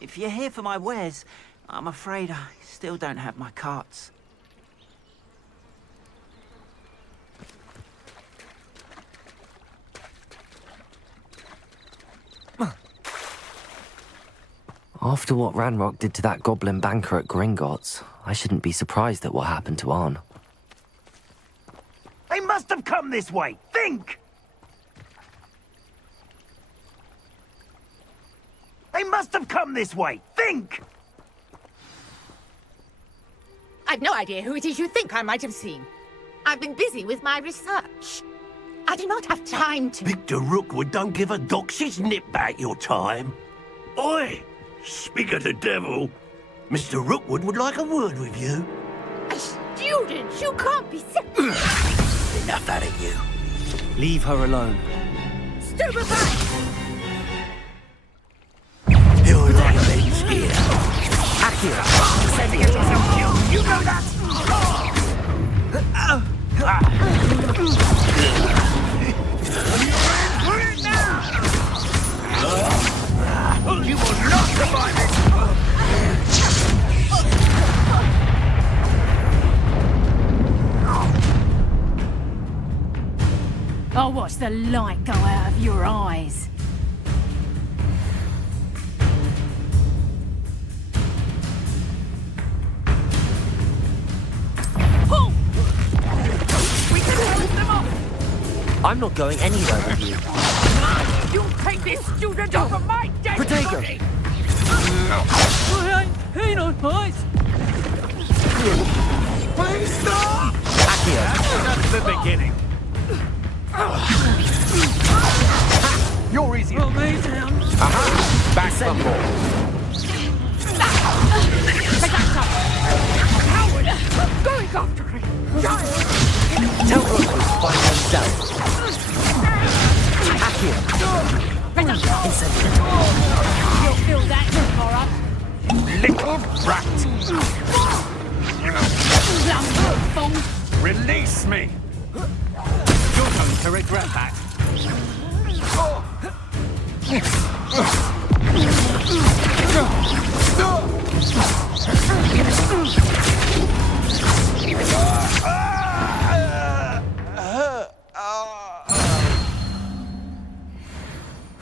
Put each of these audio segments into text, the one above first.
If you're here for my wares, I'm afraid I still don't have my carts. After what Ranrock did to that goblin banker at Gringotts, I shouldn't be surprised at what happened to Arn. They must have come this way! Think! They must have come this way! Think! I've no idea who it is you think I might have seen. I've been busy with my research. I do not have time to... Victor Rookwood don't give a doxy's nip back your time. Oi! Speak of the devil, Mr. Rookwood would like a word with you. A student? You can't be sick. Enough out of you. Leave her alone. Stupefy! You're like things here. Akira! Said to get yourself killed. You know that! Put it now! You will not survive it! I'll watch the light go out of your eyes. Pull! We can hold them off! I'm not going anywhere with you. You take this student over my dead Protego! body! Ain't on ice! Please stop! Akira! That's the beginning. You're easy. Roll me down. Aha! Back some more. Take that stuff! Howard! Going after it! Tell Rookwood to find himself. Akira! Incendiary! You'll feel that tomorrow. Little brat! Lumber fool! Release me! You're going to regret that.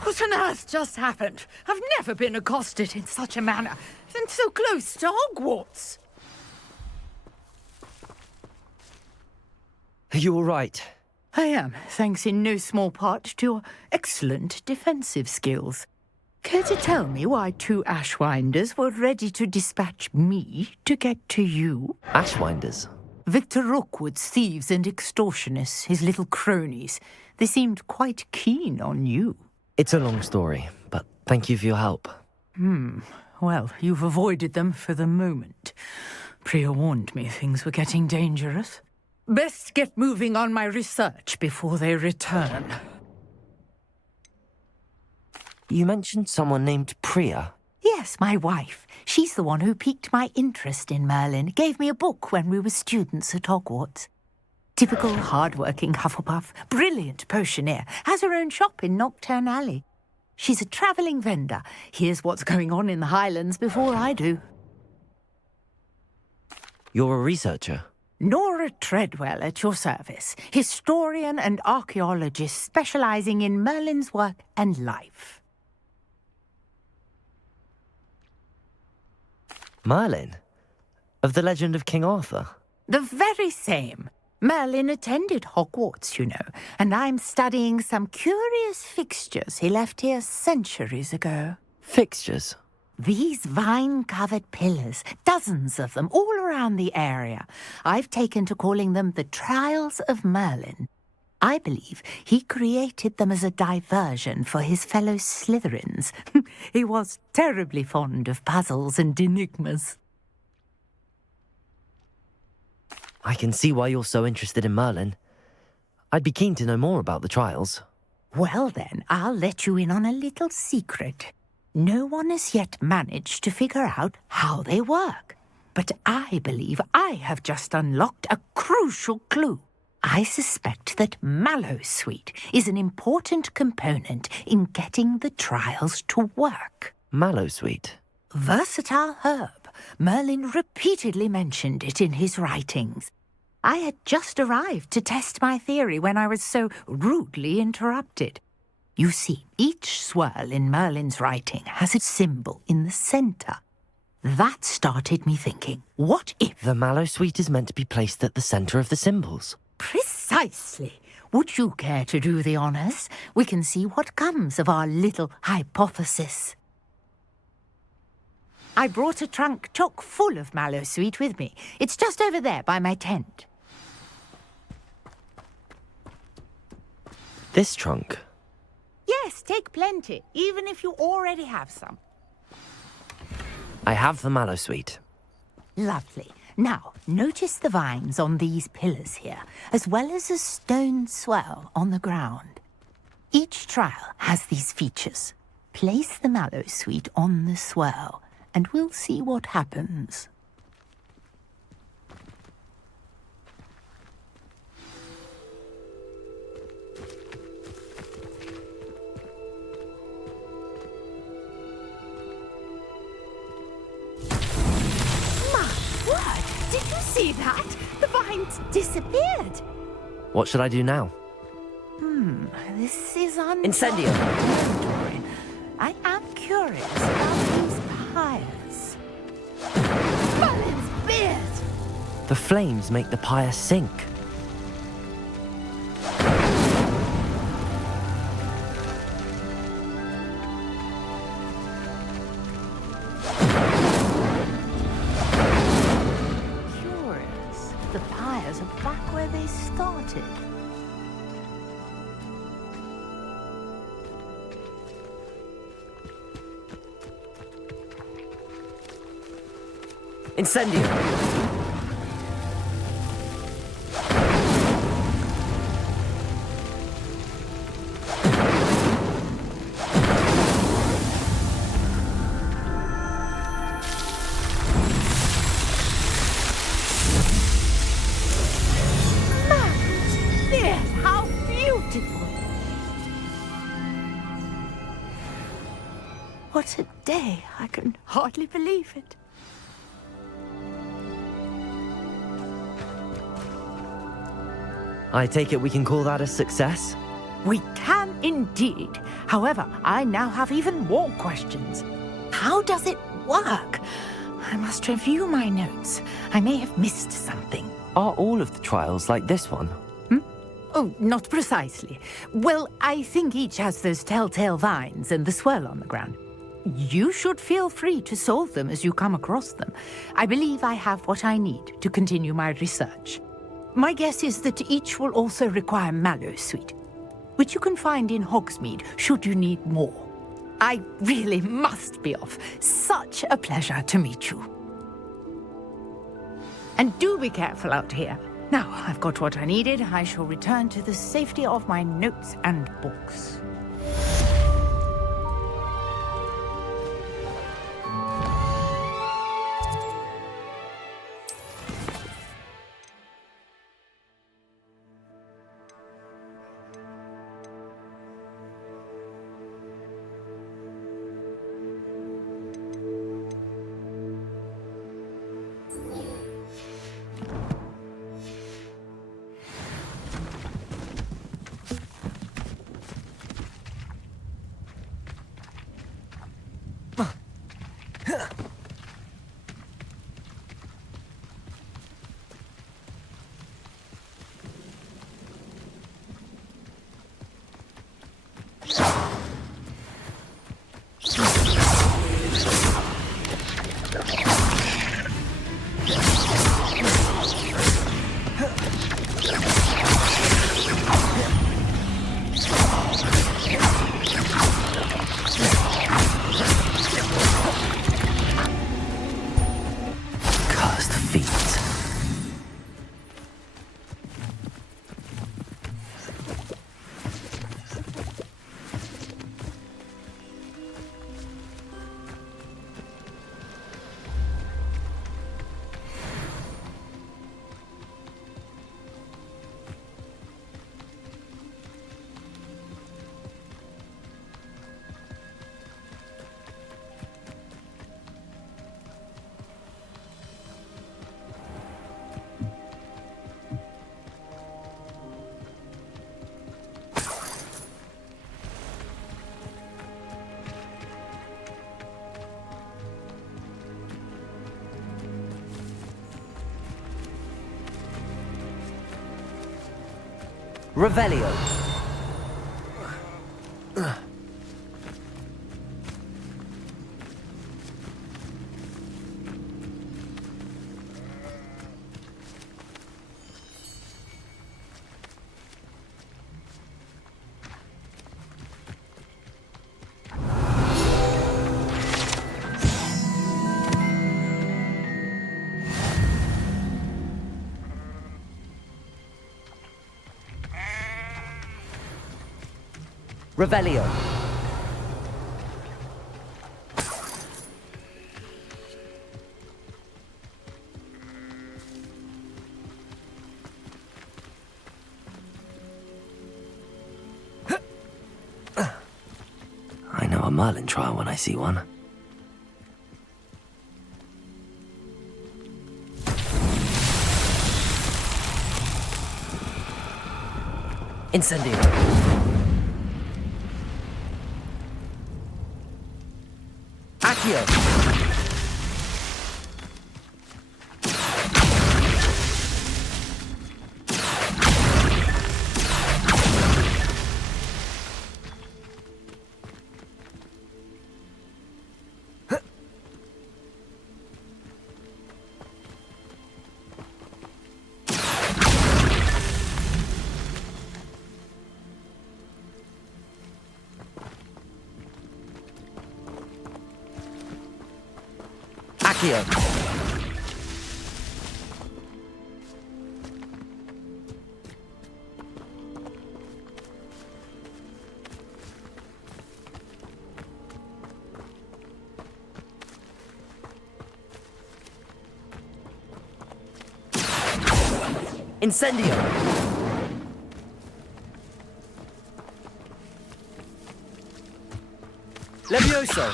What on earth just happened? I've never been accosted in such a manner, and so close to Hogwarts. Are you all right? I am, thanks in no small part to your excellent defensive skills. Care to tell me why two Ashwinders were ready to dispatch me to get to you? Ashwinders? Victor Rookwood's thieves and extortionists, his little cronies. They seemed quite keen on you. It's a long story, but thank you for your help. Well, you've avoided them for the moment. Priya warned me things were getting dangerous. Best get moving on my research before they return. You mentioned someone named Priya. Yes, my wife. She's the one who piqued my interest in Merlin. Gave me a book when we were students at Hogwarts. Typical hard-working Hufflepuff, brilliant potioneer, has her own shop in Knockturn Alley. She's a travelling vendor. Hears what's going on in the Highlands before I do. You're a researcher? Nora Treadwell at your service, historian and archaeologist specialising in Merlin's work and life. Merlin? Of the legend of King Arthur? The very same. Merlin attended Hogwarts, you know, and I'm studying some curious fixtures he left here centuries ago. Fixtures? These vine-covered pillars, dozens of them, all around the area. I've taken to calling them the Trials of Merlin. I believe he created them as a diversion for his fellow Slytherins. He was terribly fond of puzzles and enigmas. I can see why you're so interested in Merlin. I'd be keen to know more about the trials. Well then, I'll let you in on a little secret. No one has yet managed to figure out how they work. But I believe I have just unlocked a crucial clue. I suspect that Mallowsweet is an important component in getting the trials to work. Mallowsweet? versatile herb. Merlin repeatedly mentioned it in his writings. I had just arrived to test my theory when I was so rudely interrupted. You see, each swirl in Merlin's writing has a symbol in the centre. That started me thinking, what if... The mallow sweet is meant to be placed at the centre of the symbols. Precisely. Would you care to do the honours? We can see what comes of our little hypothesis. I brought a trunk chock full of mallow sweet with me. It's just over there by my tent. This trunk? Yes, take plenty, even if you already have some. I have the mallow sweet. Lovely. Now, notice the vines on these pillars here, as well as a stone swell on the ground. Each trial has these features. Place the mallow sweet on the swell, and we'll see what happens. Did you see that? The vines disappeared. What should I do now? This is Incendio! territory. I am curious about these pyres. Merlin's beard! The flames make the pyre sink. Curious. The pyres are back where they started. Incendio! Beard, how beautiful! What a day. I can hardly believe it. I take it we can call that a success? We can indeed. However, I now have even more questions. How does it work? I must review my notes. I may have missed something. Are all of the trials like this one? Oh, not precisely. Well, I think each has those telltale vines and the swirl on the ground. You should feel free to solve them as you come across them. I believe I have what I need to continue my research. My guess is that each will also require mallow sweet, which you can find in Hogsmeade should you need more. I really must be off. Such a pleasure to meet you. And do be careful out here. Now I've got what I needed, I shall return to the safety of my notes and books. Revelio. Revelio. I know a Merlin trial when I see one. Incendio. Accio. Accio. Incendio. Levioso.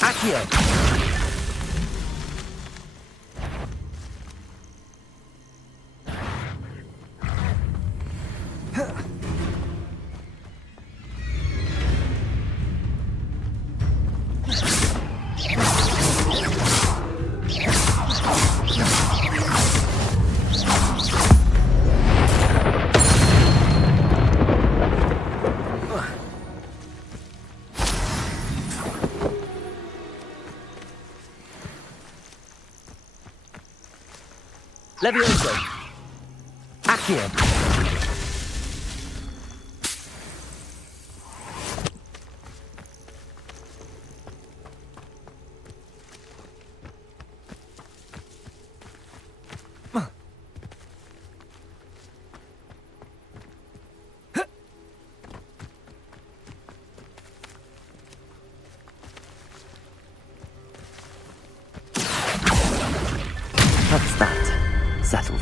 Accio. Levioso. Accio. That's that. Settled.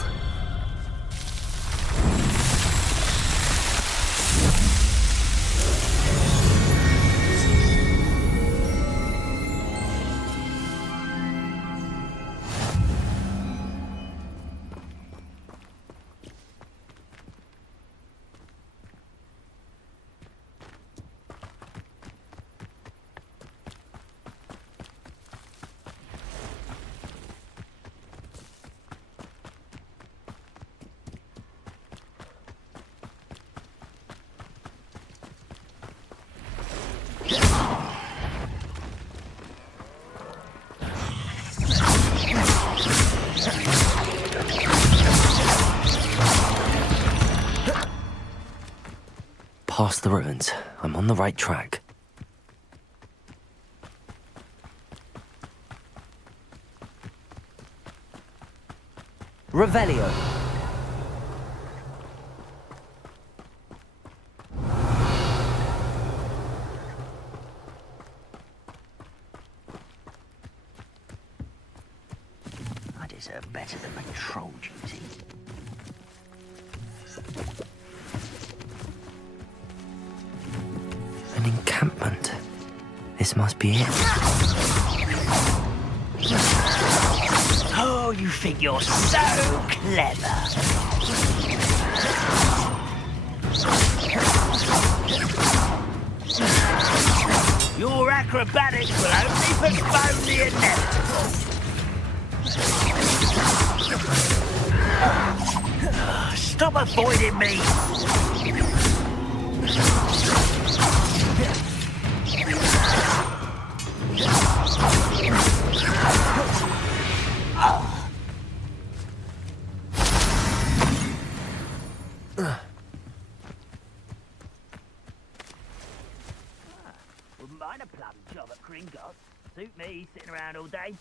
Past the ruins. I'm on the right track. Revelio. I deserve better than the troll duty. An encampment. This must be it. Oh, you think you're so clever. Your acrobatics will only postpone the inevitable. Stop avoiding me! Wouldn't mind a plum job at Gringotts. Suit me, sitting around all day.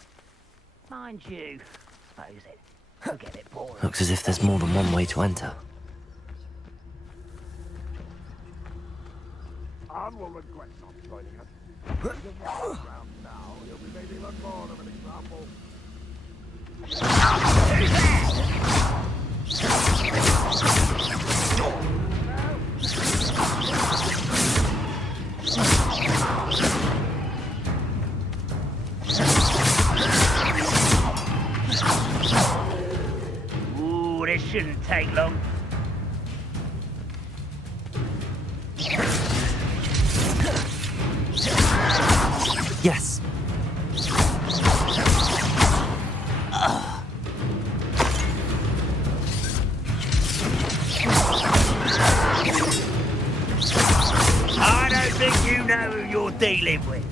Mind you, suppose it could get a bit boring. Looks as if there's more than one way to enter. Anne will regret not joining us. If he gets around now, he'll be made even more of an example. Ooh, this shouldn't take long. Yes. I don't think you know who you're dealing with.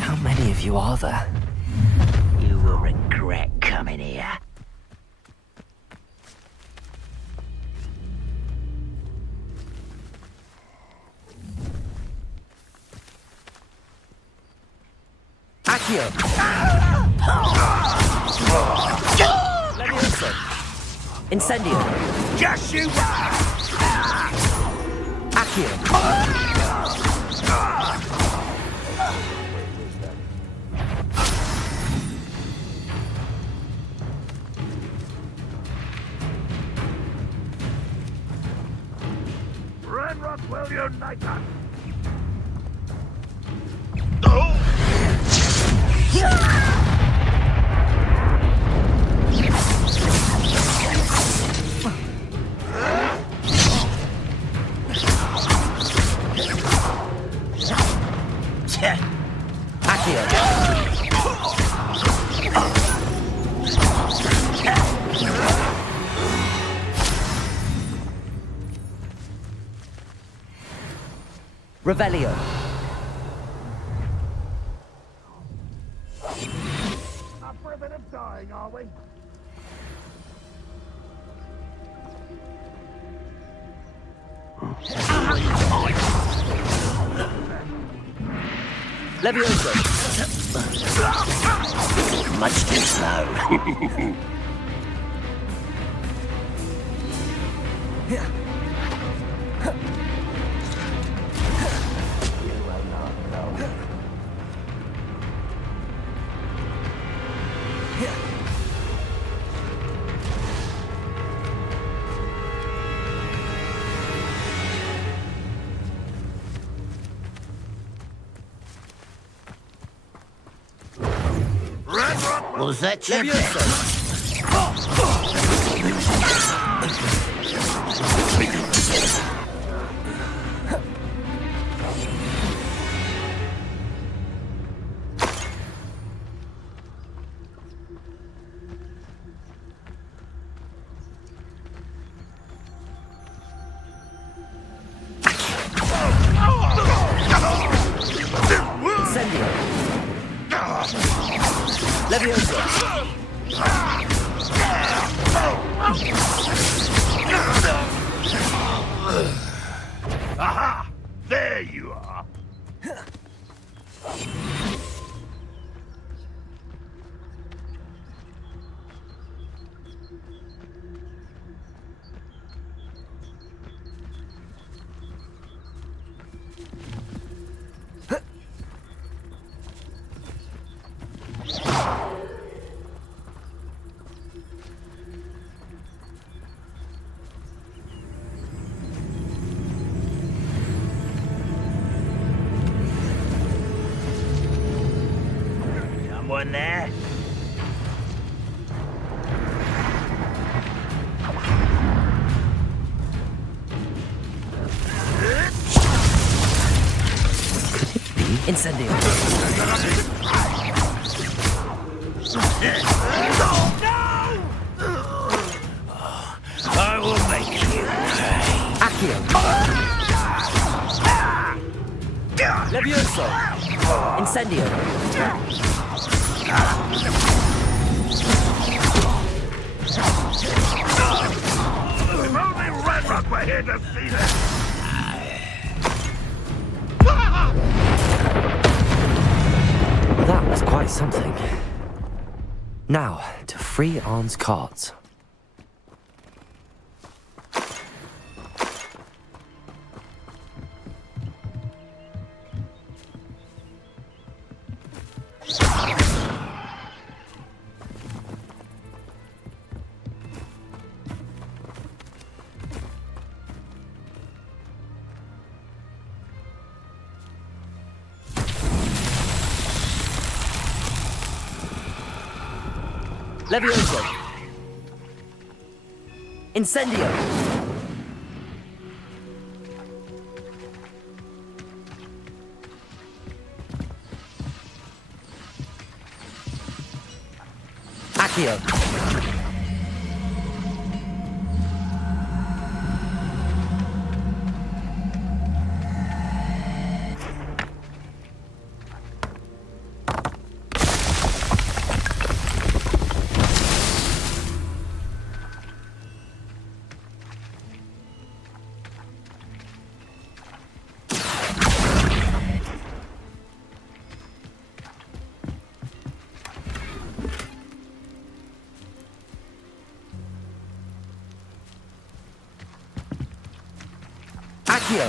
How many of you are there? You will regret coming here. Accio! Levioso! Incendio! Just you Accio! Ranrock will unite us! Revelio! Up for a bit of dying, are we? Levioso! much too slow. Was that your bet? Levioso! Aha! There you are. Someone there? Incendio. I will make you pay. Accio. Levioso. Incendio. If only Ranrock were here to see this! That was quite something. Now, to free Arn's carts. Levioso. Incendio. Accio. Accio.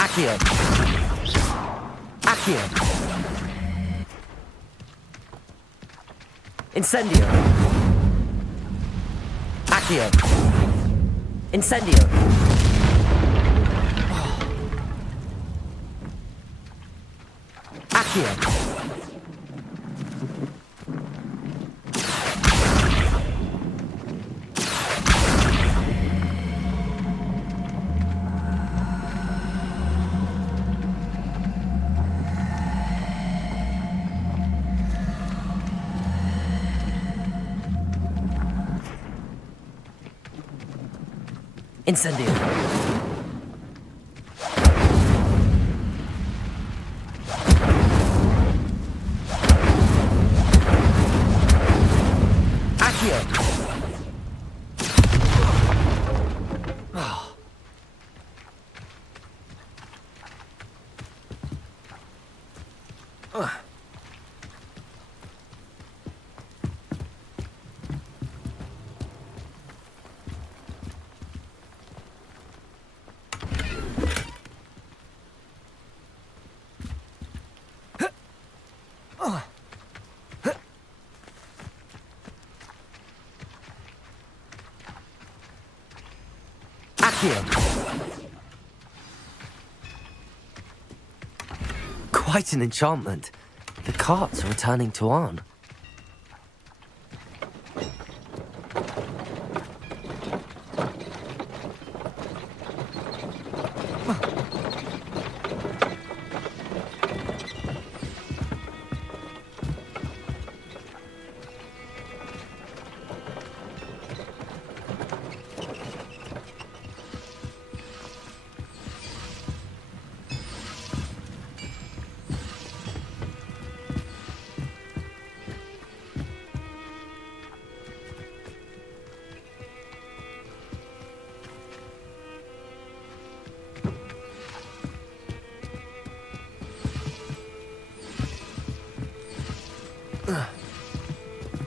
Accio. Accio. Incendio. Accio. Incendio. Accio. Incendio. Accio. Accio. Quite an enchantment. The carts are returning to Arn.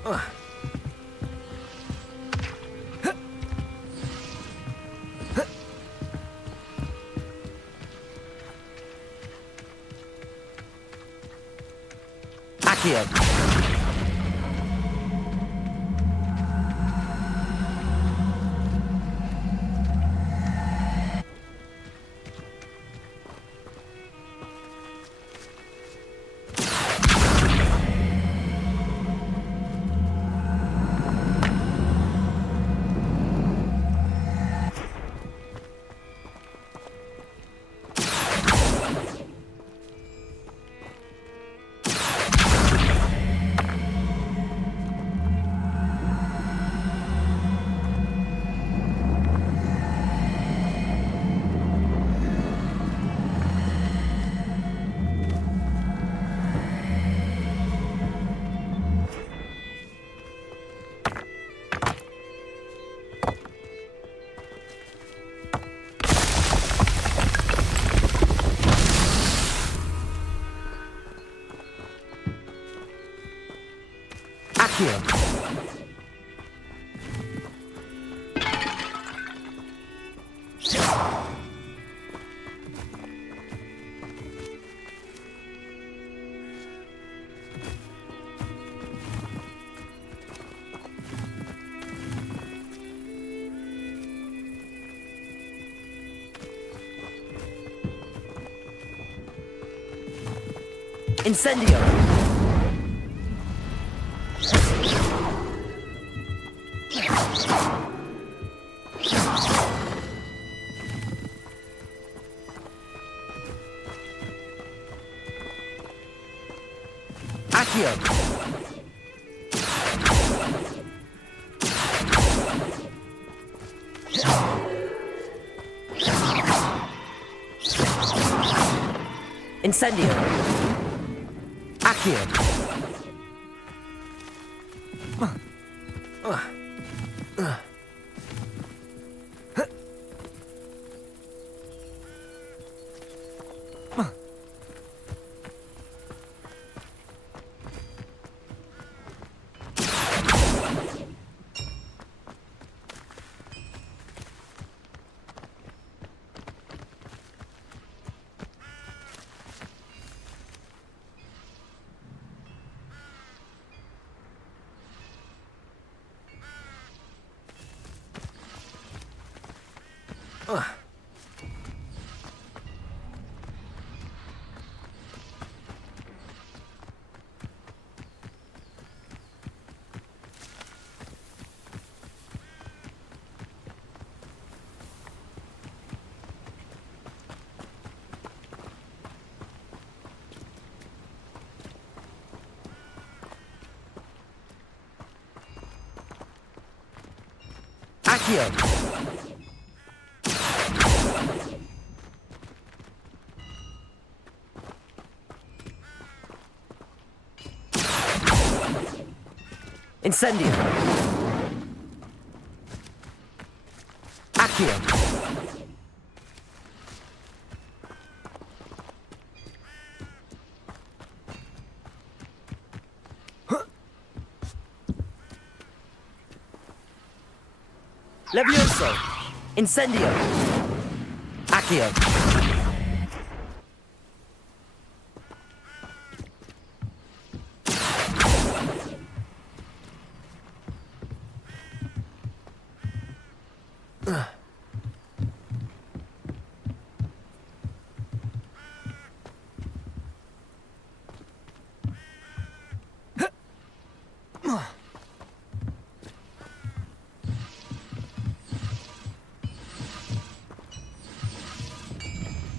Accio. Accio. Incendio. Accio. Incendio. Accio. Accio. Incendio. Accio. Levioso. Incendio. Accio.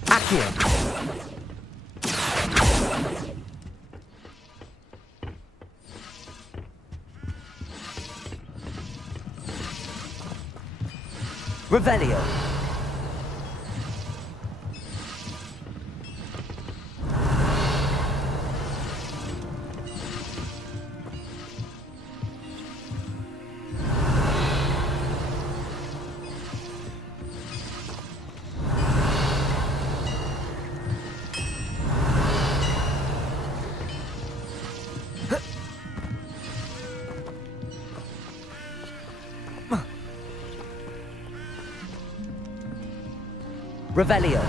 Accio. Revelio. Revelio.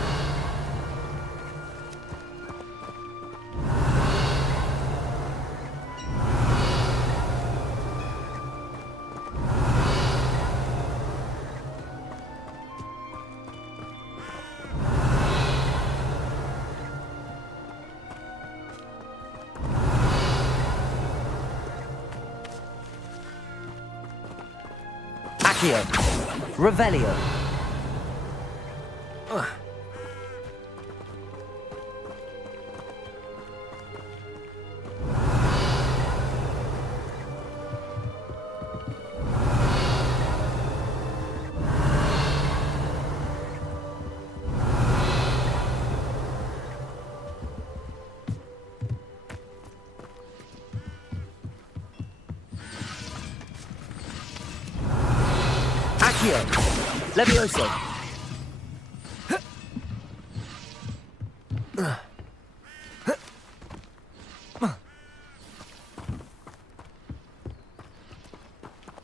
Accio. Revelio. Accio. Levioso.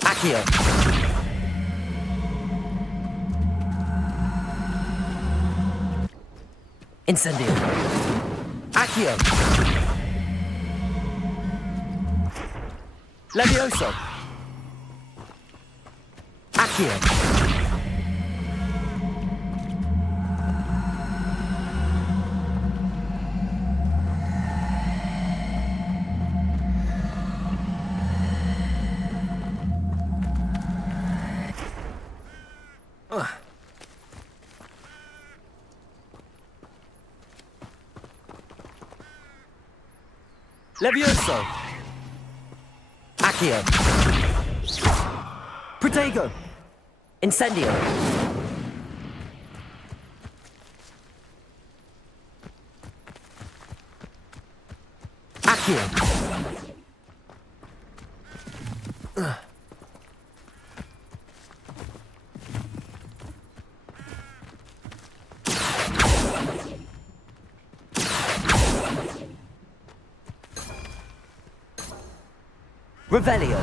Accio. Incendio. Accio. Levioso. Accio. Levioso. Accio. Protego. Incendio. Accio. Revelio.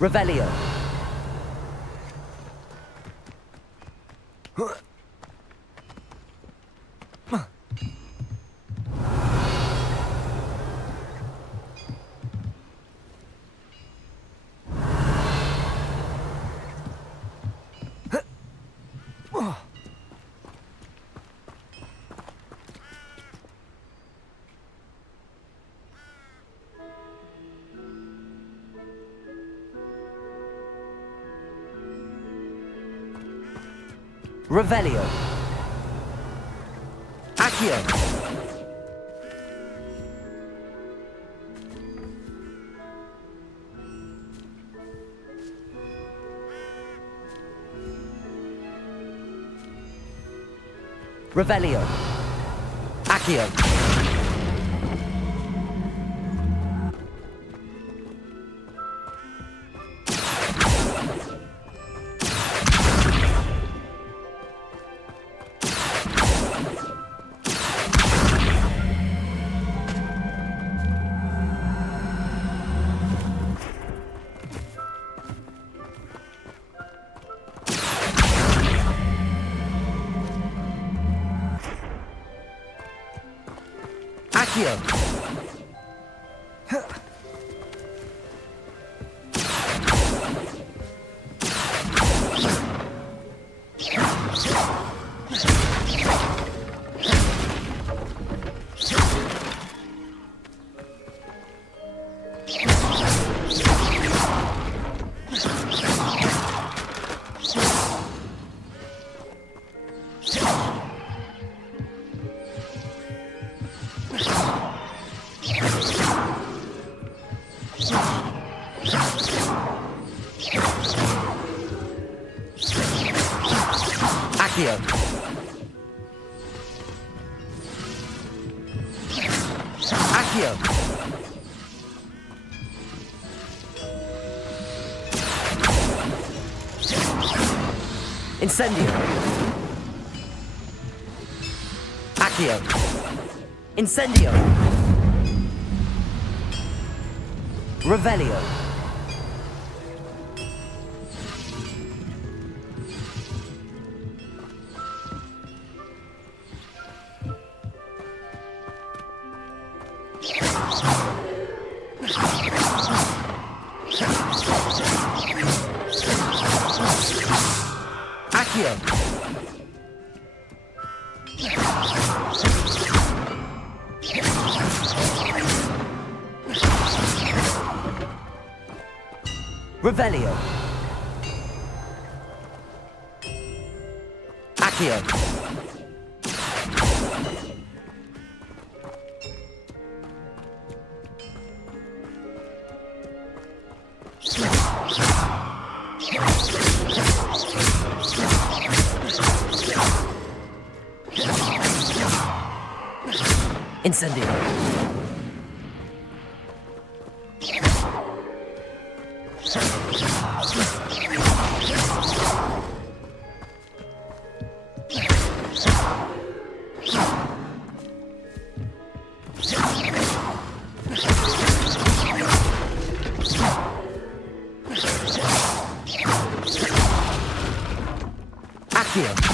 Revelio. Revelio. Accio. Revelio. Accio. Accio. Accio. Accio. Incendio. Accio. Incendio. Revelio. Accio. Revelio. Accio. Incendio. Accio.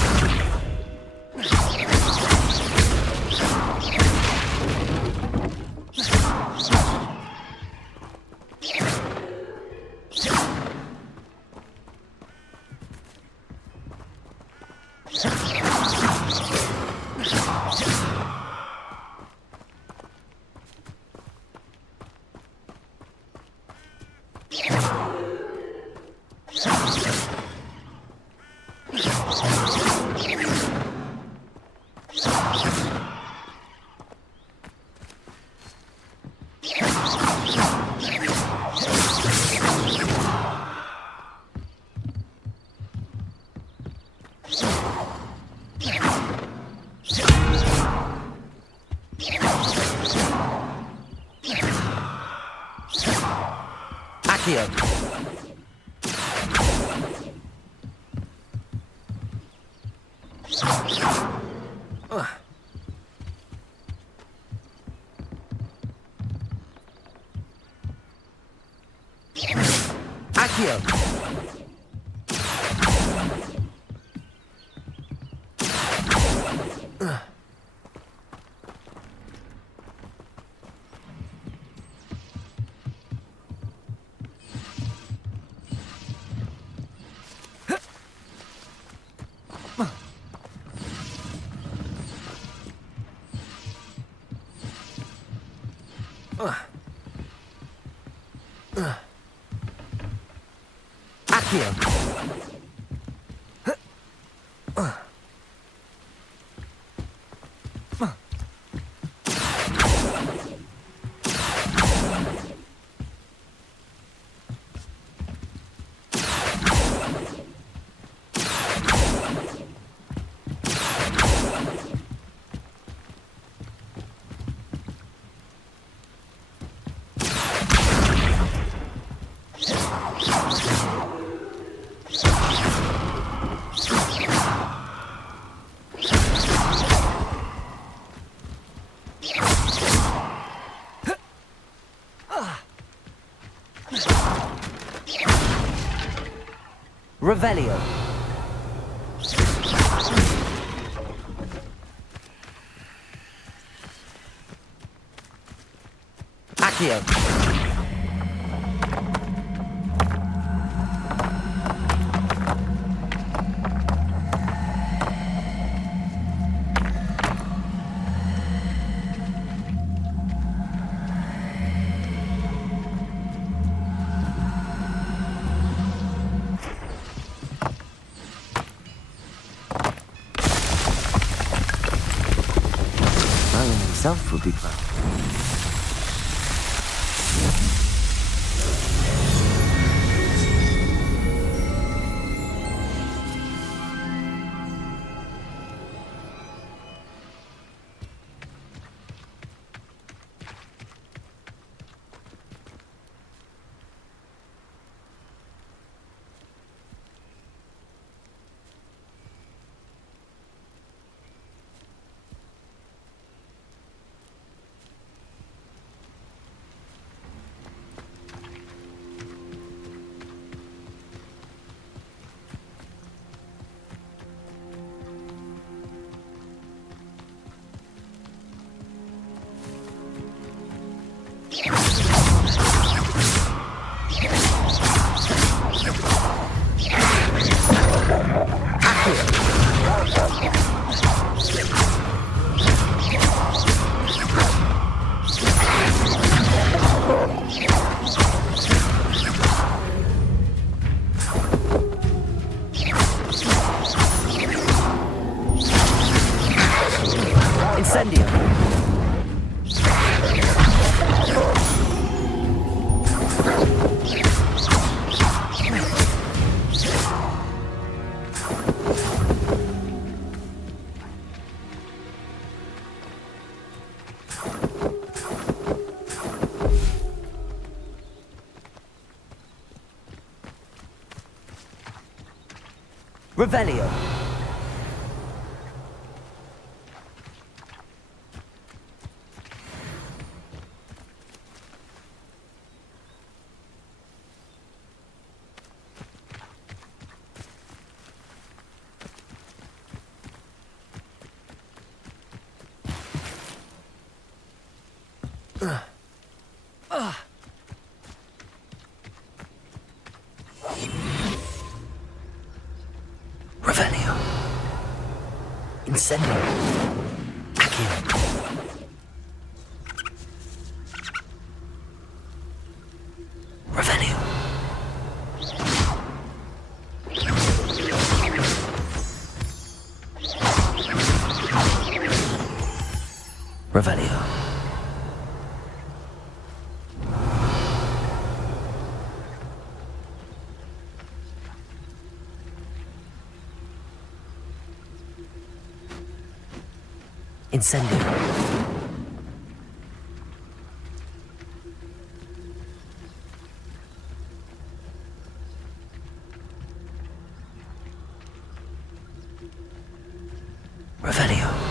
Accio. Accio. Accio. Revelio. Accio. Merlin himself would be proud. Revelio. Revelio. Incendio. Accio. Revelio. Revelio. Incendio. Revelio.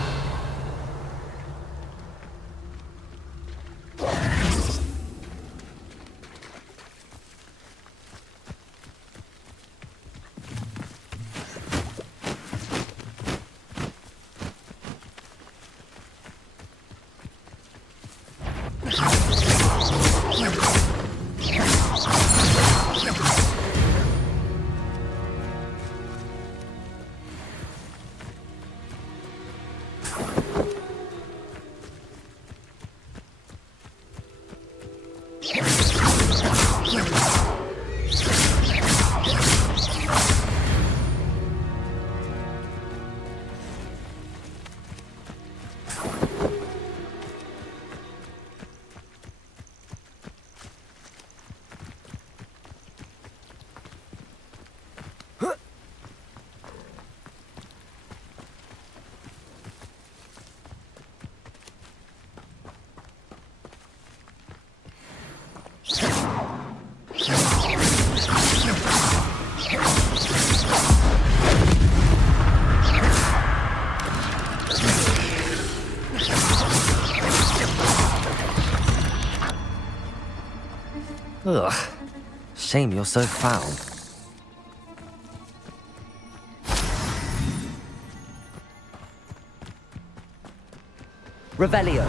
Ugh. Shame you're so foul. Revelio.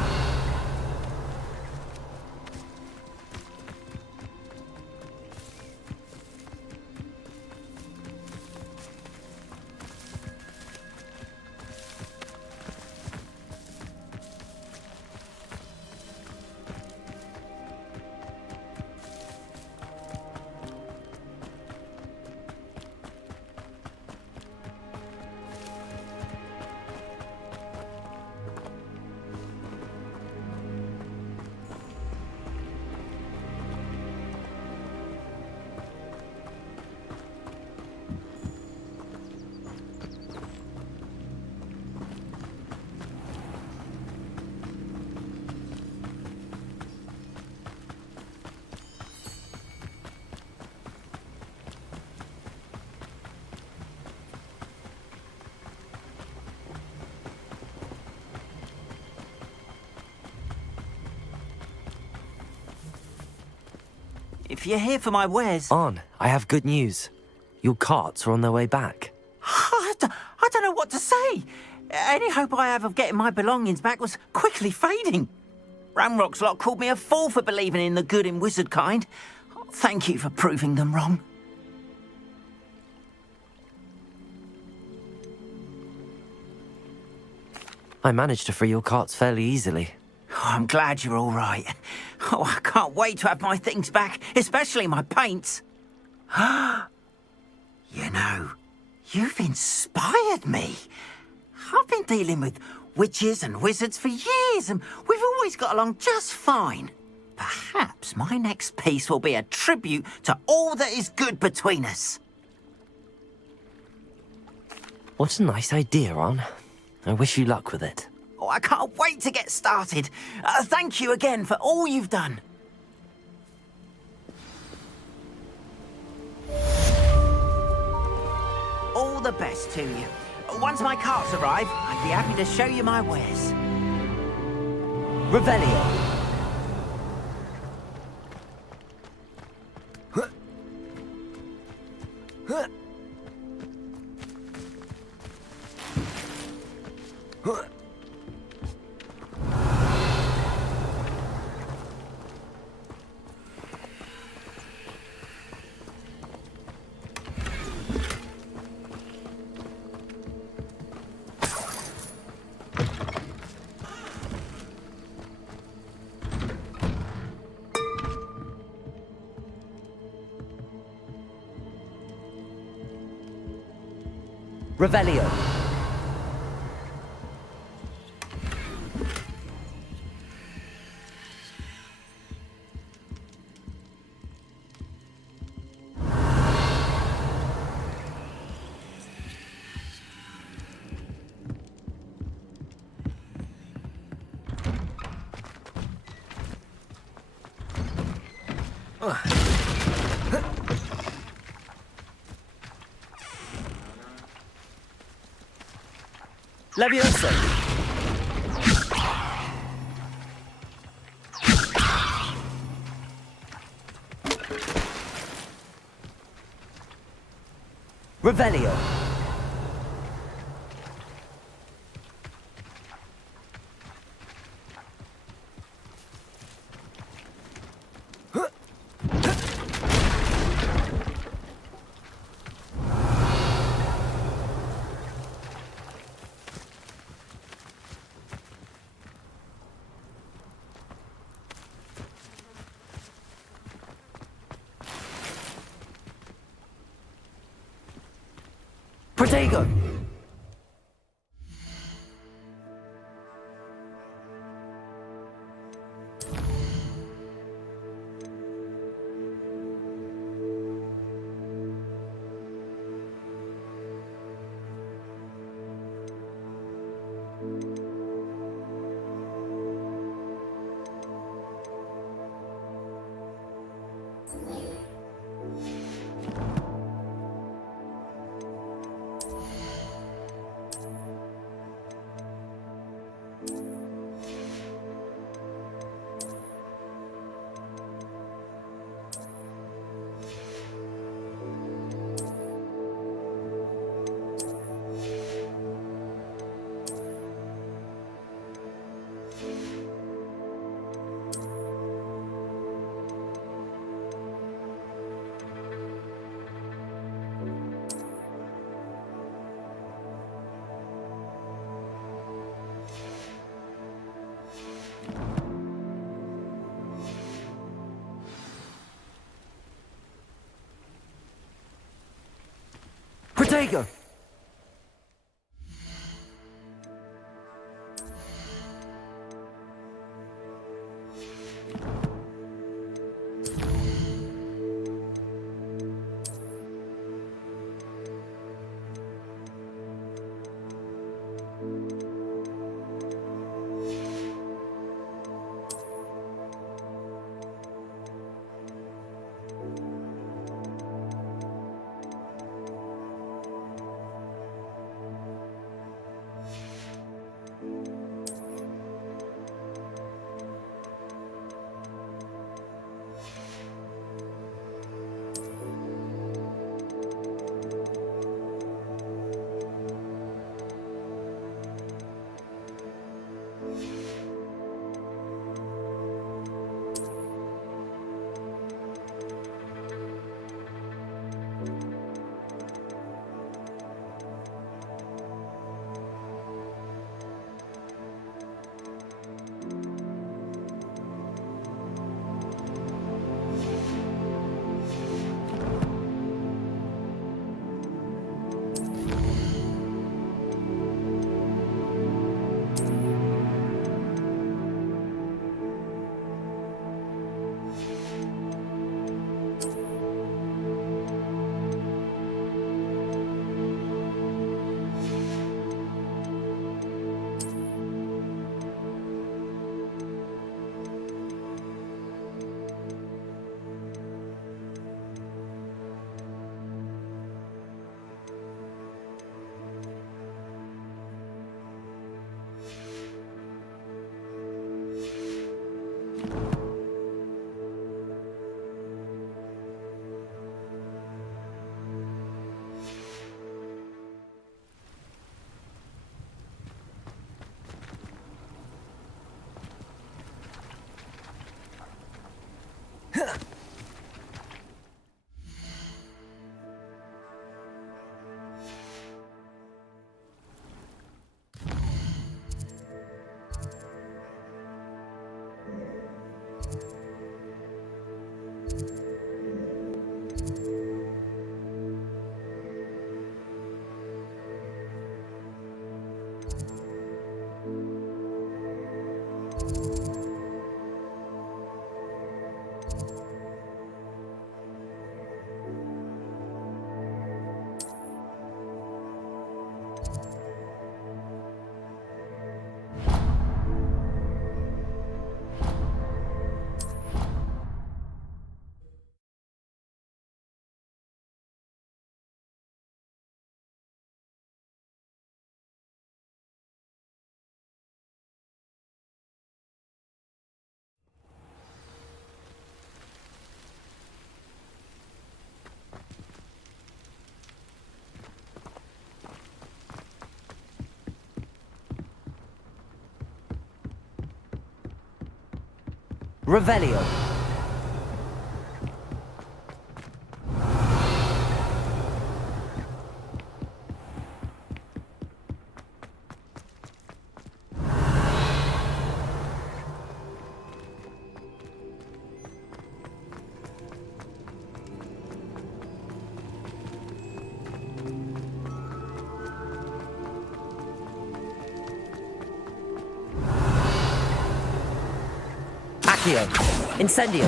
If you're here for my wares... On, I have good news. Your carts are on their way back. I don't know what to say. Any hope I have of getting my belongings back was quickly fading. Ramrock's lot called me a fool for believing in the good in wizard kind. Thank you for proving them wrong. I managed to free your carts fairly easily. Oh, I'm glad you're all right. Oh, I can't wait to have my things back, especially my paints. You know, you've inspired me. I've been dealing with witches and wizards for years, and we've always got along just fine. Perhaps my next piece will be a tribute to all that is good between us. What a nice idea, Ron. I wish you luck with it. Oh, I can't wait to get started. Thank you again for all you've done. All the the best to you. Once my carts arrive, I'd be happy to show you my wares. Revelio. Revelio. Levioso. Revelio. Protego! Protego! Revelio. Accio. Incendio.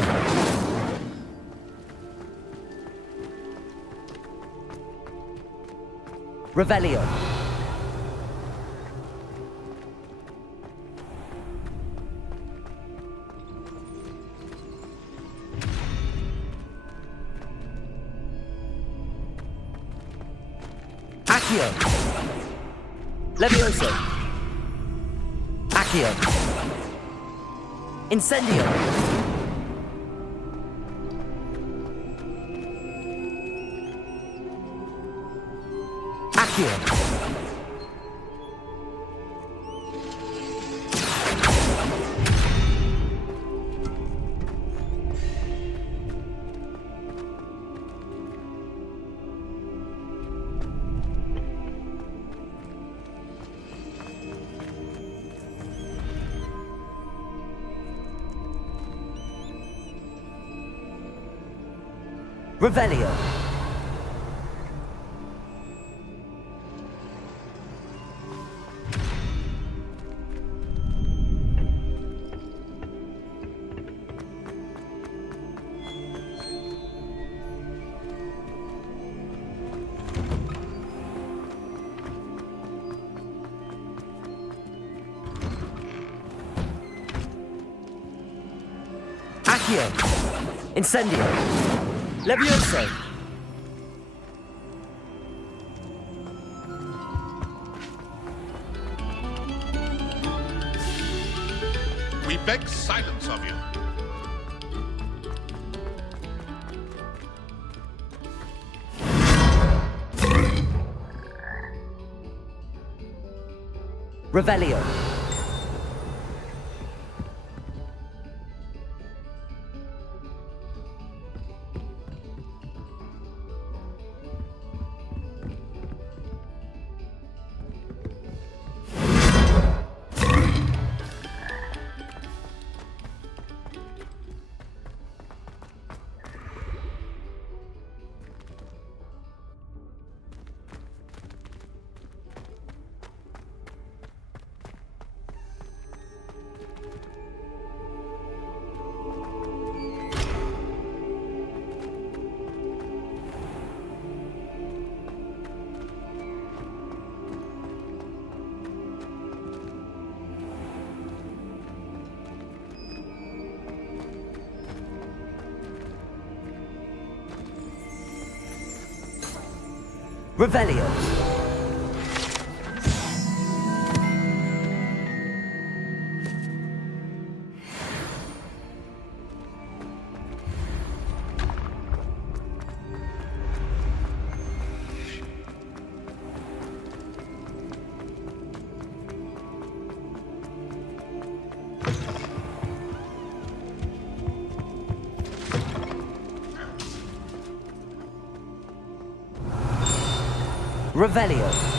Revelio. Accio. Levioso. Accio. Incendio. Accio. Revelio. Accio. Incendio. Levioso. We beg silence of you. Revelio. Revelio. Revelio.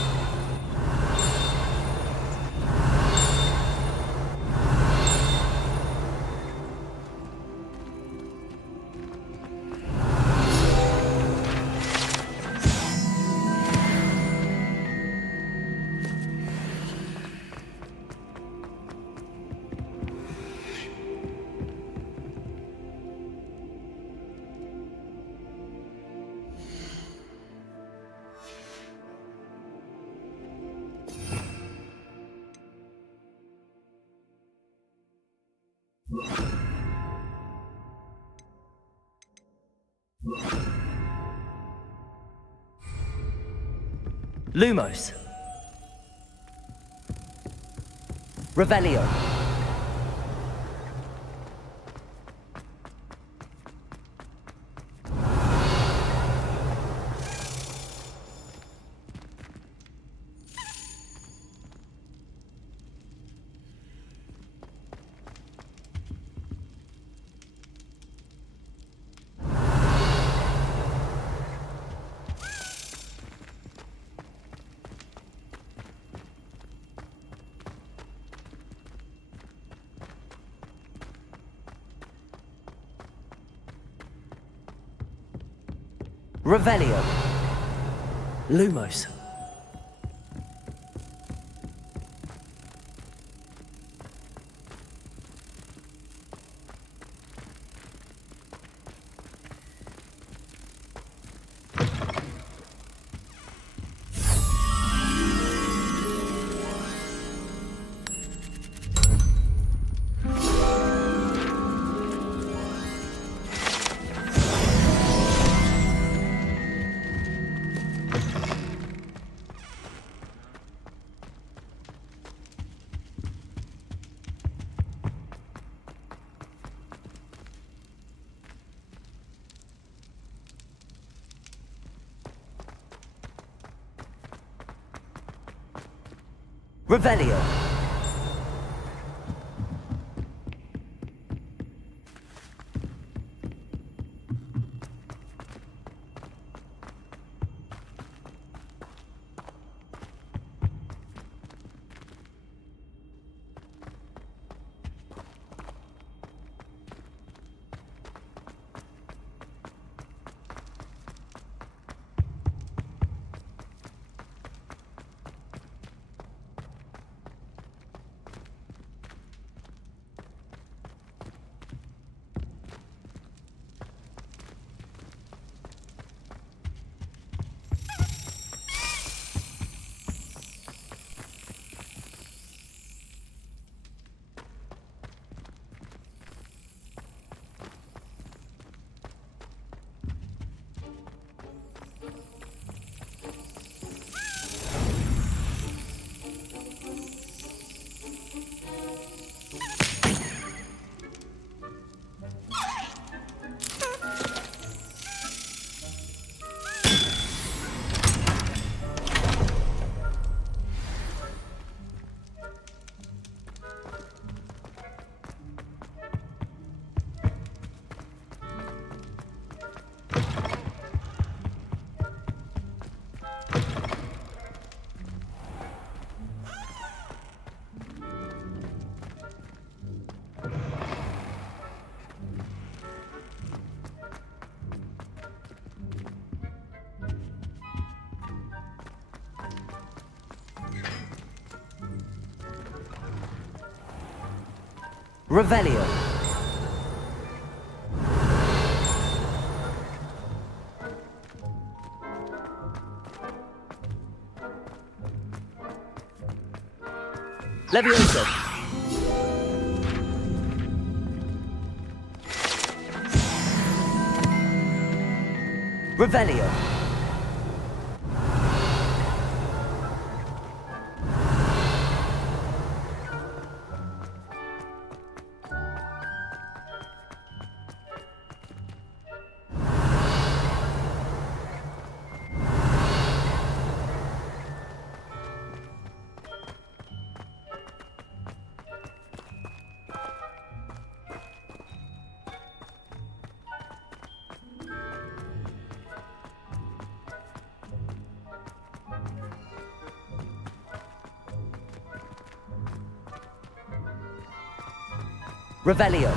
Lumos. Revelio. Revelio. Lumos. Revelio. Revelio. Leviosa. Revelio. Revelio.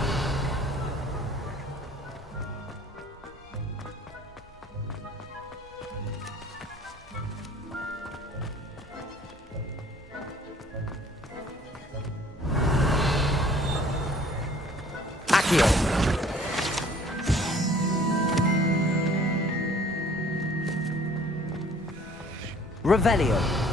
Accio. Revelio.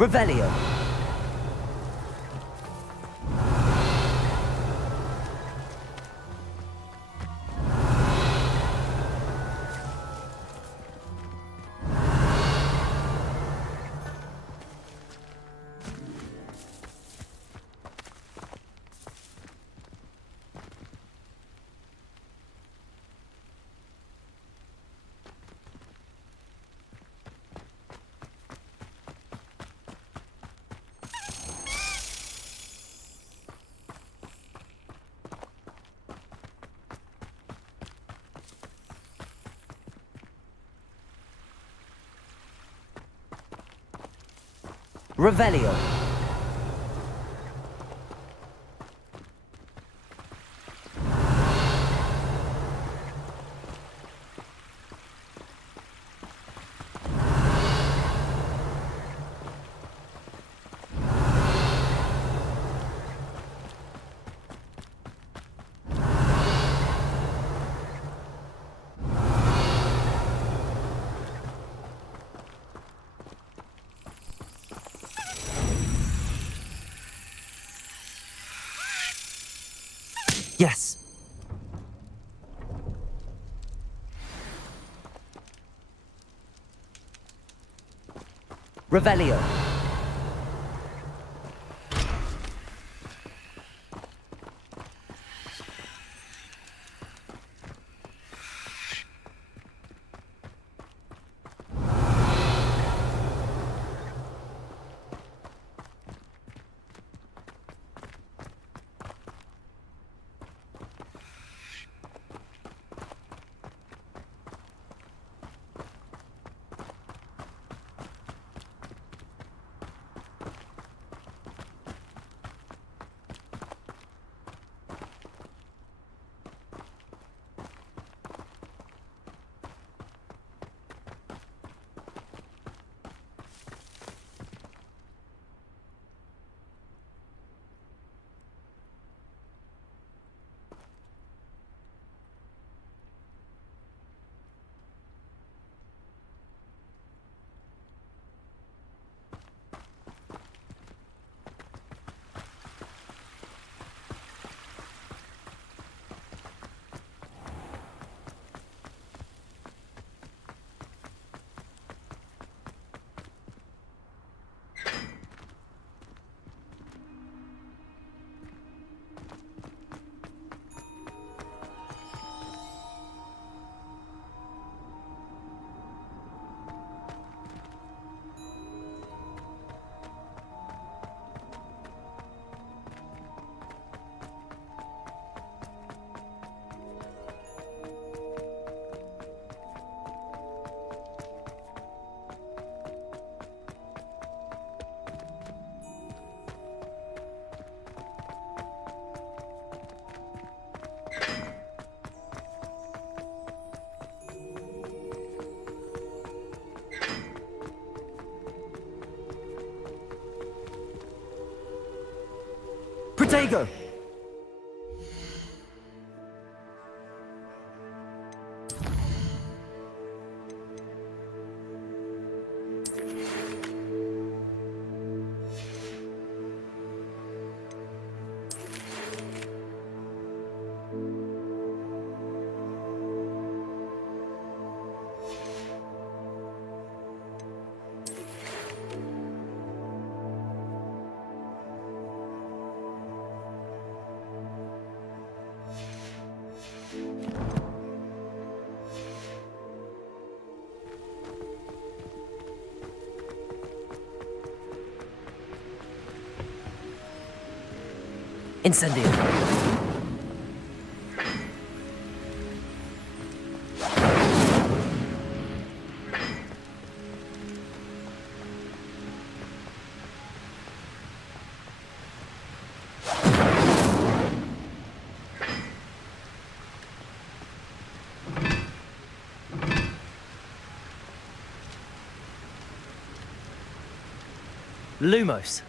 Revelio. Revelio. Yes. Revelio. Protego! Incendio. Lumos.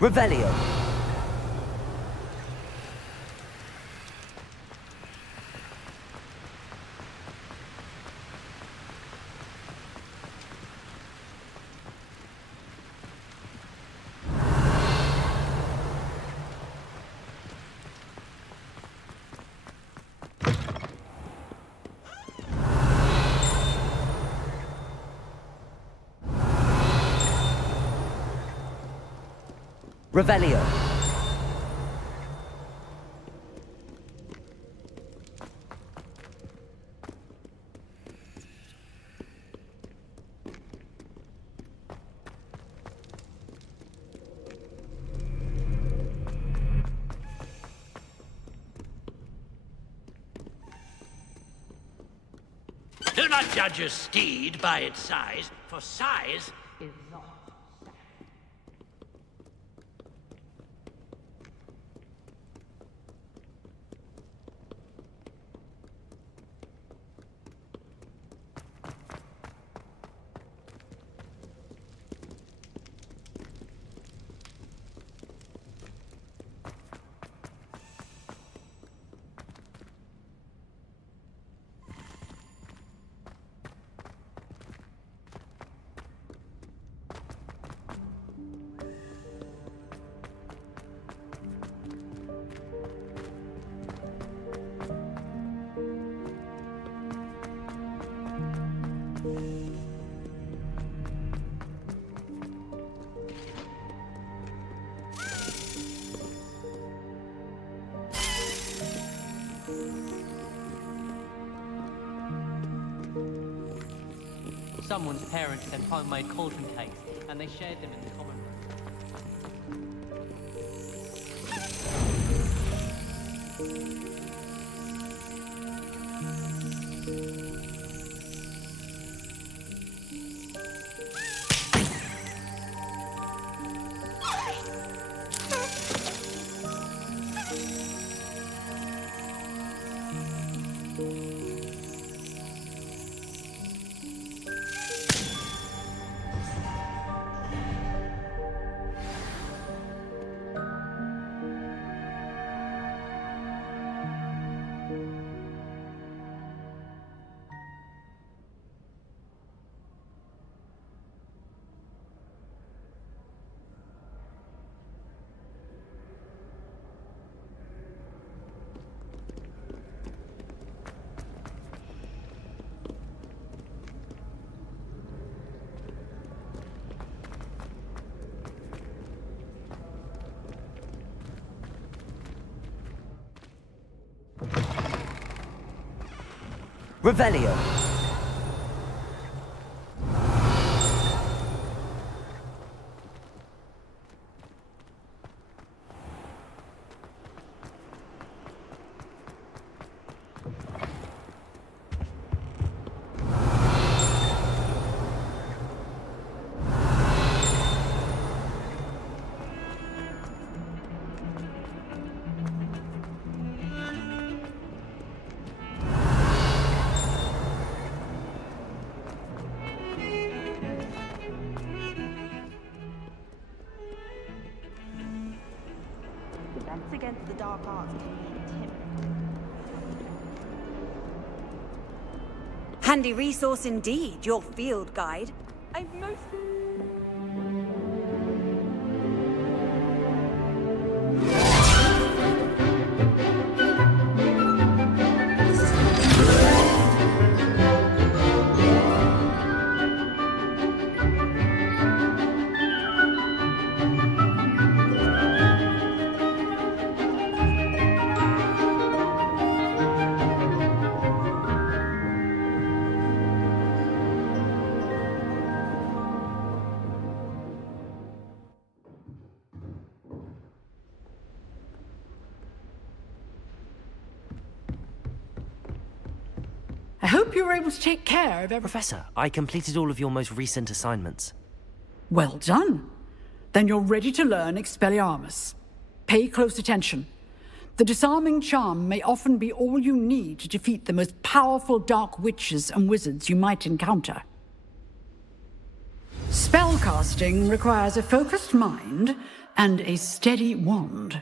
Revelio. Revelio. Do not judge a steed by its size, for size is not. Someone's parents had homemade cauldron cakes, and they shared them in the common room. Revelio. Defense against the dark arts can be intimidating. Handy resource indeed, your field guide. I'm most... I hope you were able to take care of everything. Professor, I completed all of your most recent assignments. Well done. Then you're ready to learn Expelliarmus. Pay close attention. The disarming charm may often be all you need to defeat the most powerful dark witches and wizards you might encounter. Spellcasting requires a focused mind and a steady wand.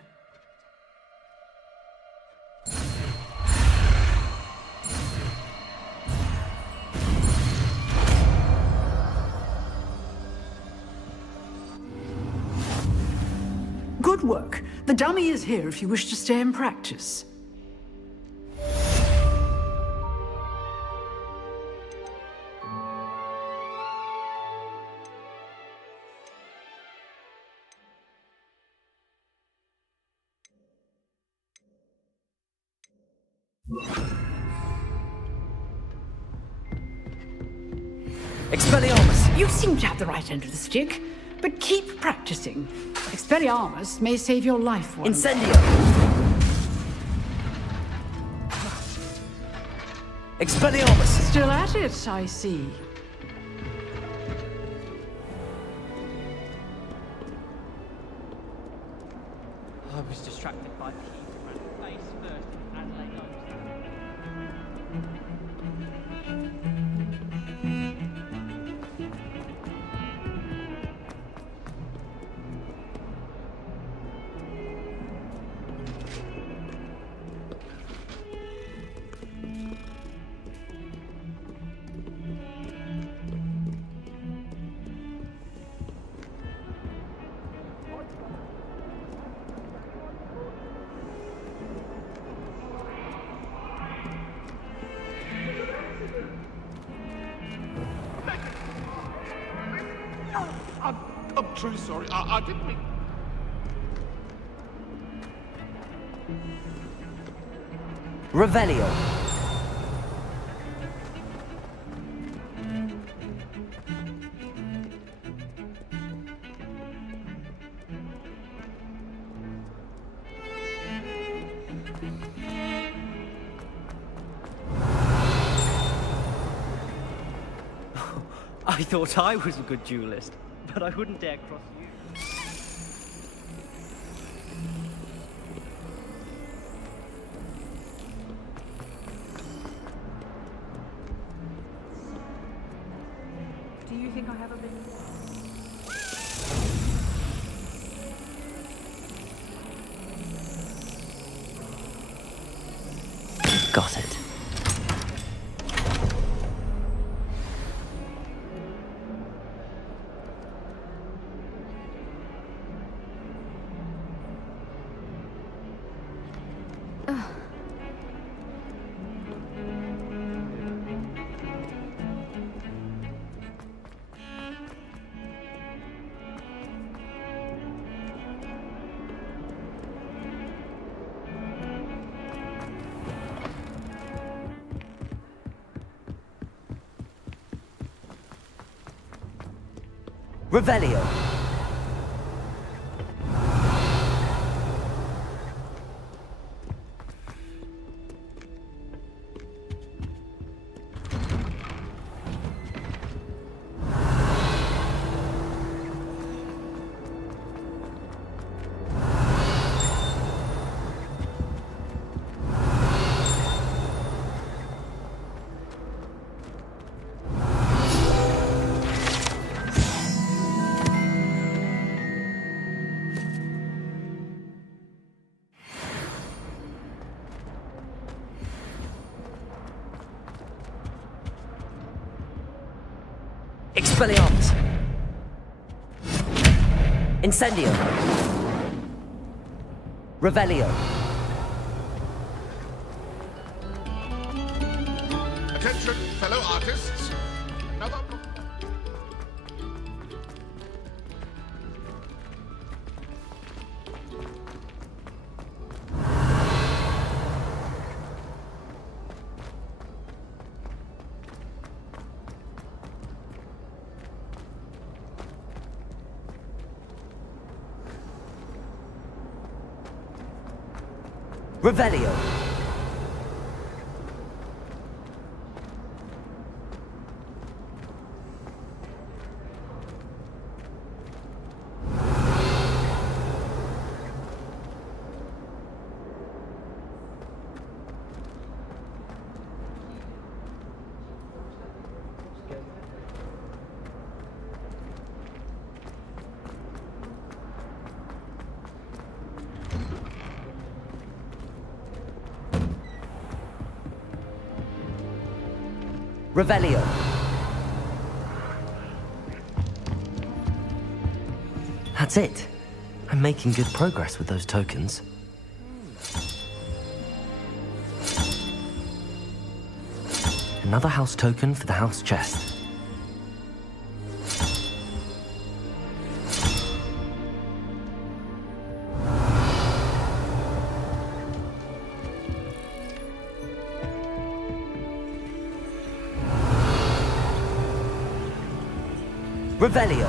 Good work. The dummy is here if you wish to stay and practice. Expelliarmus! You seem to have the right end of the stick, but keep practicing. Expelliarmus may save your life one day. Incendio! Expelliarmus! Still at it, I see. I was distracted by Keith ran face first and Adelaide I'm truly sorry. I didn't mean... Revelio! I thought I was a good duelist, but I wouldn't dare cross you. Do you think I have a bit? Got it. Revelio! Expelliarmus! Incendio! Revelio! Attention, fellow artists. Another... Revelio! Revelio. That's it. I'm making good progress with those tokens. Another house token for the house chest. Revelio.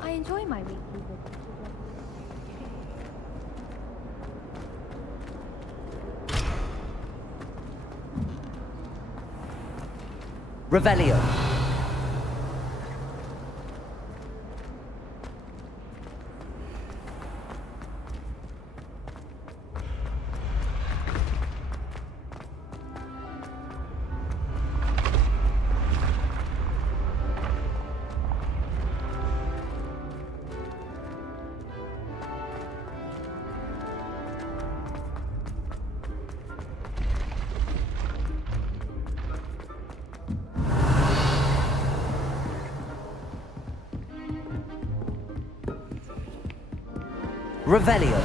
I enjoy my weekly visit. Revelio. Revelio.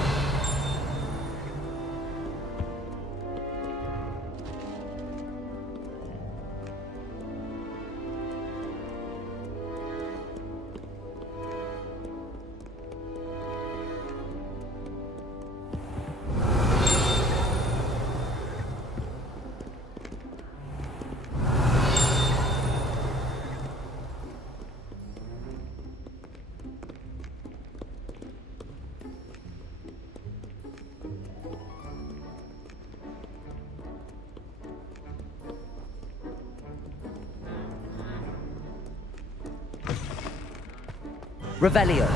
Revelio.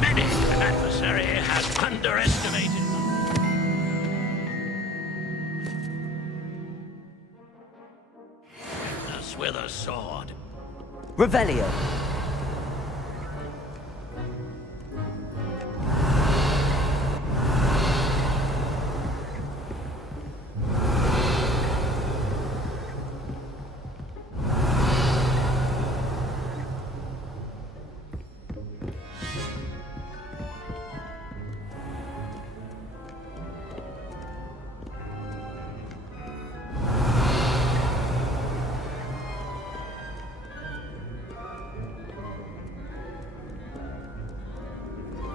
Many an adversary has underestimated. With a sword. Revelio.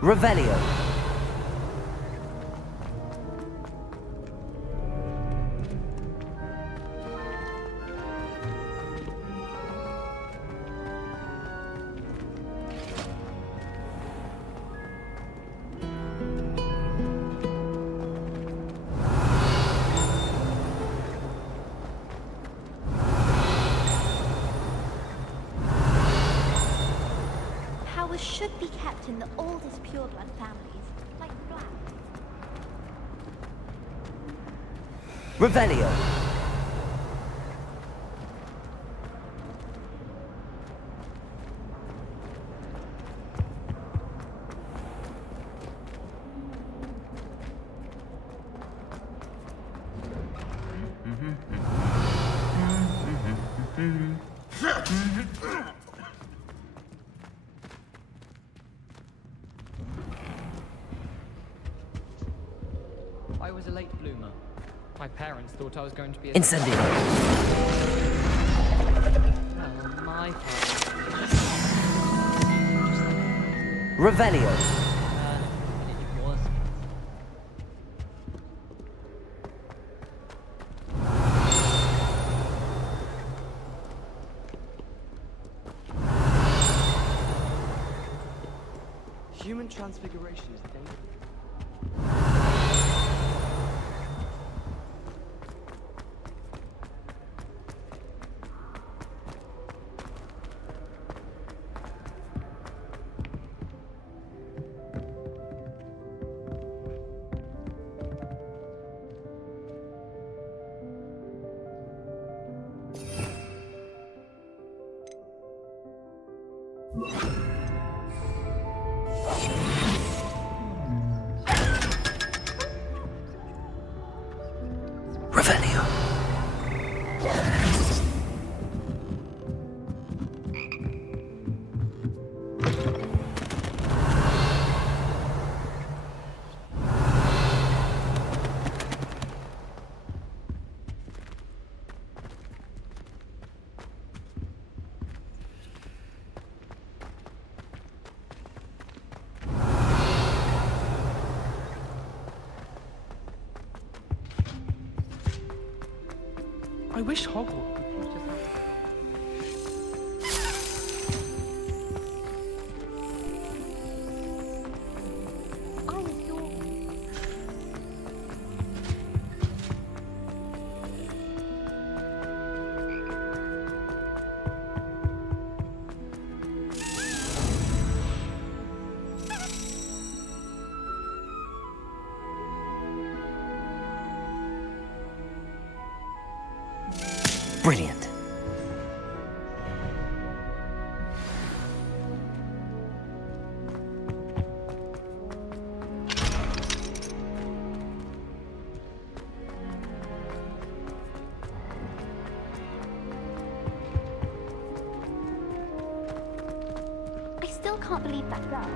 Revelio. Powers should be kept in the oldest pureblood families, like Black. Revelio. I was a late bloomer. My parents thought I was going to be a... Incendio! Well, my parents... Revelio. It was. Human transfiguration is dangerous. Revelio. I wish Hogwarts would teach us how to... I adore you. Brilliant. I still can't believe that girl.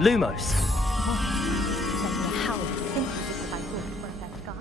Lumos. How simply because I thought it was their sky.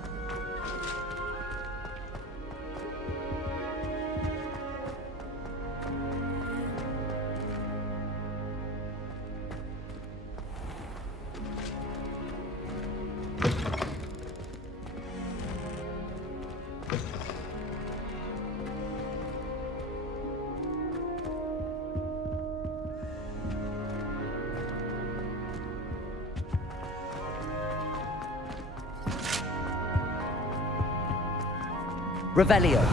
Revelio.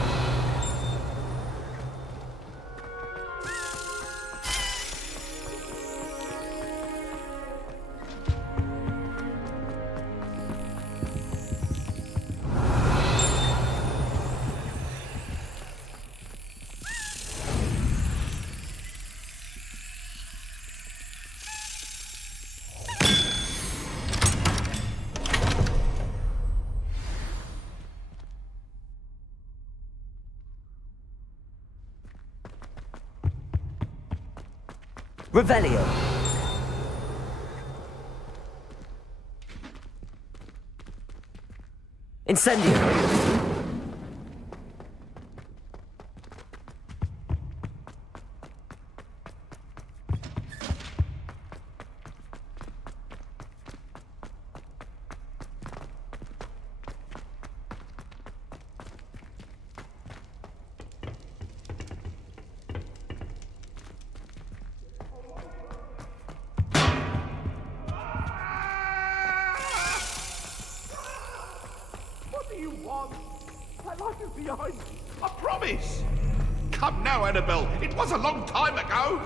Revelio. Incendio. What do you want? My life is behind me. I promise. Come now, Annabelle. It was a long time ago.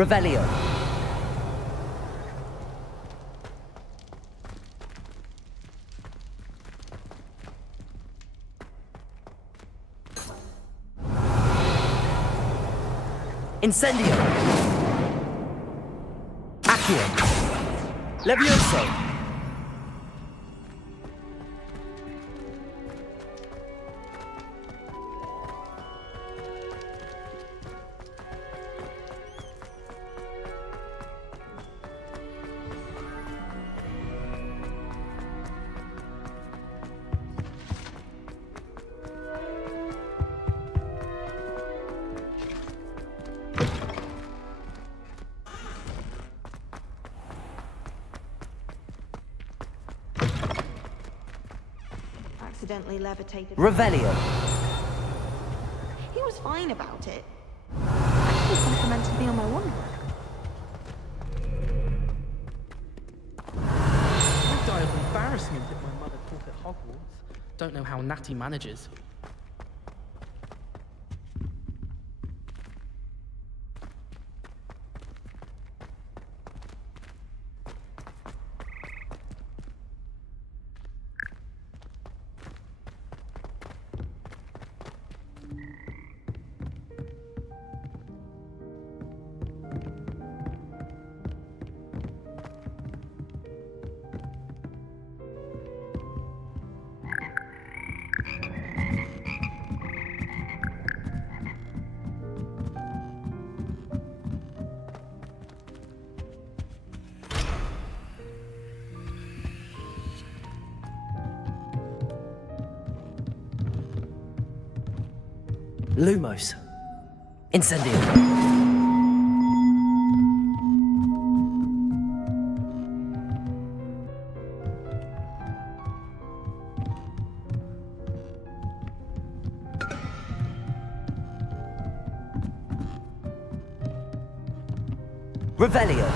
Revelio. Incendio. Accio. Levioso. Accidentally levitated. Revelio. He was fine about it. Actually complimented me on my wandering. I die of embarrassment if my mother taught at Hogwarts. Don't know how Natty manages. Lumos. Incendio. Revelio.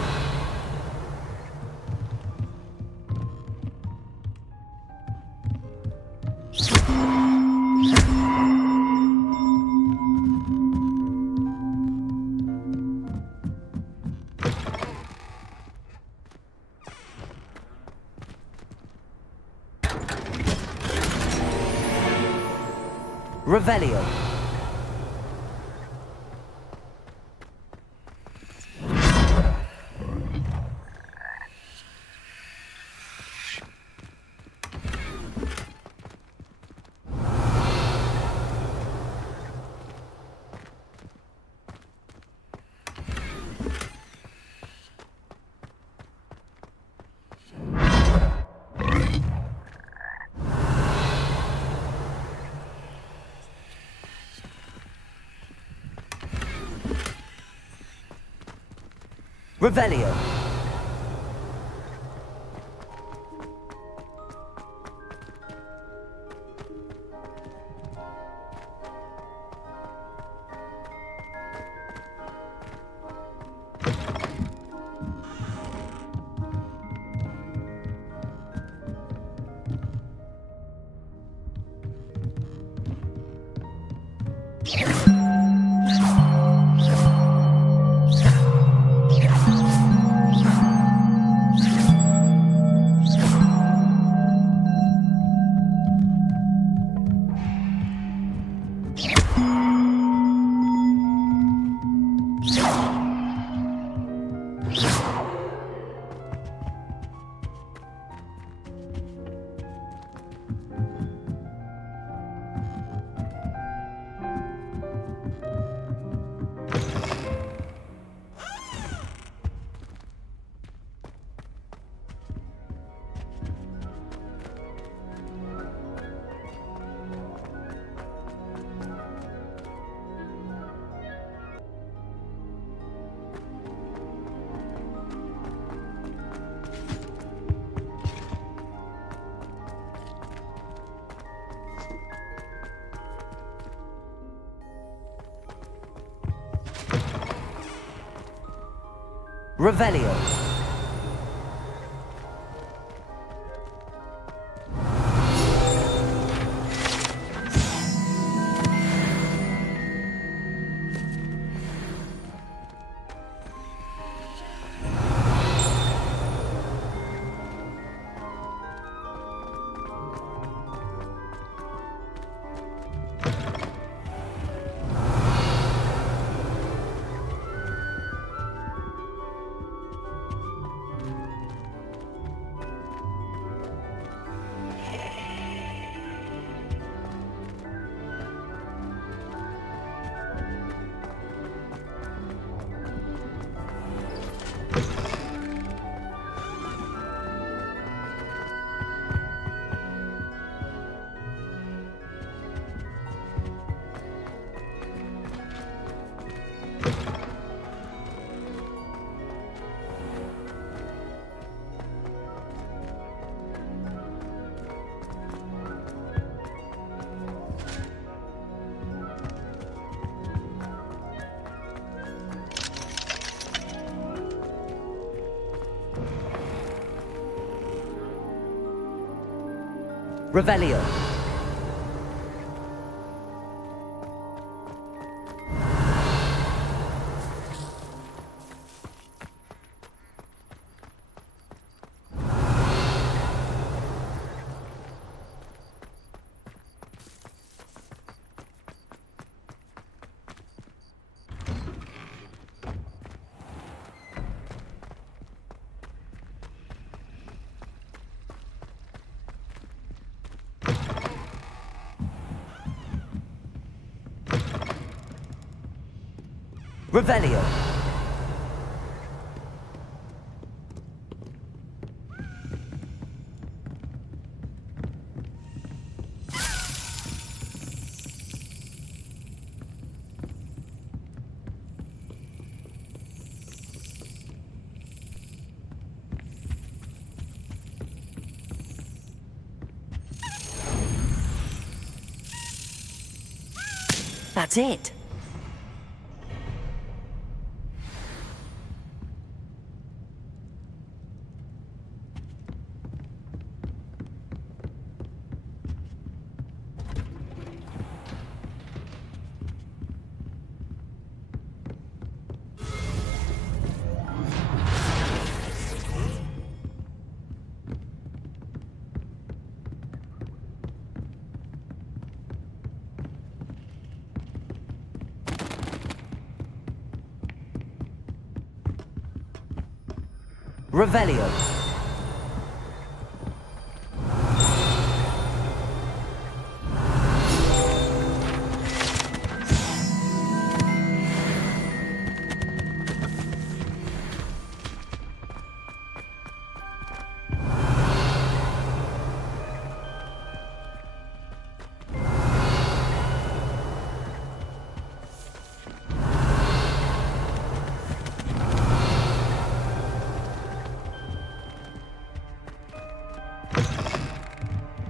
Revelio. Revelio. Revelio. Revelio. Revelio. That's it. Revelio.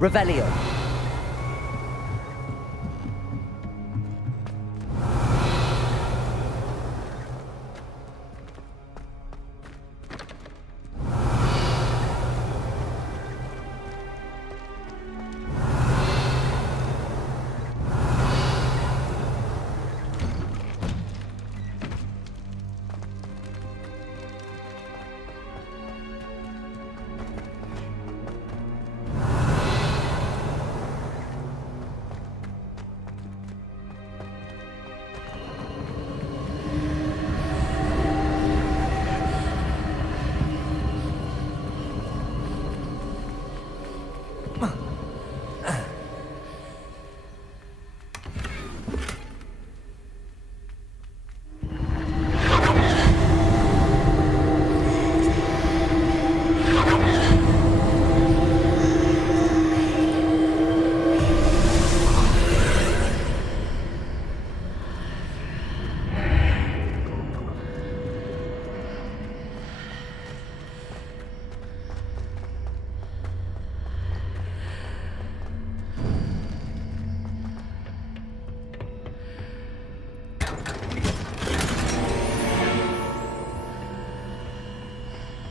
Revelio.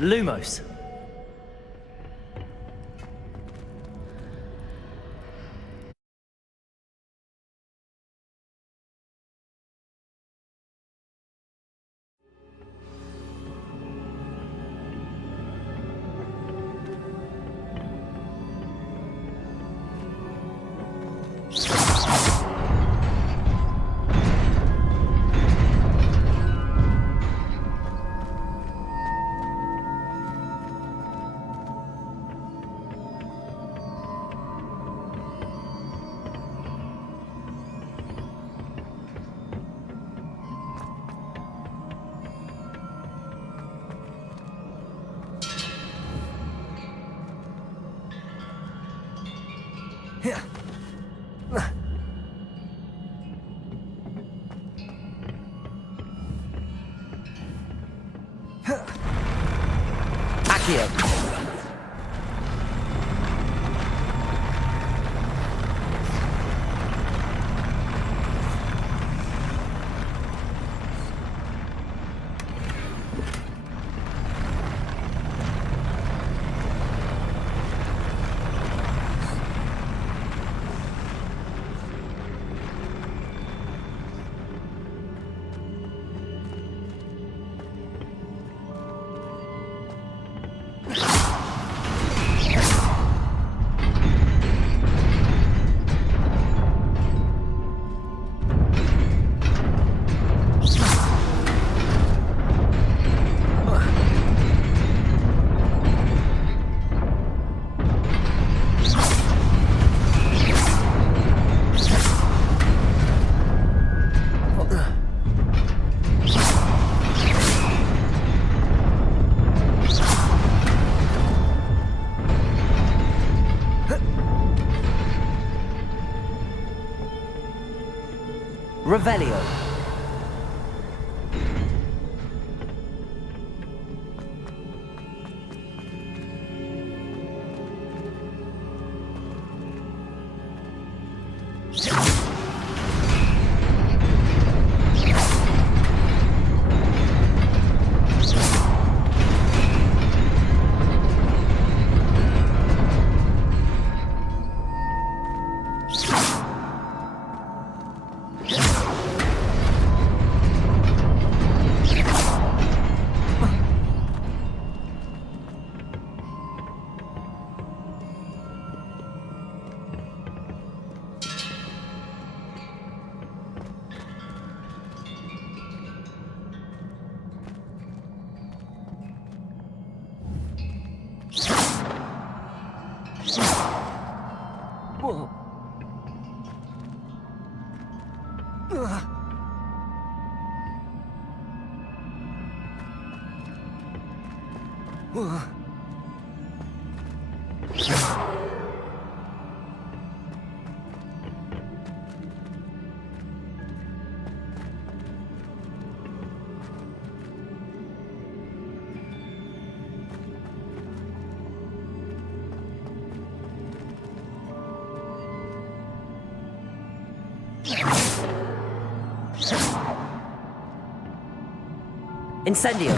Lumos. Accio. Revelio. Whoa. Incendio.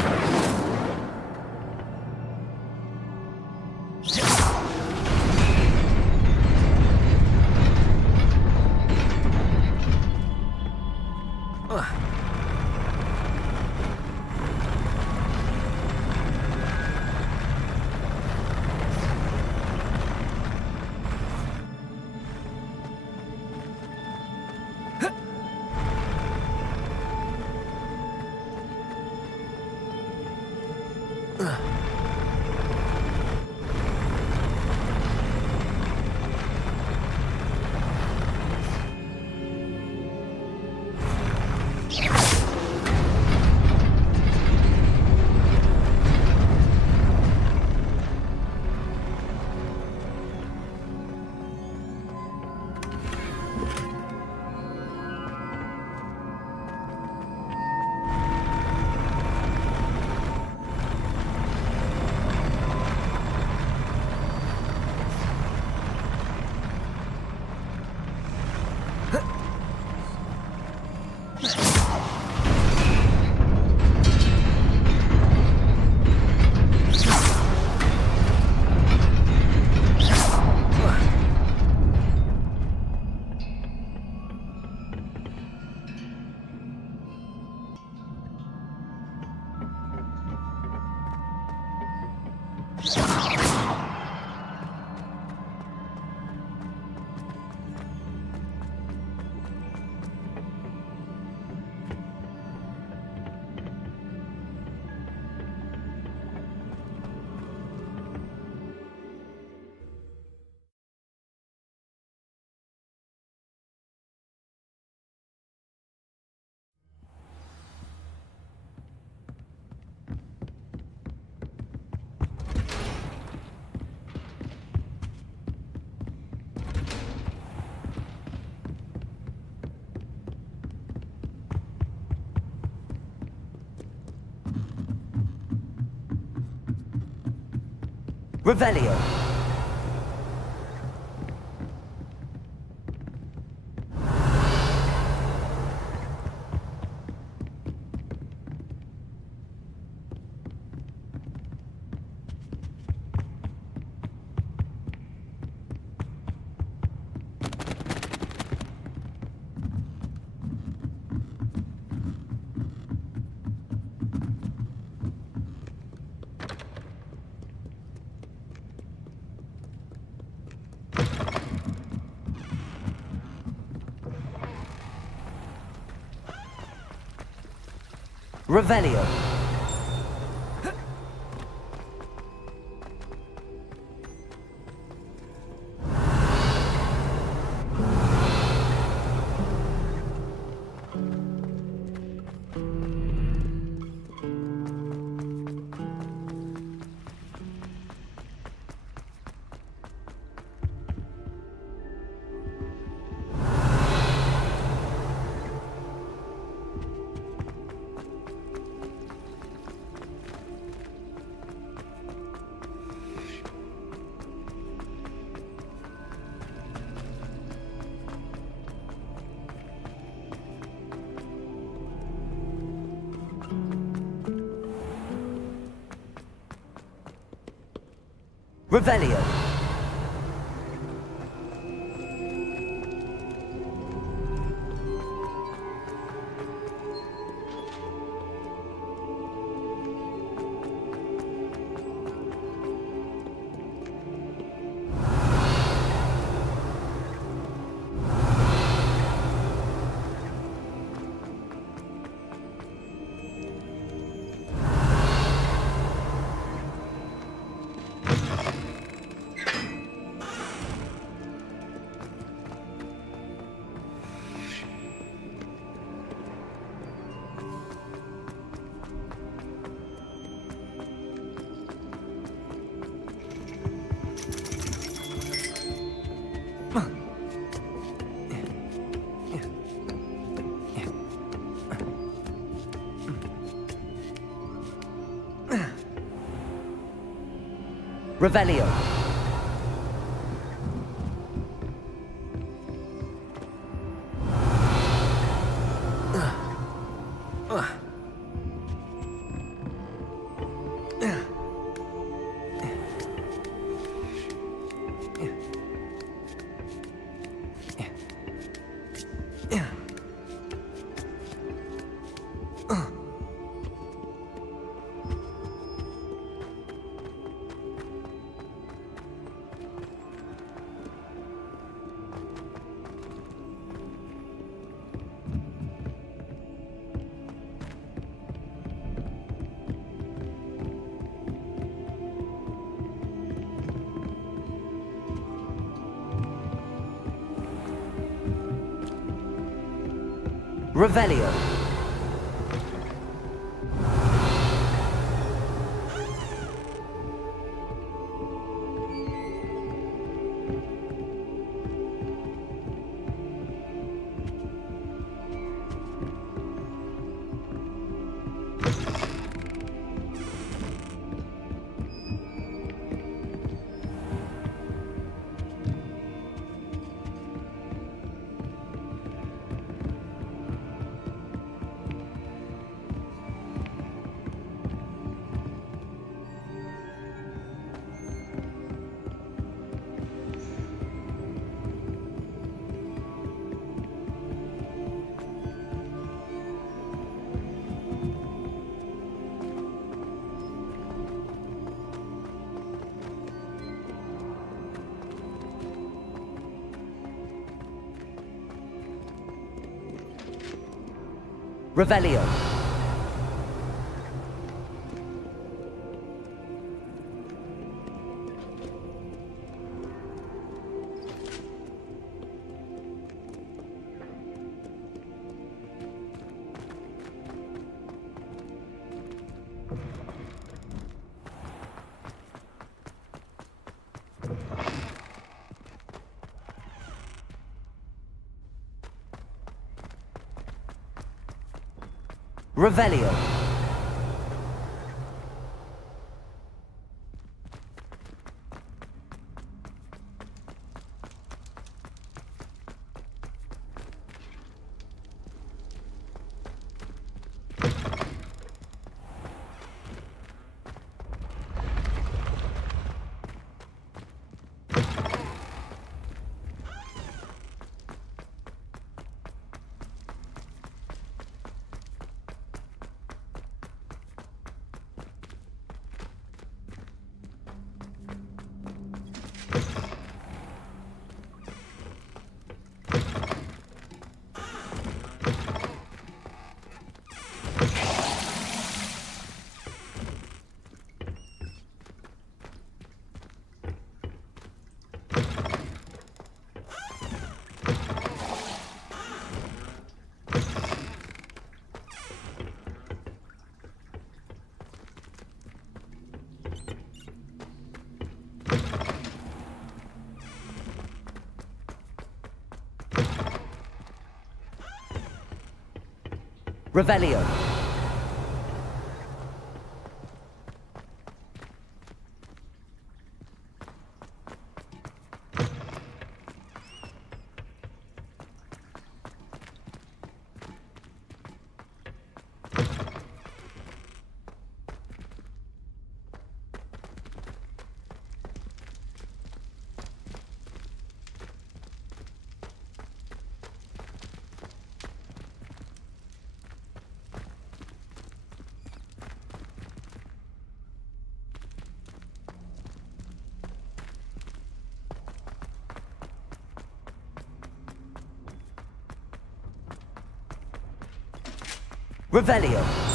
Revelio. Revelio. Revelio. Revelio. Revelio. Revelio. Revelio. Revelio. Revelio.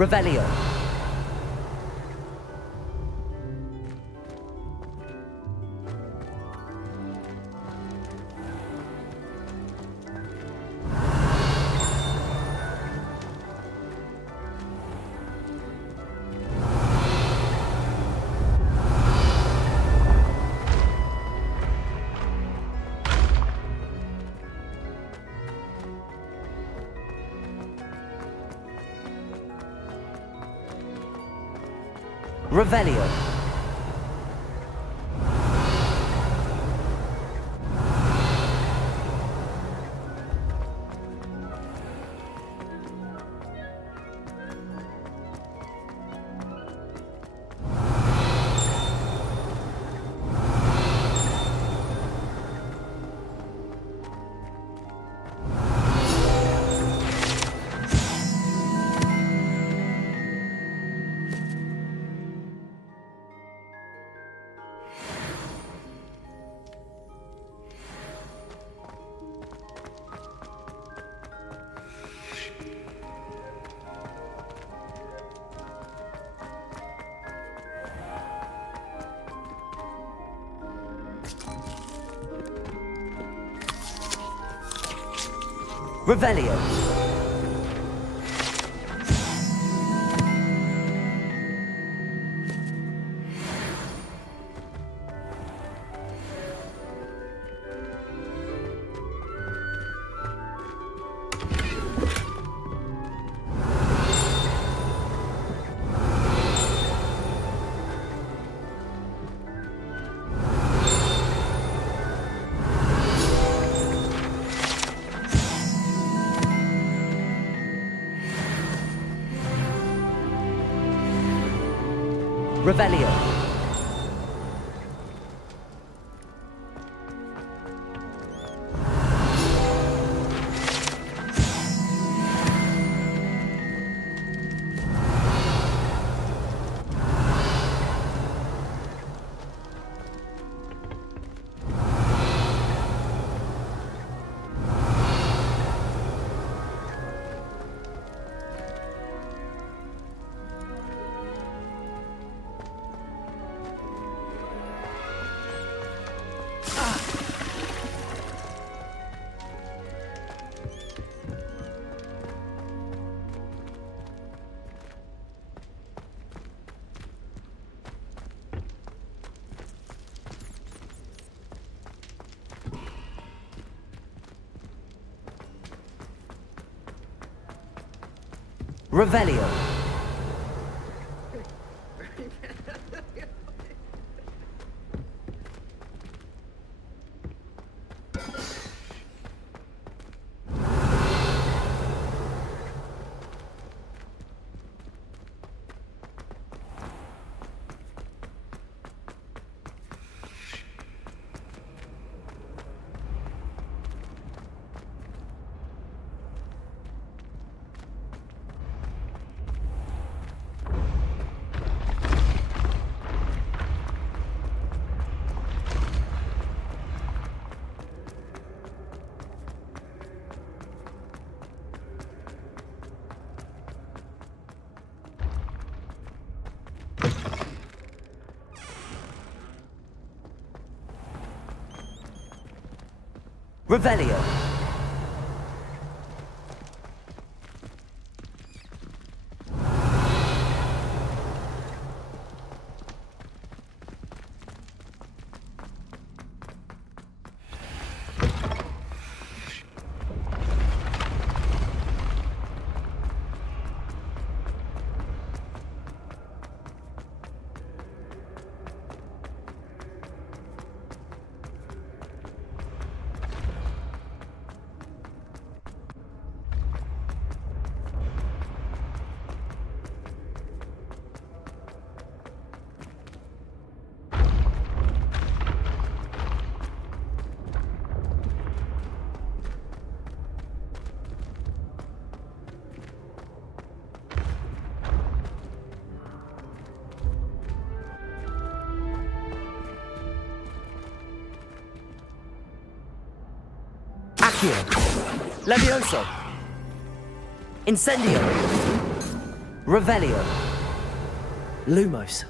Revelio. Revelio. Revelio. Revelio. Revelio. Revelio. Accio. Levioso. Incendio. Revelio. Lumos.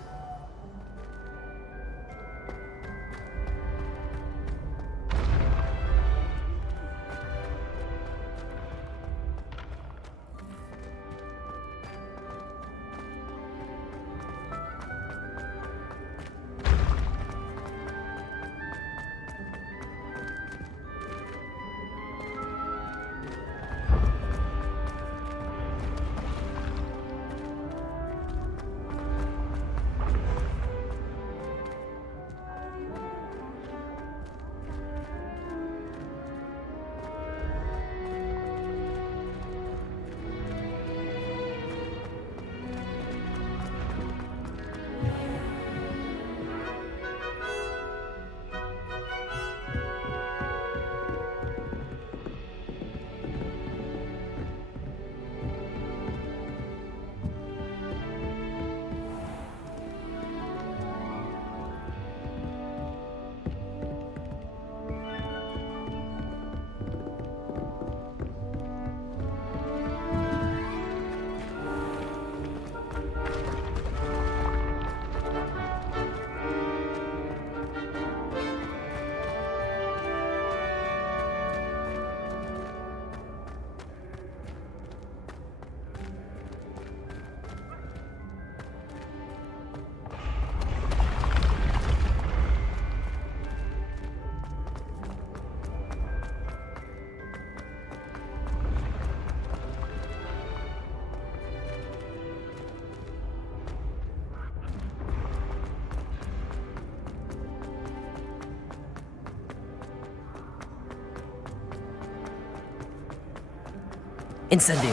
Incendio.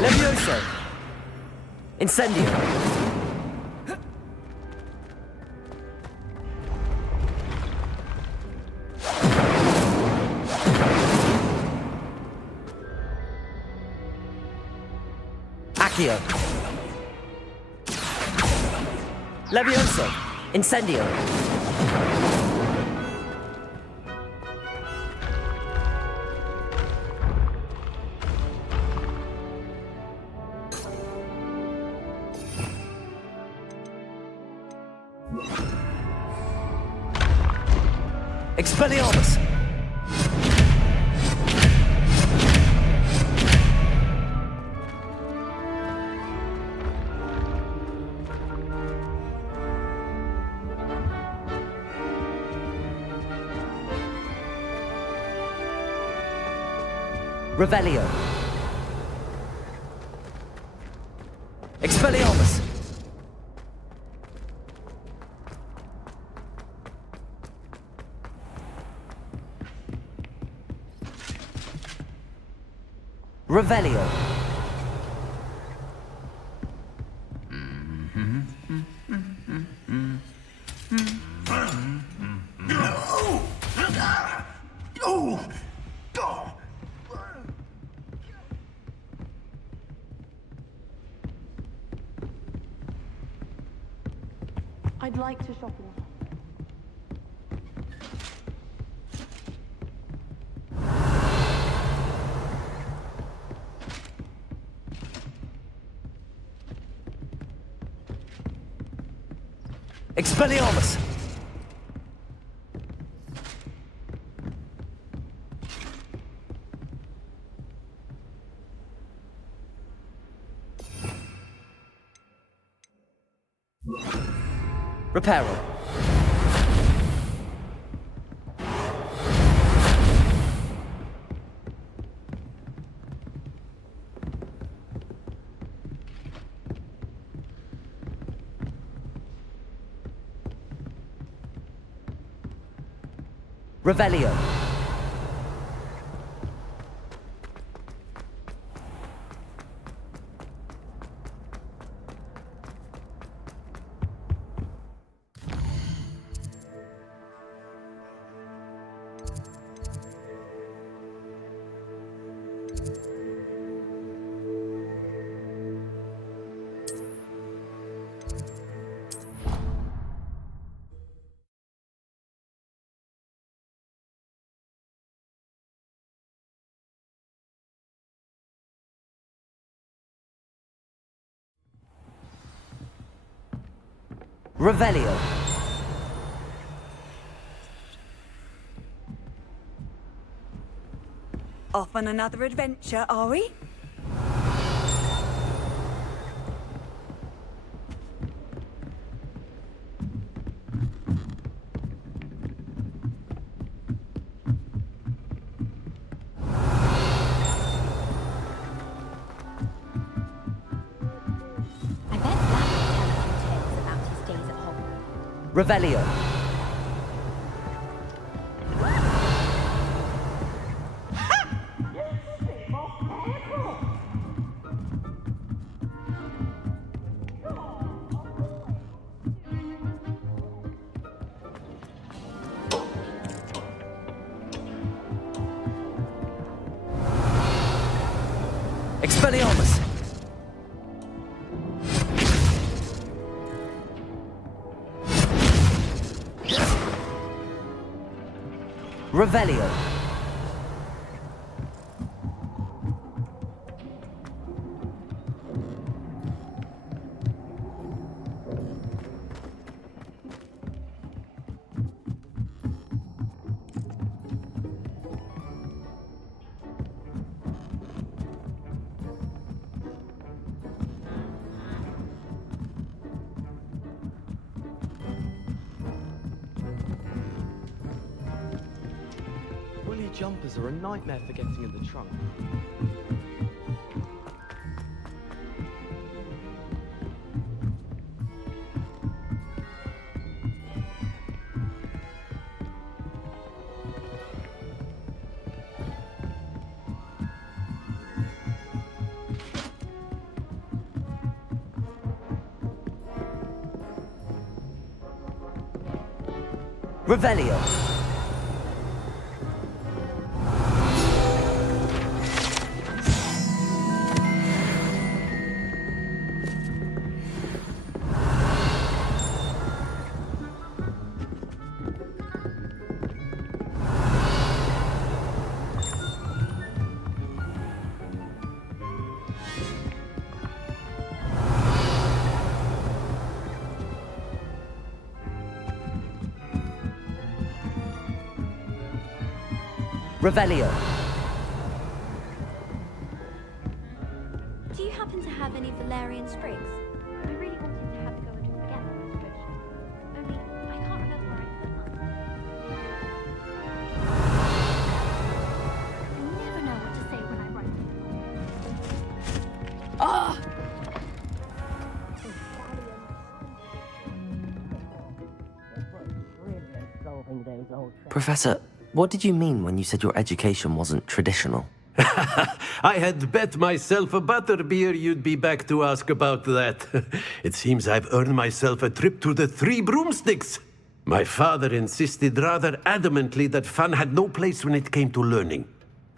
Levioso. Incendio. Accio. Levioso. Incendio. Expelliarmus! Revelio! Expelliarmus! Revelio. I'd like to shop in. Expelliarmus! Reparo. Revelio. Revelio. Off on another adventure, are we? I bet Black will tell a few tales about his days at Hogwarts. Revelio. Expelliarmus! Revelio. Woolly jumpers are a nightmare for getting in the trunk. Revelio. Revelio. Do you happen to have any Valerian sprigs? I really wanted to have a go and forget that this potion. Only, I can't remember where I put mine. I never know what to say when I write. Ah! Professor, what did you mean when you said your education wasn't traditional? I had bet myself a butterbeer you'd be back to ask about that. It seems I've earned myself a trip to the Three Broomsticks. My father insisted rather adamantly that fun had no place when it came to learning.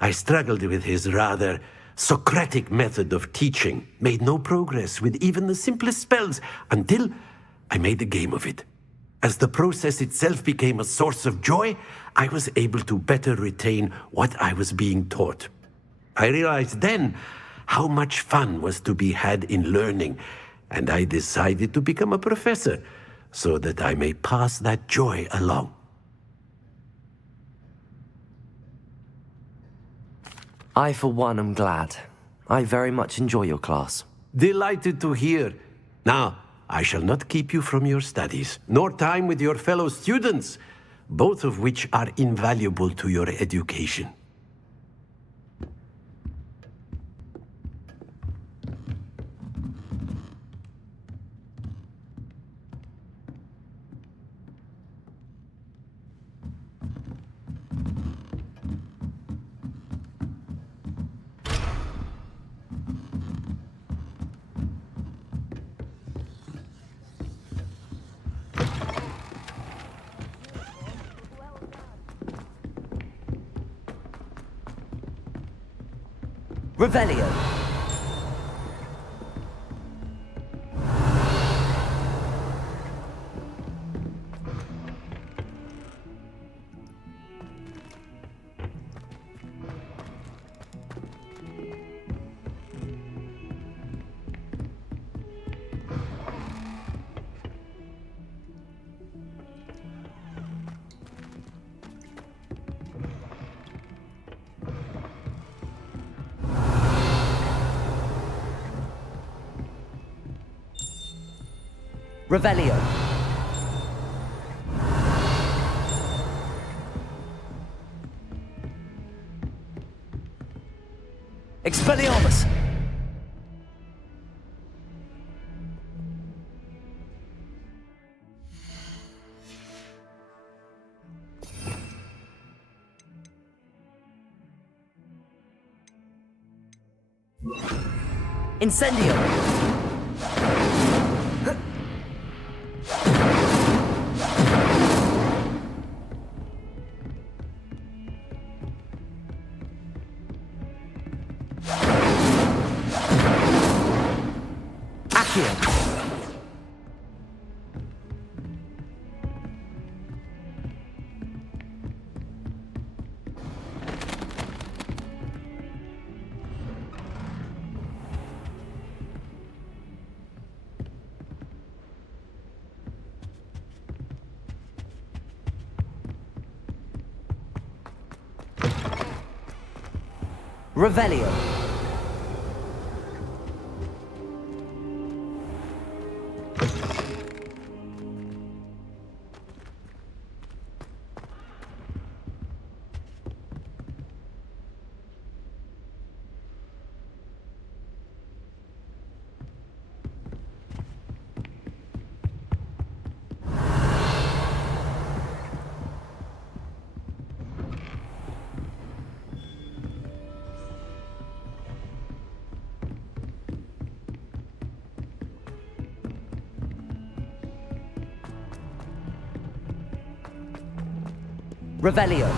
I struggled with his rather Socratic method of teaching, made no progress with even the simplest spells until I made a game of it. As the process itself became a source of joy, I was able to better retain what I was being taught. I realized then how much fun was to be had in learning, and I decided to become a professor so that I may pass that joy along. I, for one, am glad. I very much enjoy your class. Delighted to hear. Now, I shall not keep you from your studies, nor time with your fellow students, both of which are invaluable to your education. Revelio. Revelio. Expelliarmus! Incendio! Accio! Revelio. Revelio.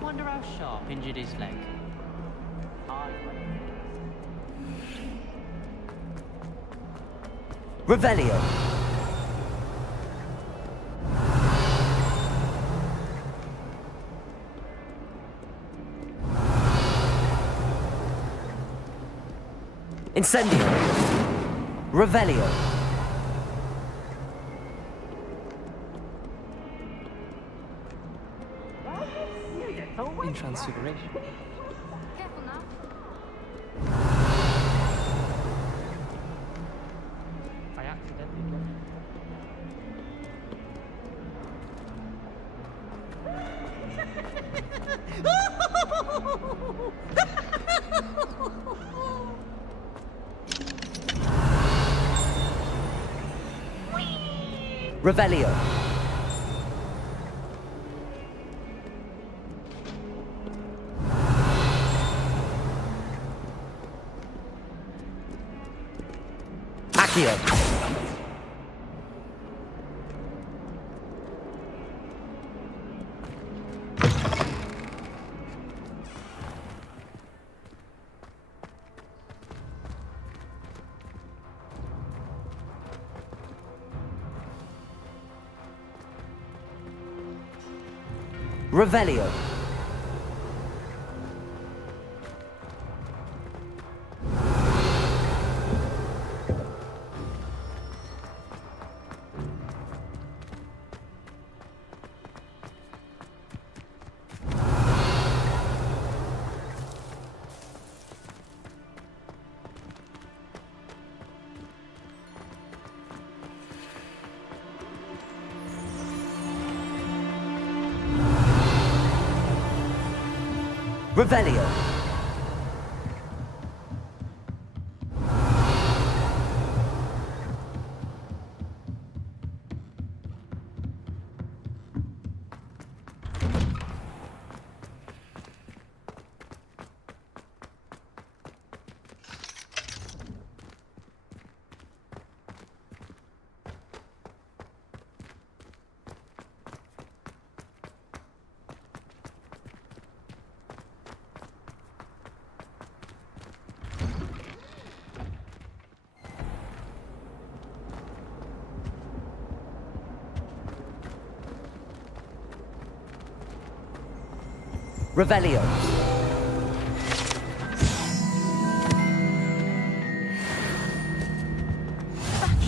Wonder how Sharp injured his leg. Revelio. Incendio. Revelio. In Transfiguration. Careful now. I accidentally dropped Revelio. Accio. Revelio. Revelio. Revelio.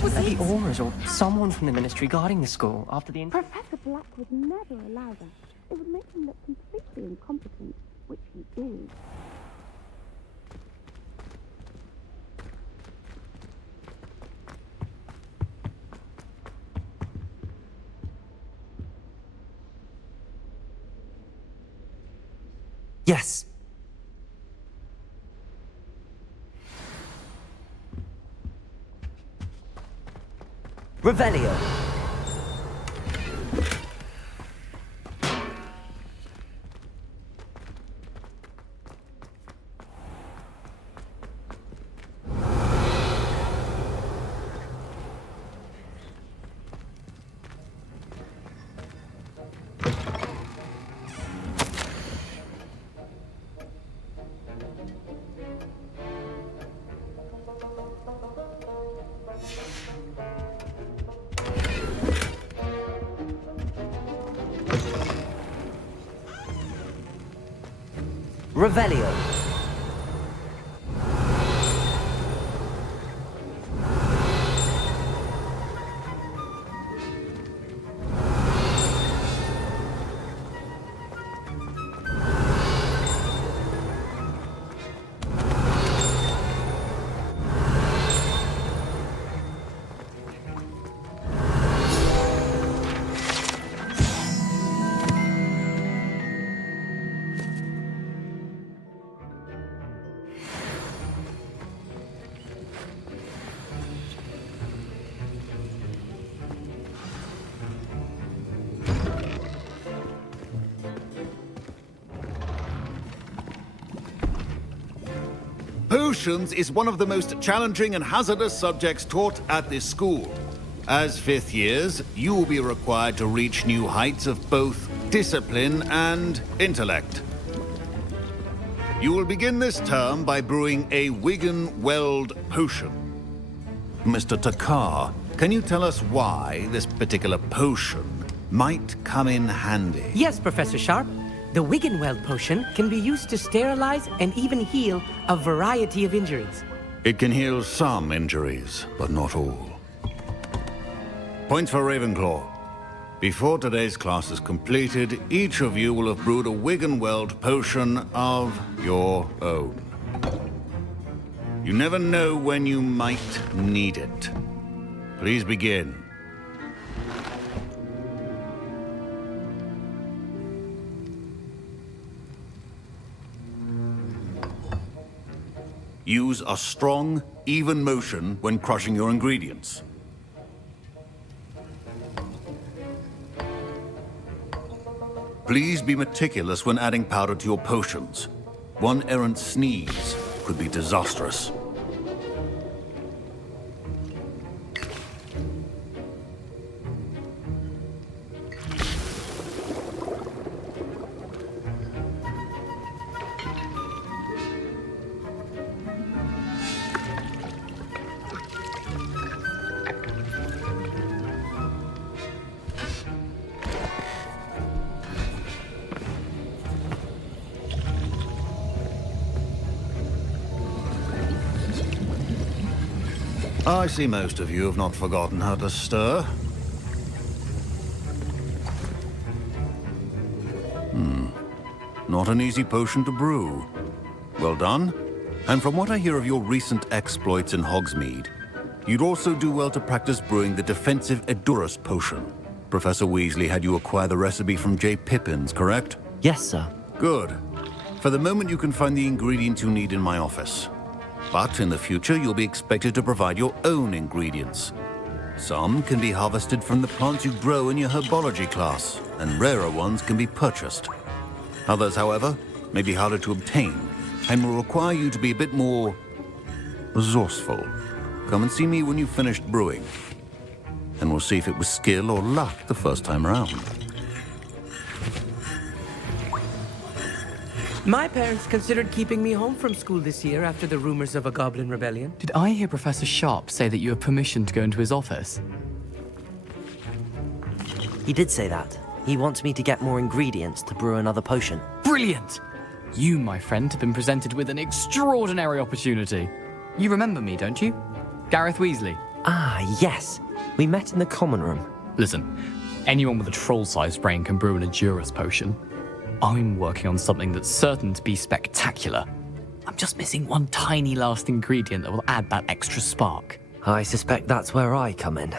Should there be auras or someone from the ministry guarding the school after the... Professor Black would never allow that. It would make him look completely incompetent, which he is. Yes. Revelio. Revelio. Potions is one of the most challenging and hazardous subjects taught at this school. As fifth years, you will be required to reach new heights of both discipline and intellect. You will begin this term by brewing a Wigan-Weld potion. Mr. Takar, can you tell us why this particular potion might come in handy? Yes, Professor Sharp. The Wigan-Weld potion can be used to sterilize and even heal a variety of injuries. It can heal some injuries, but not all. Points for Ravenclaw. Before today's class is completed, each of you will have brewed a Wigan-Weld potion of your own. You never know when you might need it. Please begin. Use a strong, even motion when crushing your ingredients. Please be meticulous when adding powder to your potions. One errant sneeze could be disastrous. I see most of you have not forgotten how to stir. Not an easy potion to brew. Well done. And from what I hear of your recent exploits in Hogsmeade, you'd also do well to practice brewing the defensive Edurus potion. Professor Weasley had you acquire the recipe from J. Pippins, correct? Yes, sir. Good. For the moment, you can find the ingredients you need in my office. But in the future, you'll be expected to provide your own ingredients. Some can be harvested from the plants you grow in your herbology class, and rarer ones can be purchased. Others, however, may be harder to obtain, and will require you to be a bit more resourceful. Come and see me when you've finished brewing, and we'll see if it was skill or luck the first time around. My parents considered keeping me home from school this year after the rumors of a goblin rebellion. Did I hear Professor Sharp say that you have permission to go into his office? He did say that. He wants me to get more ingredients to brew another potion. Brilliant! You, my friend, have been presented with an extraordinary opportunity. You remember me, don't you? Gareth Weasley. Ah, yes. We met in the common room. Listen, anyone with a troll-sized brain can brew an Edurus potion. I'm working on something that's certain to be spectacular. I'm just missing one tiny last ingredient that will add that extra spark. I suspect that's where I come in.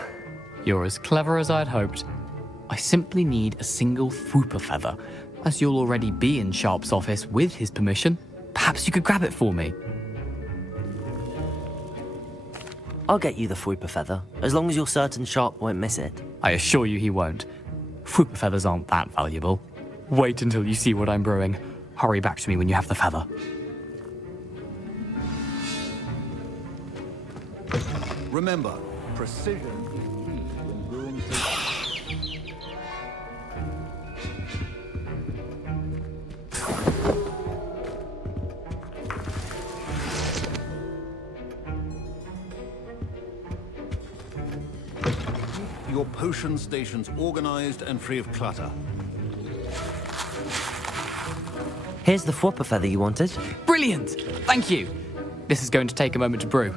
You're as clever as I'd hoped. I simply need a single Fwooper feather. As you'll already be in Sharp's office with his permission, perhaps you could grab it for me. I'll get you the Fwooper feather, as long as you're certain Sharp won't miss it. I assure you he won't. Fwooper feathers aren't that valuable. Wait until you see what I'm brewing. Hurry back to me when you have the feather. Remember, precision is key when brewing. Keep your potion stations organized and free of clutter. Here's the Fwooper feather you wanted. Brilliant! Thank you! This is going to take a moment to brew.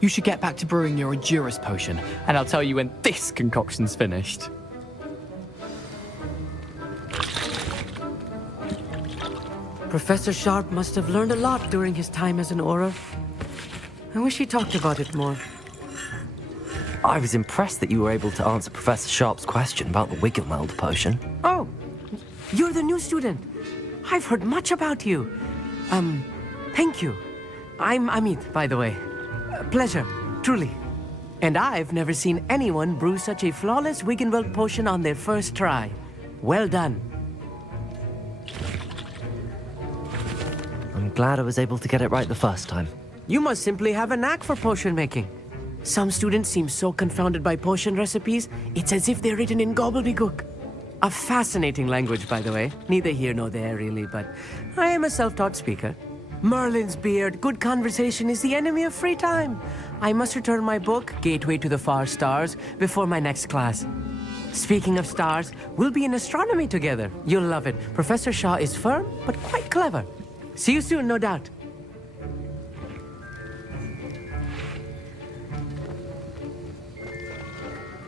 You should get back to brewing your Edurus potion, and I'll tell you when this concoction's finished. Professor Sharp must have learned a lot during his time as an Auror. I wish he talked about it more. I was impressed that you were able to answer Professor Sharp's question about the Wiggenweld potion. Oh, you're the new student. I've heard much about you. Thank you. I'm Amit, by the way. Pleasure, truly. And I've never seen anyone brew such a flawless Wiggenweld potion on their first try. Well done. I'm glad I was able to get it right the first time. You must simply have a knack for potion making. Some students seem so confounded by potion recipes, it's as if they're written in gobbledygook. A fascinating language, by the way. Neither here nor there, really, but I am a self-taught speaker. Merlin's beard, good conversation is the enemy of free time. I must return my book, Gateway to the Far Stars, before my next class. Speaking of stars, we'll be in astronomy together. You'll love it. Professor Shaw is firm, but quite clever. See you soon, no doubt.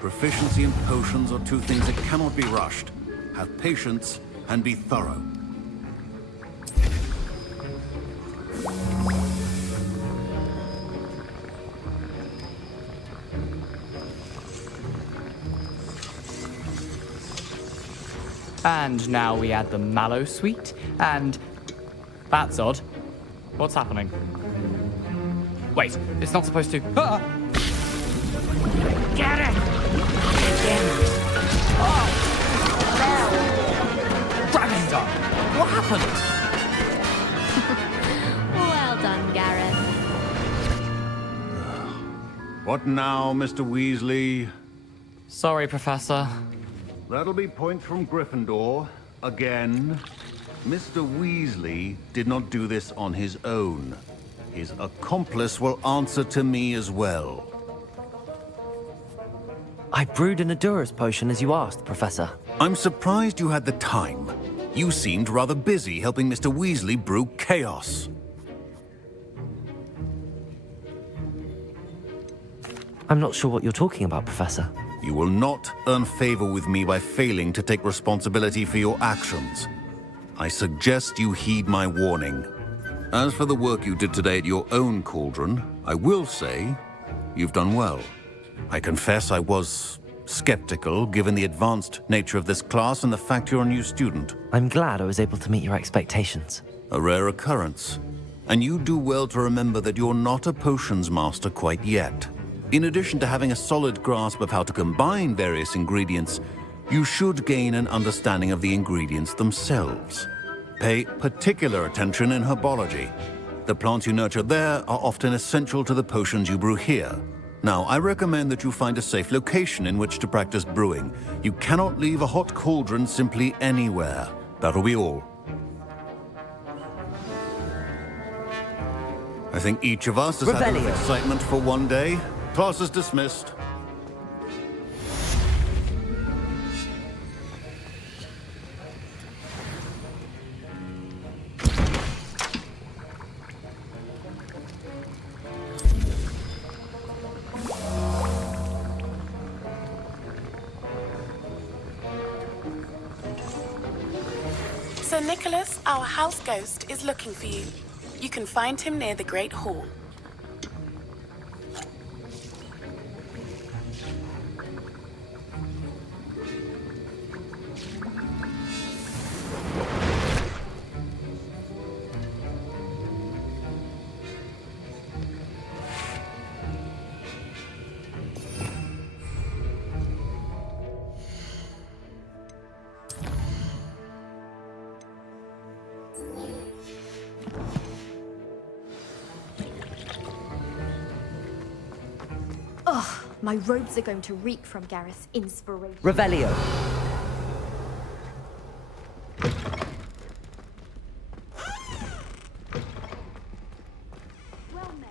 Proficiency in potions are two things that cannot be rushed. Have patience and be thorough. And now we add the mallow sweet, and... That's odd. What's happening? Wait, it's not supposed to... Ah! Get it! Dragon's Eye! What happened? Well done, Gareth. What now, Mr. Weasley? Sorry, Professor. That'll be points from Gryffindor. Again. Mr. Weasley did not do this on his own. His accomplice will answer to me as well. I brewed an Edurus potion as you asked, Professor. I'm surprised you had the time. You seemed rather busy helping Mr. Weasley brew chaos. I'm not sure what you're talking about, Professor. You will not earn favor with me by failing to take responsibility for your actions. I suggest you heed my warning. As for the work you did today at your own cauldron, I will say you've done well. I confess I was skeptical, given the advanced nature of this class and the fact you're a new student. I'm glad I was able to meet your expectations. A rare occurrence. And you do well to remember that you're not a potions master quite yet. In addition to having a solid grasp of how to combine various ingredients, you should gain an understanding of the ingredients themselves. Pay particular attention in herbology. The plants you nurture there are often essential to the potions you brew here. Now, I recommend that you find a safe location in which to practice brewing. You cannot leave a hot cauldron simply anywhere. That'll be all. I think each of us has had enough excitement for one day. Class is dismissed. Sir Nicholas, our house ghost, is looking for you. You can find him near the Great Hall. Ugh, my robes are going to reek from Gareth's inspiration. Revelio. Well met.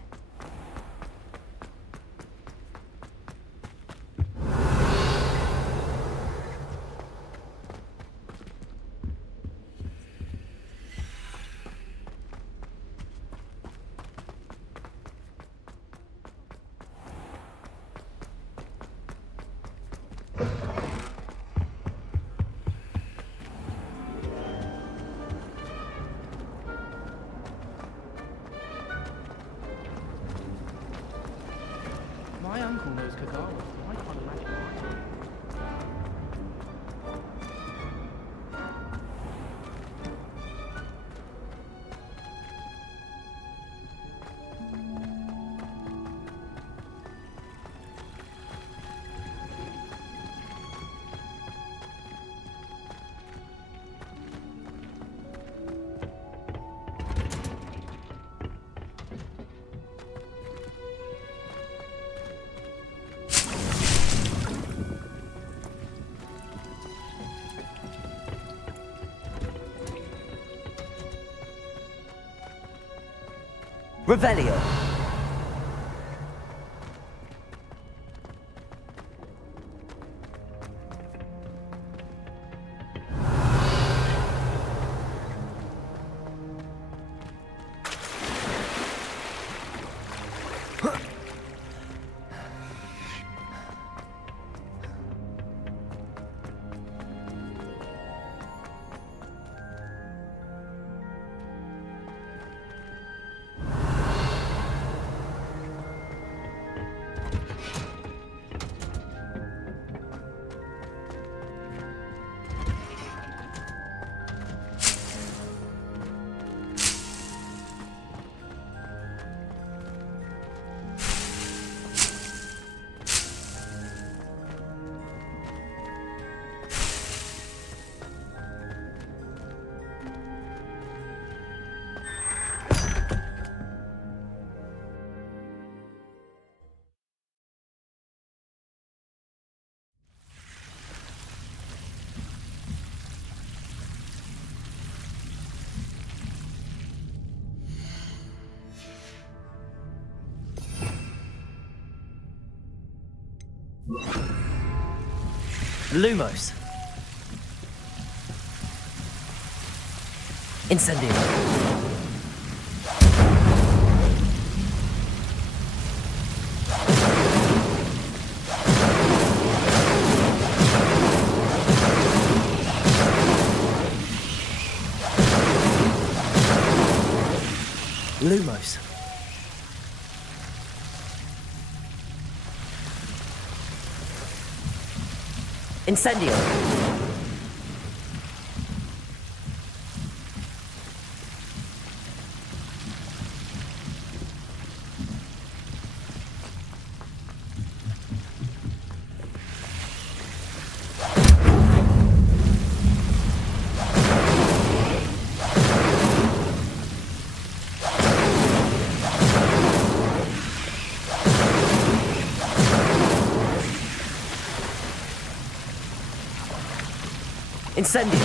My uncle knows Kagara. I can't imagine why. Revelio. Lumos. Incendio. Lumos. Incendio. Incendio.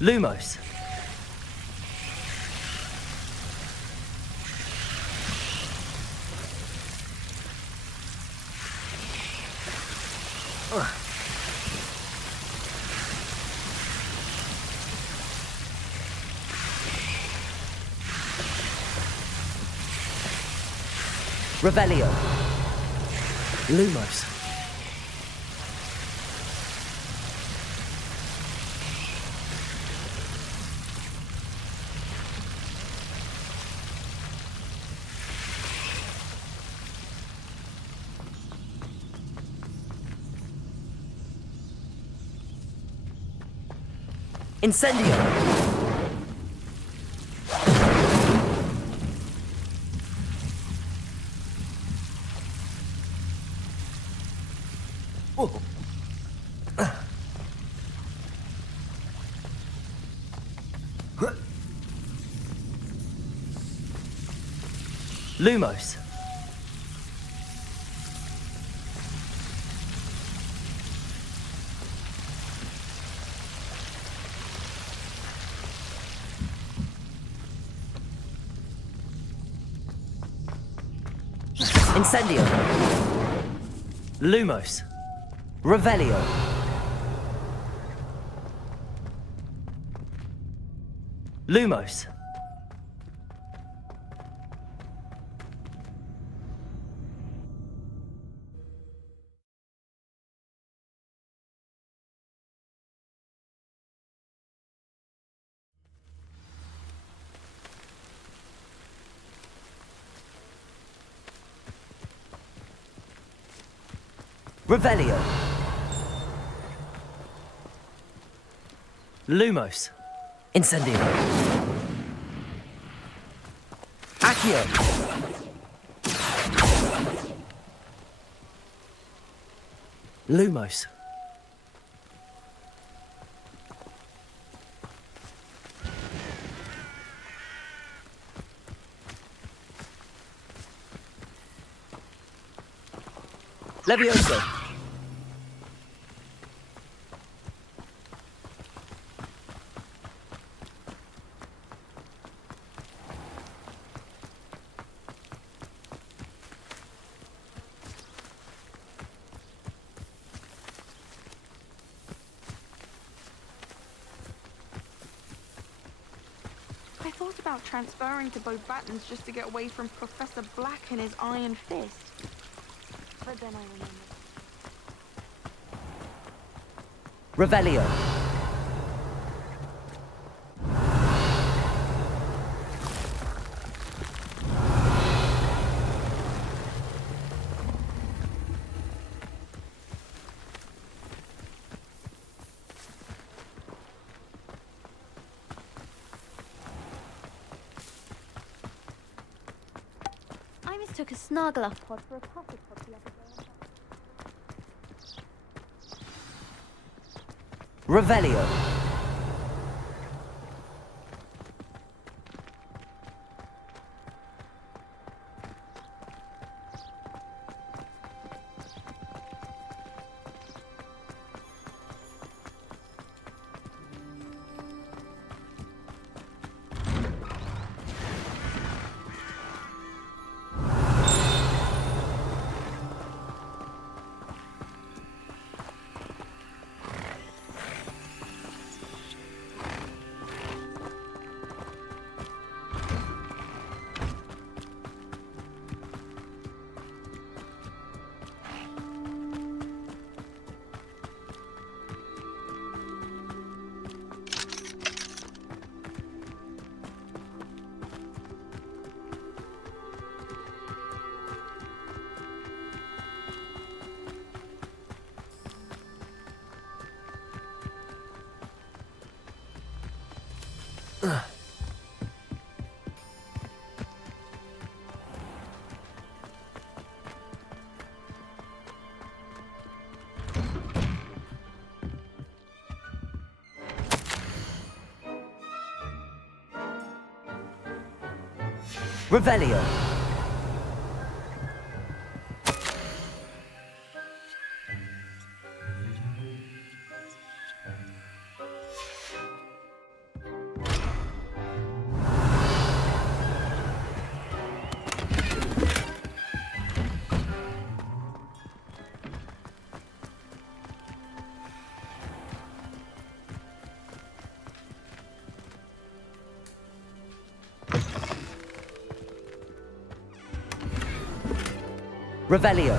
Lumos. Revelio. Lumos. Incendio. Lumos. Incendio. Lumos. Revelio. Lumos. Revelio. Lumos. Incendio. Accio. Lumos. Levioso. I thought about transferring to both Battens just to get away from Professor Black and his iron fist. But then I remembered. Revelio. I mistook a Snargaluff pod for a Puffy pod the other day. Revelio. Revelio. Revelio.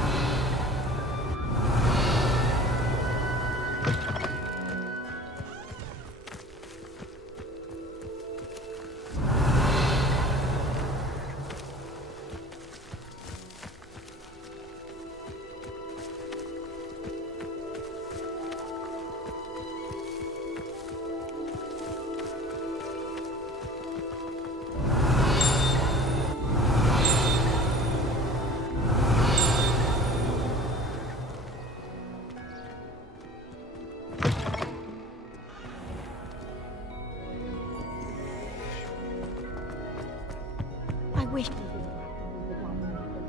I wish we didn't have to use the gathering method.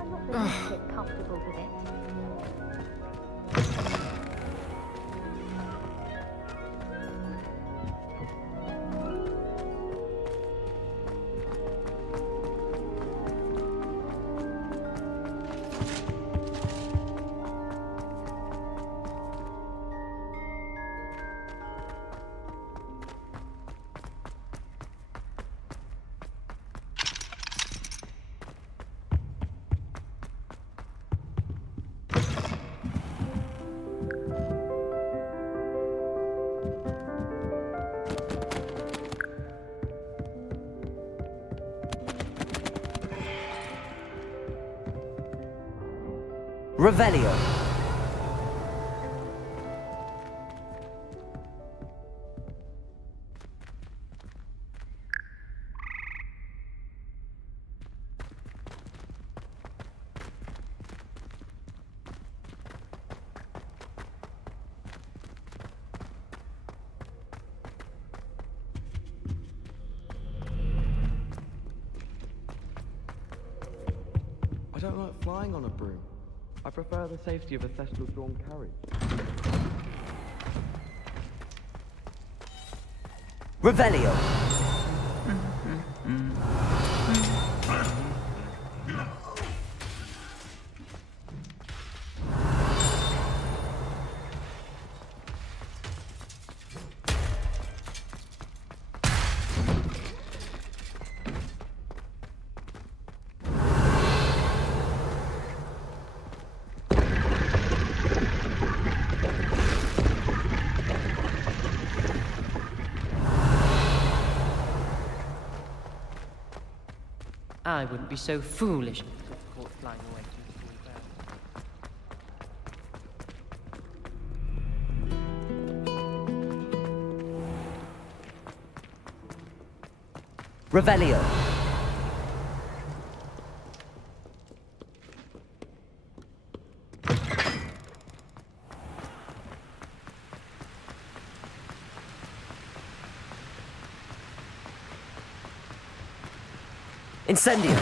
I'm not the least bit comfortable with it. Revelio. I don't like flying on a broom. I prefer the safety of a settle-drawn carriage. Revelio. I wouldn't be so foolish to get caught flying away through the cool clouds. Revelio. Incendio.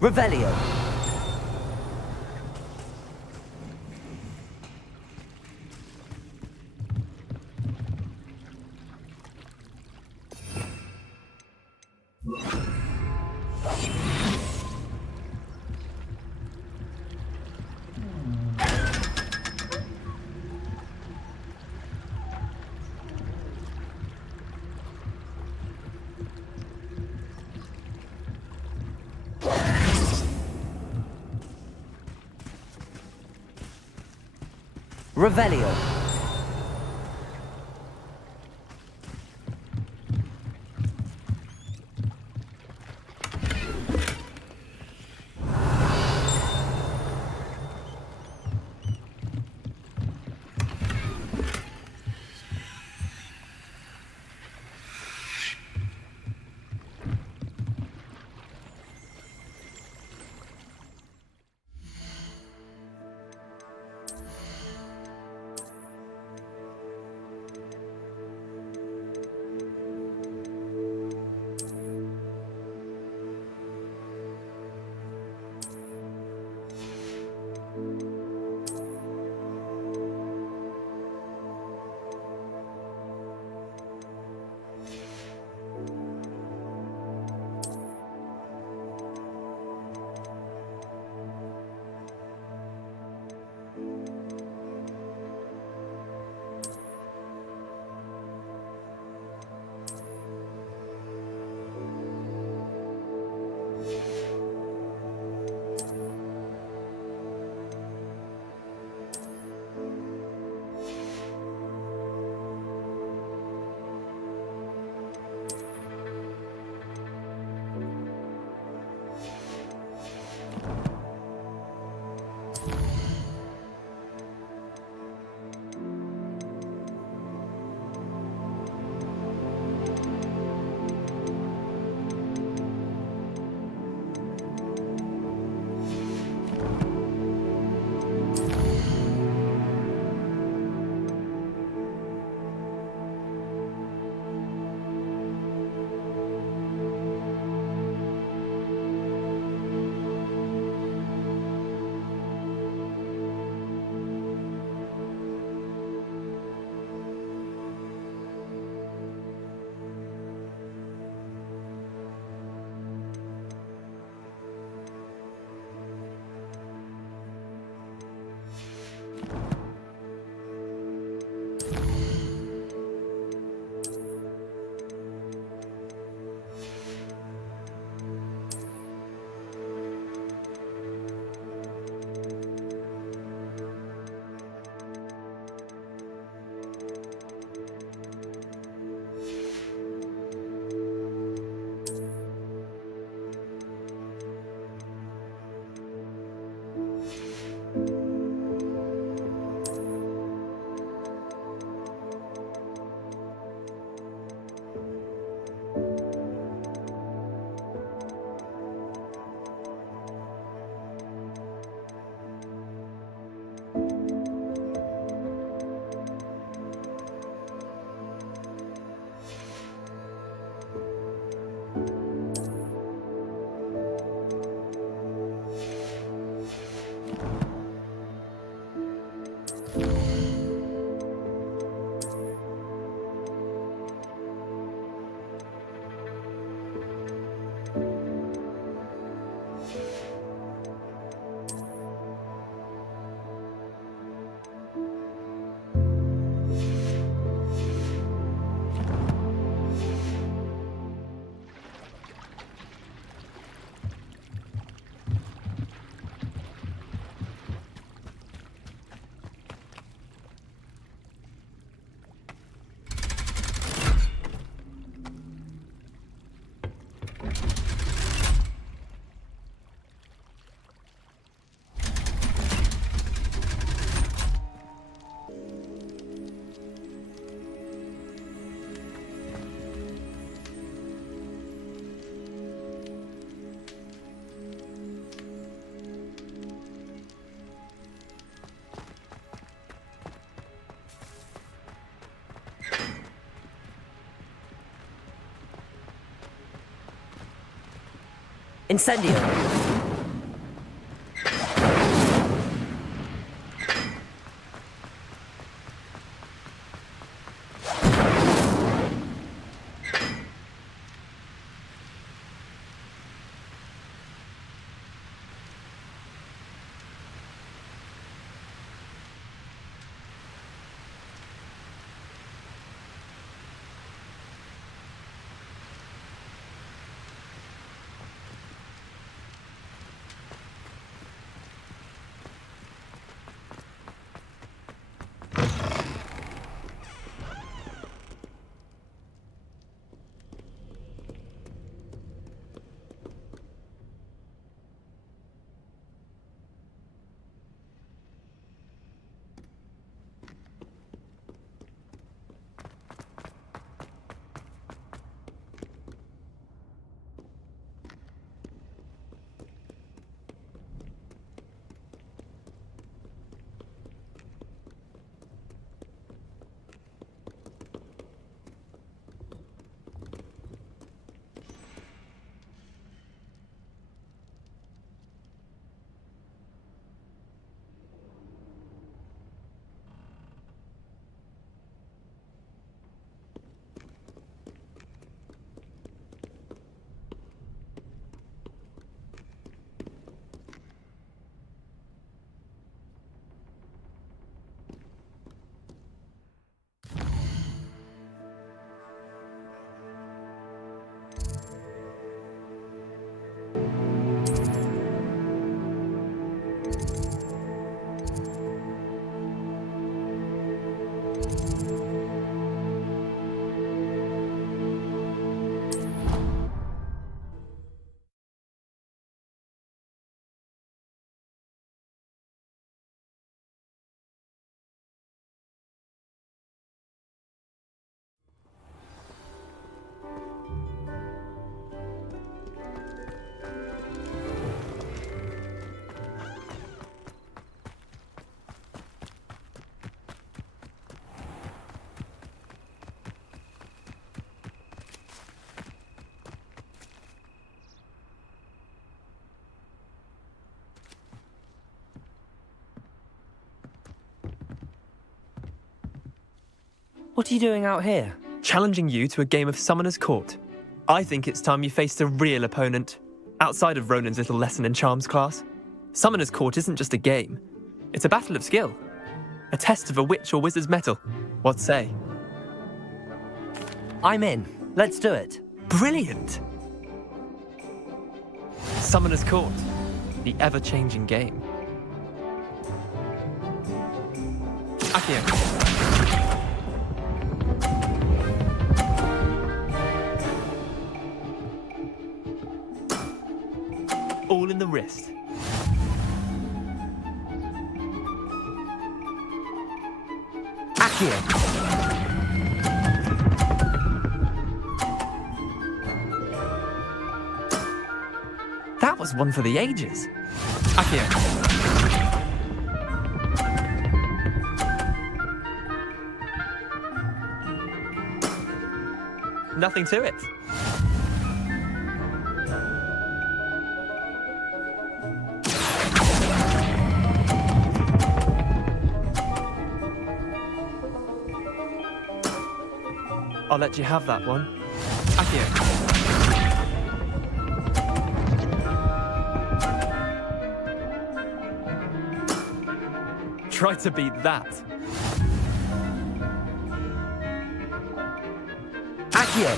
Revelio. Revelio. Incendio. What are you doing out here? Challenging you to a game of Summoner's Court. I think it's time you faced a real opponent, outside of Ronan's little lesson in charms class. Summoner's Court isn't just a game. It's a battle of skill. A test of a witch or wizard's mettle. What say? I'm in. Let's do it. Brilliant! Summoner's Court. The ever-changing game. Accio. All in the wrist. Accio. That was one for the ages. Accio. Nothing to it. I'll let you have that one. Accio. Try to beat that. Accio.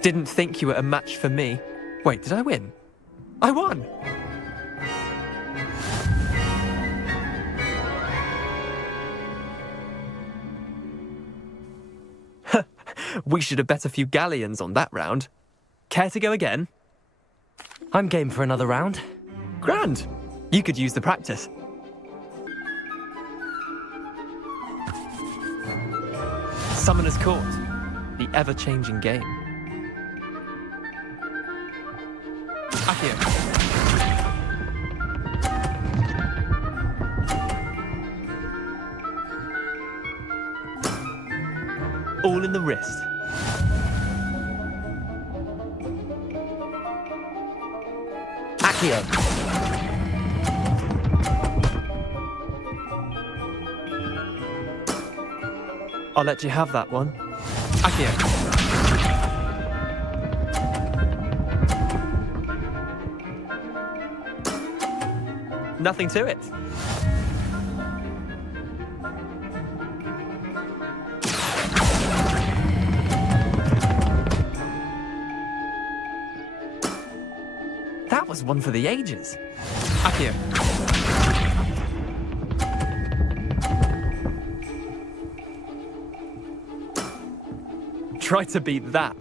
Didn't think you were a match for me. Wait, did I win? I won! We should have bet a few galleons on that round. Care to go again? I'm game for another round. Grand. You could use the practice. Summoner's Court. The ever-changing game. Accio. All in the wrist. Accio. I'll let you have that one. Accio. Nothing to it. That was one for the ages. Accio. Try to beat that.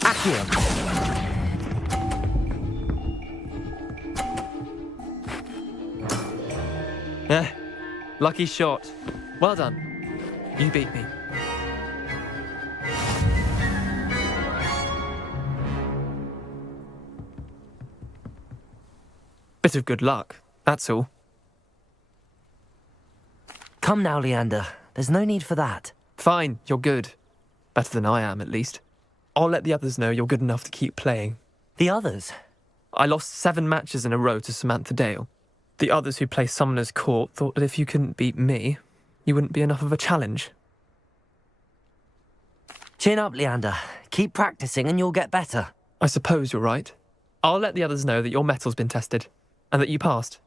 Accio. Lucky shot. Well done. You beat me. Bit of good luck, that's all. Come now, Leander. There's no need for that. Fine, you're good. Better than I am, at least. I'll let the others know you're good enough to keep playing. The others? I lost 7 matches in a row to Samantha Dale. The others who play Summoner's Court thought that if you couldn't beat me, you wouldn't be enough of a challenge. Chin up, Leander. Keep practicing and you'll get better. I suppose you're right. I'll let the others know that your metal's been tested, and that you passed.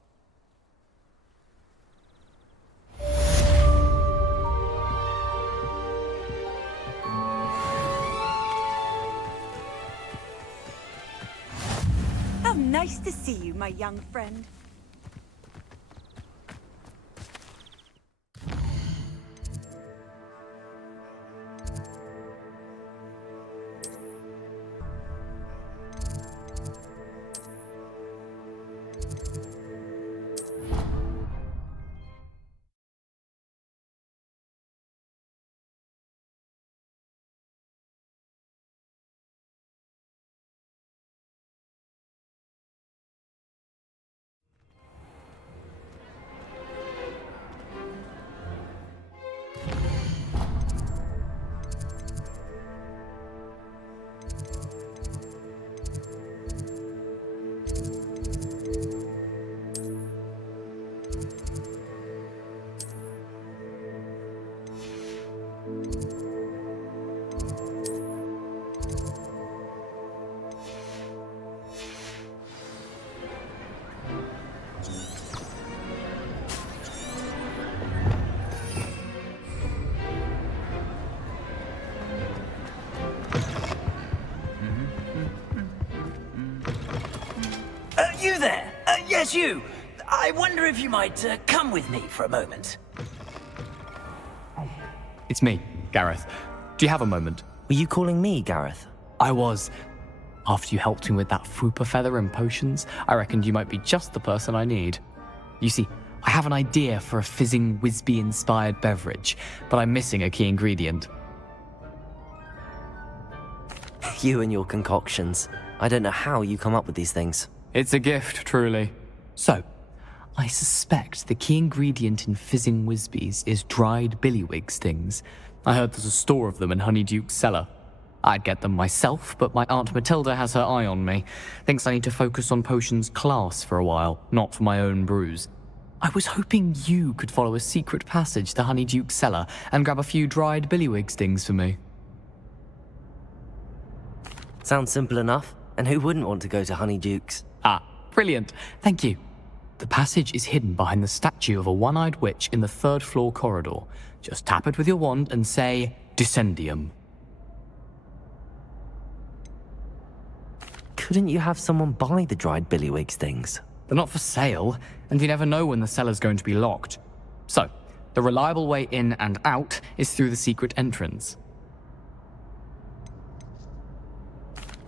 How nice to see you, my young friend. You there? Yes, you. I wonder if you might come with me for a moment. It's me, Gareth. Do you have a moment? Were you calling me, Gareth? I was. After you helped me with that Fupa feather and potions, I reckoned you might be just the person I need. You see, I have an idea for a fizzing Wisby-inspired beverage, but I'm missing a key ingredient. You and your concoctions. I don't know how you come up with these things. It's a gift, truly. So, I suspect the key ingredient in fizzing Whizbees is dried billywig stings. I heard there's a store of them in Honeyduke's cellar. I'd get them myself, but my Aunt Matilda has her eye on me. Thinks I need to focus on potions class for a while, not for my own brews. I was hoping you could follow a secret passage to Honeyduke's cellar and grab a few dried billywig stings for me. Sounds simple enough. And who wouldn't want to go to Honeyduke's? Ah, brilliant. Thank you. The passage is hidden behind the statue of a one-eyed witch in the 3rd floor corridor. Just tap it with your wand and say, Descendium. Couldn't you have someone buy the dried billywig stings? They're not for sale, and you never know when the cellar's going to be locked. So, the reliable way in and out is through the secret entrance.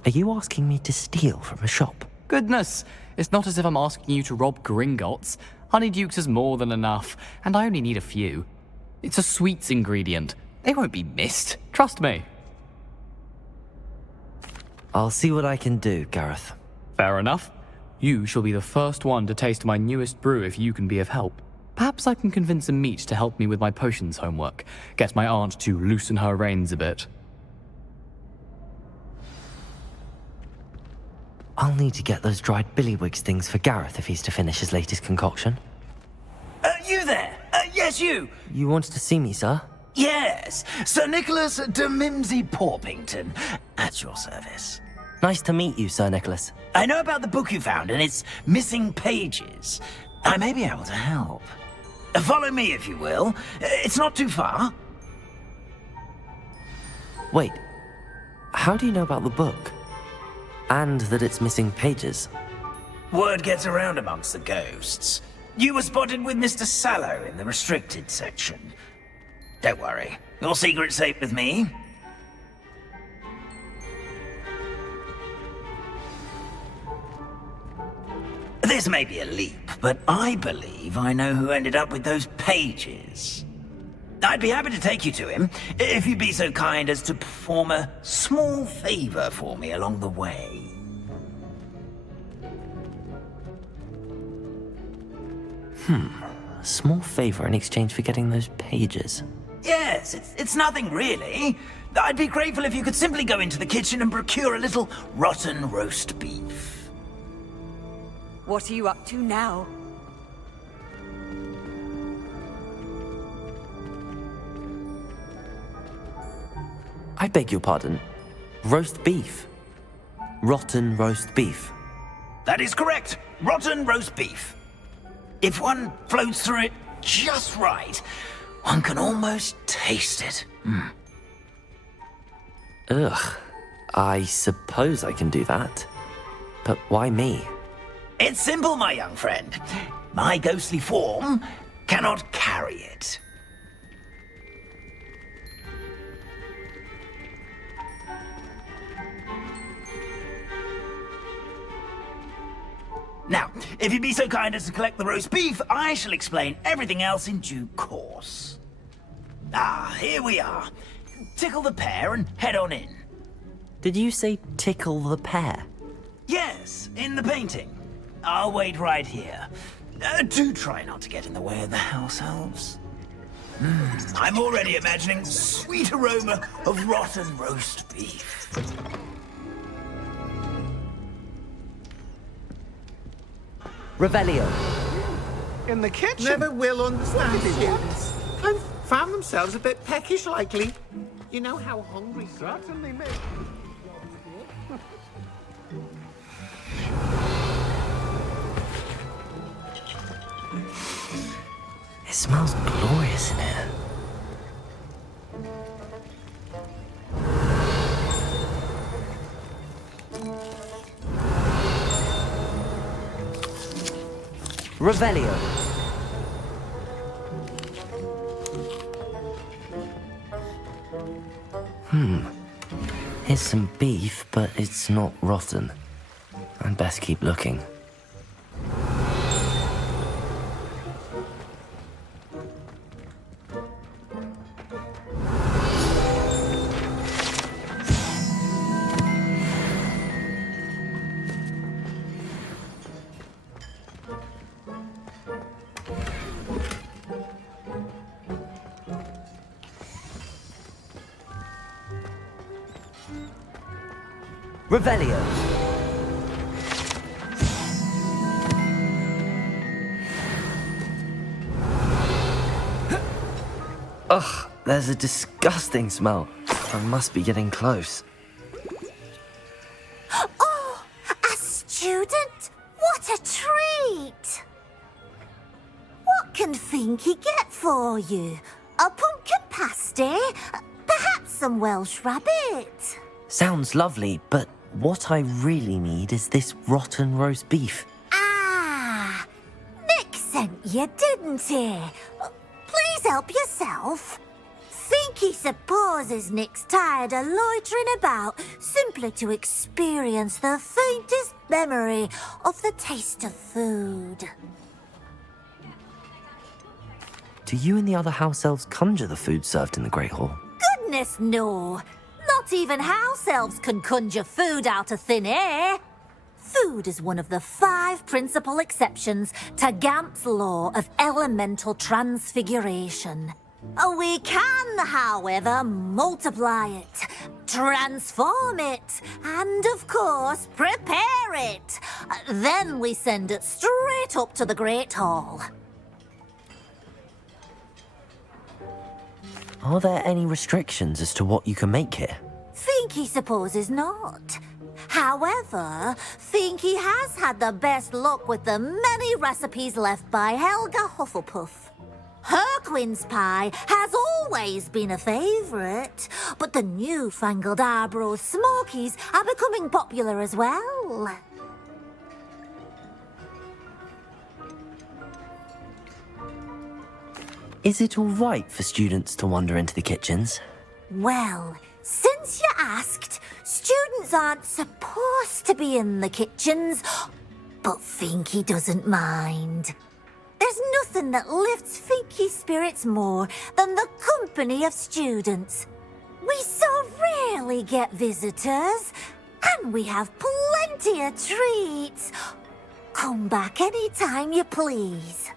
Are you asking me to steal from a shop? Goodness, it's not as if I'm asking you to rob Gringotts. Honeyduke's is more than enough, and I only need a few. It's a sweets ingredient. They won't be missed. Trust me. I'll see what I can do, Gareth. Fair enough. You shall be the first one to taste my newest brew if you can be of help. Perhaps I can convince a meat to help me with my potions homework. Get my aunt to loosen her reins a bit. I'll need to get those dried billywig stings for Gareth if he's to finish his latest concoction. You there? Yes, you. You wanted to see me, sir? Yes, Sir Nicholas de Mimsy Porpington, at your service. Nice to meet you, Sir Nicholas. I know about the book you found and its missing pages. I may be able to help. Follow me, if you will. It's not too far. Wait, how do you know about the book? And that it's missing pages? Word gets around amongst the ghosts. You were spotted with Mr. Sallow in the restricted section. Don't worry, your secret's safe with me. This may be a leap, but I believe I know who ended up with those pages. I'd be happy to take you to him, if you'd be so kind as to perform a small favor for me along the way. A small favor in exchange for getting those pages. Yes, it's nothing really. I'd be grateful if you could simply go into the kitchen and procure a little rotten roast beef. What are you up to now? I beg your pardon. Roast beef. Rotten roast beef. That is correct. Rotten roast beef. If one floats through it just right, one can almost taste it. Ugh. I suppose I can do that. But why me? It's simple, my young friend. My ghostly form cannot carry it. Now, if you'd be so kind as to collect the roast beef, I shall explain everything else in due course. Ah, here we are. Tickle the pear and head on in. Did you say tickle the pear? Yes, in the painting. I'll wait right here. Do try not to get in the way of the house elves. I'm already imagining sweet aroma of rotten roast beef. Revelio. In the kitchen? Never will understand students. And found themselves a bit peckish likely. You know how hungry... Certainly, miss. It smells glorious in here. Revelio. Here's some beef, but it's not rotten. I'd best keep looking. Revelio. Ugh, there's a disgusting smell. I must be getting close. Oh, a student? What a treat! What can Finky get for you? A pumpkin pasty? Perhaps some Welsh rabbit? Sounds lovely, but what I really need is this rotten roast beef. Ah, Nick sent you, didn't he? Please help yourself. Finky supposes Nick's tired of loitering about simply to experience the faintest memory of the taste of food. Do you and the other house elves conjure the food served in the Great Hall? Goodness, no. Not even house elves can conjure food out of thin air. Food is one of the 5 principal exceptions to Gamp's law of elemental transfiguration. We can, however, multiply it, transform it, and, of course, prepare it. Then we send it straight up to the Great Hall. Are there any restrictions as to what you can make here? Finky supposes not. However, Finky has had the best luck with the many recipes left by Helga Hufflepuff. Her quince pie has always been a favourite, but the newfangled Arbroath Smokies are becoming popular as well. Is it all right for students to wander into the kitchens? Well, since you asked, students aren't supposed to be in the kitchens, but Finky doesn't mind. There's nothing that lifts Finky's spirits more than the company of students. We so rarely get visitors, and we have plenty of treats. Come back any time you please.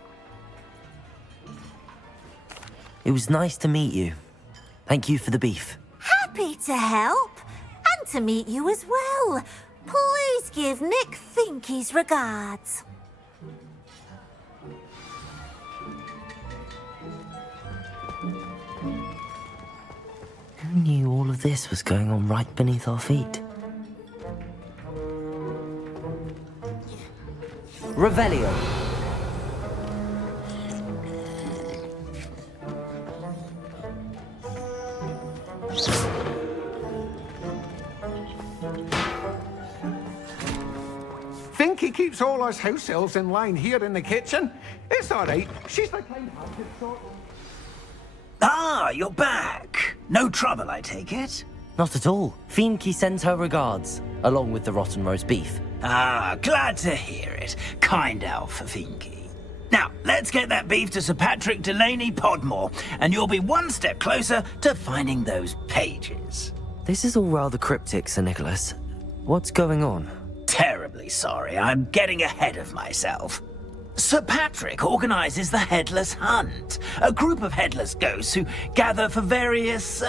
It was nice to meet you. Thank you for the beef. Happy to help, and to meet you as well. Please give Nick Finky's regards. Who knew all of this was going on right beneath our feet? Revelio. Finky keeps all us house elves in line here in the kitchen. It's all right. She's the kind-hearted sort. Ah, you're back. No trouble, I take it? Not at all. Finky sends her regards, along with the rotten roast beef. Ah, glad to hear it. Kind elf for Finky. Now, let's get that beef to Sir Patrick Delaney Podmore, and you'll be one step closer to finding those pages. This is all rather cryptic, Sir Nicholas. What's going on? Terribly sorry, I'm getting ahead of myself. Sir Patrick organises the Headless Hunt, a group of headless ghosts who gather for various,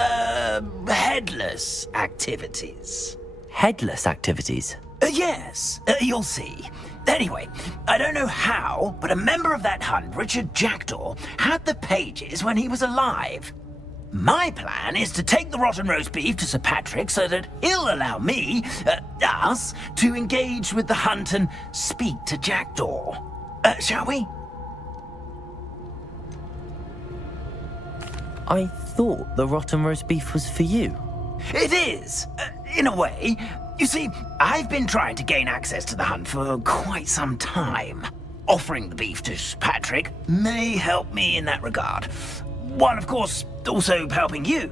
headless activities. Headless activities? Yes, you'll see. Anyway, I don't know how, but a member of that hunt, Richard Jackdaw, had the pages when he was alive. My plan is to take the rotten roast beef to Sir Patrick so that he'll allow me, us, to engage with the hunt and speak to Jackdaw. Shall we? I thought the rotten roast beef was for you. It is, in a way. You see, I've been trying to gain access to the hunt for quite some time. Offering the beef to Sir Patrick may help me in that regard. While, of course, also helping you.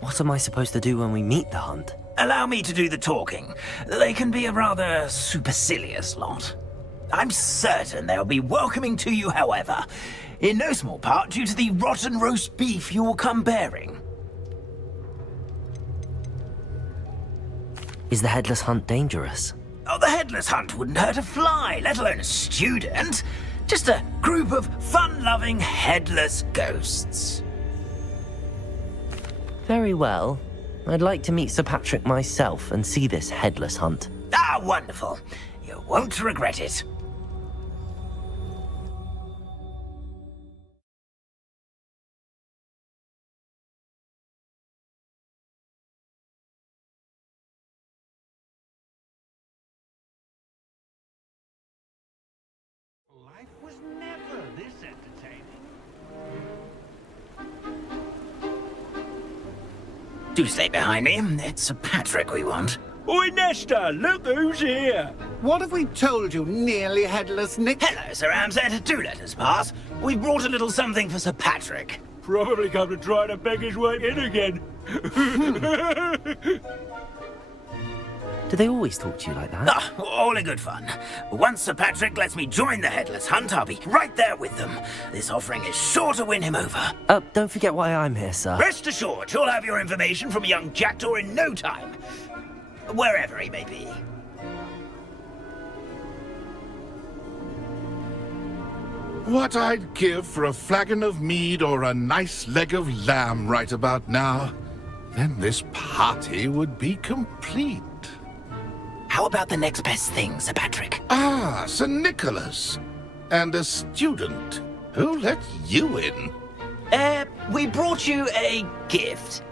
What am I supposed to do when we meet the hunt? Allow me to do the talking. They can be a rather supercilious lot. I'm certain they'll be welcoming to you, however, in no small part due to the rotten roast beef you will come bearing. Is the Headless Hunt dangerous? Oh, the Headless Hunt wouldn't hurt a fly, let alone a student. Just a group of fun-loving headless ghosts. Very well. I'd like to meet Sir Patrick myself and see this headless hunt. Ah, wonderful. You won't regret it. Life was never this entertaining. Do stay behind me. It's Sir Patrick we want. Oi, Nesta, look who's here. What have we told you, nearly headless Nick? Hello, Sir Ramsed. Do let us pass. We've brought a little something for Sir Patrick. Probably come to try to beg his way in again. Do they always talk to you like that? Ah, all in good fun. Once Sir Patrick lets me join the headless hunt, I'll be right there with them. This offering is sure to win him over. Don't forget why I'm here, sir. Rest assured, you'll have your information from a young jackdaw in no time. Wherever he may be. What I'd give for a flagon of mead or a nice leg of lamb right about now. Then this party would be complete. How about the next best thing, Sir Patrick? Ah, Sir Nicholas. And a student. Who let you in? We brought you a gift.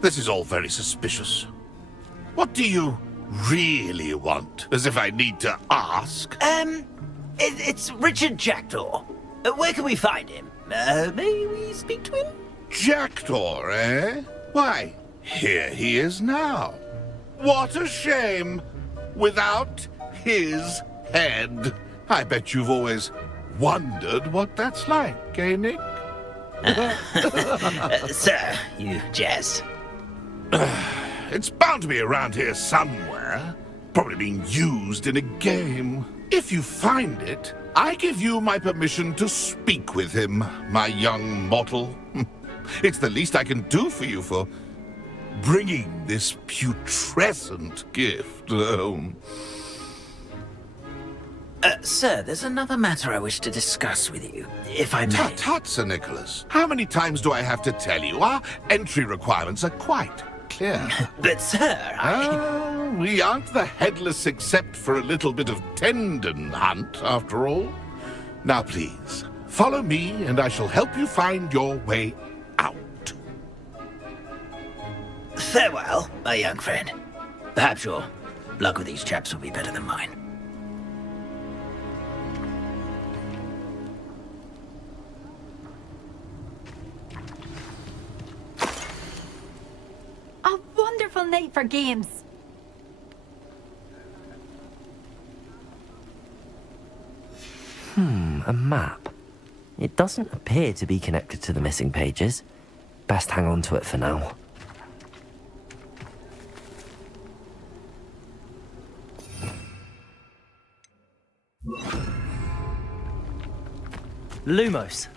This is all very suspicious. What do you really want? As if I need to ask. It's Richard Jackdaw. Where can we find him? May we speak to him? Jackdaw, eh? Why, here he is now. What a shame. Without his head. I bet you've always wondered what that's like, eh, Nick? Sir, you jest. It's bound to be around here somewhere. Probably being used in a game. If you find it, I give you my permission to speak with him, my young mortal. It's the least I can do for you for bringing this putrescent gift home. Sir, there's another matter I wish to discuss with you, if I may. Tut, tut, Sir Nicholas. How many times do I have to tell you? Our entry requirements are quite clear. But, sir, we aren't the headless except for a little bit of tendon hunt, after all. Now, please, follow me, and I shall help you find your way out. Farewell, my young friend. Perhaps your luck with these chaps will be better than mine. A wonderful night for games. A map. It doesn't appear to be connected to the missing pages. Best hang on to it for now. Lumos.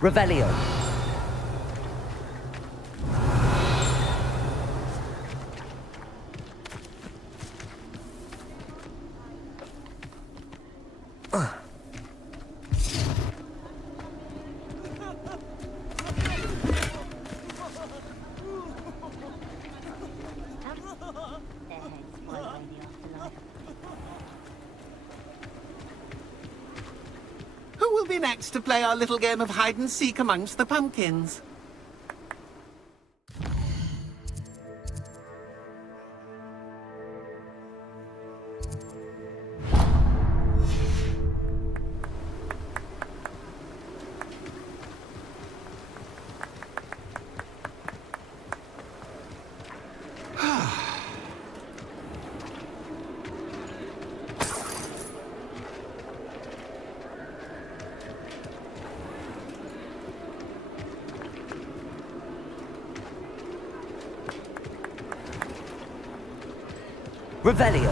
Revelio. Who will be next to play our little game of hide and seek amongst the pumpkins? Revelio.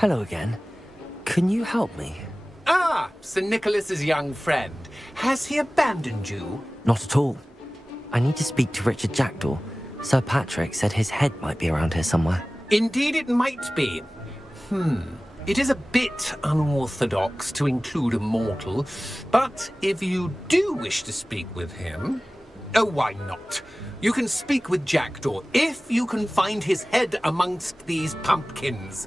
Hello again. Can you help me? Ah, Sir Nicholas's young friend. Has he abandoned you? Not at all. I need to speak to Richard Jackdaw. Sir Patrick said his head might be around here somewhere. Indeed it might be. It is a bit unorthodox to include a mortal, but if you do wish to speak with him... Oh, why not? You can speak with Jackdaw if you can find his head amongst these pumpkins.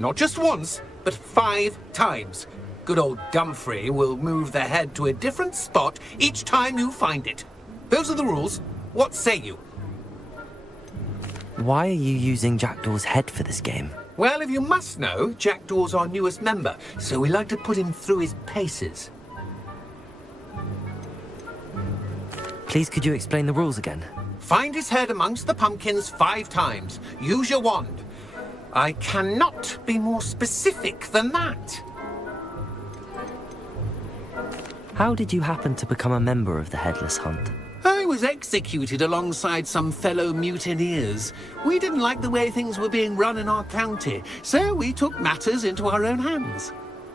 Not just once, but 5 times. Good old Dumfrey will move the head to a different spot each time you find it. Those are the rules. What say you? Why are you using Jackdaw's head for this game? Well, if you must know, Jackdaw's our newest member, so we like to put him through his paces. Please, could you explain the rules again? Find his head amongst the pumpkins 5 times. Use your wand. I cannot be more specific than that. How did you happen to become a member of the Headless Hunt? I was executed alongside some fellow mutineers. We didn't like the way things were being run in our county, so we took matters into our own hands.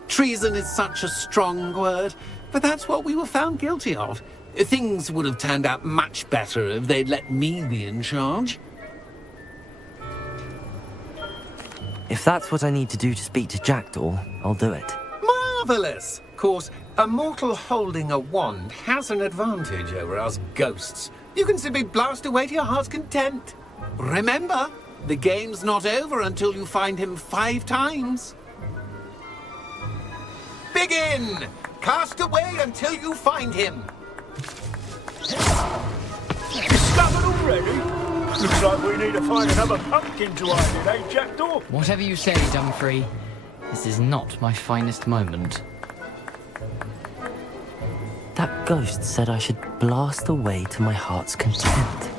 Treason is such a strong word, but that's what we were found guilty of. Things would have turned out much better if they'd let me be in charge. If that's what I need to do to speak to Jackdaw, I'll do it. Marvellous! Of course, a mortal holding a wand has an advantage over us ghosts. You can simply blast away to your heart's content. Remember, the game's not over until you find him 5 times. Begin! Cast away until you find him. Discovered already? Looks like we need to find another pumpkin to hide in, eh, Jackdaw? Whatever you say, Dumfrey. This is not my finest moment. That ghost said I should blast away to my heart's content.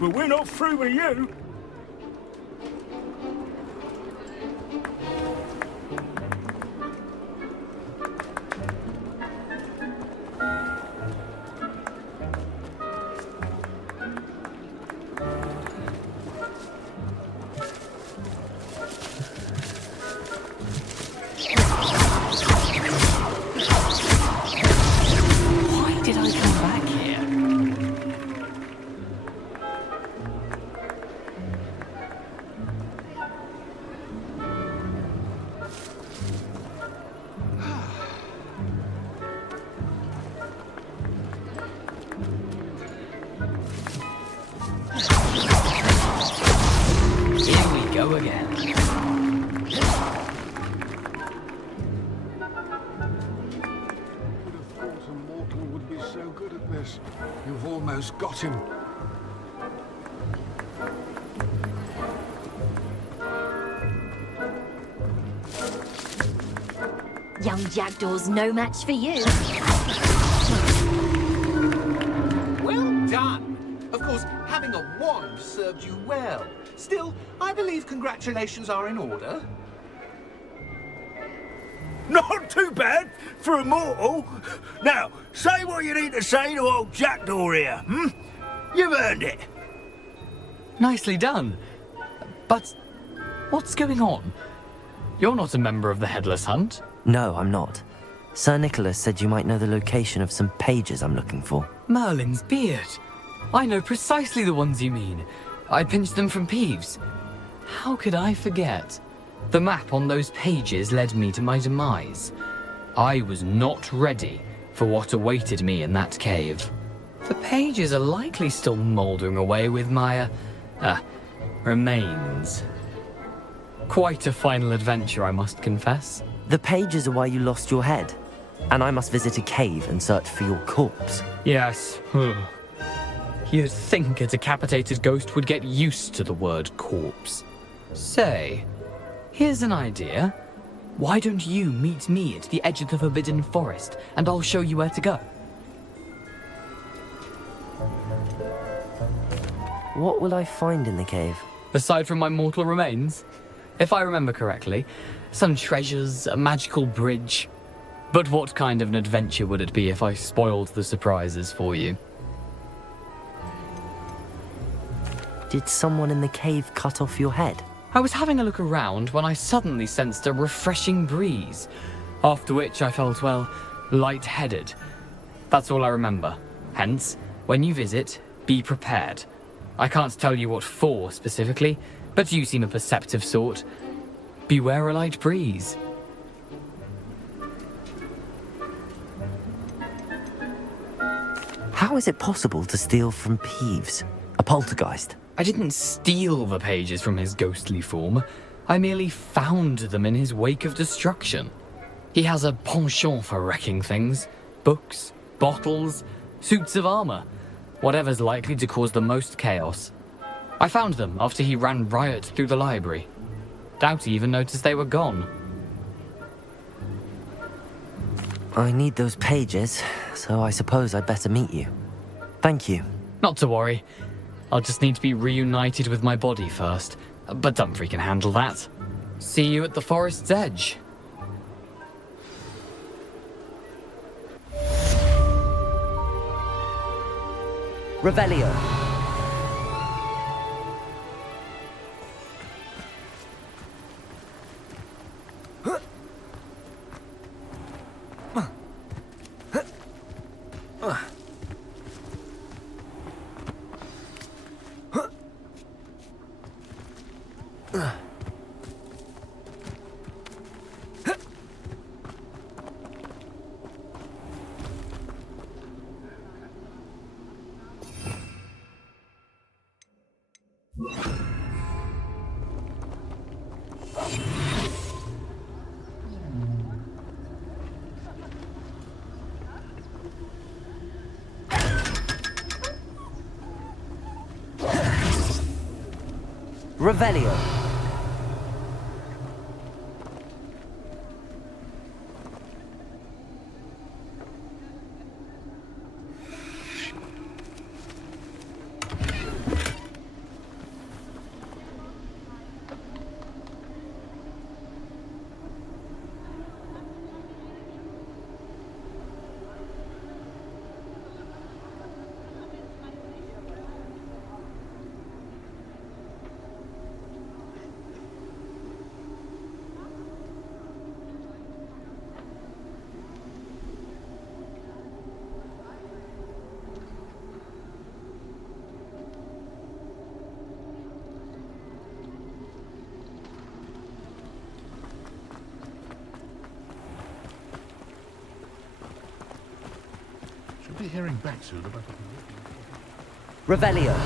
But we're not through with you. Why did I come back here? Here we go again. Thought a mortal would be so good at this. You've almost got him. Young Jackdaw's no match for you. Well done! Of course, having a wand served you well. Still, I believe congratulations are in order. Not too bad for a mortal. Now, say what you need to say to old Jackdaw here, You've earned it. Nicely done. But what's going on? You're not a member of the Headless Hunt. No, I'm not. Sir Nicholas said you might know the location of some pages I'm looking for. Merlin's beard. I know precisely the ones you mean. I pinched them from Peeves. How could I forget? The map on those pages led me to my demise. I was not ready, for what awaited me in that cave. The pages are likely still mouldering away with my, remains. Quite a final adventure, I must confess. The pages are why you lost your head, and I must visit a cave and search for your corpse. Yes. You'd think a decapitated ghost would get used to the word corpse. Say, here's an idea. Why don't you meet me at the edge of the Forbidden Forest, and I'll show you where to go? What will I find in the cave? Aside from my mortal remains? If I remember correctly, some treasures, a magical bridge. But what kind of an adventure would it be if I spoiled the surprises for you? Did someone in the cave cut off your head? I was having a look around when I suddenly sensed a refreshing breeze, after which I felt, well, lightheaded. That's all I remember. Hence, when you visit, be prepared. I can't tell you what for specifically, but you seem a perceptive sort. Beware a light breeze. How is it possible to steal from Peeves, a poltergeist? I didn't steal the pages from his ghostly form. I merely found them in his wake of destruction. He has a penchant for wrecking things. Books, bottles, suits of armor. Whatever's likely to cause the most chaos. I found them after he ran riot through the library. Doubt he even noticed they were gone. I need those pages, so I suppose I'd better meet you. Thank you. Not to worry. I'll just need to be reunited with my body first. But Dumfries can handle that. See you at the forest's edge. Revelio. Revelio. Should be hearing back soon about Revelio.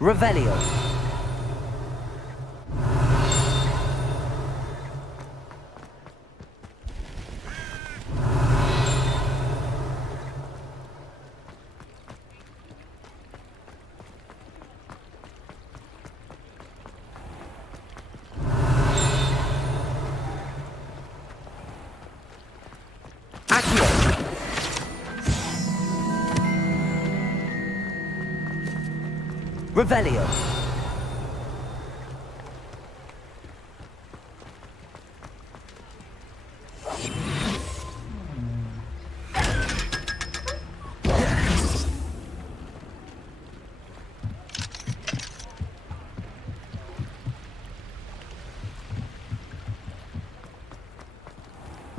Revelio. Revelio.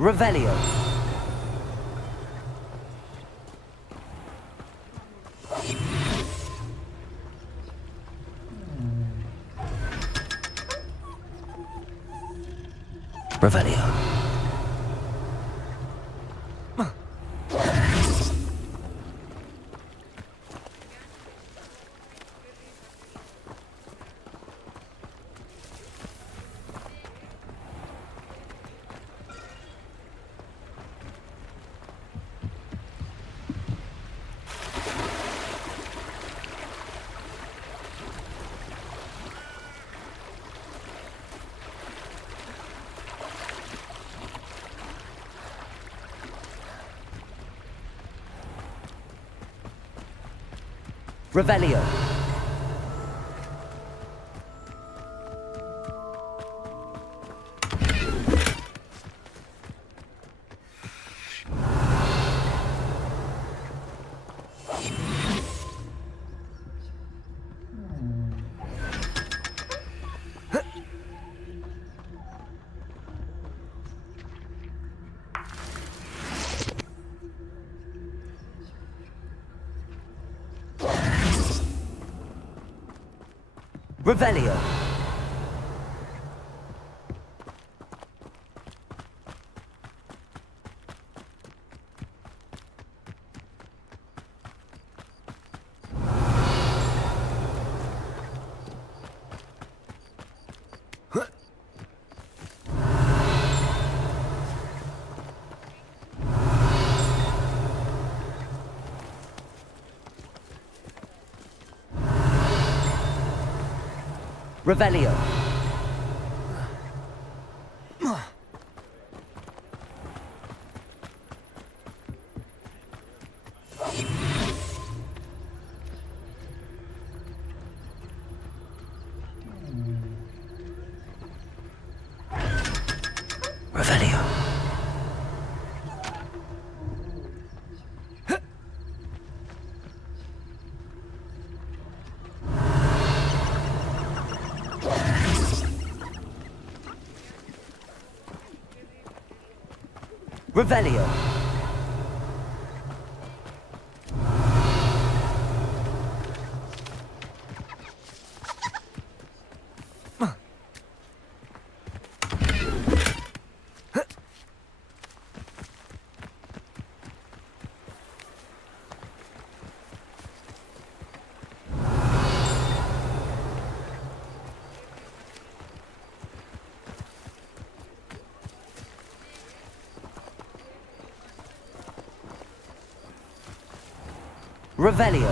Revelio. Revelio. Revelio. Revelio. Revelio. Revelio. Revelio. Revelio.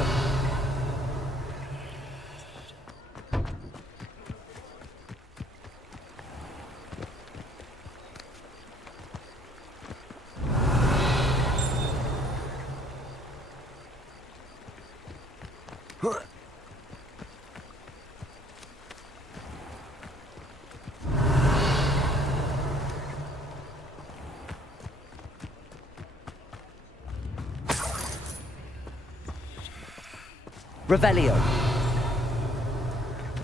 Revelio. Revelio.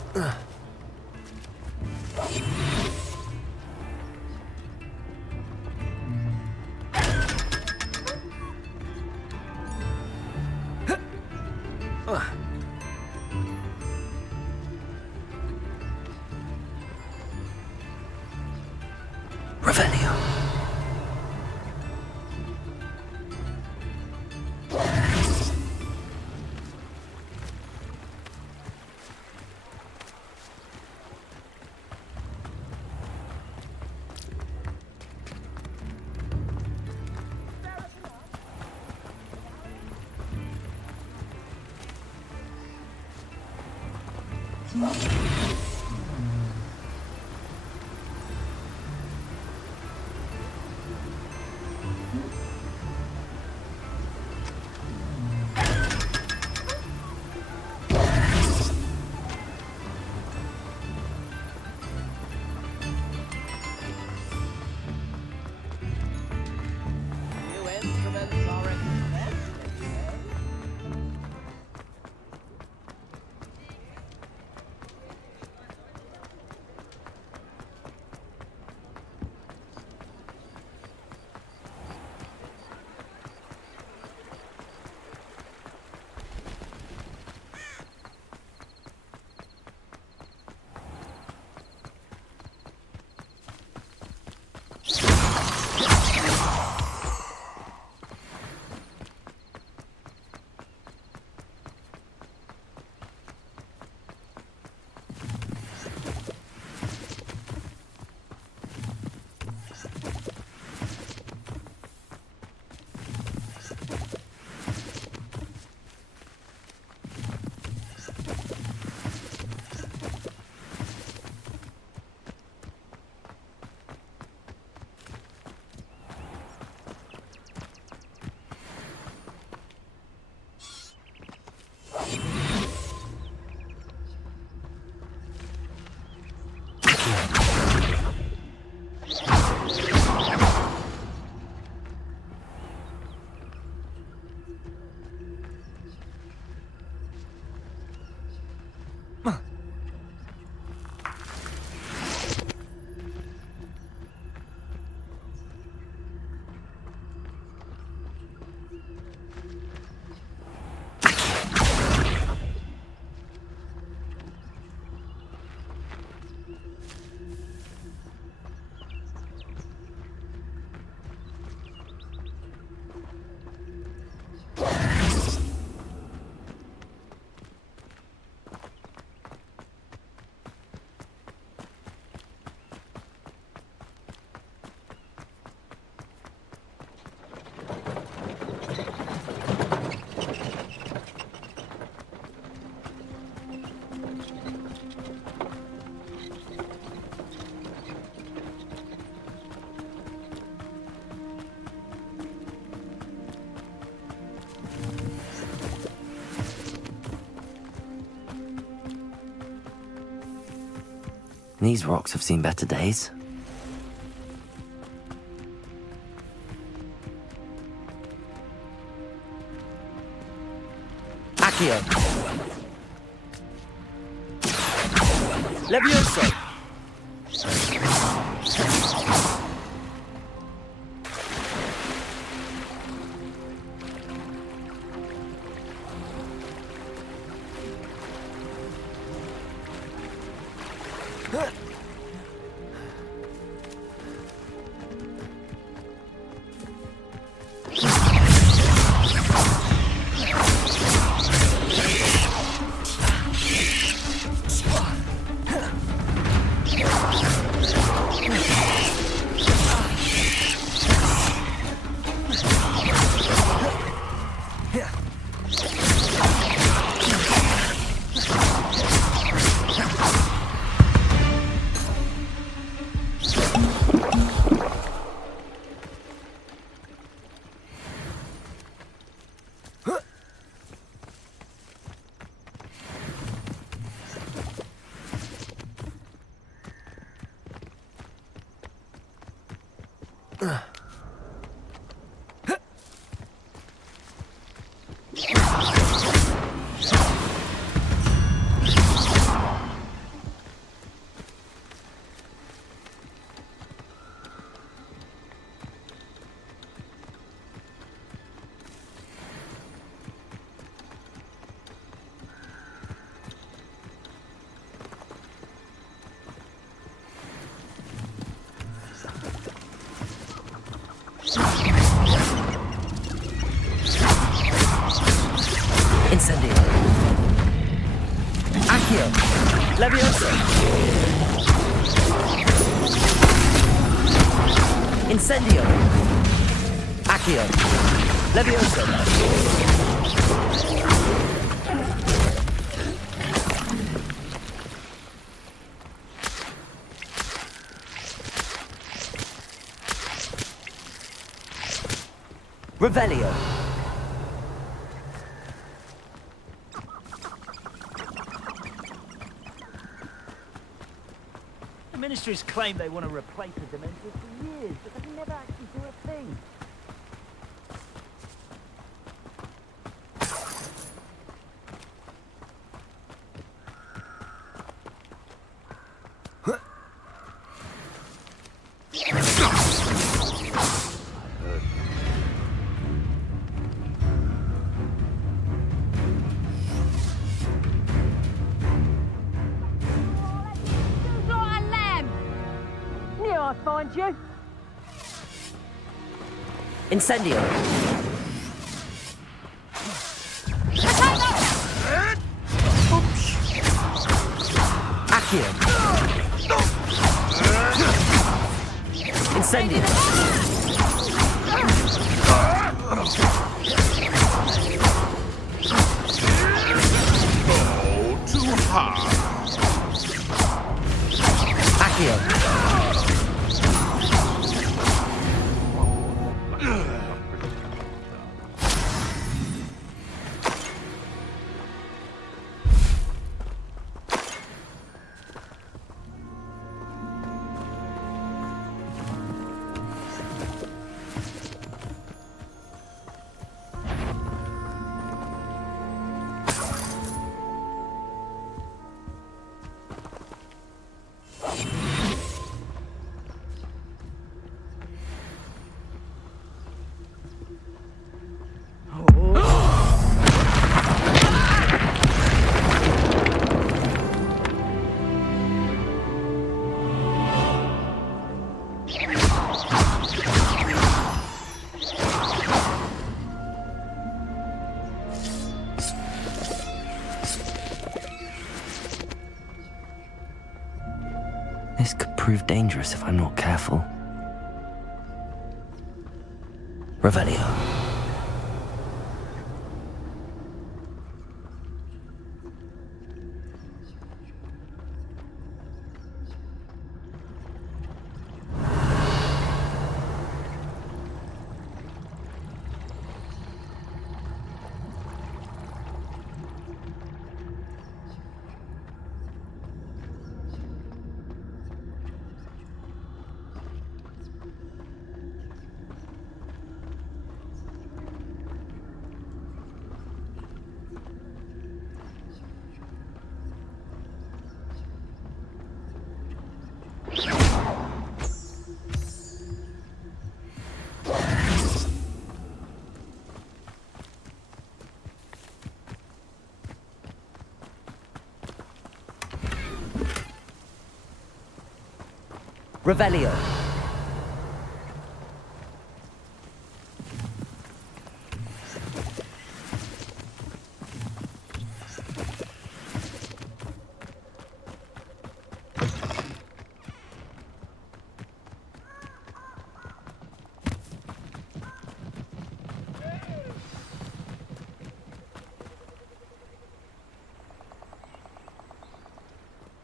These rocks have seen better days. Accio! Levioso! Incendio. Accio. Levioso. Incendio. Accio. Levioso. Revelio. The Ministry's claimed they want to replace the Dementors for years, but they never actually do a thing. Find you. Incendio. Accio. Incendio. Oh, too hard. Accio. This could prove dangerous if I'm not careful. Revelio. Revelio.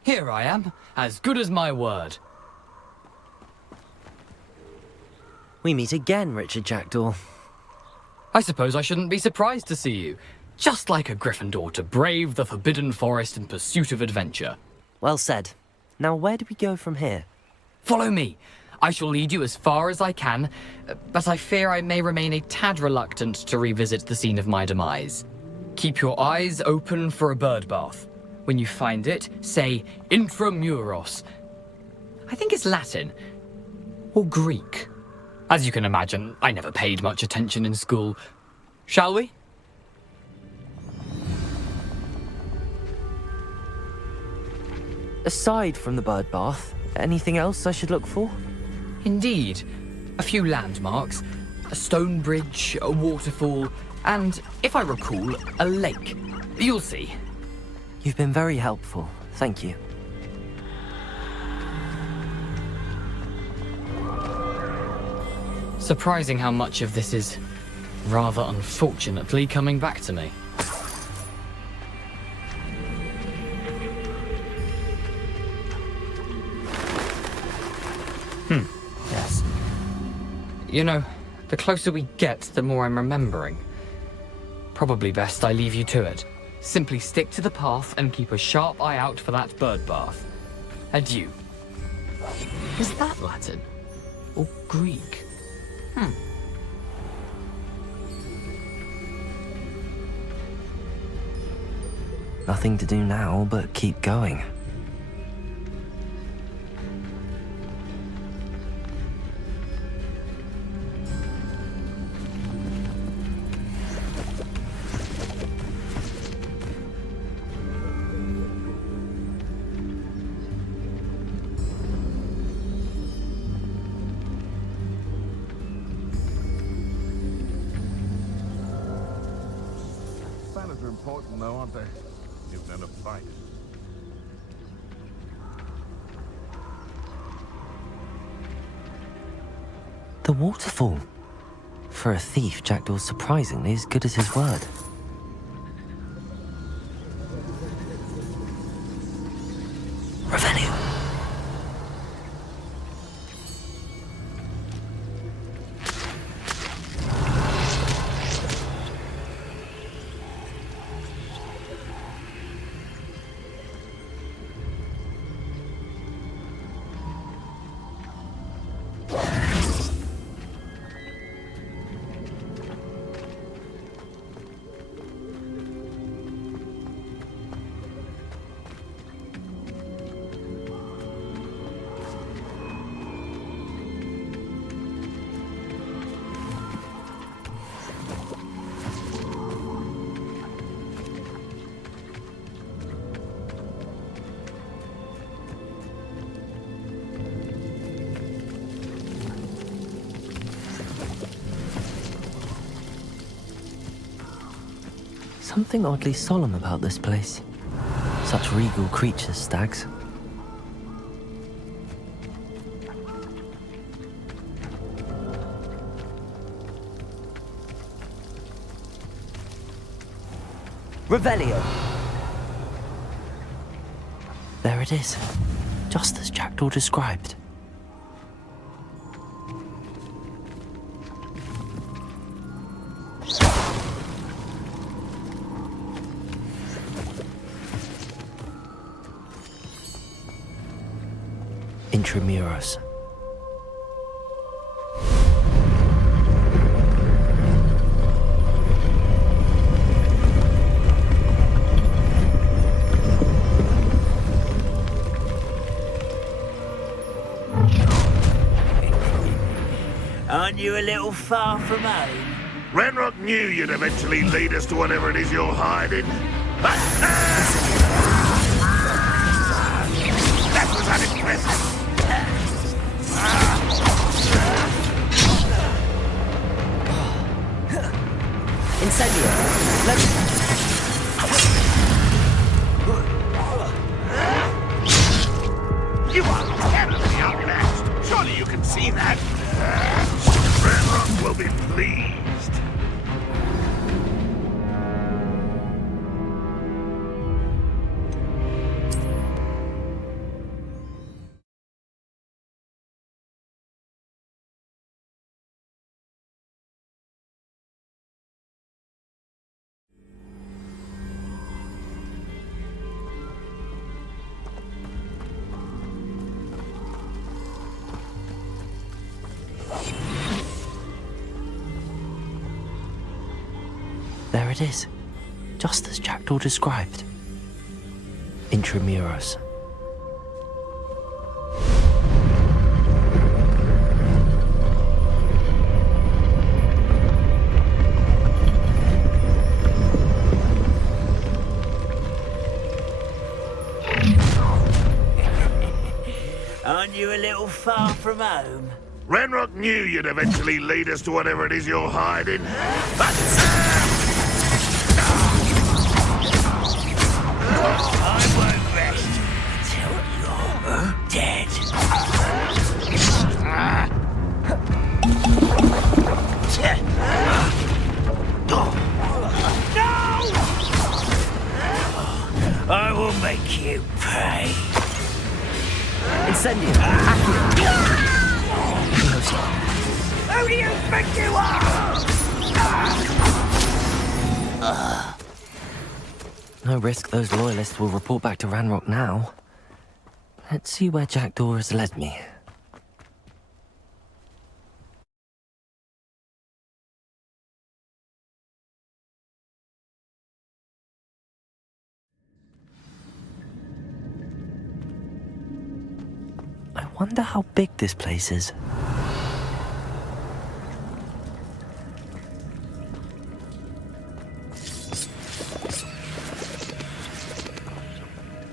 Here I am, as good as my word. We meet again, Richard Jackdaw. I suppose I shouldn't be surprised to see you. Just like a Gryffindor to brave the Forbidden Forest in pursuit of adventure. Well said. Now where do we go from here? Follow me. I shall lead you as far as I can, but I fear I may remain a tad reluctant to revisit the scene of my demise. Keep your eyes open for a bird bath. When you find it, say Intramuros. I think it's Latin. Or Greek. As you can imagine, I never paid much attention in school. Shall we? Aside from the bird bath, anything else I should look for? Indeed. A few landmarks, a stone bridge, a waterfall, and, if I recall, a lake. You'll see. You've been very helpful. Thank you. Surprising how much of this is, rather unfortunately, coming back to me. Yes. You know, the closer we get, the more I'm remembering. Probably best I leave you to it. Simply stick to the path and keep a sharp eye out for that bird bath. Adieu. Is that Latin? Or Greek? Nothing to do now but keep going. Banners are important though, aren't they? You've known a fight. The waterfall. For a thief, Jackdaw's surprisingly as good as his word. Revelio. Something oddly solemn about this place. Such regal creatures, stags. Revelio! There it is, just as Jackdaw described. Intramuros. Aren't you a little far from home? Ranrock knew you'd eventually lead us to whatever it is you're hiding. That was unimpressive. it is. Just as Jackdaw described. Intramuros. Aren't you a little far from home? Ranrock knew you'd eventually lead us to whatever it is you're hiding. But I won't rest until you're dead. No! I will make you pay. Incendio! Who do you think you are? No risk those loyalists will report back to Ranrock now. Let's see where Jackdaw has led me. I wonder how big this place is.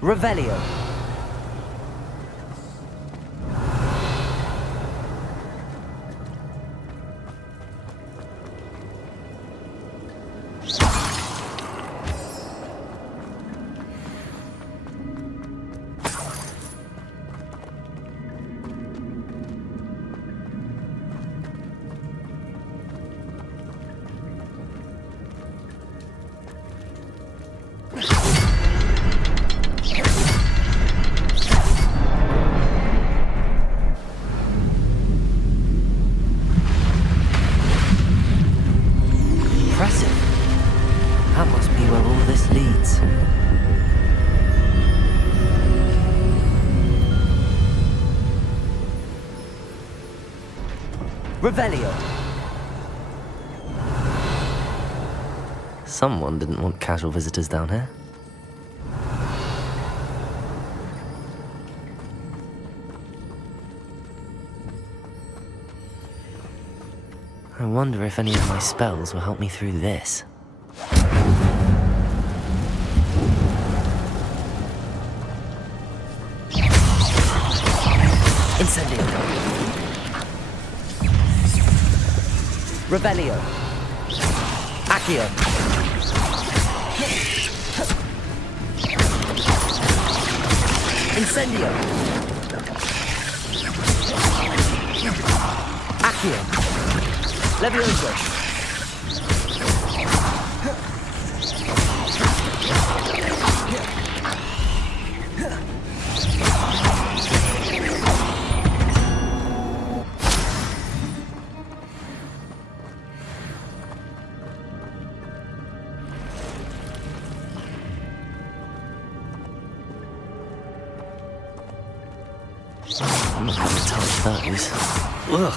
Revelio. Revelio. Someone didn't want casual visitors down here. I wonder if any of my spells will help me through this. Incendio. Revelio. Accio. Incendio. Accio. Levioso. I'm not going to touch those. Ugh.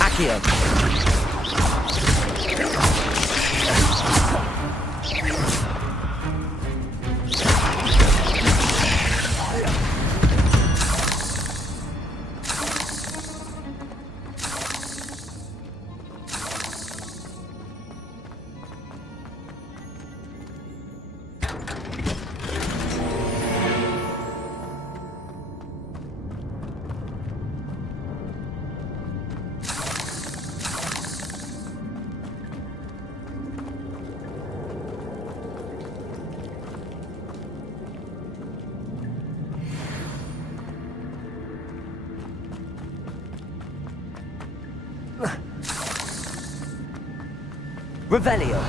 Accio. Revelio.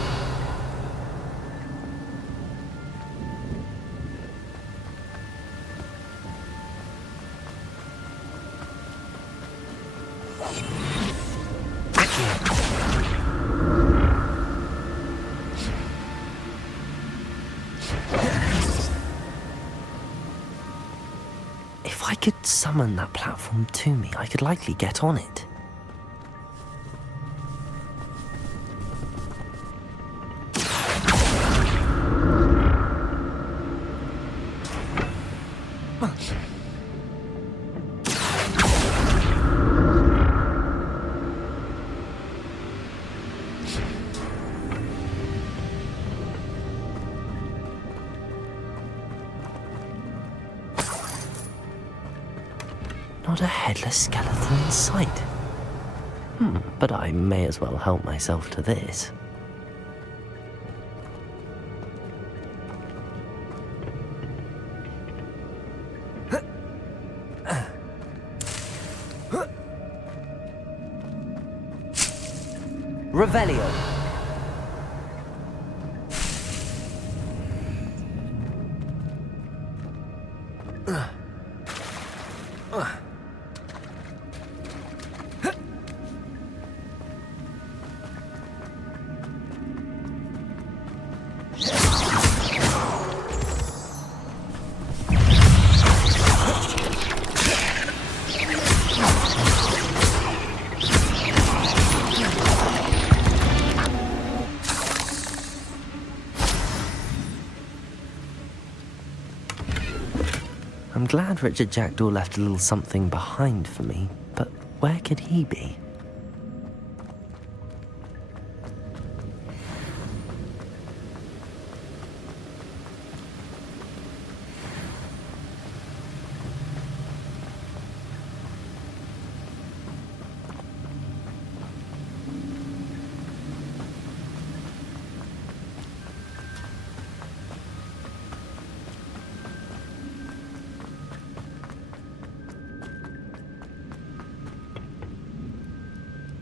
I could summon that platform to me, I could likely get on it. Not a headless skeleton in sight. But I may as well help myself to this. Revelio. I'm glad Richard Jackdaw left a little something behind for me, but where could he be?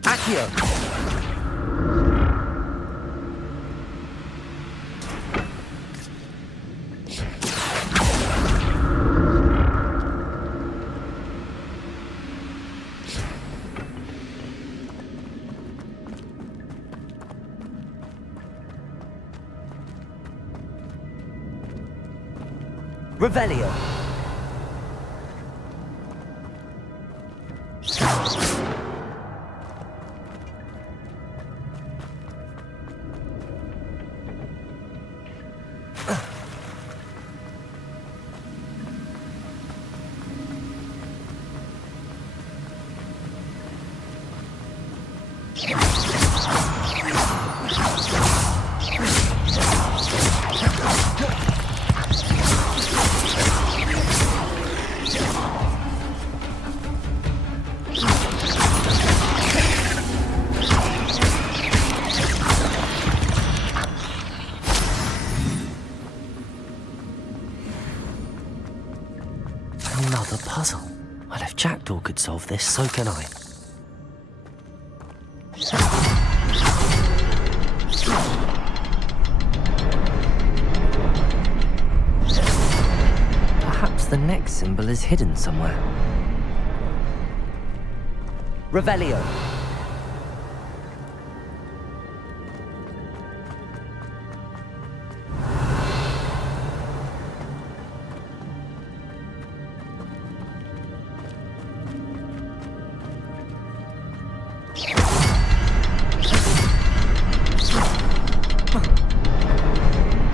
Accio! Revelio! Another puzzle. Well, if Jackdaw could solve this, so can I. Perhaps the next symbol is hidden somewhere. Revelio.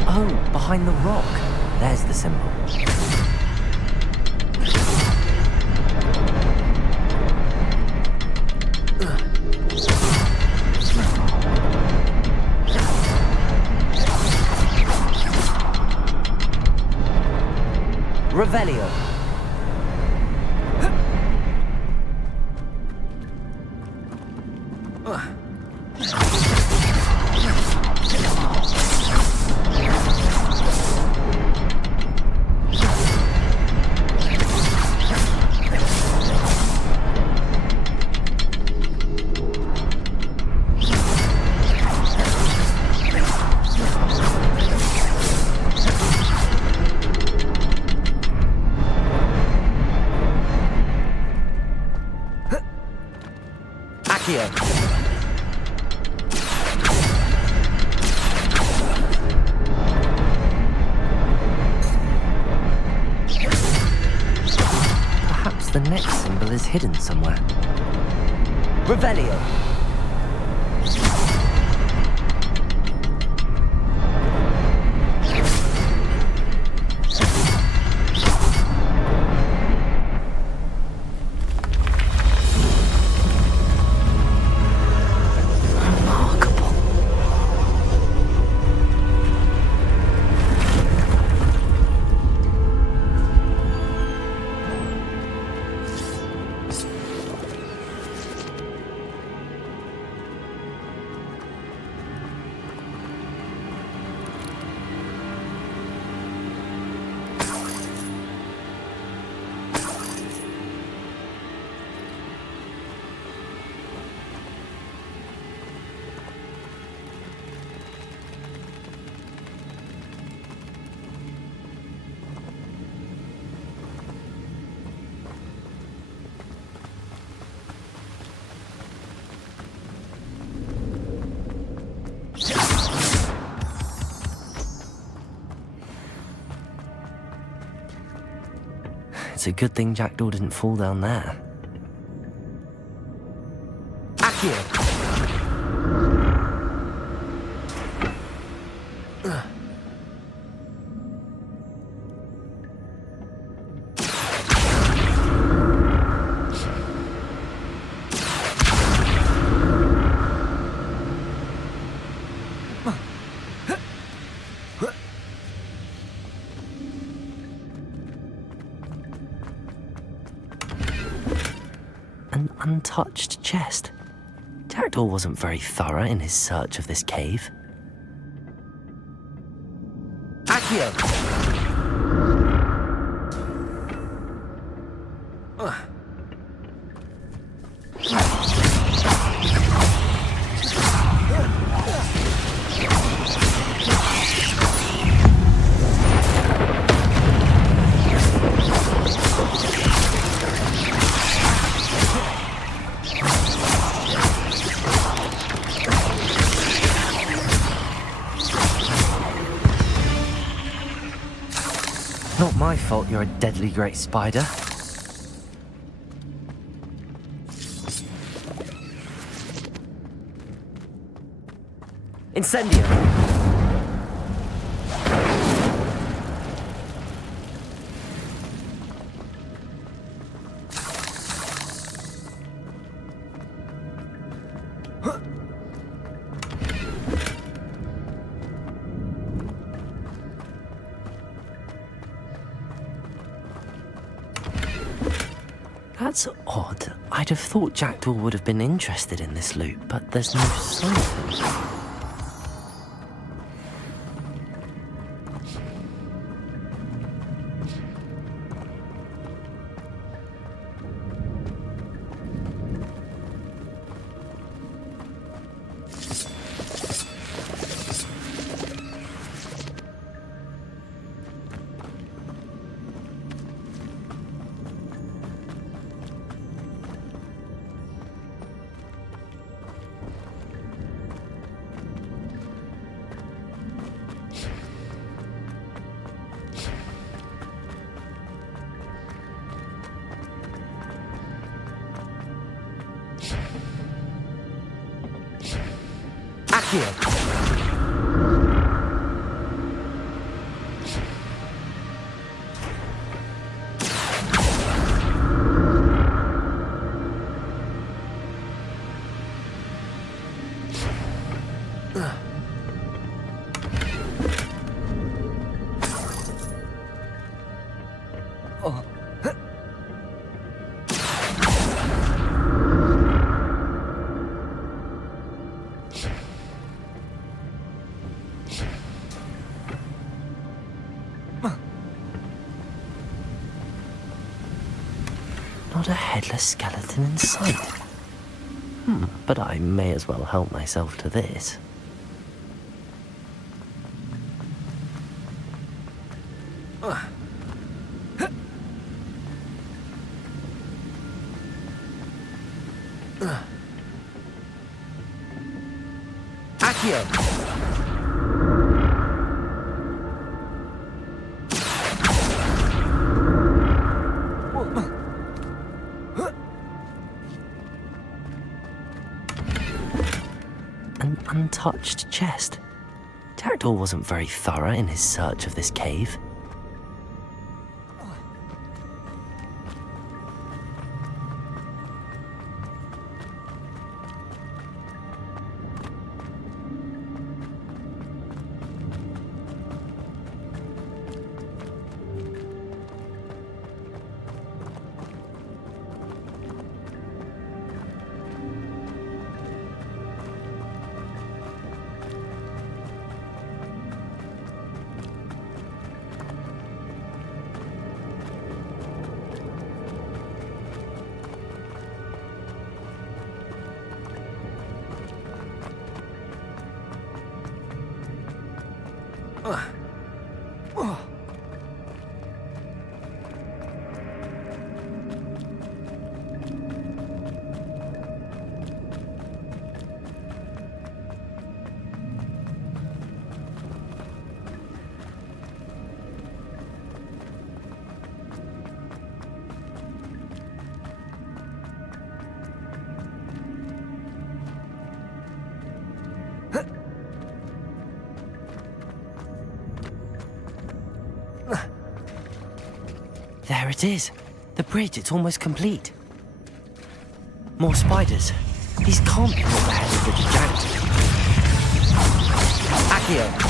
Oh, behind the rock. There's the symbol. Revelio. next symbol is hidden somewhere. Revelio. It's a good thing Jackdaw didn't fall down there. Accio! An untouched chest. Jackdaw wasn't very thorough in his search of this cave. Accio! Not my fault you're a deadly great spider. Incendio! That's odd. I'd have thought Jackdaw would have been interested in this loot, but there's no sign of him. Accio! Not a headless skeleton in sight. But I may as well help myself to this. Accio! untouched chest. Jackdaw wasn't very thorough in his search of this cave. There it is. The bridge, it's almost complete. More spiders. These can't be all the head of Richard Jackdaw. Accio!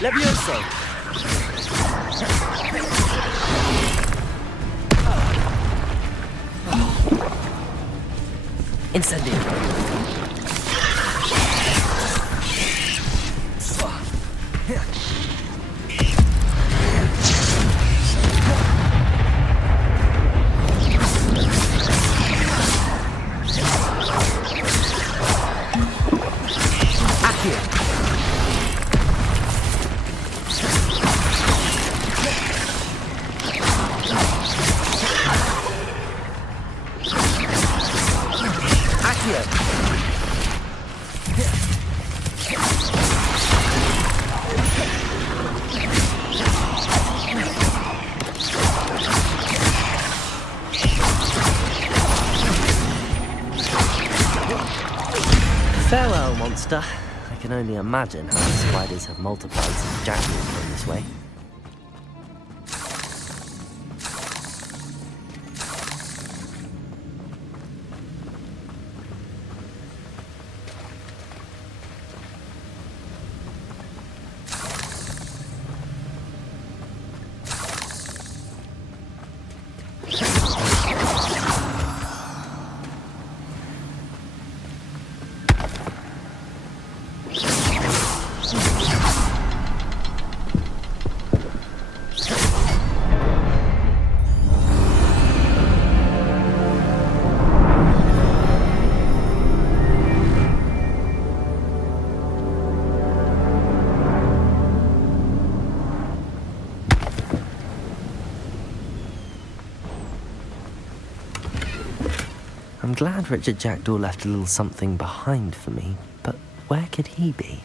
Levioso! Incendio! Farewell, monster. I can only imagine how the spiders have multiplied since Jackdaw came this way. I'm glad Richard Jackdaw left a little something behind for me, but where could he be?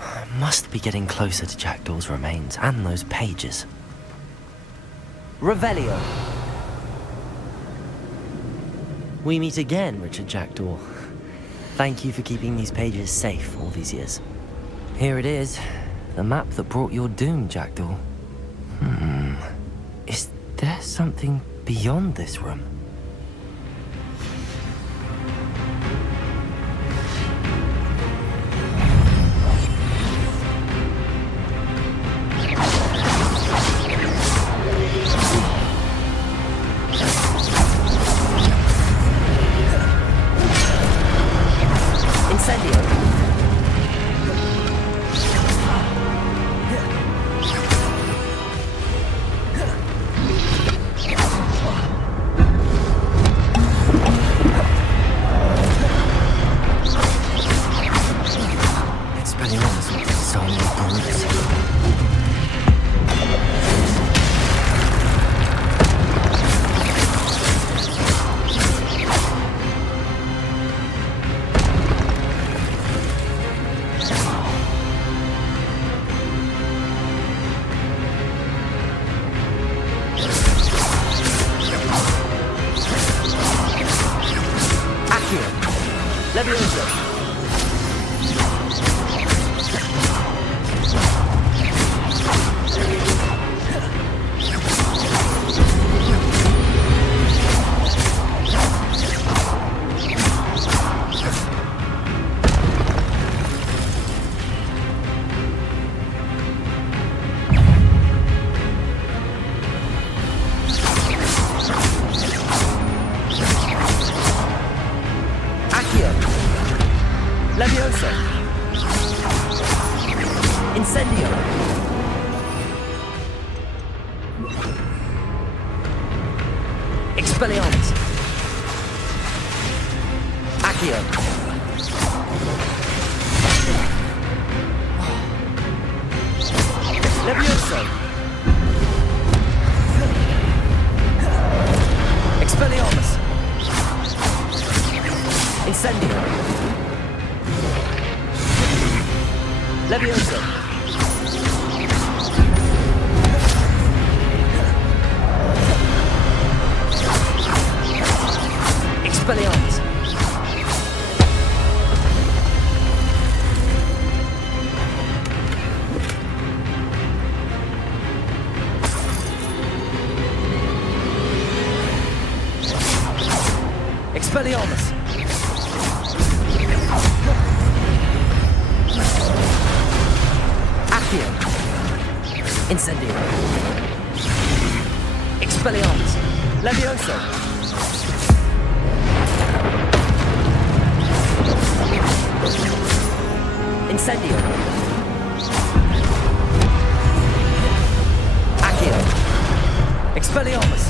I must be getting closer to Jackdaw's remains and those pages. Revelio! We meet again, Richard Jackdaw. Thank you for keeping these pages safe all these years. Here it is, the map that brought your doom, Jackdaw. Is there something beyond this room? Leviosa! Leviosa! Incendio! Expelliarmus! Accio! Leviosa! Expelliarmus! Incendio! Leviosa! Expelliarmus! Expelliarmus! Accio! Incendio! Expelliarmus! Leviosa! Incendio! Accio! Expelliarmus!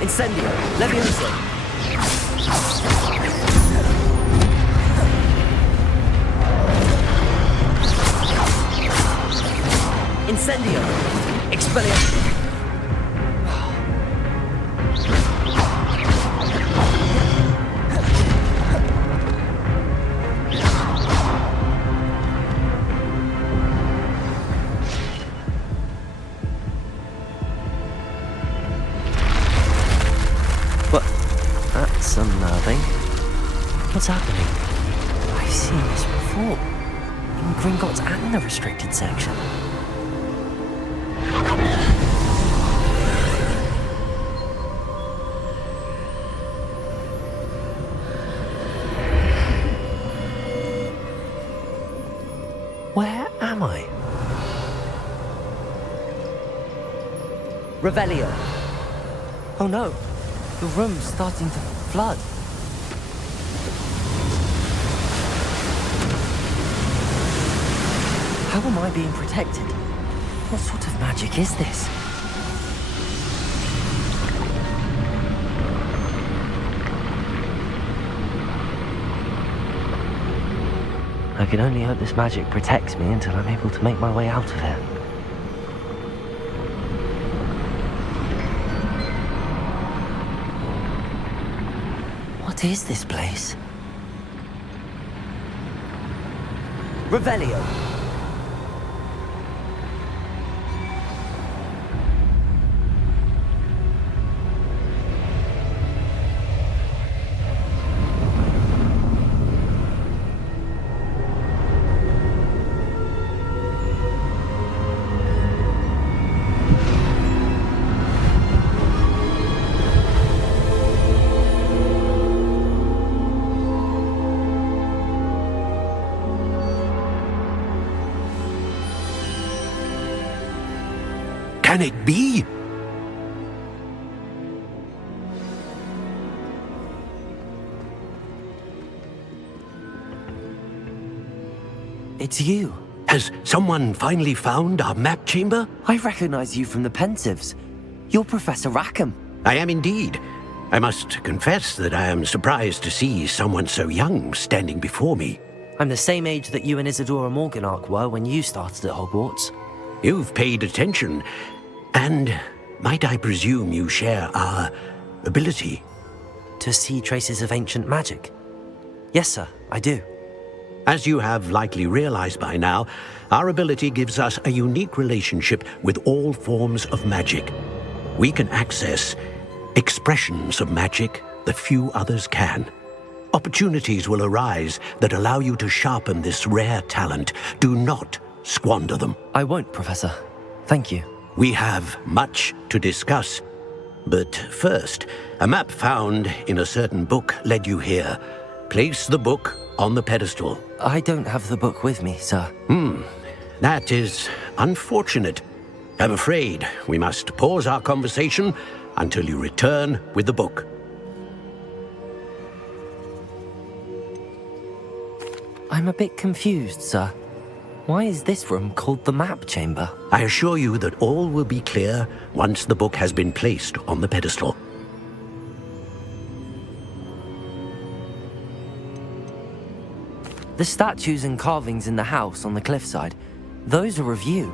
Incendio! Leviosa! Incendio! Expelliarmus! What? That's unnerving. What's happening? I've seen this before. In Gringotts and the restricted section. Where am I? Revelio. Oh no, the room's starting to flood. How am I being protected? What sort of magic is this? I can only hope this magic protects me until I'm able to make my way out of here. What is this place? Revelio. Can it be? It's you. Has someone finally found our map chamber? I recognize you from the Pensives. You're Professor Rackham. I am indeed. I must confess that I am surprised to see someone so young standing before me. I'm the same age that you and Isadora Morganach were when you started at Hogwarts. You've paid attention. And might I presume you share our ability? To see traces of ancient magic? Yes, sir, I do. As you have likely realized by now, our ability gives us a unique relationship with all forms of magic. We can access expressions of magic that few others can. Opportunities will arise that allow you to sharpen this rare talent. Do not squander them. I won't, Professor. Thank you. We have much to discuss. But first, a map found in a certain book led you here. Place the book on the pedestal. I don't have the book with me, sir. That is unfortunate. I'm afraid we must pause our conversation until you return with the book. I'm a bit confused, sir. Why is this room called the map chamber? I assure you that all will be clear once the book has been placed on the pedestal. The statues and carvings in the house on the cliffside, those are of you.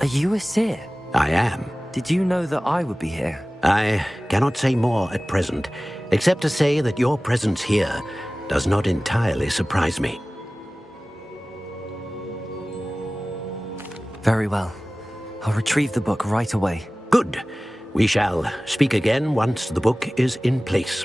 Are you a seer? I am. Did you know that I would be here? I cannot say more at present, except to say that your presence here does not entirely surprise me. Very well. I'll retrieve the book right away. Good. We shall speak again once the book is in place.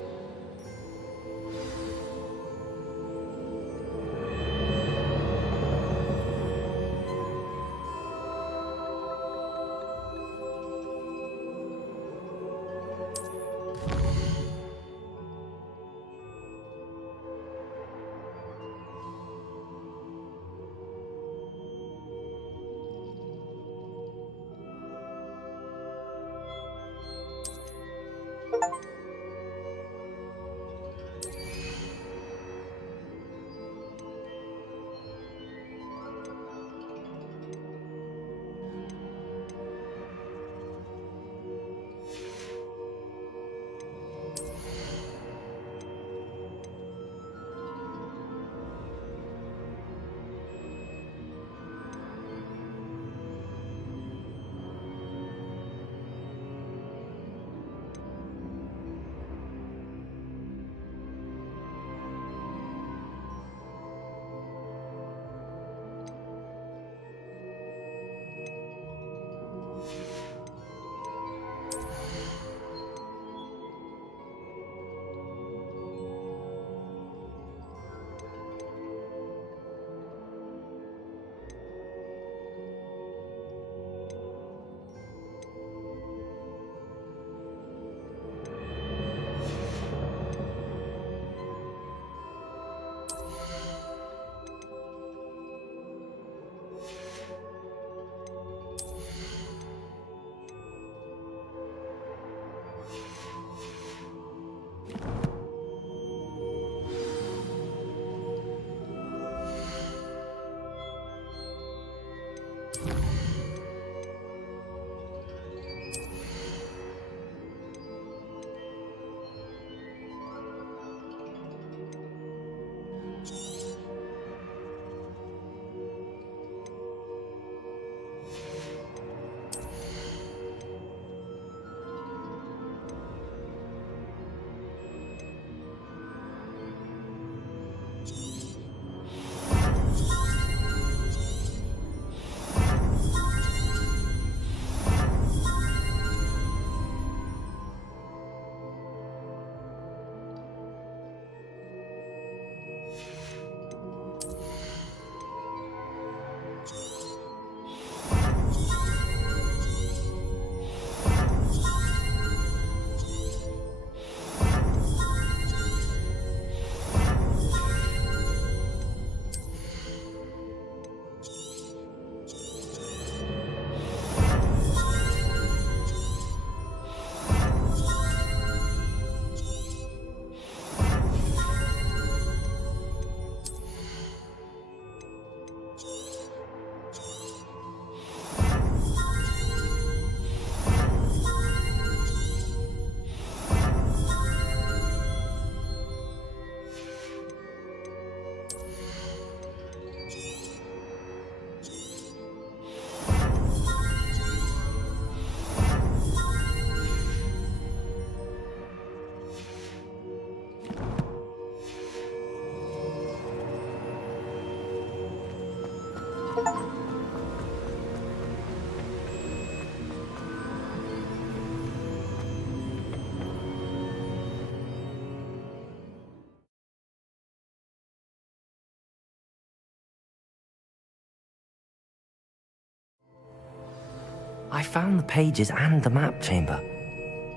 I found the pages and the map chamber.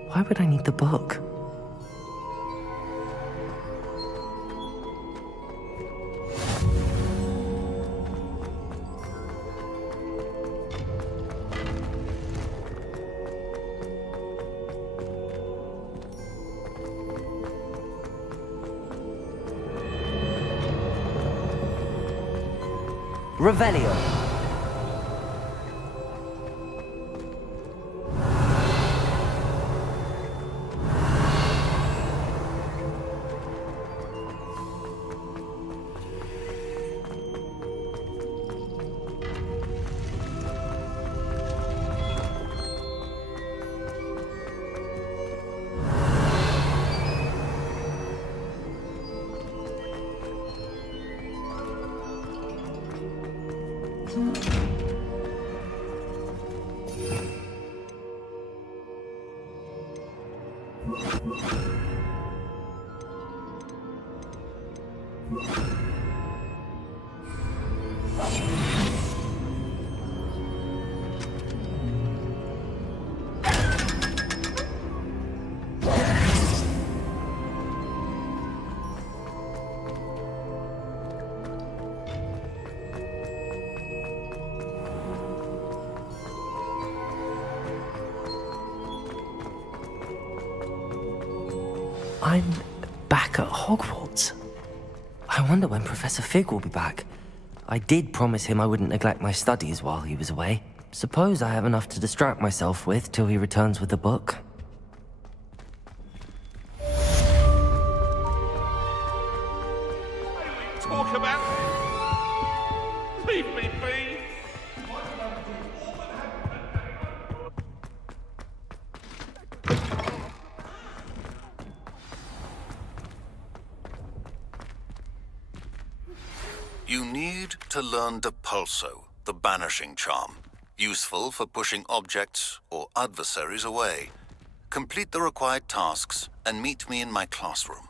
Why would I need the book? Revelio. I'm back at Hogwarts. I wonder when Professor Fig will be back. I did promise him I wouldn't neglect my studies while he was away. Suppose I have enough to distract myself with till he returns with the book. Talk about it. Leave me be. You need to learn Depulso, the banishing charm. Useful for pushing objects or adversaries away. Complete the required tasks and meet me in my classroom.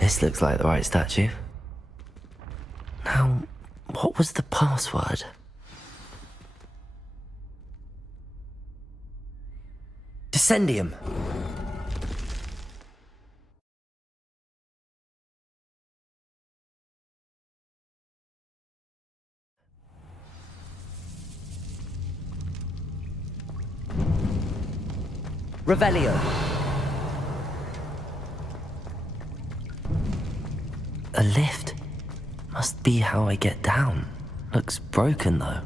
This looks like the right statue. Now, what was the password? Descendium. Revelio. A lift. Must be how I get down. Looks broken though.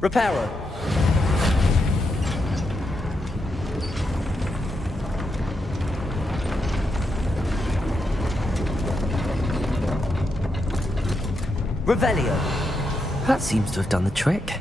Reparo. Revelio. That seems to have done the trick.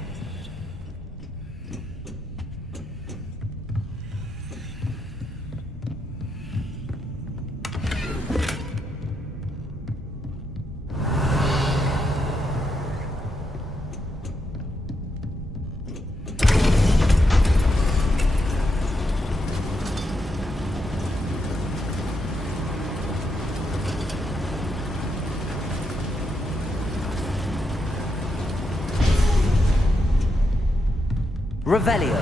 Revelio.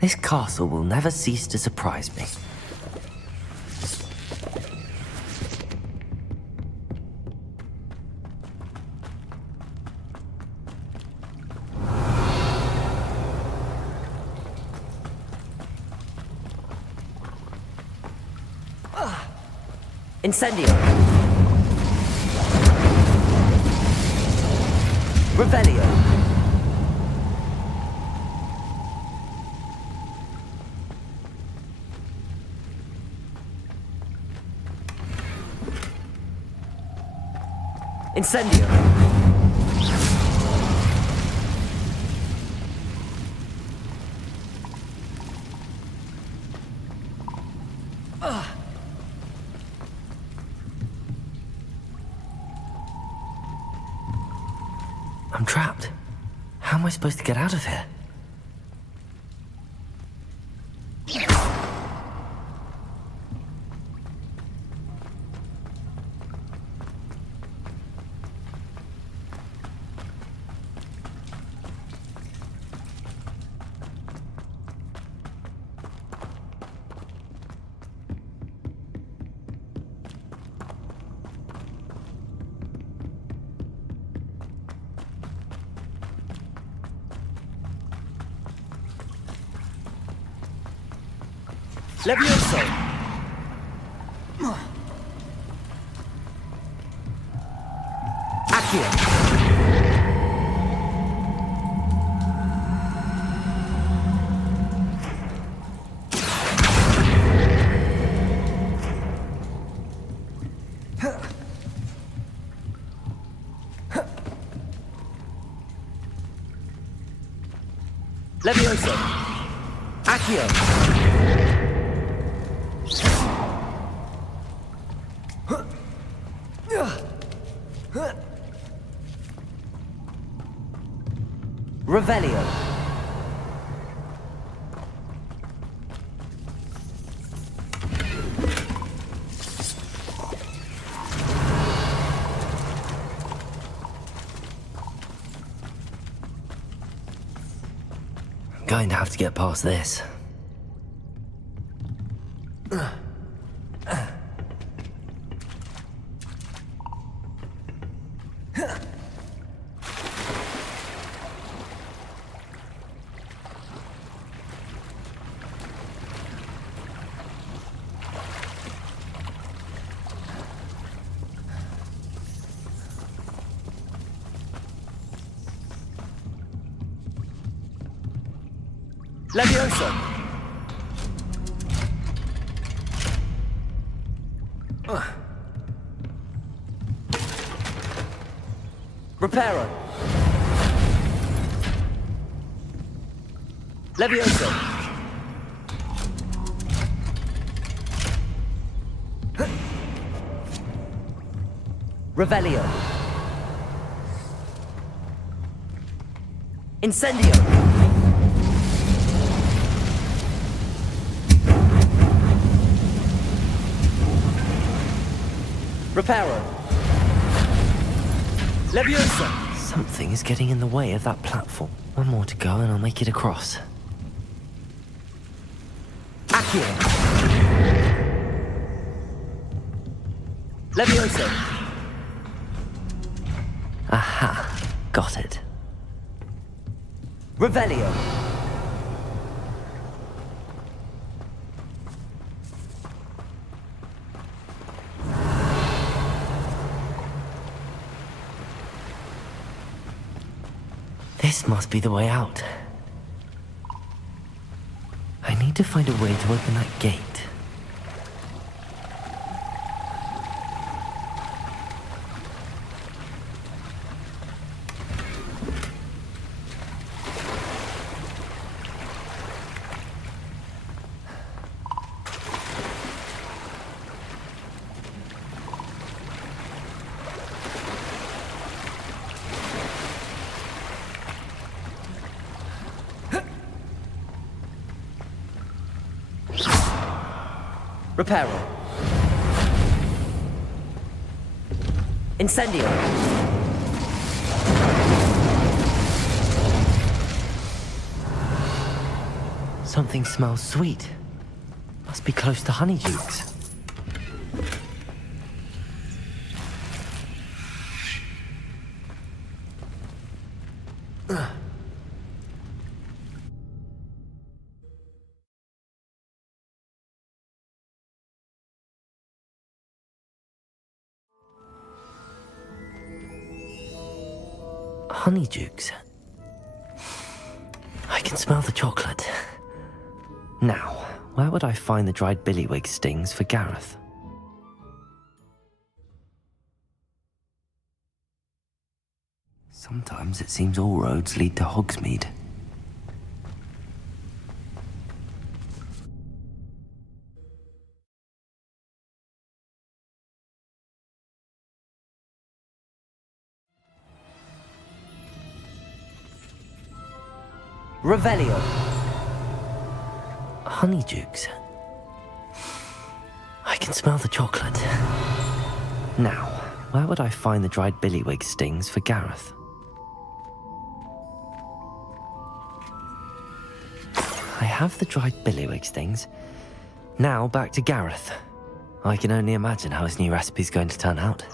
This castle will never cease to surprise me. Incendio. Revelio. Incendio. I'm trapped. How am I supposed to get out of here? Levioso. Accio. Levioso. Accio. Revelio. I'm going to have to get past this. Levioso. Reparo. Levioso. Revelio. Incendio. Reparo. Leviosa. Something is getting in the way of that platform. One more to go and I'll make it across. Accio. Leviosa. Aha. Got it. Revelio. This must be the way out. I need to find a way to open that gate. Reparo. Incendio. Something smells sweet. Must be close to Honeydukes. Honeydukes. I can smell the chocolate. Now, where would I find the dried billywig stings for Gareth? Sometimes it seems all roads lead to Hogsmeade. Revelio. Honeydukes. I can smell the chocolate. Now, where would I find the dried billywig stings for Gareth? I have the dried billywig stings. Now back to Gareth. I can only imagine how his new recipe's going to turn out.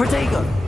Protego!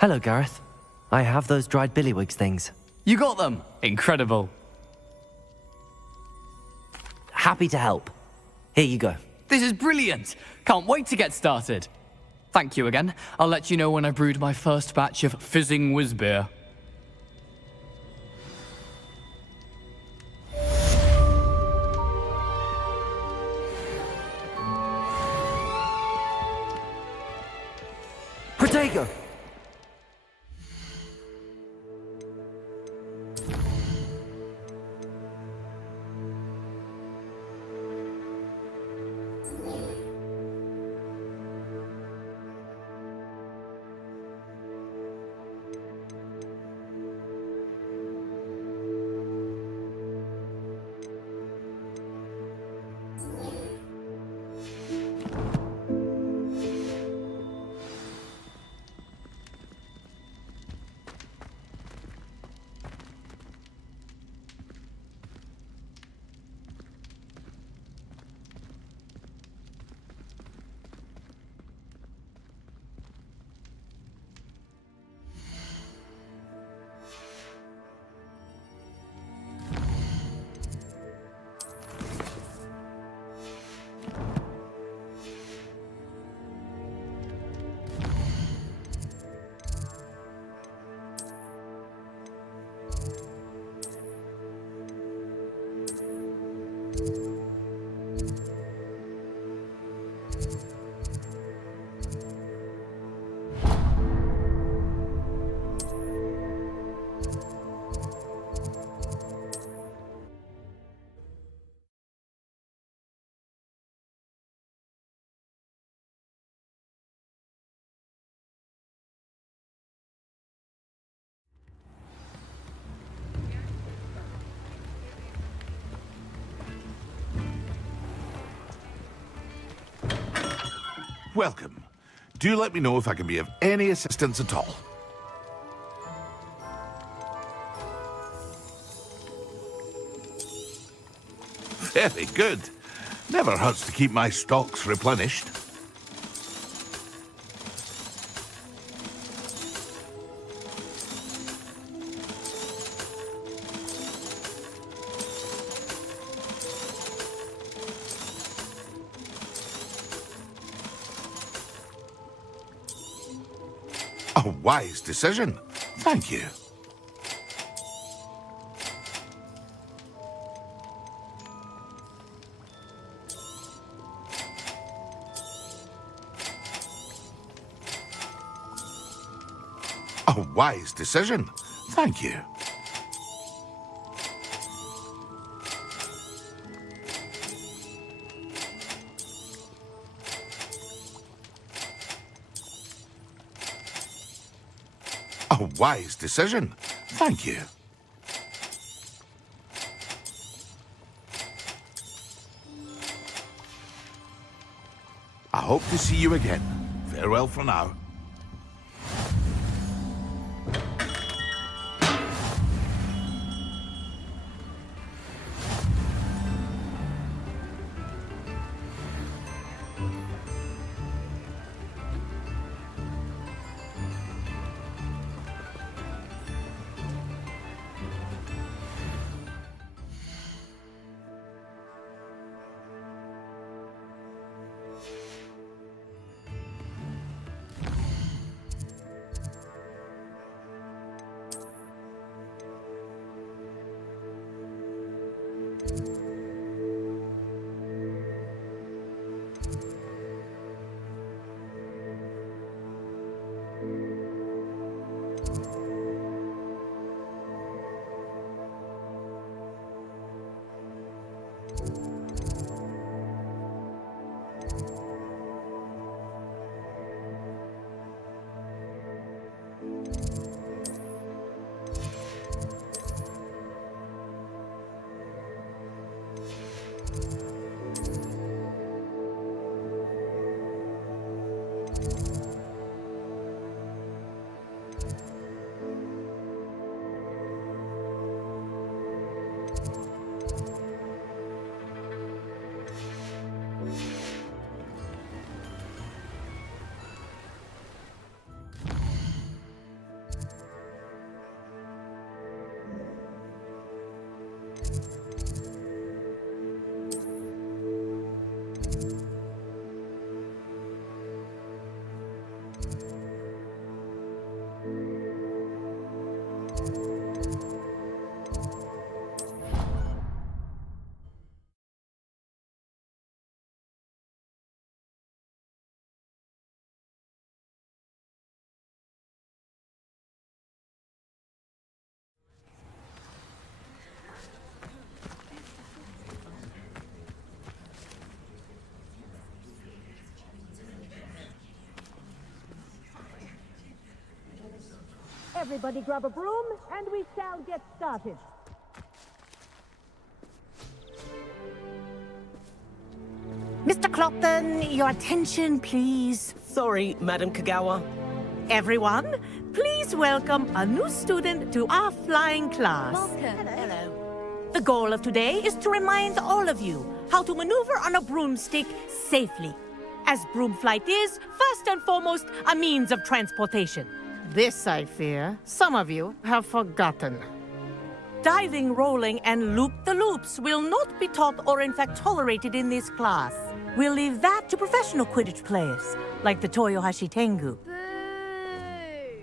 Hello, Gareth. I have those dried billywigs things. You got them! Incredible. Happy to help. Here you go. This is brilliant! Can't wait to get started. Thank you again. I'll let you know when I brewed my first batch of fizzing whiz beer. Protego! Welcome. Do let me know if I can be of any assistance at all. Very good. Never hurts to keep my stocks replenished. A wise decision. Thank you. A wise decision. Thank you. A wise decision. Thank you. I hope to see you again. Farewell for now. Everybody grab a broom, and we shall get started. Mr. Clopton, your attention, please. Sorry, Madam Kagawa. Everyone, please welcome a new student to our flying class. Welcome. Hello. The goal of today is to remind all of you how to maneuver on a broomstick safely, as broom flight is, first and foremost, a means of transportation. This, I fear, some of you have forgotten. Diving, rolling, and loop-the-loops will not be taught or in fact tolerated in this class. We'll leave that to professional Quidditch players, like the Toyohashi Tengu.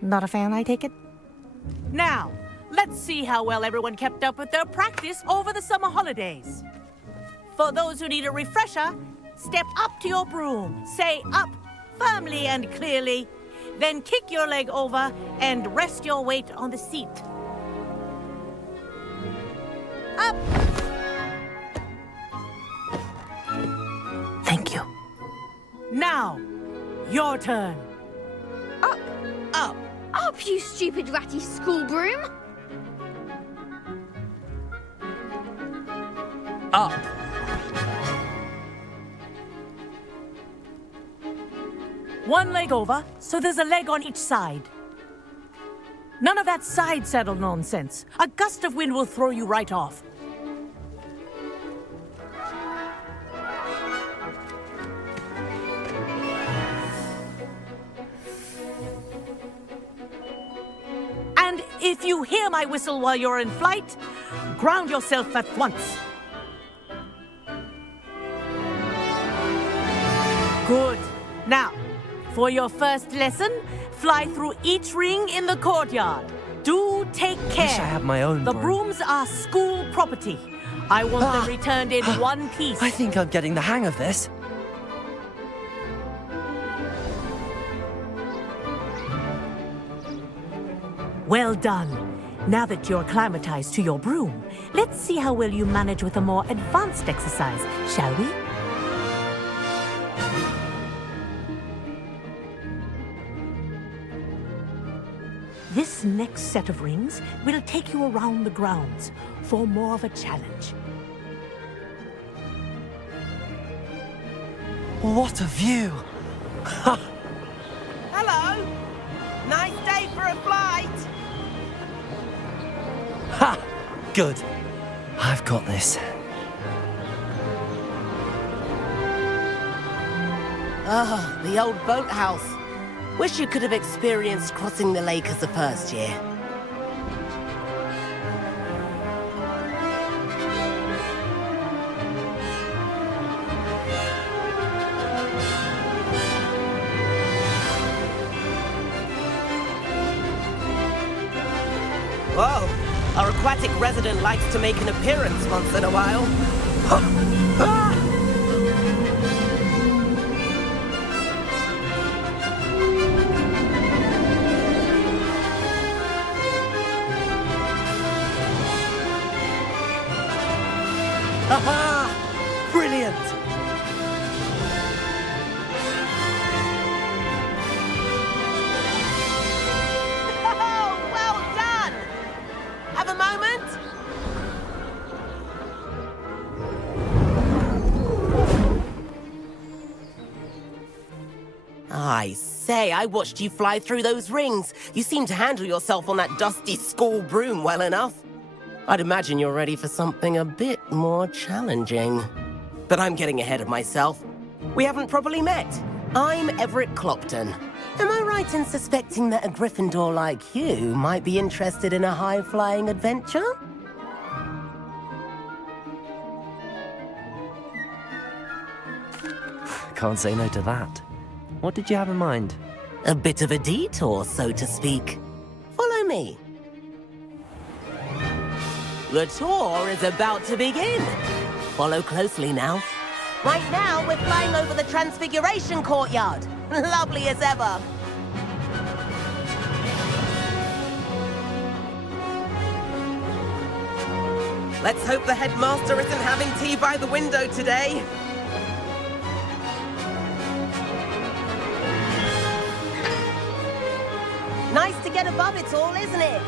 Not a fan, I take it? Now, let's see how well everyone kept up with their practice over the summer holidays. For those who need a refresher, step up to your broom, say up firmly and clearly, then kick your leg over and rest your weight on the seat. Up! Thank you. Now, your turn. Up! Up! Up, you stupid ratty school broom! Up! One leg over, so there's a leg on each side. None of that side saddle nonsense. A gust of wind will throw you right off. And if you hear my whistle while you're in flight, ground yourself at once. Good. Now, For your first lesson, fly through each ring in the courtyard. Do take care. Wish I had my own The broom. brooms are school property. I want them returned in one piece. I think I'm getting the hang of this. Well done. Now that you're acclimatized to your broom, let's see how well you manage with a more advanced exercise, shall we? This next set of rings will take you around the grounds for more of a challenge. What a view! Hello! Nice day for a flight! Ha! Good. I've got this. Ah, the old boathouse. Wish you could have experienced crossing the lake as a first year. Whoa! Our aquatic resident likes to make an appearance once in a while. Aha! Brilliant! Oh, well done! Have a moment? I say, I watched you fly through those rings. You seem to handle yourself on that dusty school broom well enough. I'd imagine you're ready for something a bit more challenging. But I'm getting ahead of myself. We haven't properly met. I'm Everett Clopton. Am I right in suspecting that a Gryffindor like you might be interested in a high-flying adventure? Can't say no to that. What did you have in mind? A bit of a detour, so to speak. Follow me. The tour is about to begin. Follow closely now. Right now, we're flying over the Transfiguration Courtyard. Lovely as ever. Let's hope the headmaster isn't having tea by the window today. Nice to get above it all, isn't it?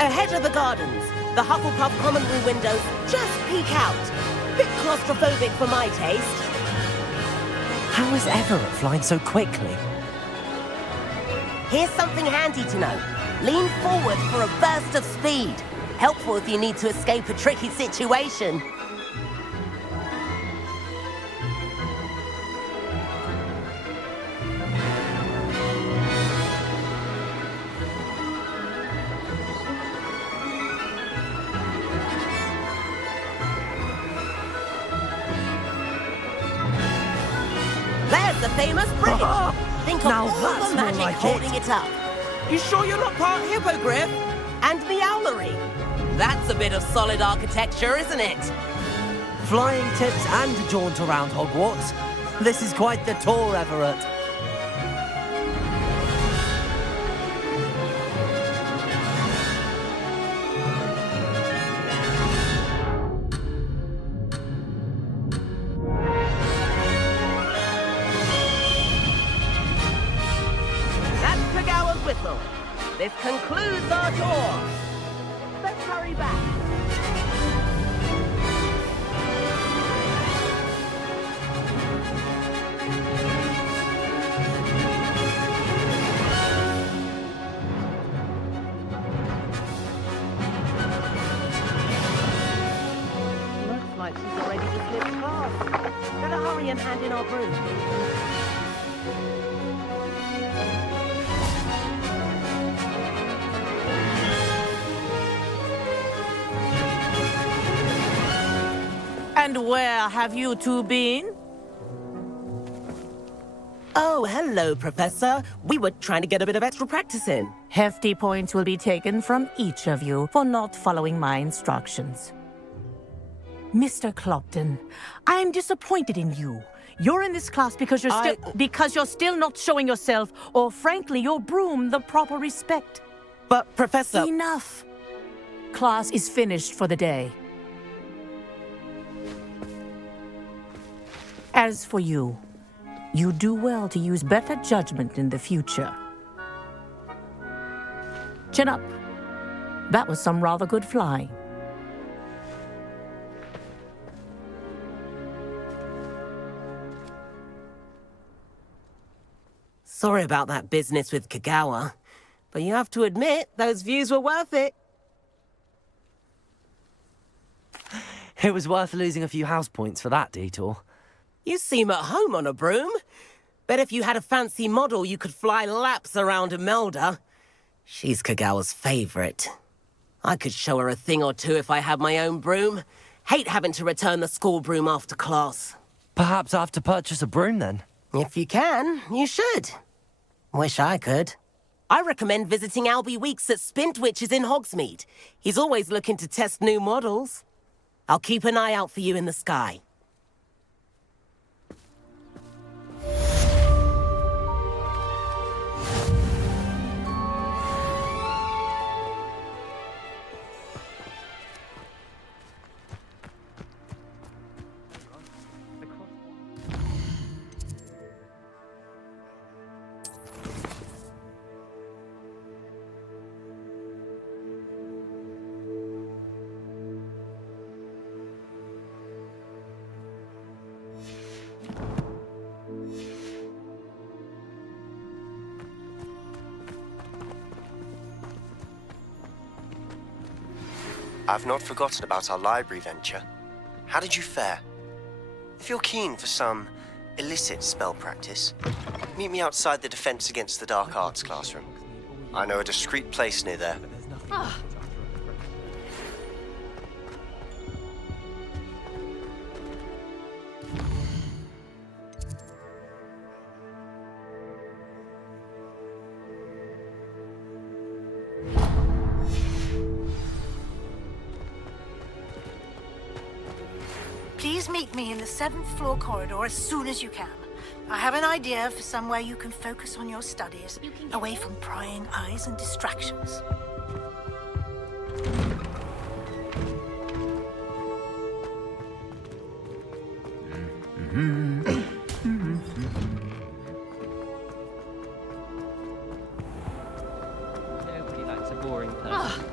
Ahead of the gardens, the Hufflepuff common room windows just peek out. Bit claustrophobic for my taste. How is Everett flying so quickly? Here's something handy to know. Lean forward for a burst of speed. Helpful if you need to escape a tricky situation. There's the famous bridge. Think of Now all that's the more magic like holding it up. You sure you're not part hippogriff? And meowlery. That's a bit of solid architecture, isn't it? Flying tips and a jaunt around Hogwarts. This is quite the tour, Everett. That's Kagawa's whistle. This concludes our tour. Let's hurry back. Looks like she's already slipped past. Better hurry and hand in our broom. And And where have you two been? Oh, hello, Professor. We were trying to get a bit of extra practice in. Hefty points will be taken from each of you for not following my instructions. Mr. Clopton, I'm disappointed in you. You're in this class because you're still not showing yourself, or frankly, your broom, the proper respect. But, Professor... Enough. Class is finished for the day. As for you, you do well to use better judgment in the future. Chin up. That was some rather good flying. Sorry about that business with Kagawa, but you have to admit, those views were worth it. It was worth losing a few house points for that detour. You seem at home on a broom. Bet if you had a fancy model, you could fly laps around Imelda. She's Kagawa's favorite. I could show her a thing or two if I had my own broom. Hate having to return the school broom after class. Perhaps I have to purchase a broom then? If you can, you should. Wish I could. I recommend visiting Albie Weeks at Spintwitches in Hogsmeade. He's always looking to test new models. I'll keep an eye out for you in the sky. I've not forgotten about our library venture. How did you fare? If you're keen for some illicit spell practice, meet me outside the Defense Against the Dark Arts classroom. I know a discreet place near there. Please meet me in the 7th floor corridor as soon as you can. I have an idea for somewhere you can focus on your studies, away from prying eyes and distractions. Nobody likes a boring person.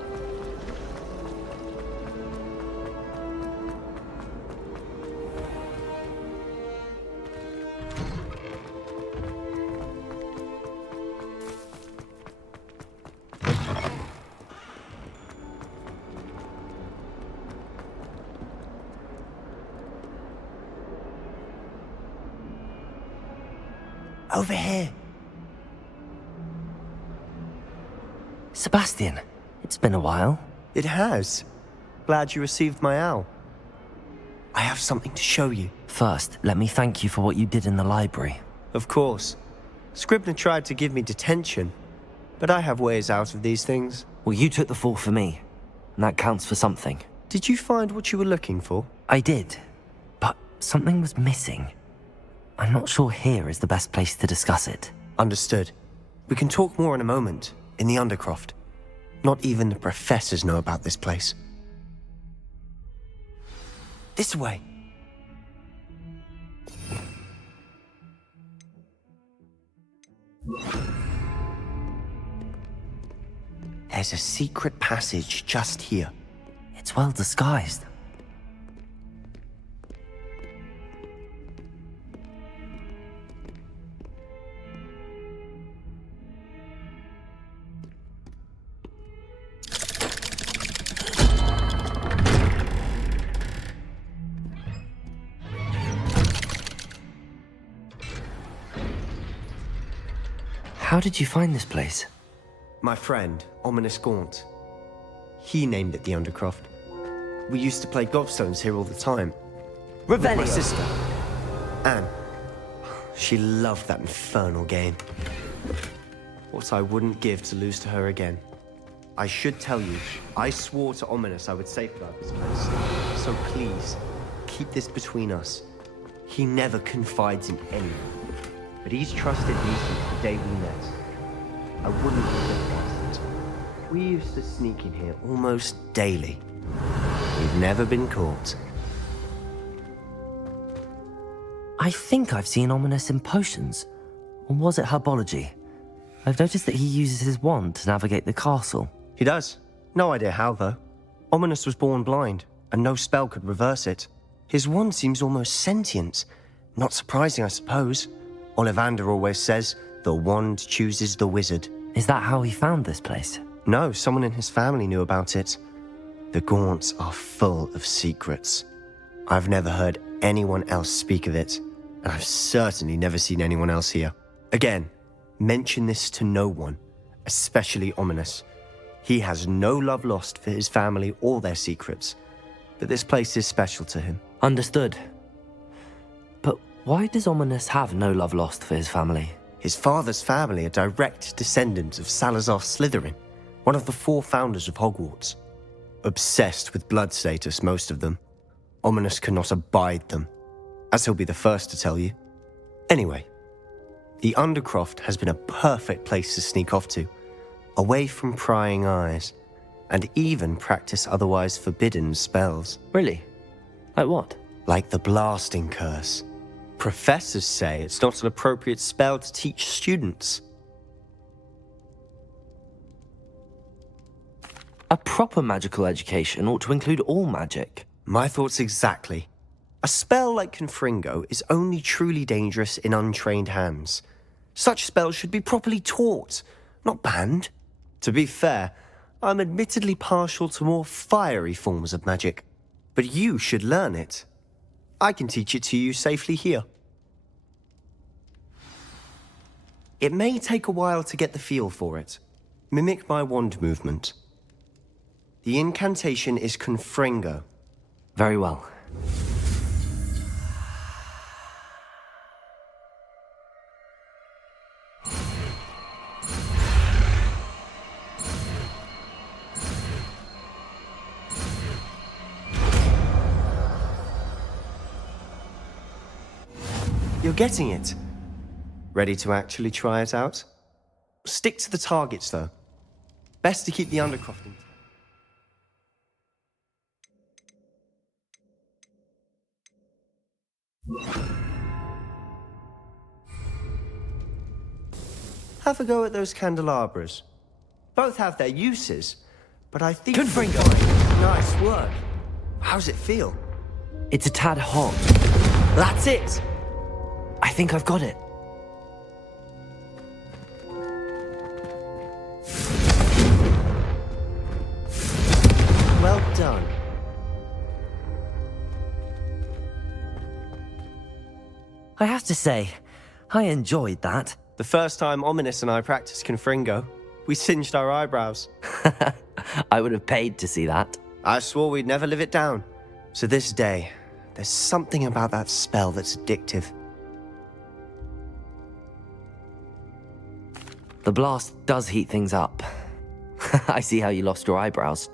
Over here. Sebastian, it's been a while. It has. Glad you received my owl. I have something to show you. First, let me thank you for what you did in the library. Of course. Scribner tried to give me detention, but I have ways out of these things. Well, you took the fall for me, and that counts for something. Did you find what you were looking for? I did, but something was missing. I'm not sure here is the best place to discuss it. Understood. We can talk more in a moment, in the Undercroft. Not even the professors know about this place. This way. There's a secret passage just here. It's well disguised. How did you find this place? My friend, Ominous Gaunt. He named it the Undercroft. We used to play gobstones here all the time. with my Revelio. sister, Anne. She loved that infernal game. What I wouldn't give to lose to her again. I should tell you, I swore to Ominous I would safeguard this place. So please, keep this between us. He never confides in anyone. But he's trusted me since the day we met. I wouldn't put it past it. We used to sneak in here almost daily. We've never been caught. I think I've seen Ominous in potions. Or was it herbology? I've noticed that he uses his wand to navigate the castle. He does. No idea how, though. Ominous was born blind, and no spell could reverse it. His wand seems almost sentient. Not surprising, I suppose. Ollivander always says, the wand chooses the wizard. Is that how he found this place? No, someone in his family knew about it. The Gaunts are full of secrets. I've never heard anyone else speak of it, and I've certainly never seen anyone else here. Again, mention this to no one, especially Ominous. He has no love lost for his family or their secrets, but this place is special to him. Understood. But why does Ominous have no love lost for his family? His father's family are direct descendants of Salazar Slytherin, one of the 4 founders of Hogwarts. Obsessed with blood status, most of them. Ominous cannot abide them, as he'll be the first to tell you. Anyway, the Undercroft has been a perfect place to sneak off to, away from prying eyes, and even practice otherwise forbidden spells. Really? Like what? Like the blasting curse. Professors say it's not an appropriate spell to teach students. A proper magical education ought to include all magic. My thoughts exactly. A spell like Confringo is only truly dangerous in untrained hands. Such spells should be properly taught, not banned. To be fair, I'm admittedly partial to more fiery forms of magic, but you should learn it. I can teach it to you safely here. It may take a while to get the feel for it. Mimic my wand movement. The incantation is Confringo. Very well. You're getting it. Ready to actually try it out? Stick to the targets, though. Best to keep the Undercroft in. Have a go at those candelabras. Both have their uses, but I think... Confringo! Nice work. How's it feel? It's a tad hot. That's it! I think I've got it. Well done. I have to say, I enjoyed that. The first time Ominous and I practiced Confringo, we singed our eyebrows. I would have paid to see that. I swore we'd never live it down. To this day, there's something about that spell that's addictive. The blast does heat things up. I see how you lost your eyebrows.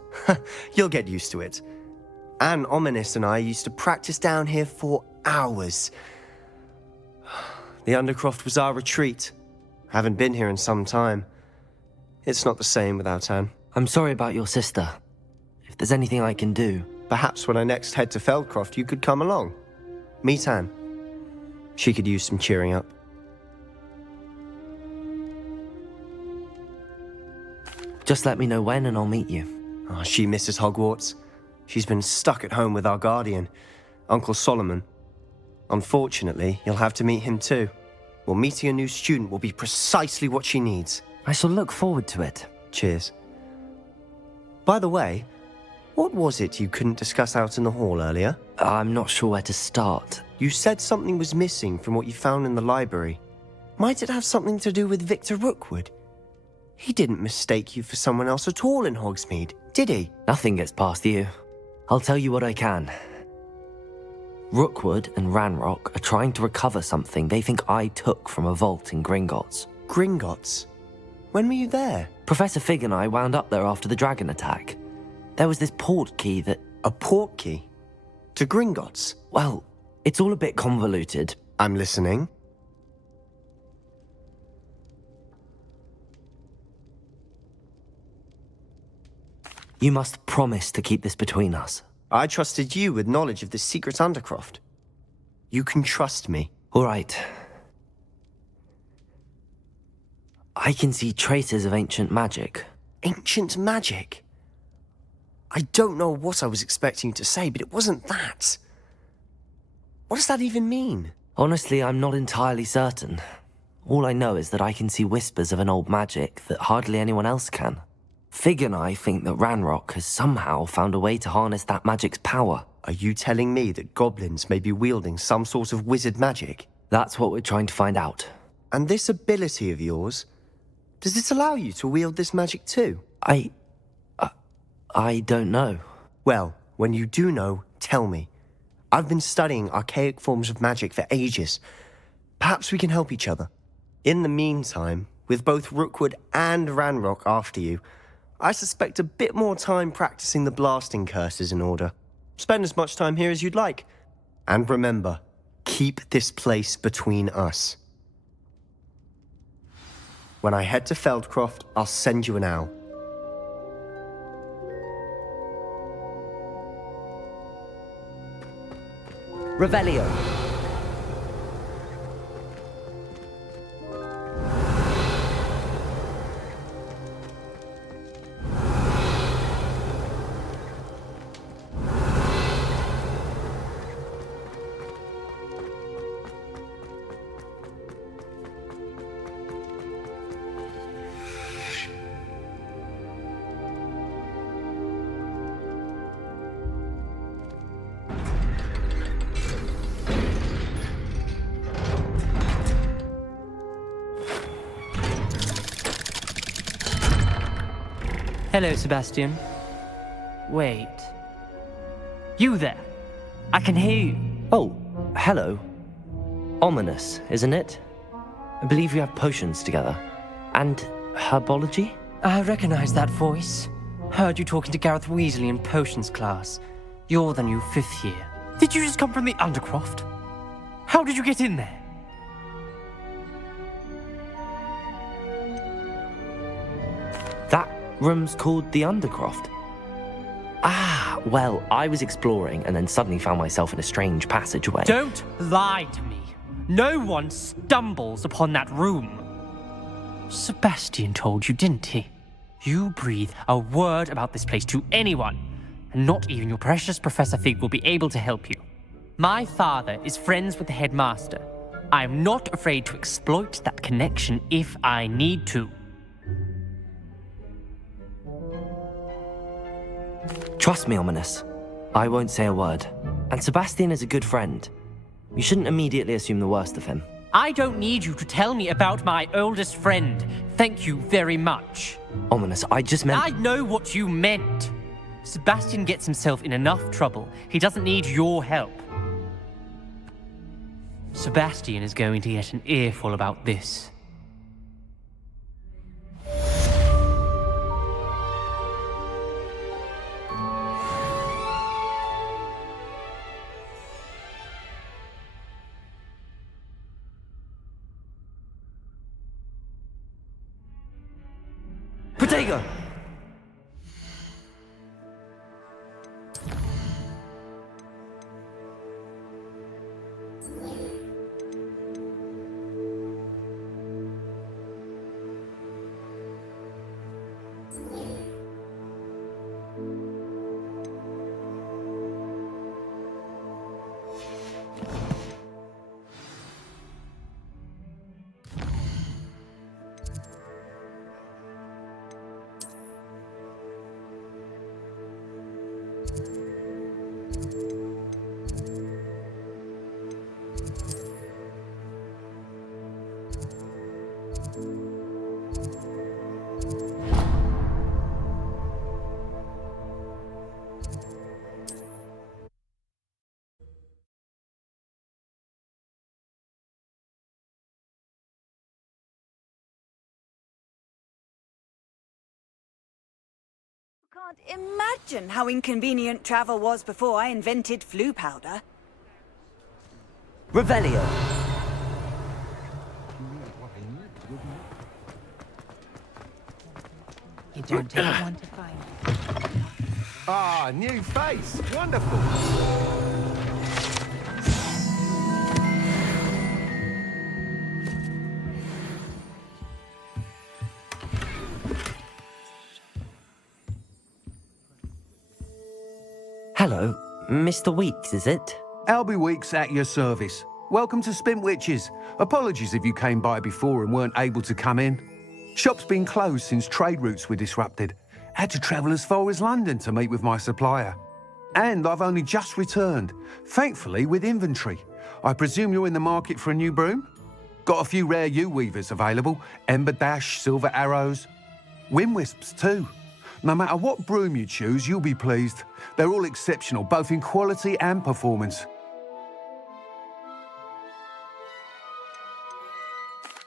You'll get used to it. Anne, Ominous, and I used to practice down here for hours. The Undercroft was our retreat. Haven't been here in some time. It's not the same without Anne. I'm sorry about your sister. If there's anything I can do... Perhaps when I next head to Feldcroft, you could come along. Meet Anne. She could use some cheering up. Just let me know when and I'll meet you. Oh, she misses Hogwarts. She's been stuck at home with our guardian, Uncle Solomon. Unfortunately, you'll have to meet him too. Well, meeting a new student will be precisely what she needs. I shall look forward to it. Cheers. By the way, what was it you couldn't discuss out in the hall earlier? I'm not sure where to start. You said something was missing from what you found in the library. Might it have something to do with Victor Rookwood? He didn't mistake you for someone else at all in Hogsmeade, did he? Nothing gets past you. I'll tell you what I can. Rookwood and Ranrock are trying to recover something they think I took from a vault in Gringotts. Gringotts? When were you there? Professor Fig and I wound up there after the dragon attack. There was this port key that... A port key? To Gringotts? Well, it's all a bit convoluted. I'm listening. You must promise to keep this between us. I trusted you with knowledge of this secret undercroft. You can trust me. All right. I can see traces of ancient magic. Ancient magic? I don't know what I was expecting you to say, but it wasn't that. What does that even mean? Honestly, I'm not entirely certain. All I know is that I can see whispers of an old magic that hardly anyone else can. Fig and I think that Ranrock has somehow found a way to harness that magic's power. Are you telling me that goblins may be wielding some sort of wizard magic? That's what we're trying to find out. And this ability of yours, does it allow you to wield this magic too? I don't know. Well, when you do know, tell me. I've been studying archaic forms of magic for ages. Perhaps we can help each other. In the meantime, with both Rookwood and Ranrock after you, I suspect a bit more time practicing the blasting curse is in order. Spend as much time here as you'd like. And remember, keep this place between us. When I head to Feldcroft, I'll send you an owl. Revelio. Hello, Sebastian. Wait. You there? I can hear you. Oh, hello. Ominous, isn't it? I believe we have potions together. And herbology? I recognize that voice. Heard you talking to Gareth Weasley in potions class. You're the new 5th year. Did you just come from the Undercroft? How did you get in there? That room's called the Undercroft. Ah, well, I was exploring and then suddenly found myself in a strange passageway. Don't lie to me. No one stumbles upon that room. Sebastian told you, didn't he? You breathe a word about this place to anyone, and not even your precious Professor Fig will be able to help you. My father is friends with the headmaster. I am not afraid to exploit that connection if I need to. Trust me, Ominous. I won't say a word. And Sebastian is a good friend. You shouldn't immediately assume the worst of him. I don't need you to tell me about my oldest friend. Thank you very much. Ominous, I just meant... I know what you meant. Sebastian gets himself in enough trouble. He doesn't need your help. Sebastian is going to get an earful about this. Protego! Can't imagine how inconvenient travel was before I invented flu powder. Revelio. You don't take one to find. Ah, new face. Wonderful. Hello, Mr. Weeks, is it? Albie Weeks at your service. Welcome to Spintwitches. Apologies if you came by before and weren't able to come in. Shop's been closed since trade routes were disrupted. Had to travel as far as London to meet with my supplier. And I've only just returned, thankfully with inventory. I presume you're in the market for a new broom? Got a few rare U-weavers available, Ember Dash, Silver Arrows, Wind Wisps too. No matter what broom you choose, you'll be pleased. They're all exceptional, both in quality and performance.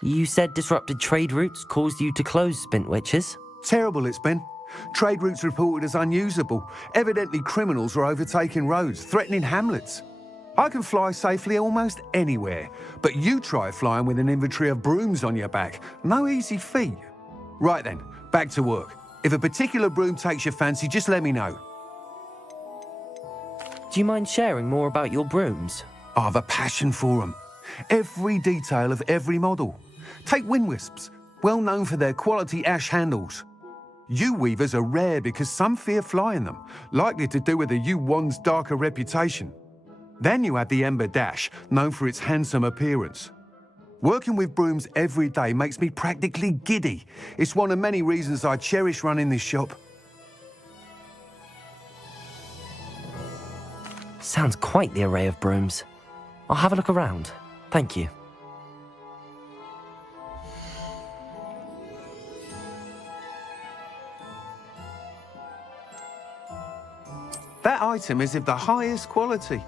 You said disrupted trade routes caused you to close Spintwitches? Terrible it's been. Trade routes reported as unusable. Evidently criminals are overtaking roads, threatening hamlets. I can fly safely almost anywhere, but you try flying with an inventory of brooms on your back. No easy feat. Right then, back to work. If a particular broom takes your fancy, just let me know. Do you mind sharing more about your brooms? I have a passion for them. Every detail of every model. Take Wind Wisps, well known for their quality ash handles. U-weavers are rare because some fear flying them, likely to do with the U-wand's darker reputation. Then you have the Ember Dash, known for its handsome appearance. Working with brooms every day makes me practically giddy. It's one of many reasons I cherish running this shop. Sounds quite the array of brooms. I'll have a look around. Thank you. That item is of the highest quality.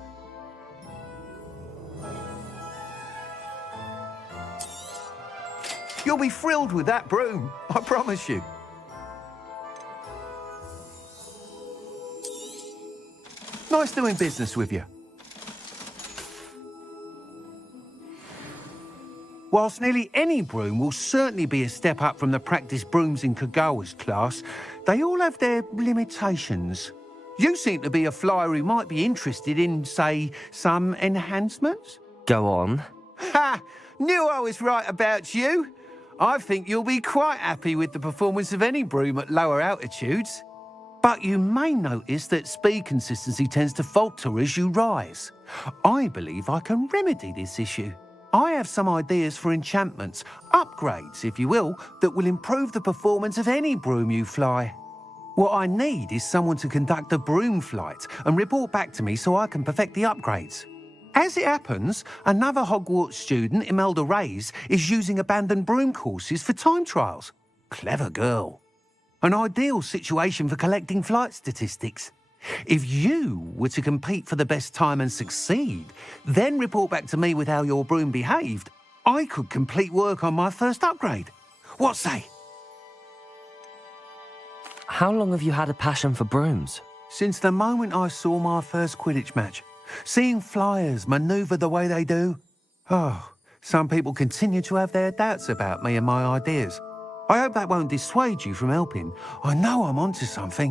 You'll be thrilled with that broom, I promise you. Nice doing business with you. Whilst nearly any broom will certainly be a step up from the practice brooms in Kagawa's class, they all have their limitations. You seem to be a flyer who might be interested in, say, some enhancements? Go on. Ha! Knew I was right about you. I think you'll be quite happy with the performance of any broom at lower altitudes. But you may notice that speed consistency tends to falter as you rise. I believe I can remedy this issue. I have some ideas for enchantments, upgrades, if you will, that will improve the performance of any broom you fly. What I need is someone to conduct a broom flight and report back to me so I can perfect the upgrades. As it happens, another Hogwarts student, Imelda Reyes, is using abandoned broom courses for time trials. Clever girl. An ideal situation for collecting flight statistics. If you were to compete for the best time and succeed, then report back to me with how your broom behaved, I could complete work on my first upgrade. What say? How long have you had a passion for brooms? Since the moment I saw my first Quidditch match. Seeing flyers manoeuvre the way they do. Oh, some people continue to have their doubts about me and my ideas. I hope that won't dissuade you from helping. I know I'm onto something.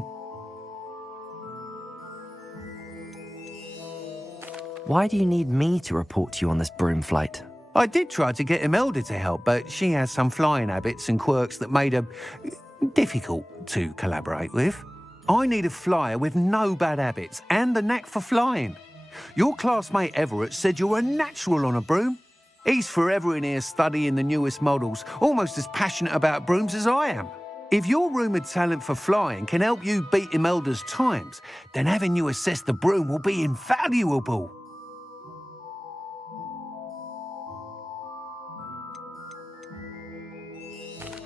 Why do you need me to report to you on this broom flight? I did try to get Imelda to help, but she has some flying habits and quirks that made her difficult to collaborate with. I need a flyer with no bad habits and the knack for flying. Your classmate Everett said you're a natural on a broom. He's forever in here studying the newest models, almost as passionate about brooms as I am. If your rumoured talent for flying can help you beat Imelda's times, then having you assess the broom will be invaluable.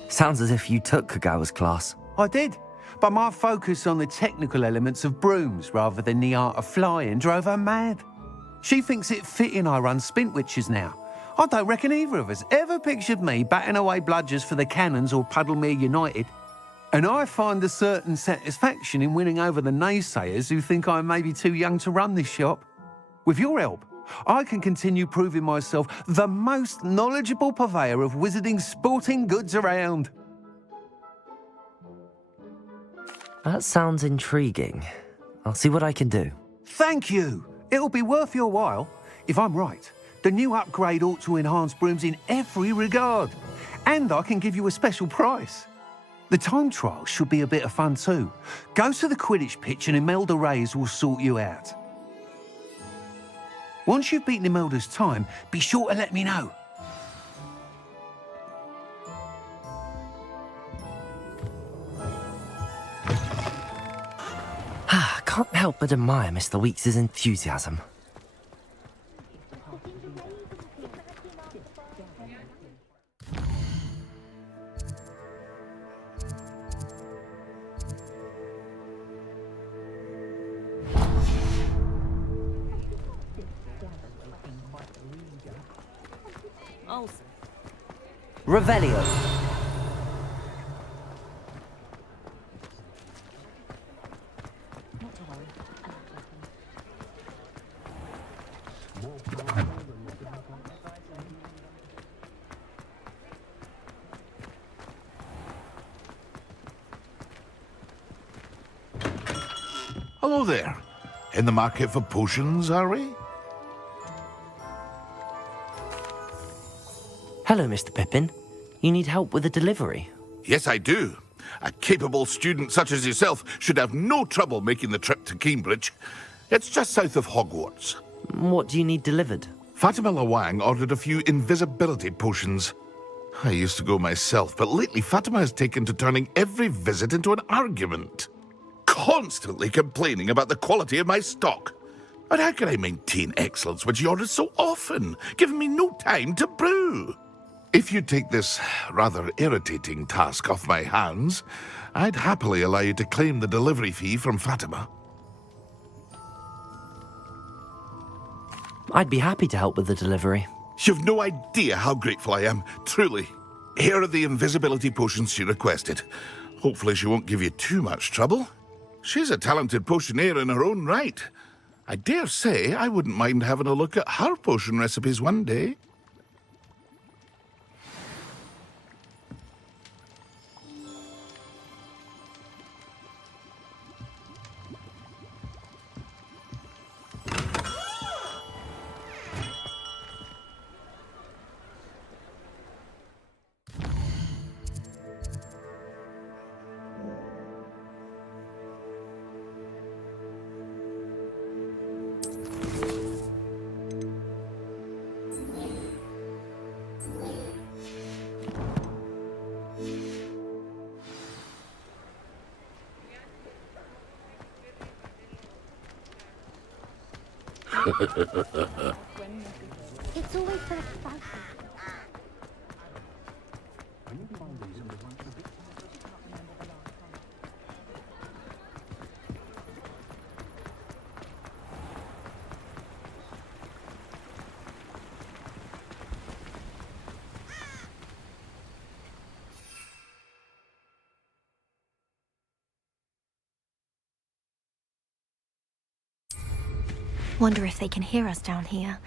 Sounds as if you took Kagawa's class. I did, but my focus on the technical elements of brooms rather than the art of flying drove her mad. She thinks it fitting I run Spintwitches now. I don't reckon either of us ever pictured me batting away bludgers for the Cannons or Puddlemere United. And I find a certain satisfaction in winning over the naysayers who think I may be too young to run this shop. With your help, I can continue proving myself the most knowledgeable purveyor of wizarding sporting goods around. That sounds intriguing. I'll see what I can do. Thank you. It'll be worth your while. If I'm right, the new upgrade ought to enhance brooms in every regard. And I can give you a special price. The time trial should be a bit of fun too. Go to the Quidditch pitch and Imelda Reyes will sort you out. Once you've beaten Imelda's time, be sure to let me know. I can't help but admire Mr. Weeks' enthusiasm. Revelio. Hello there. In the market for potions, are we? Hello, Mr. Pippin. You need help with a delivery? Yes, I do. A capable student such as yourself should have no trouble making the trip to Cambridge. It's just south of Hogwarts. What do you need delivered? Fatima Lawang ordered a few invisibility potions. I used to go myself, but lately Fatima has taken to turning every visit into an argument. Constantly complaining about the quality of my stock. But how can I maintain excellence when she orders so often, giving me no time to brew? If you take this rather irritating task off my hands, I'd happily allow you to claim the delivery fee from Fatima. I'd be happy to help with the delivery. You've no idea how grateful I am, truly. Here are the invisibility potions she requested. Hopefully she won't give you too much trouble. She's a talented potioneer in her own right. I dare say I wouldn't mind having a look at her potion recipes one day. It's always so spicy. Wonder if they can hear us down here.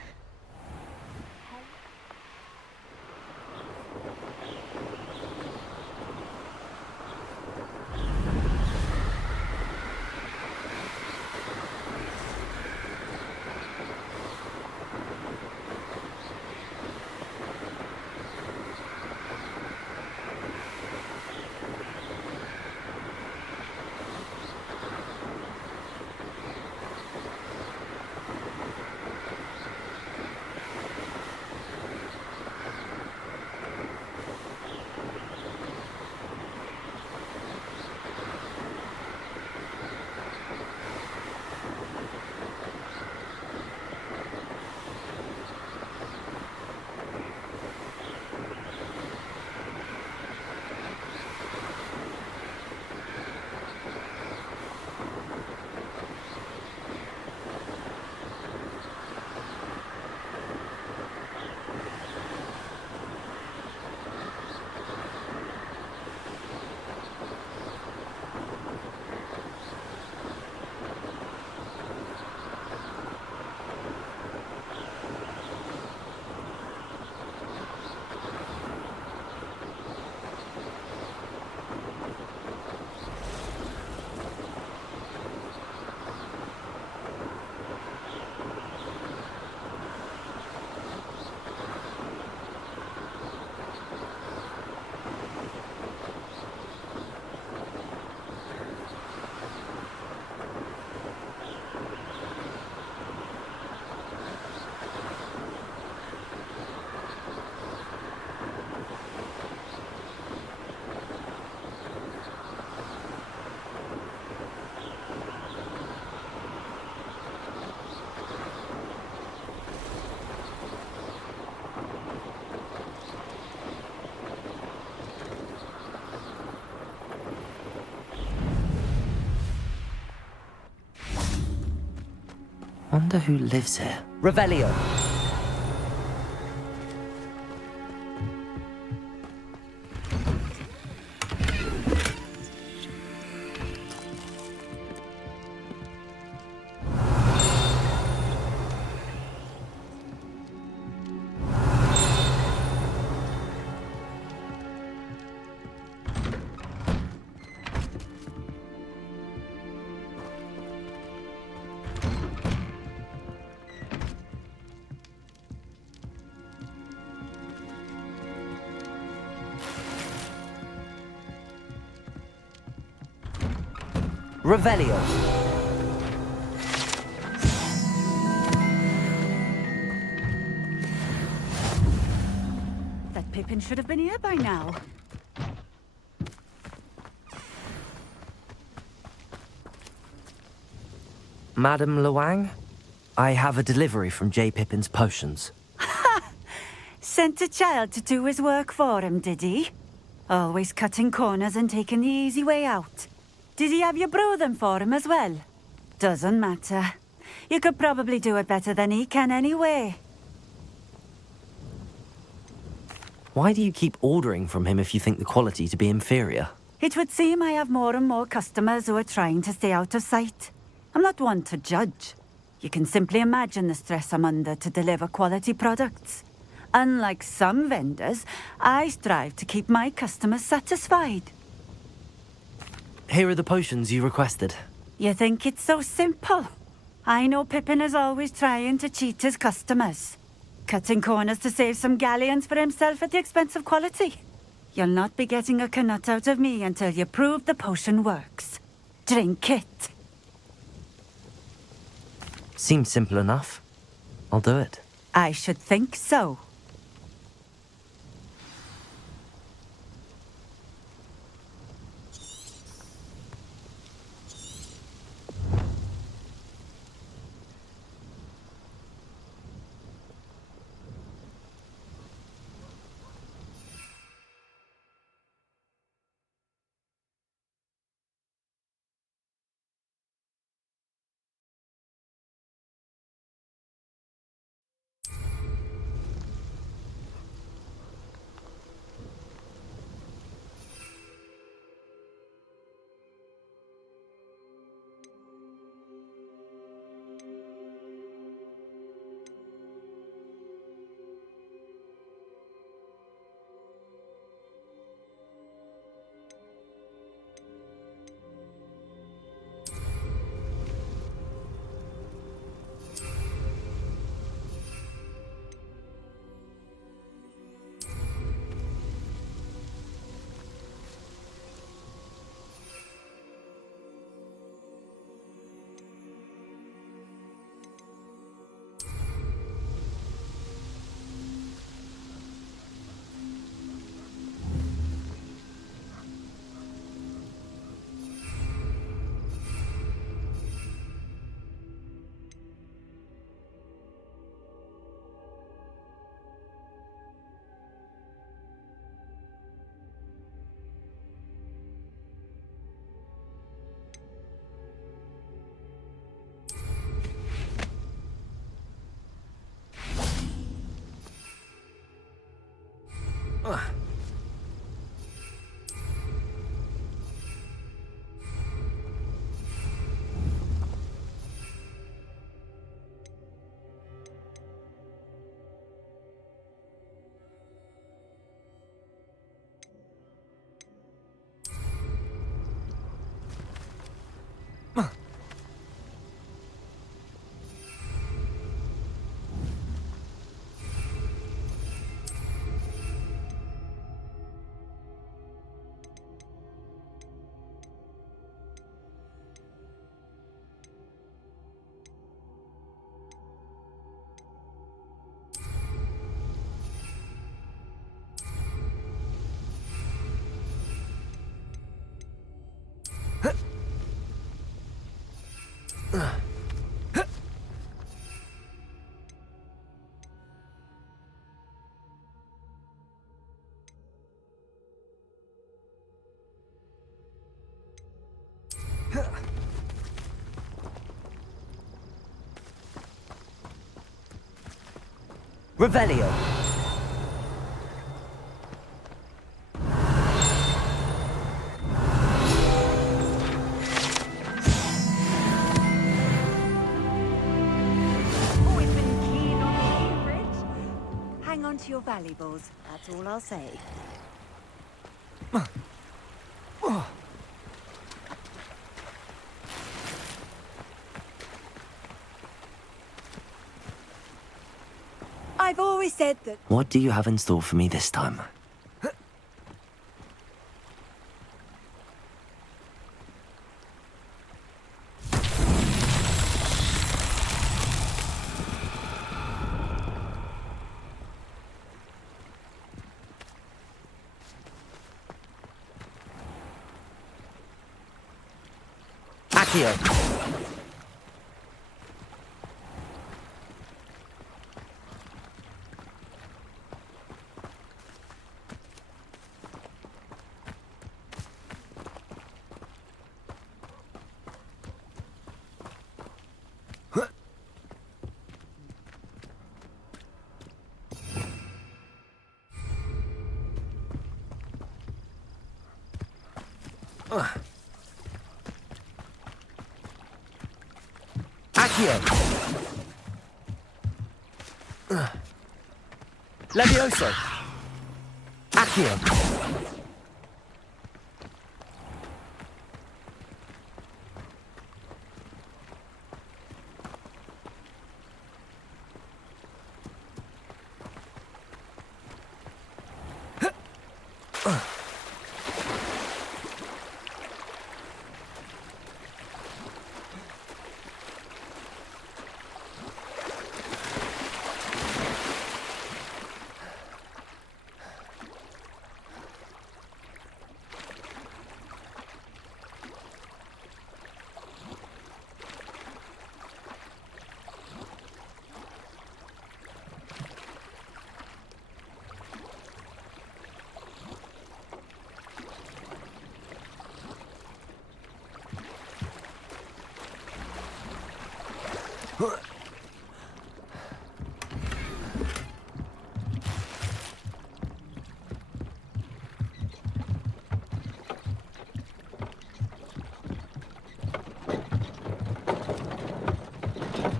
wonder who lives here. Revelio. Revelio. That Pippin should have been here by now. Madam Luang, I have a delivery from J. Pippin's potions. Sent a child to do his work for him, did he? Always cutting corners and taking the easy way out. Did he have you brew them for him as well? Doesn't matter. You could probably do it better than he can anyway. Why do you keep ordering from him if you think the quality to be inferior? It would seem I have more and more customers who are trying to stay out of sight. I'm not one to judge. You can simply imagine the stress I'm under to deliver quality products. Unlike some vendors, I strive to keep my customers satisfied. Here are the potions you requested. You think it's so simple? I know Pippin is always trying to cheat his customers. Cutting corners to save some galleons for himself at the expense of quality. You'll not be getting a canut out of me until you prove the potion works. Drink it. Seems simple enough. I'll do it. I should think so. Revelio. Always been keen on the bridge. Hang on to your valuables. That's all I'll say. I've always said that. What do you have in store for me this time? Accio. Accio. Levioso. Accio.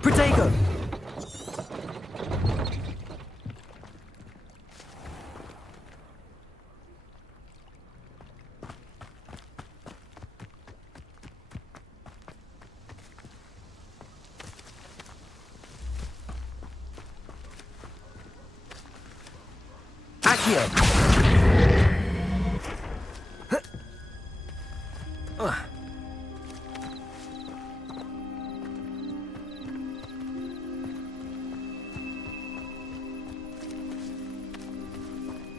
Protego. Accio.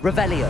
Revelio.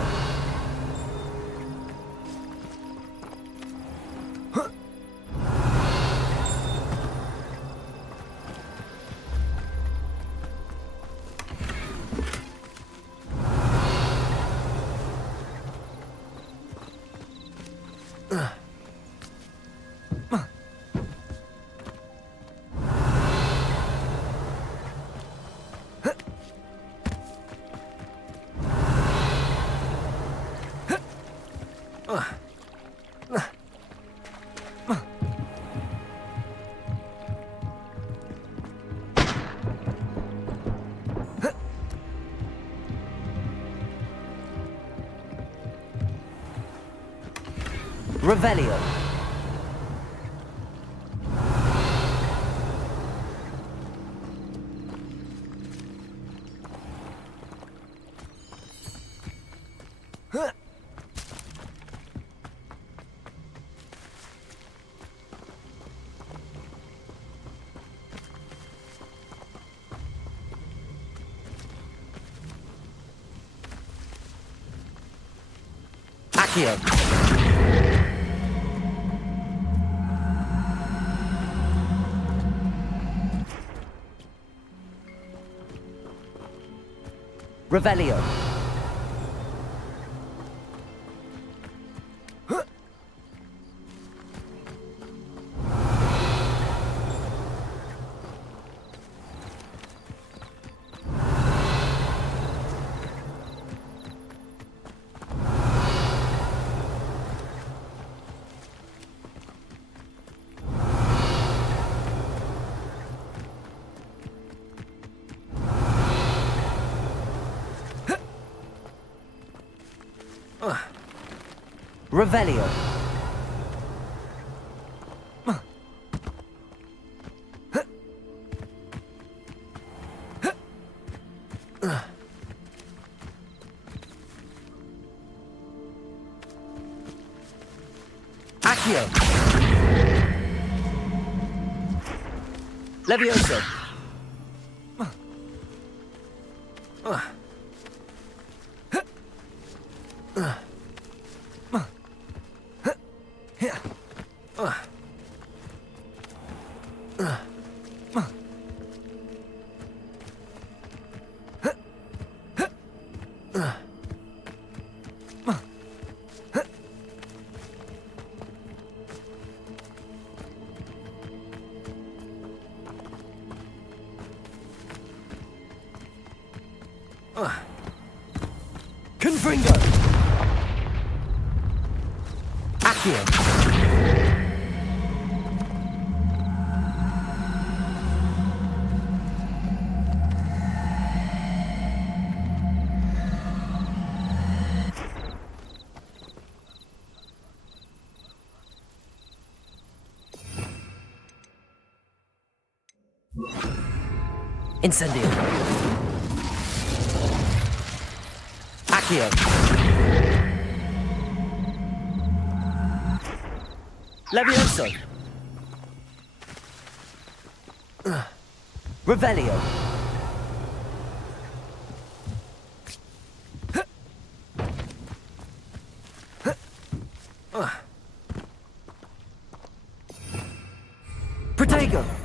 Revelio. Accio. Revelio. Revelio. Accio. Levioso. Confringo. Accio. Incendio. Accio. Levioso. Revelio. Protego.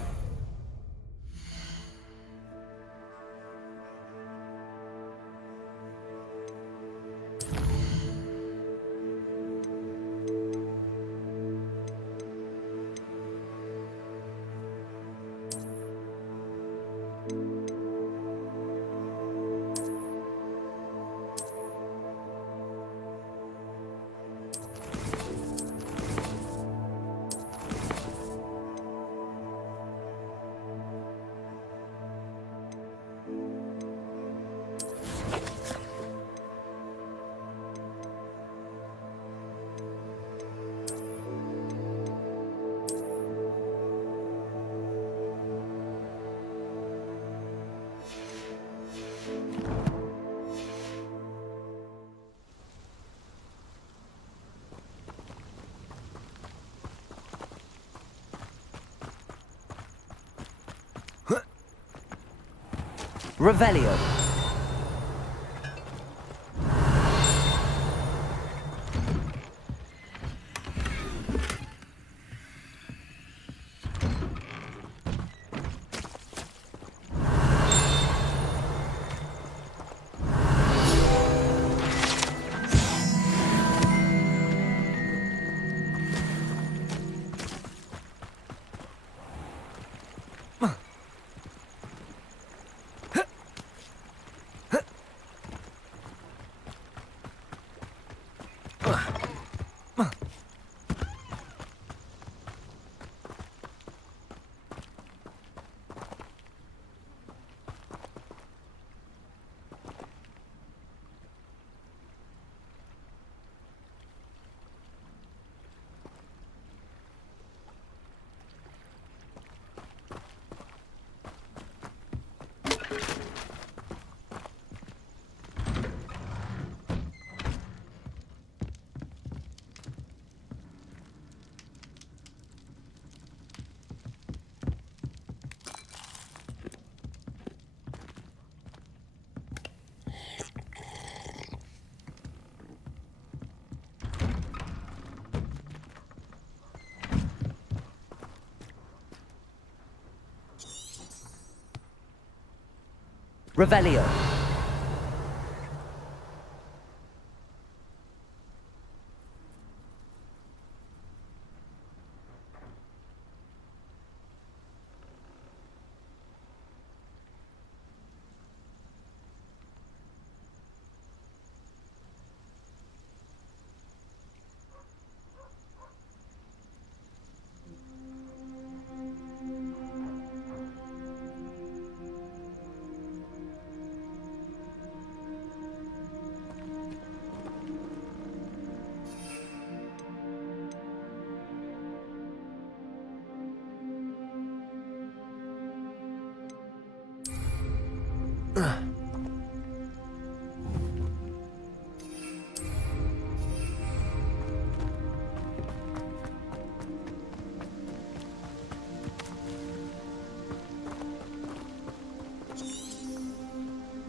Revelio. Revelio.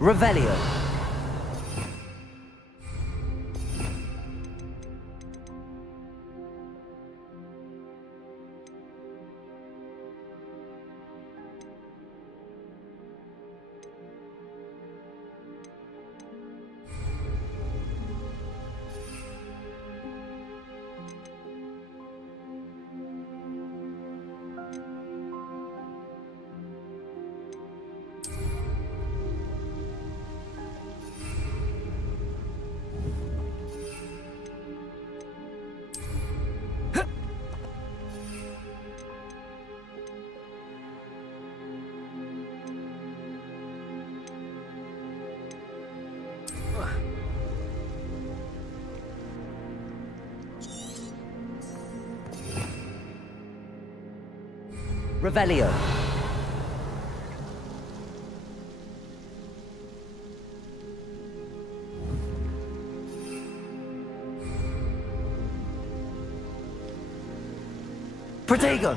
Revelio. Revelio. Protego.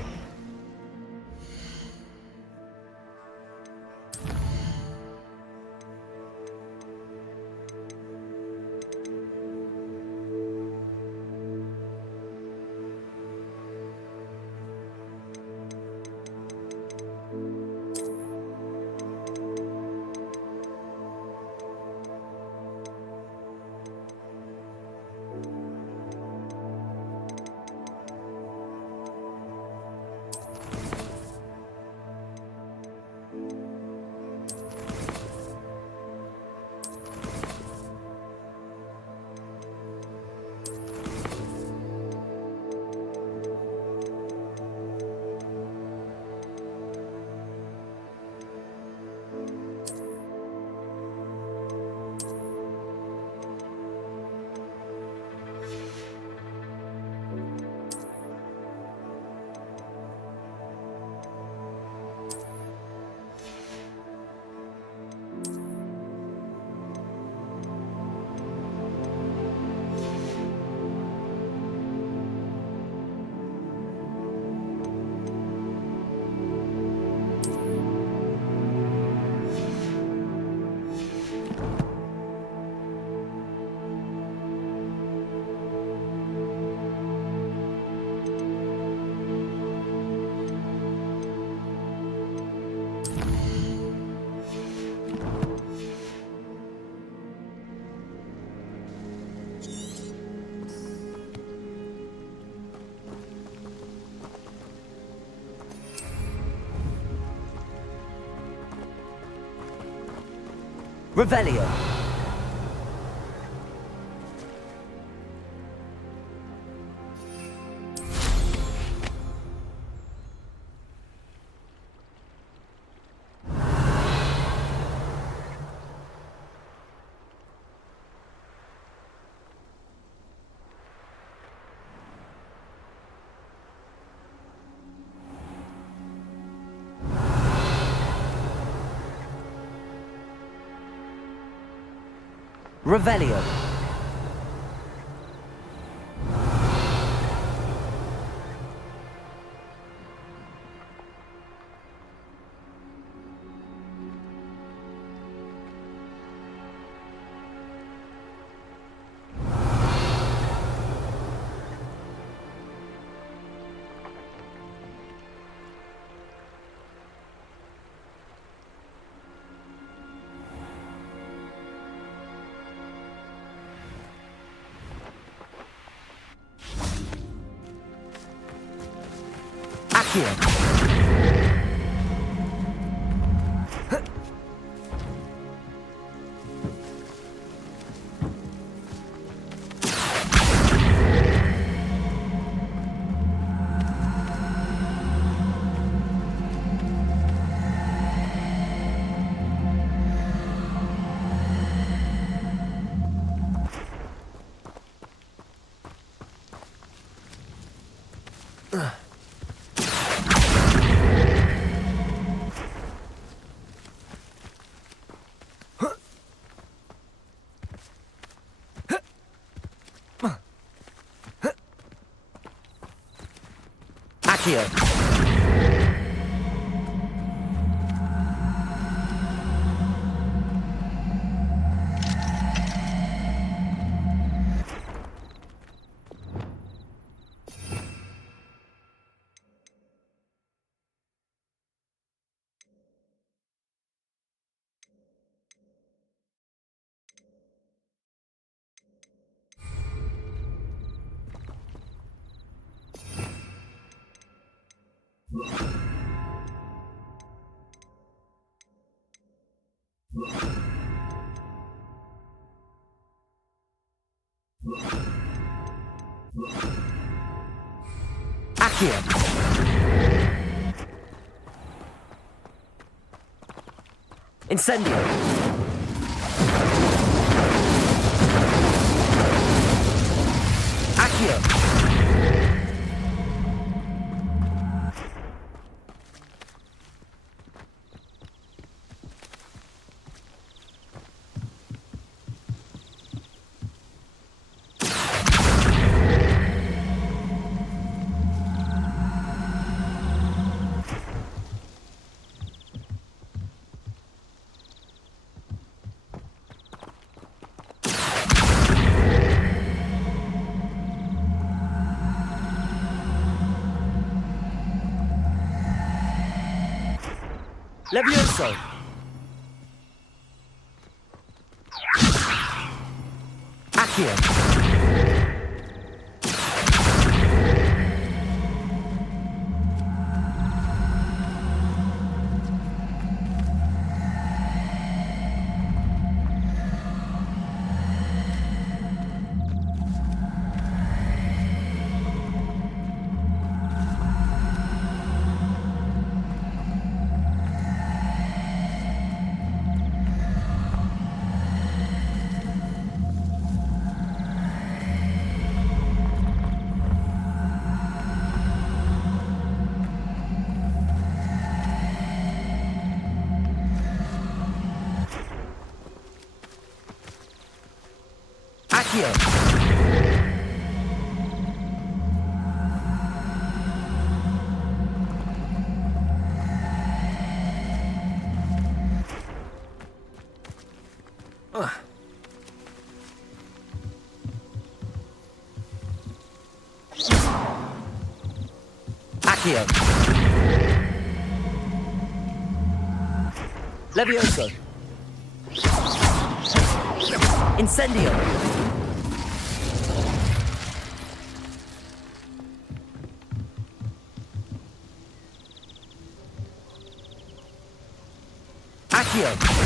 Revelio. Revelio. Accio. Accio. Accio. Incendio. Accio. Levioso. Accio. Accio. Accio. Levioso. Incendio. Accio.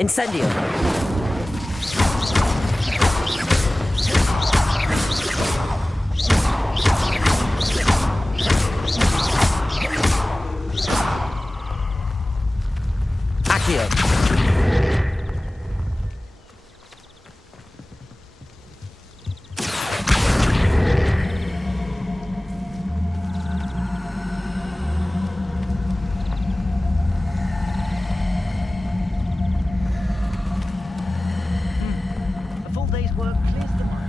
Incendio. Accio. A full day's work clears the mind.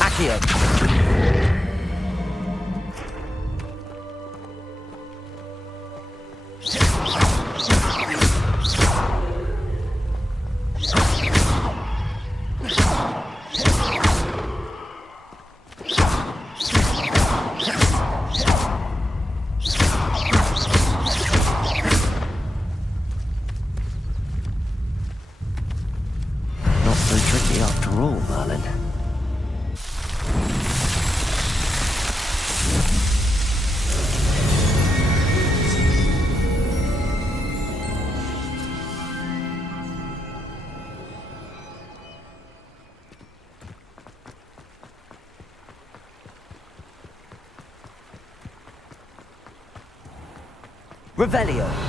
Accio. darling. Revelio.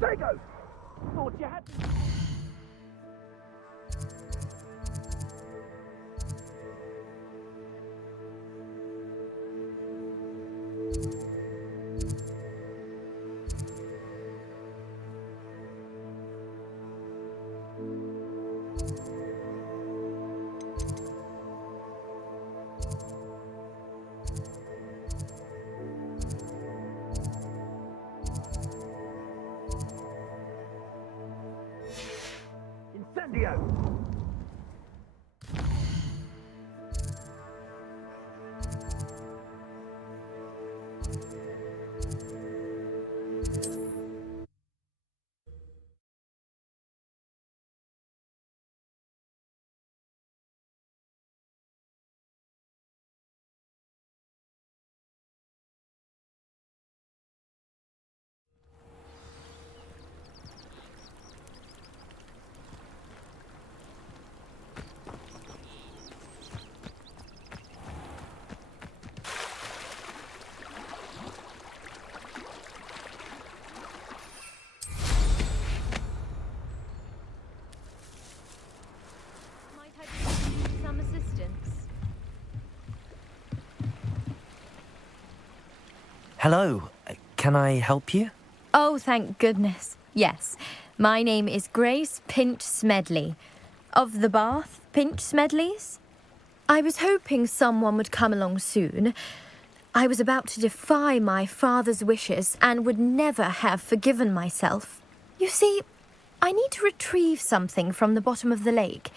Drago! Thought you had... Incendio! Some assistance. Hello, can I help you? Oh, thank goodness. Yes. My name is Grace Pinch Smedley. Of the Bath Pinch Smedleys? I was hoping someone would come along soon. I was about to defy my father's wishes and would never have forgiven myself. You see, I need to retrieve something from the bottom of the lake.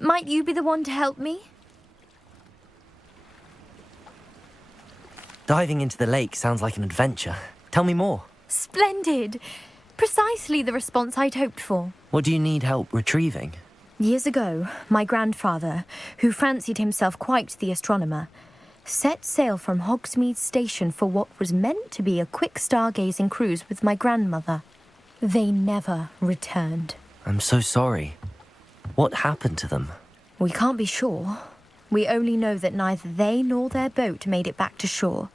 Might you be the one to help me? Diving into the lake sounds like an adventure. Tell me more. Splendid! Precisely the response I'd hoped for. What do you need help retrieving? Years ago, my grandfather, who fancied himself quite the astronomer, set sail from Hogsmeade Station for what was meant to be a quick stargazing cruise with my grandmother. They never returned. I'm so sorry. What happened to them? We can't be sure. We only know that neither they nor their boat made it back to shore.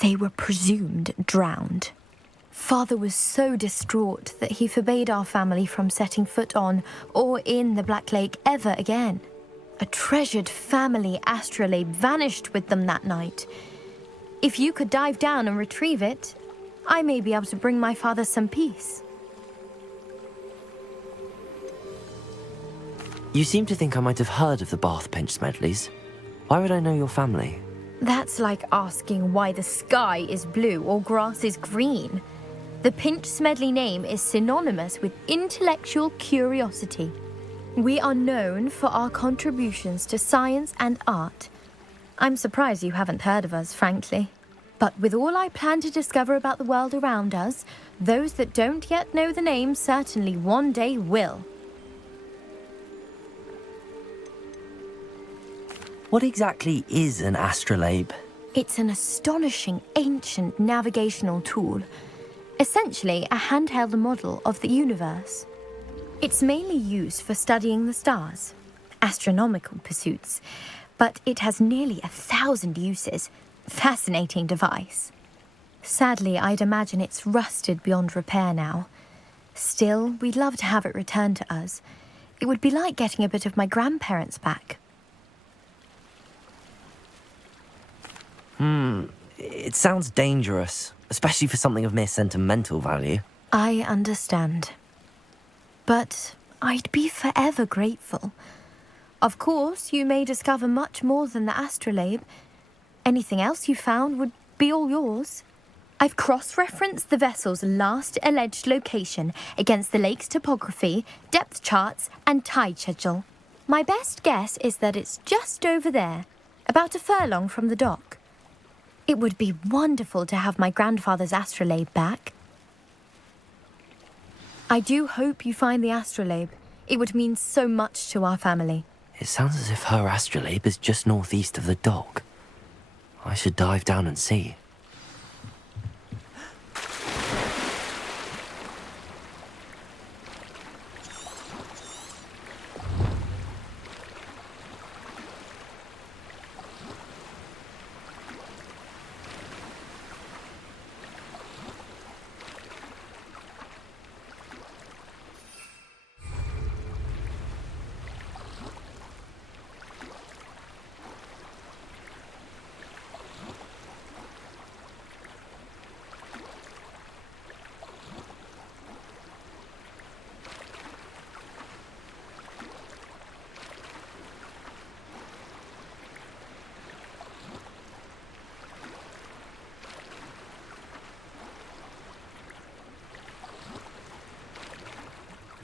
They were presumed drowned. Father was so distraught that he forbade our family from setting foot on or in the Black Lake ever again. A treasured family astrolabe vanished with them that night. If you could dive down and retrieve it, I may be able to bring my father some peace. You seem to think I might have heard of the Bath Pinch Smedleys. Why would I know your family? That's like asking why the sky is blue or grass is green. The Pinch Smedley name is synonymous with intellectual curiosity. We are known for our contributions to science and art. I'm surprised you haven't heard of us, frankly. But with all I plan to discover about the world around us, those that don't yet know the name certainly one day will. What exactly is an astrolabe? It's an astonishing ancient navigational tool. Essentially, a handheld model of the universe. It's mainly used for studying the stars, astronomical pursuits, but it has nearly 1,000 uses. Fascinating device. Sadly, I'd imagine it's rusted beyond repair now. Still, we'd love to have it returned to us. It would be like getting a bit of my grandparents back. It sounds dangerous, especially for something of mere sentimental value. I understand. But I'd be forever grateful. Of course, you may discover much more than the astrolabe. Anything else you found would be all yours. I've cross-referenced the vessel's last alleged location against the lake's topography, depth charts, and tide schedule. My best guess is that it's just over there, about a furlong from the dock. It would be wonderful to have my grandfather's astrolabe back. I do hope you find the astrolabe. It would mean so much to our family. It sounds as if her astrolabe is just northeast of the dock. I should dive down and see.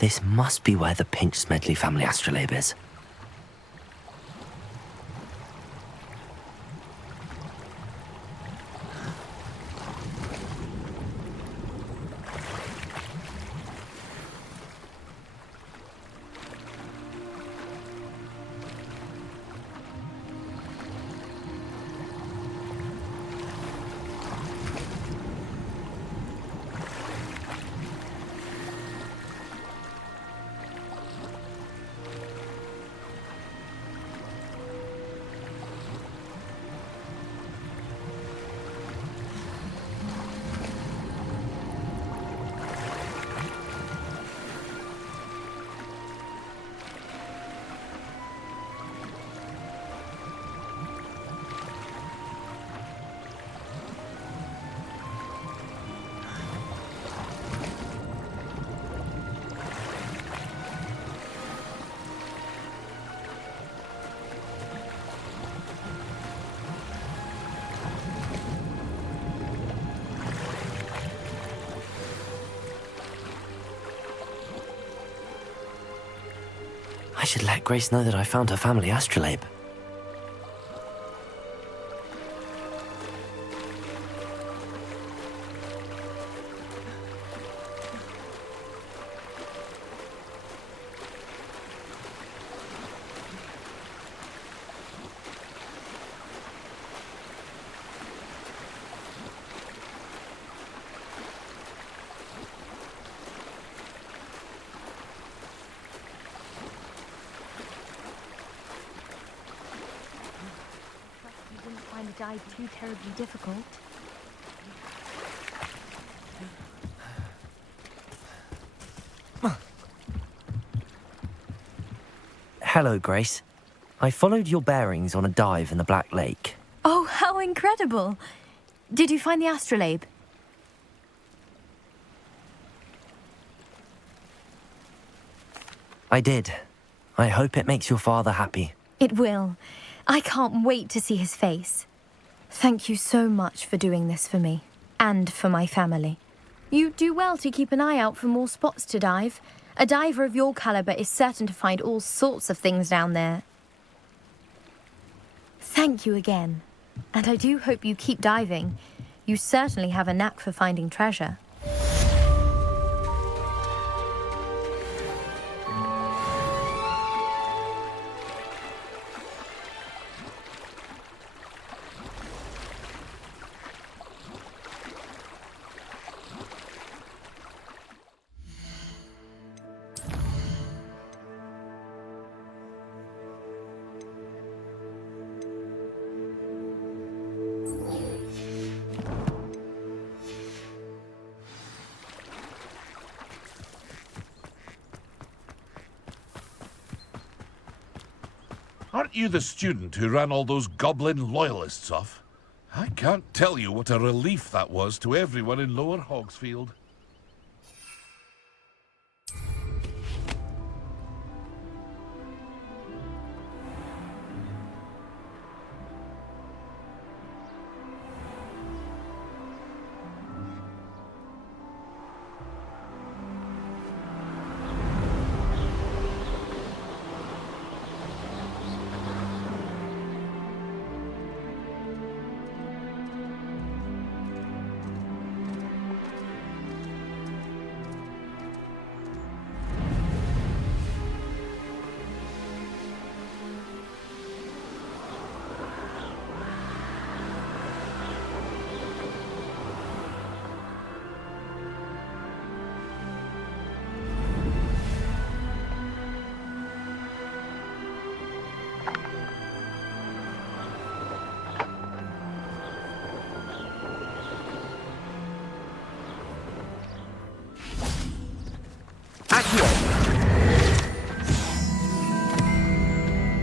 This must be where the Pinch-Smedley family astrolabe is. I should let Grace know that I found her family astrolabe. Dive too terribly difficult. Hello, Grace. I followed your bearings on a dive in the Black Lake. Oh, how incredible! Did you find the astrolabe? I did. I hope it makes your father happy. It will. I can't wait to see his face. Thank you so much for doing this for me, and for my family. You do well to keep an eye out for more spots to dive. A diver of your caliber is certain to find all sorts of things down there. Thank you again. And I do hope you keep diving. You certainly have a knack for finding treasure. Aren't you the student who ran all those goblin loyalists off? I can't tell you what a relief that was to everyone in Lower Hogsfield.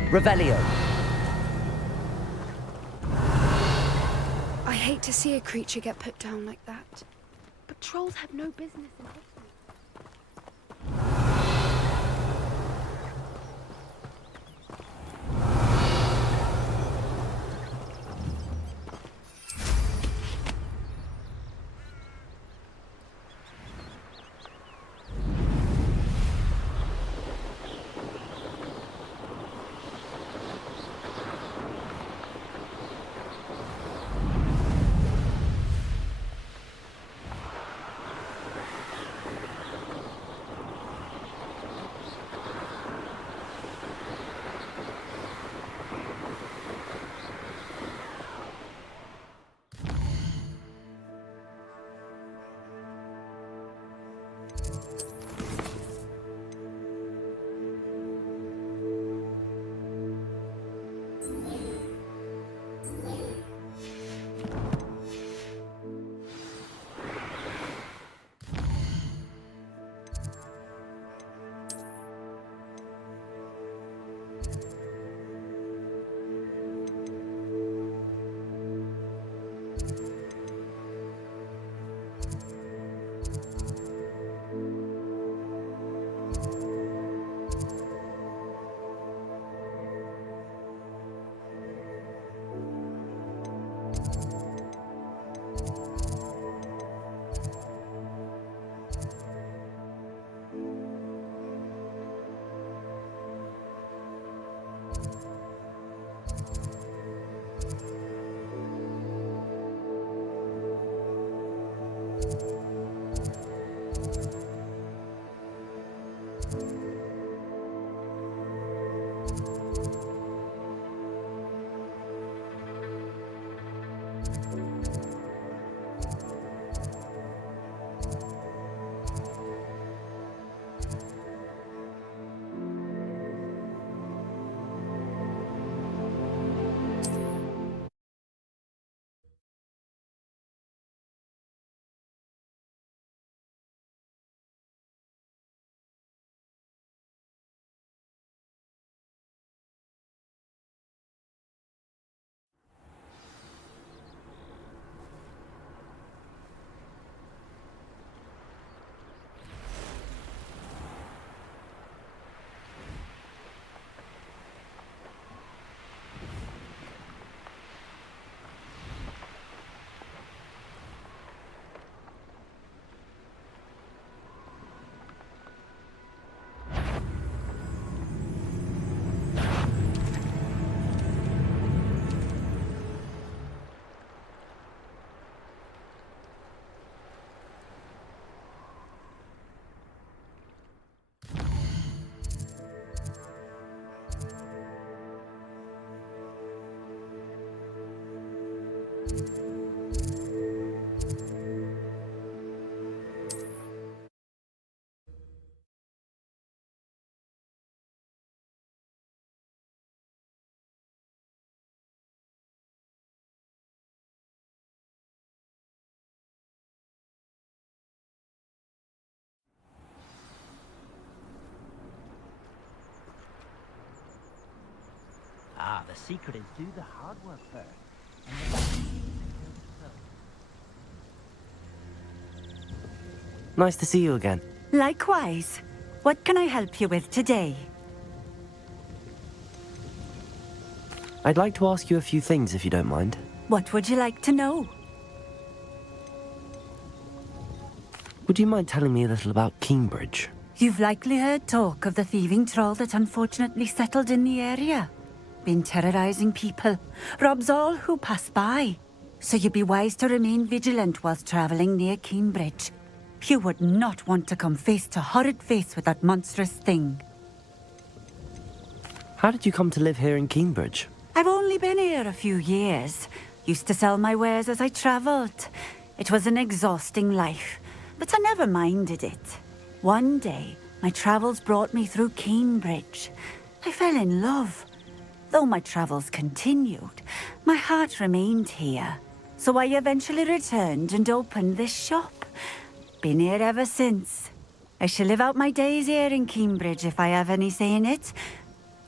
Revelio. I hate to see a creature get put down like that. But trolls have no business in Hogwarts. Ah, the secret is do the hard work first. Nice to see you again. Likewise. What can I help you with today? I'd like to ask you a few things if you don't mind. What would you like to know? Would you mind telling me a little about Cambridge? You've likely heard talk of the thieving troll that unfortunately settled in the area. Been terrorizing people, robs all who pass by. So you'd be wise to remain vigilant whilst traveling near Cambridge. You would not want to come face to horrid face with that monstrous thing. How did you come to live here in Cambridge? I've only been here a few years. Used to sell my wares as I travelled. It was an exhausting life, but I never minded it. One day, my travels brought me through Cambridge. I fell in love. Though my travels continued, my heart remained here. So I eventually returned and opened this shop. Been here ever since. I shall live out my days here in Cambridge if I have any say in it,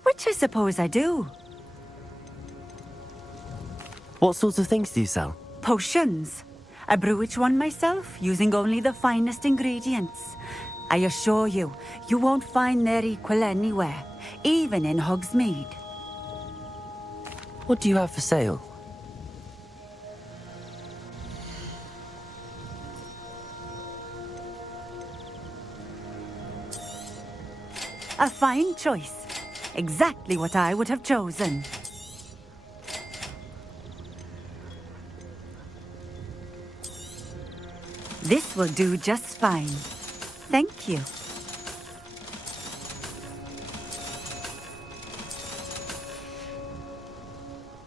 which I suppose I do. What sorts of things do you sell? Potions. I brew each one myself, using only the finest ingredients. I assure you, you won't find their equal anywhere, even in Hogsmeade. What do you have for sale? A fine choice. Exactly what I would have chosen. This will do just fine. Thank you.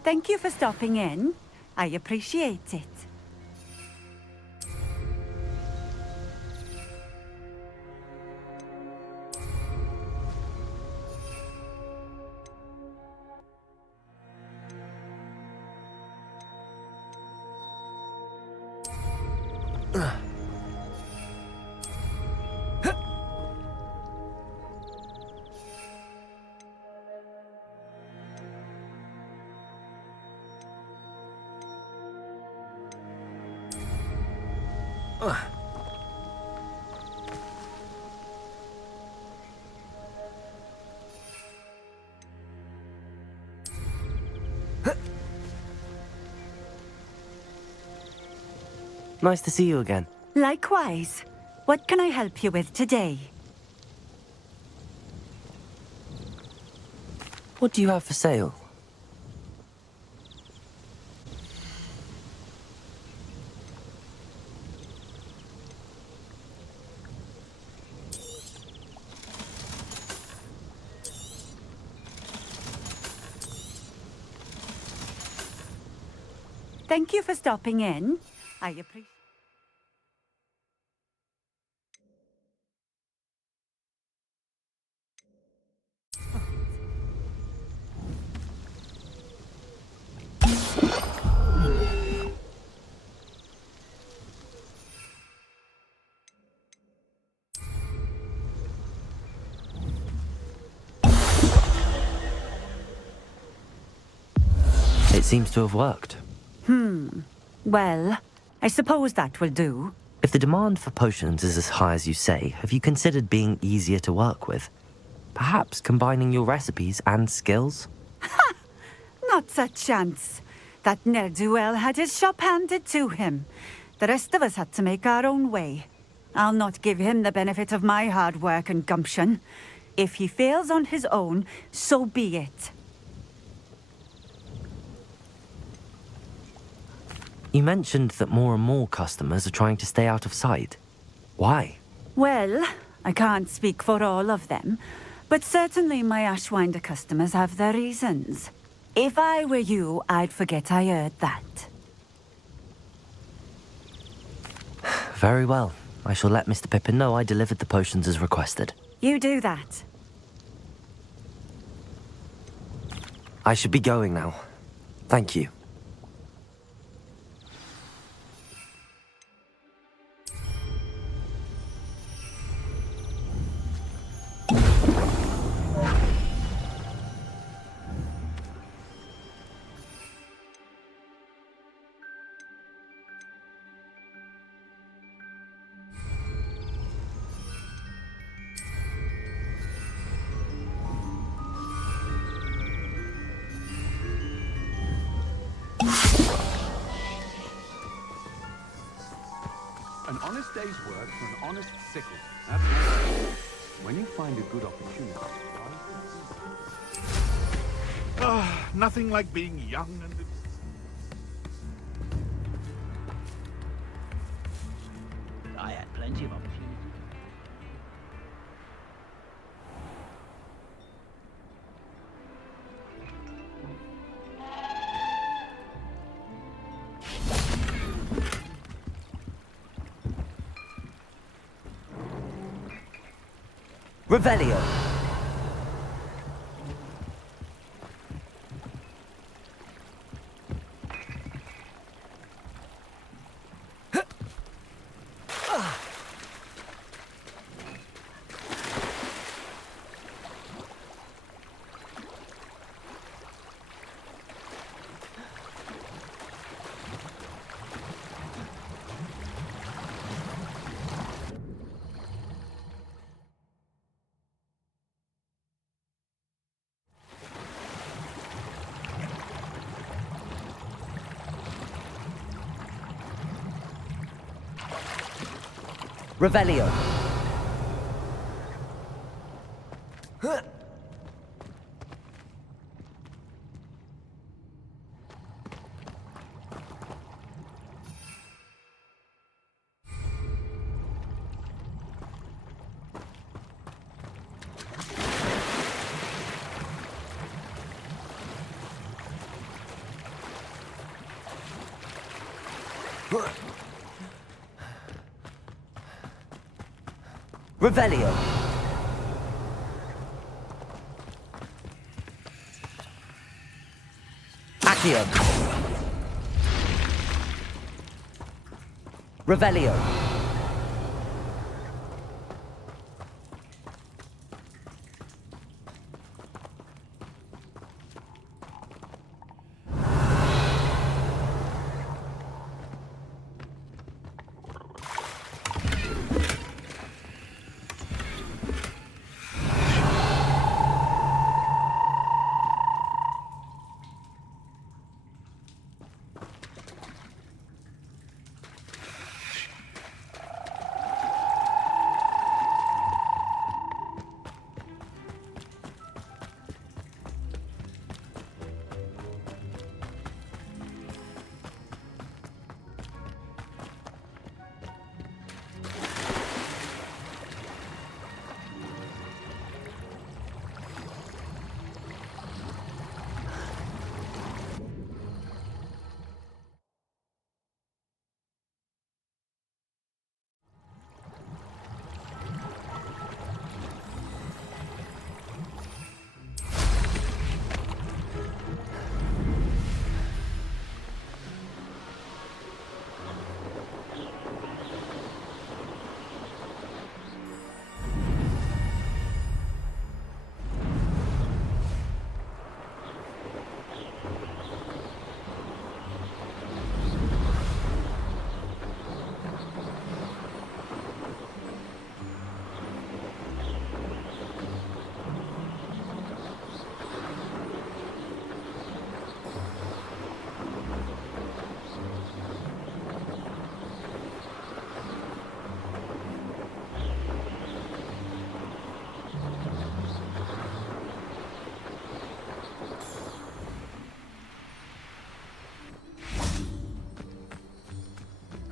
Thank you for stopping in. I appreciate it. Nice to see you again. Likewise. What can I help you with today? What do you have for sale? Thank you for stopping in. I appreciate. It seems to have worked. Well, I suppose that will do. If the demand for potions is as high as you say, have you considered being easier to work with? Perhaps combining your recipes and skills? Not a chance. That ne'er-do-well had his shop handed to him. The rest of us had to make our own way. I'll not give him the benefit of my hard work and gumption. If he fails on his own, so be it. You mentioned that more and more customers are trying to stay out of sight. Why? Well, I can't speak for all of them, but certainly my Ashwinder customers have their reasons. If I were you, I'd forget I heard that. Very well. I shall let Mr. Pippin know I delivered the potions as requested. You do that. I should be going now. Thank you. An honest day's work for an honest sickle. That's right. When you find a good opportunity, Nothing like being young and... I had plenty of opportunity. Revelio. Revelio. Revelio. Accio. Revelio.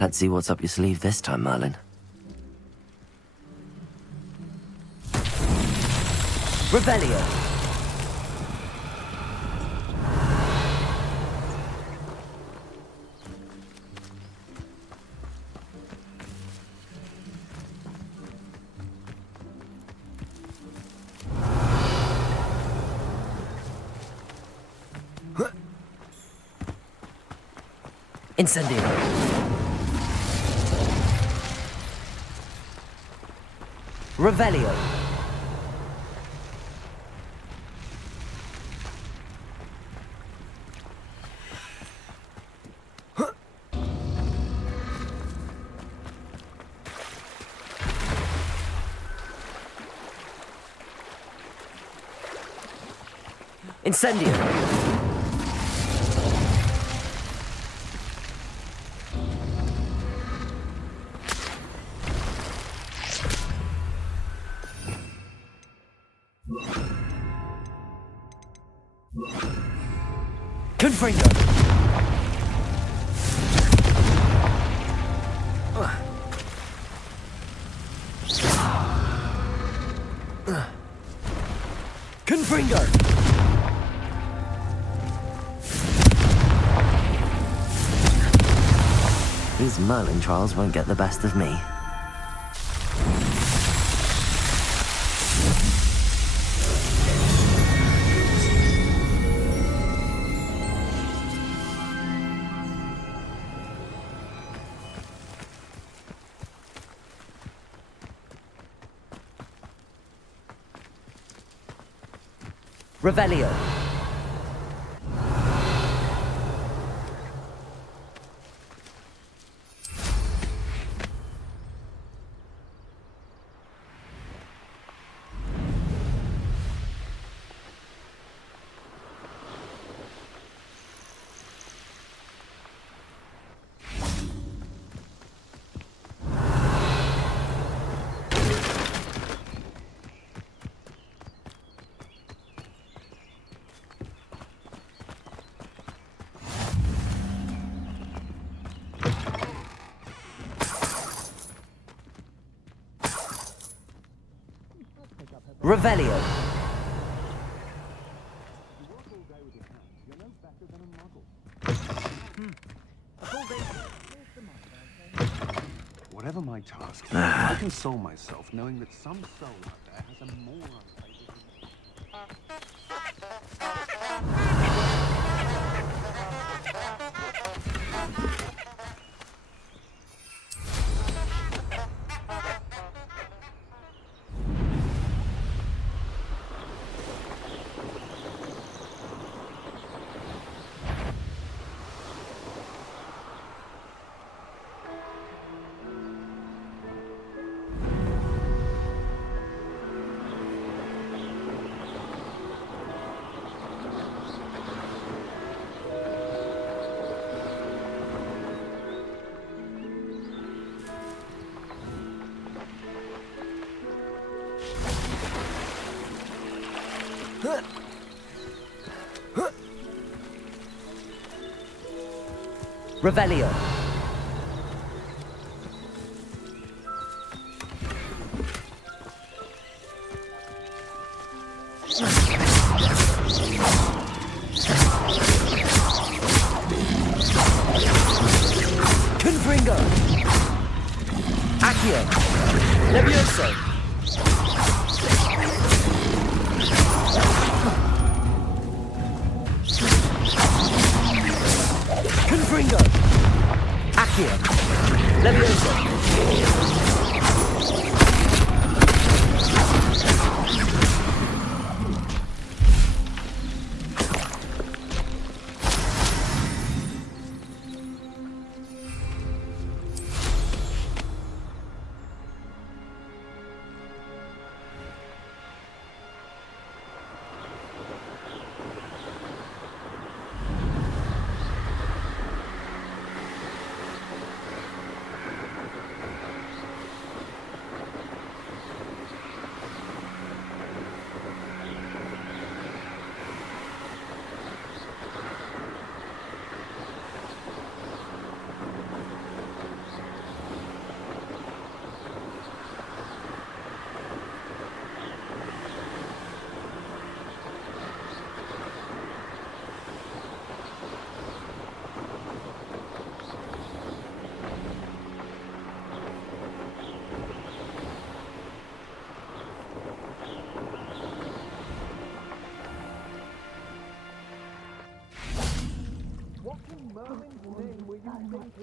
Let's see what's up your sleeve this time, Merlin. Revelio. Incendio. Revelio. Incendio. Confringo. Confringo. These Merlin trials won't get the best of me. Revelio. Revelio. Whatever my task, I console myself knowing that some soul out there has a more Revelio. Confringo. Accio. Levioso. Confringo. Accio. Levioso.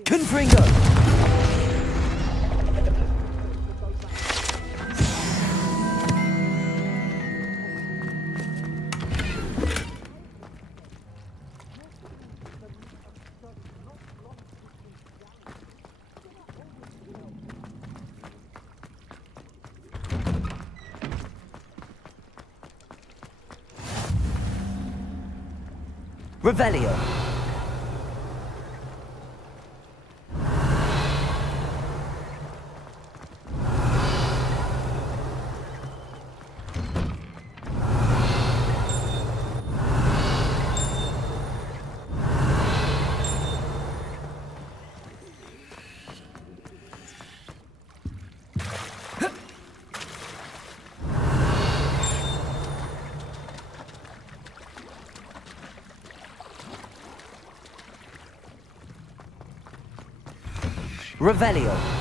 Confringo! Revelio. Revelio.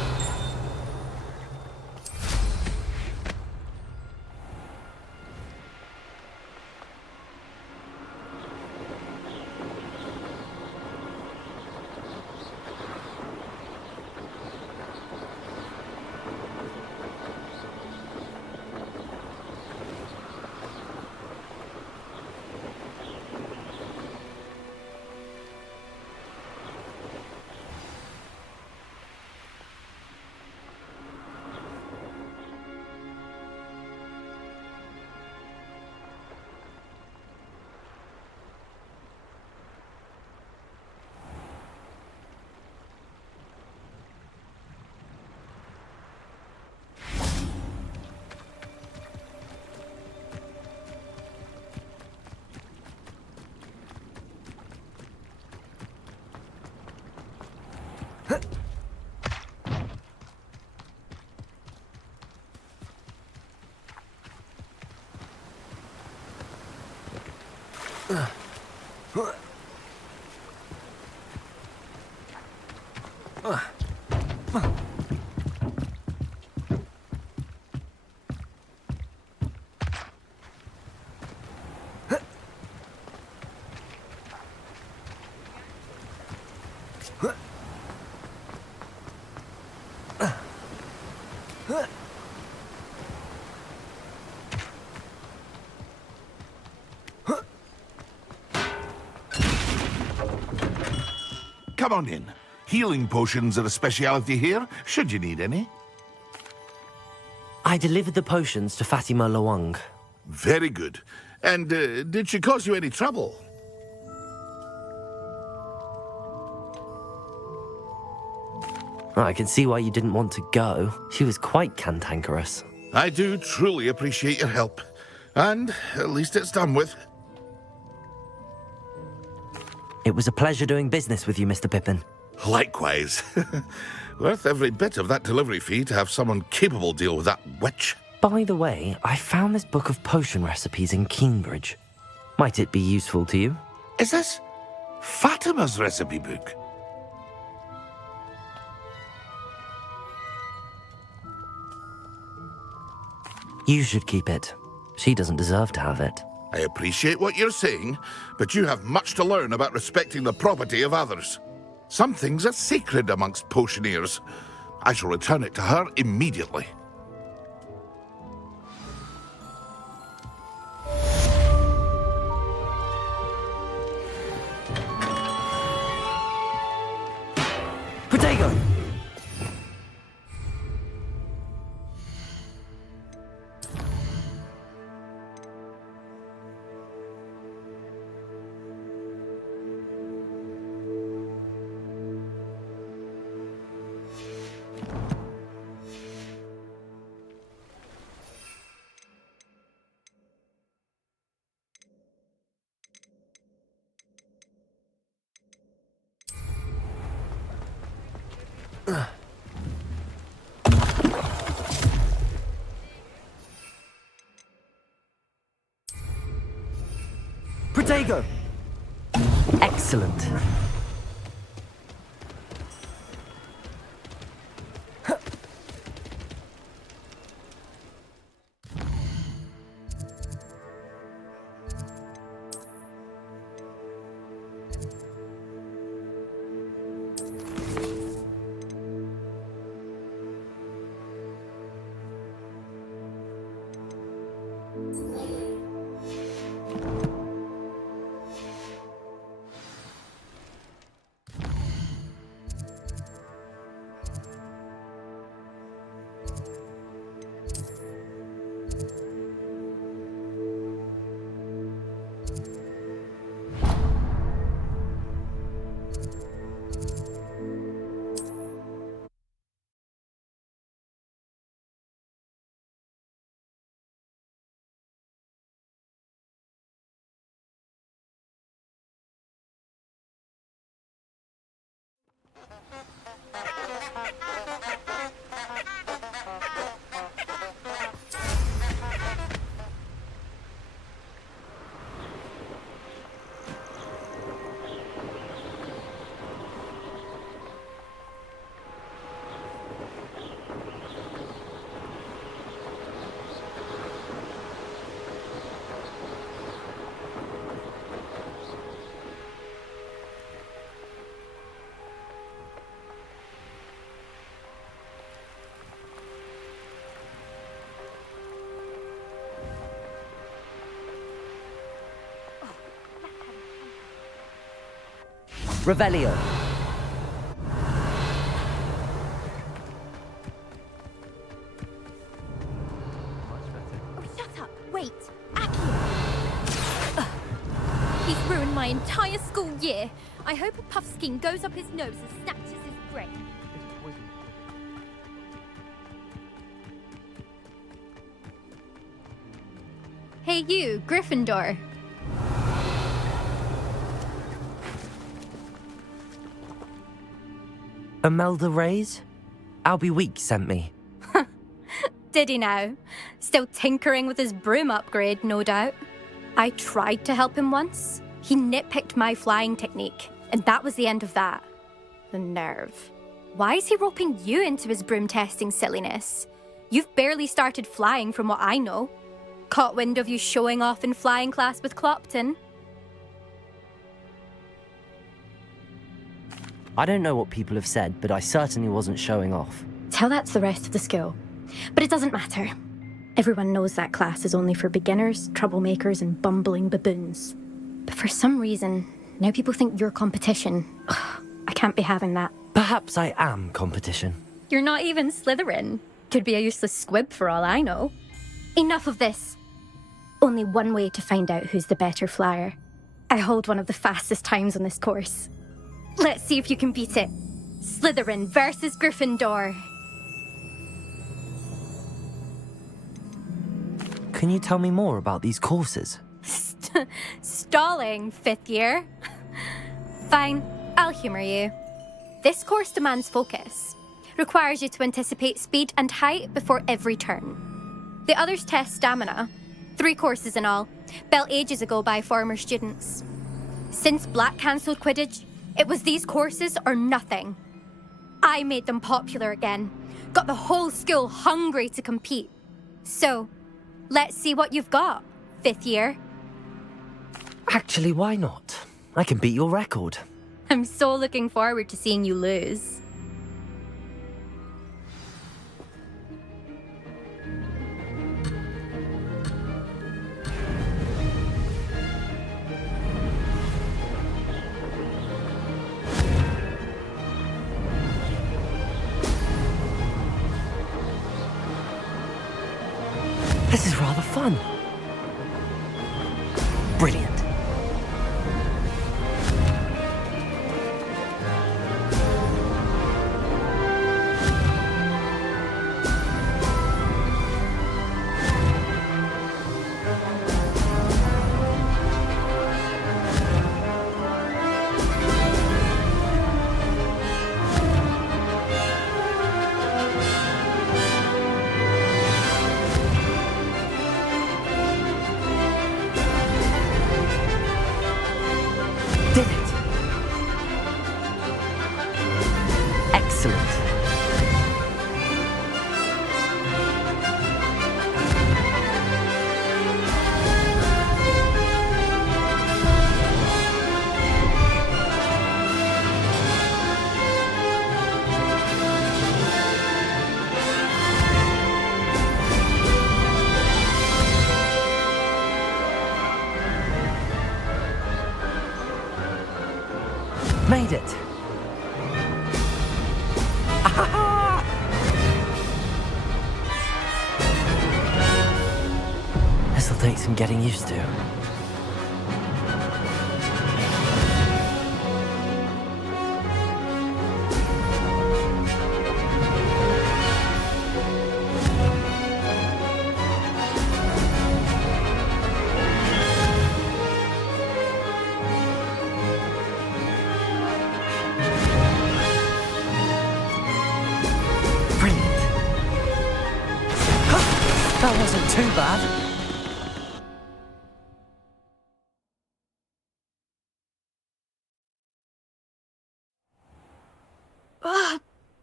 Come on in. Healing potions are a speciality here, should you need any. I delivered the potions to Fatima Lawang. Very good. And did she cause you any trouble? I can see why you didn't want to go. She was quite cantankerous. I do truly appreciate your help. And at least it's done with. It was a pleasure doing business with you, Mr. Pippin. Likewise. Worth every bit of that delivery fee to have someone capable deal with that witch. By the way, I found this book of potion recipes in Cambridge. Might it be useful to you? Is this Fatima's recipe book? You should keep it. She doesn't deserve to have it. I appreciate what you're saying, but you have much to learn about respecting the property of others. Some things are sacred amongst potioneers. I shall return it to her immediately. Protego! Protego! Excellent. Revelio. Oh, shut up! Wait! Accio! Ugh. He's ruined my entire school year. I hope a puffskein goes up his nose and snatches his brain. Hey you, Gryffindor. Imelda Reyes? Albie Week sent me. Did he now? Still tinkering with his broom upgrade, no doubt. I tried to help him once. He nitpicked my flying technique, and that was the end of that. The nerve. Why is he roping you into his broom testing silliness? You've barely started flying from what I know. Caught wind of you showing off in flying class with Clopton. I don't know what people have said, but I certainly wasn't showing off. Tell that to the rest of the school. But it doesn't matter. Everyone knows that class is only for beginners, troublemakers, and bumbling baboons. But for some reason, now people think you're competition. Ugh, I can't be having that. Perhaps I am competition. You're not even Slytherin. Could be a useless squib for all I know. Enough of this. Only one way to find out who's the better flyer. I hold one of the fastest times on this course. Let's see if you can beat it. Slytherin versus Gryffindor. Can you tell me more about these courses? Stalling, 5th year. Fine, I'll humour you. This course demands focus. Requires you to anticipate speed and height before every turn. The others test stamina. 3 courses in all, built ages ago by former students. Since Black cancelled Quidditch, it was these courses or nothing. I made them popular again. Got the whole school hungry to compete. So, let's see what you've got, 5th year. Actually, why not? I can beat your record. I'm so looking forward to seeing you lose. This is rather fun. Brilliant. Did it. Excellent. Made it. This'll take some getting used to. That wasn't too bad.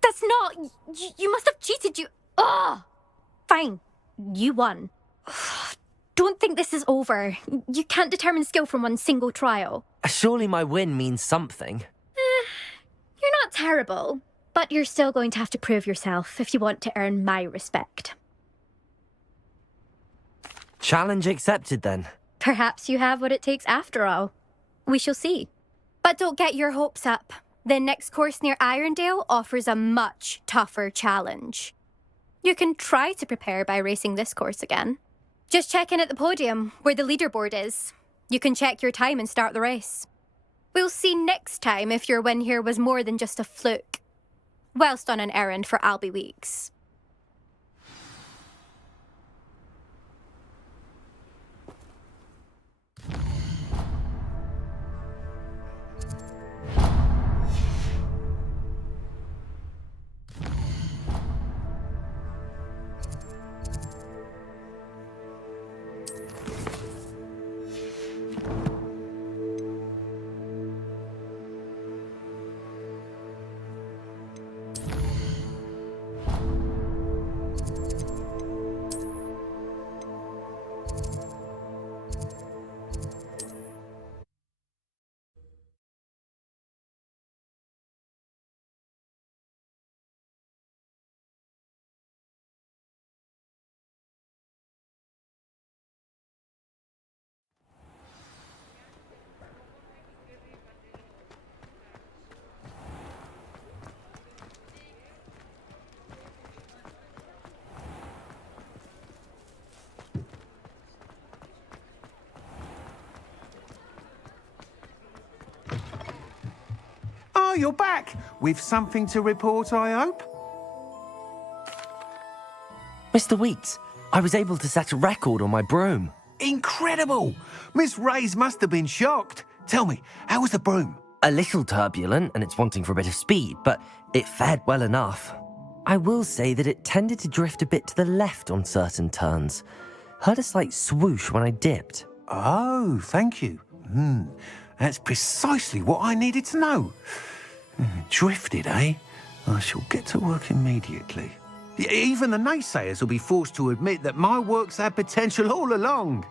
That's not... You must have cheated, you... Ugh! Fine. You won. Don't think this is over. You can't determine skill from one single trial. Surely my win means something. You're not terrible, but you're still going to have to prove yourself if you want to earn my respect. Challenge accepted then. Perhaps you have what it takes after all. We shall see. But don't get your hopes up. The next course near Irondale offers a much tougher challenge. You can try to prepare by racing this course again. Just check in at the podium, where the leaderboard is. You can check your time and start the race. We'll see next time if your win here was more than just a fluke. Whilst on an errand for Albie Weeks. Oh, you're back! With something to report, I hope? Mr. Weeks, I was able to set a record on my broom. Incredible! Miss Reyes must have been shocked. Tell me, how was the broom? A little turbulent, and it's wanting for a bit of speed, but it fared well enough. I will say that it tended to drift a bit to the left on certain turns. Heard a slight swoosh when I dipped. Oh, thank you. That's precisely what I needed to know. Drifted, eh? I shall get to work immediately. Even the naysayers will be forced to admit that my work's had potential all along.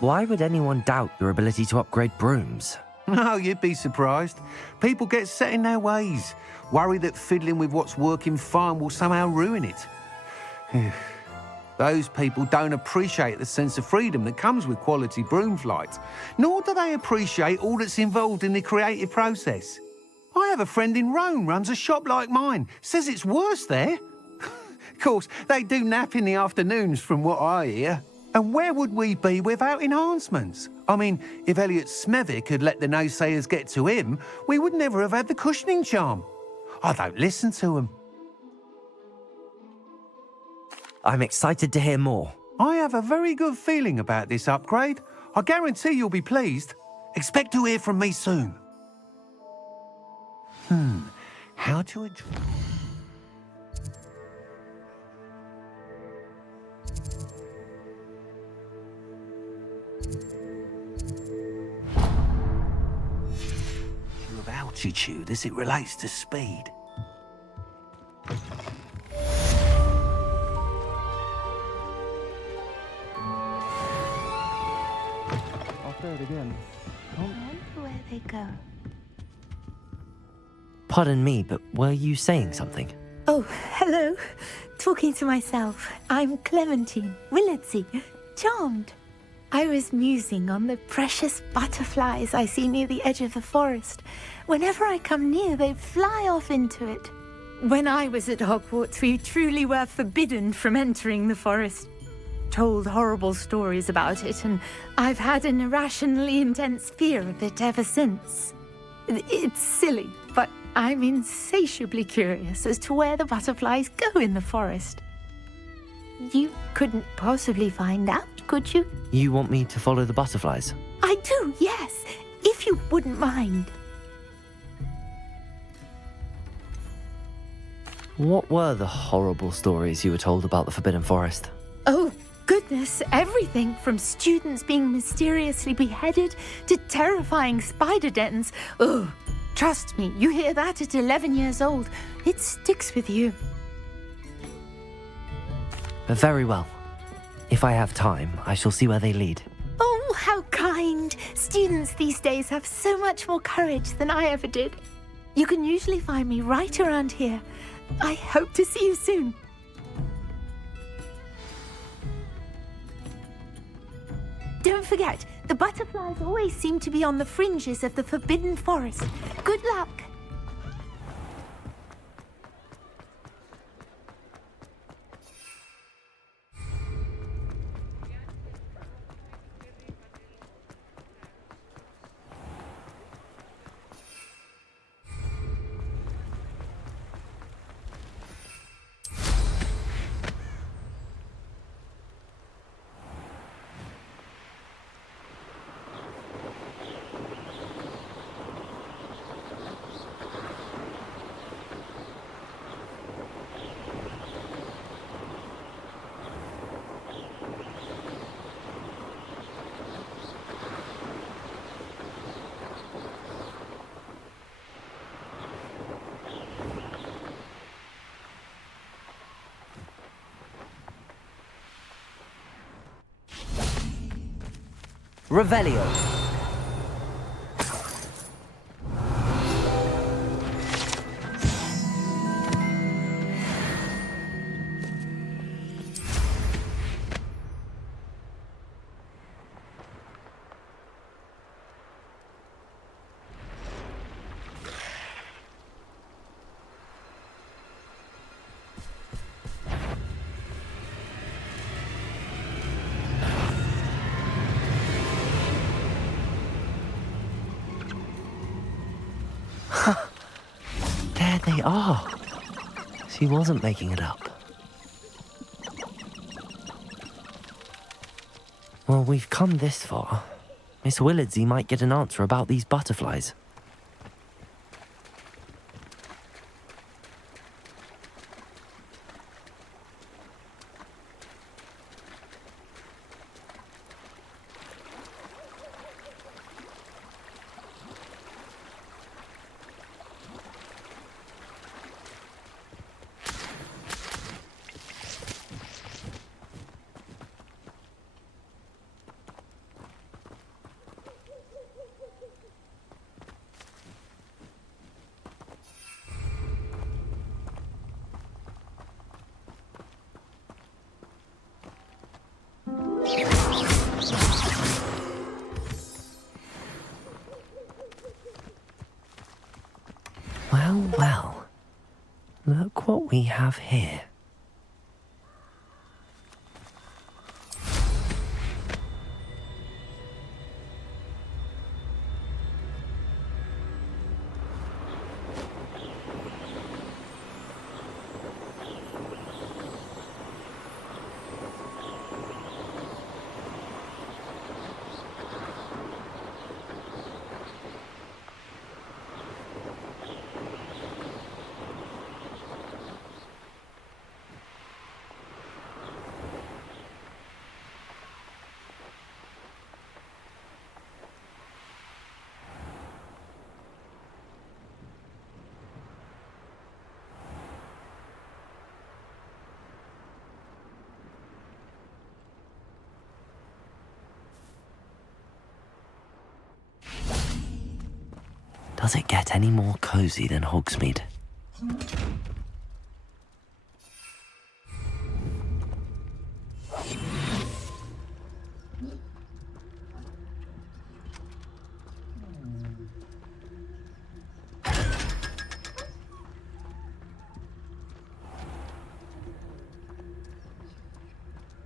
Why would anyone doubt your ability to upgrade brooms? Oh, you'd be surprised. People get set in their ways, worry that fiddling with what's working fine will somehow ruin it. Those people don't appreciate the sense of freedom that comes with quality broom flight, nor do they appreciate all that's involved in the creative process. I have a friend in Rome runs a shop like mine, says it's worse there. Of course, they do nap in the afternoons from what I hear. And where would we be without enhancements? I mean, if Elliot Smethwick had let the naysayers get to him, we would never have had the cushioning charm. I don't listen to them. I'm excited to hear more. I have a very good feeling about this upgrade. I guarantee you'll be pleased. Expect to hear from me soon. How to address... of altitude as it relates to speed. I'll say it again. I wonder where they go. Pardon me, but were you saying something? Oh, hello. Talking to myself. I'm Clementine Willardsey. Charmed. I was musing on the precious butterflies I see near the edge of the forest. Whenever I come near, they fly off into it. When I was at Hogwarts, we truly were forbidden from entering the forest. Told horrible stories about it, and I've had an irrationally intense fear of it ever since. It's silly, but I'm insatiably curious as to where the butterflies go in the forest. You couldn't possibly find out, could you? You want me to follow the butterflies? I do, yes, if you wouldn't mind. What were the horrible stories you were told about the Forbidden Forest? Oh, goodness, everything from students being mysteriously beheaded to terrifying spider dens. Oh, trust me, you hear that at 11 years old, it sticks with you. Very well. If I have time, I shall see where they lead. Oh, how kind. Students these days have so much more courage than I ever did. You can usually find me right around here. I hope to see you soon. Don't forget, the butterflies always seem to be on the fringes of the Forbidden Forest. Good luck. Revelio. There they are. She wasn't making it up. Well, we've come this far. Miss Willardsey might get an answer about these butterflies. Well, well. Look what we have here. Does it get any more cozy than Hogsmeade?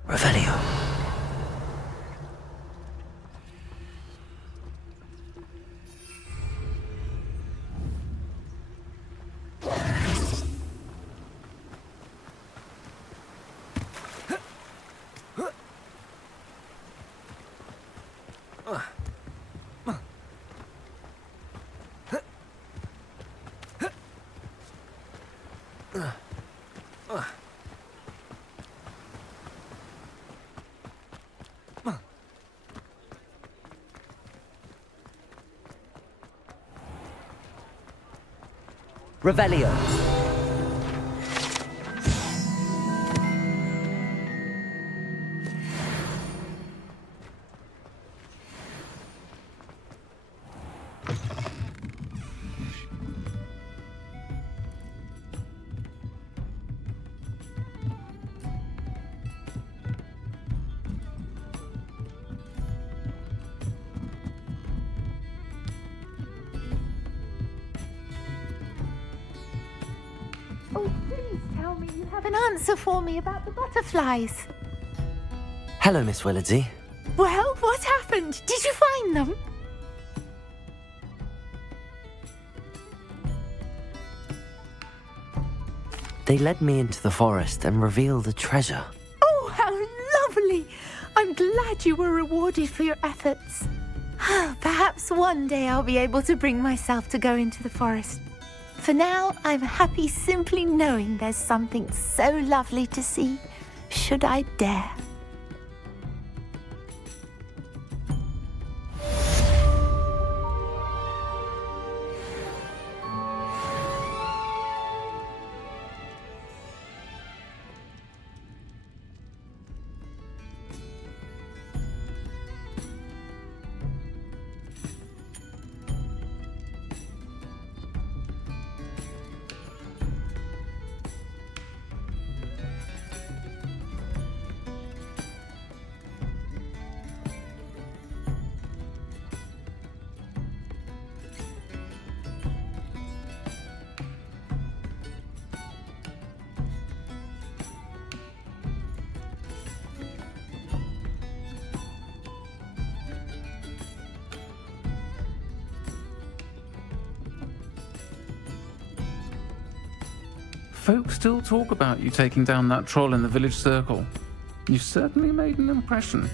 Revelio. Revelio. tell me you have an answer for me about the butterflies. Hello, Miss Willardsey. Well, what happened? Did you find them? They led me into the forest and revealed a treasure. Oh, how lovely! I'm glad you were rewarded for your efforts. Perhaps one day I'll be able to bring myself to go into the forest. For now, I'm happy simply knowing there's something so lovely to see, should I dare. Folks still talk about you taking down that troll in the village circle. You certainly made an impression.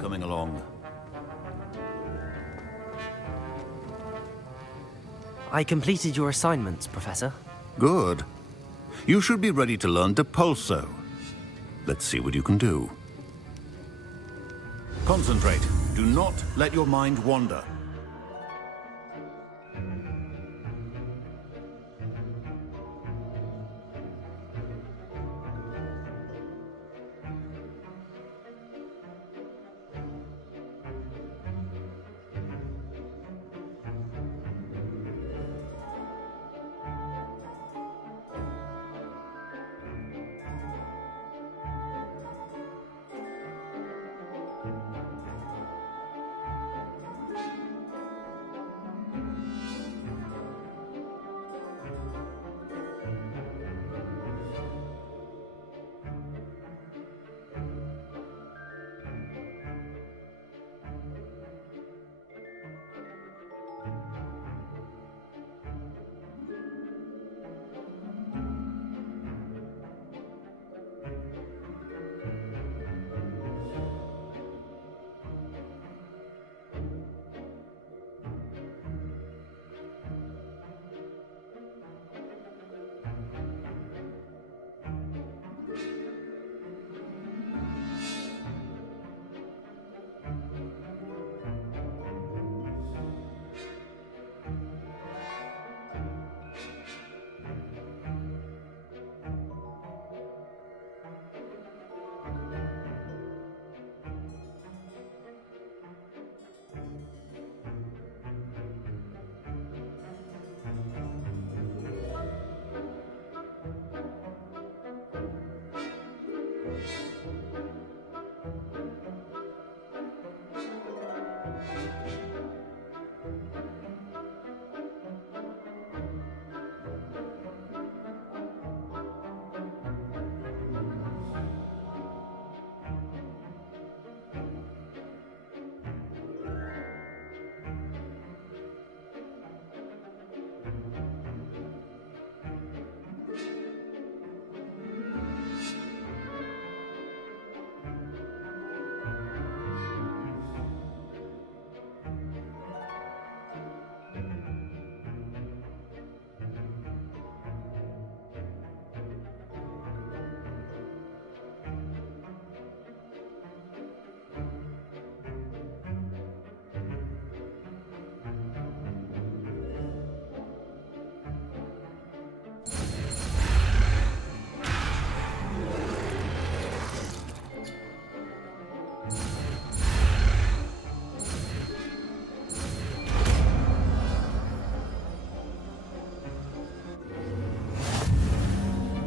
Coming along. I completed your assignments, Professor. Good. You should be ready to learn Depulso. Let's see what you can do. Concentrate. Do not let your mind wander.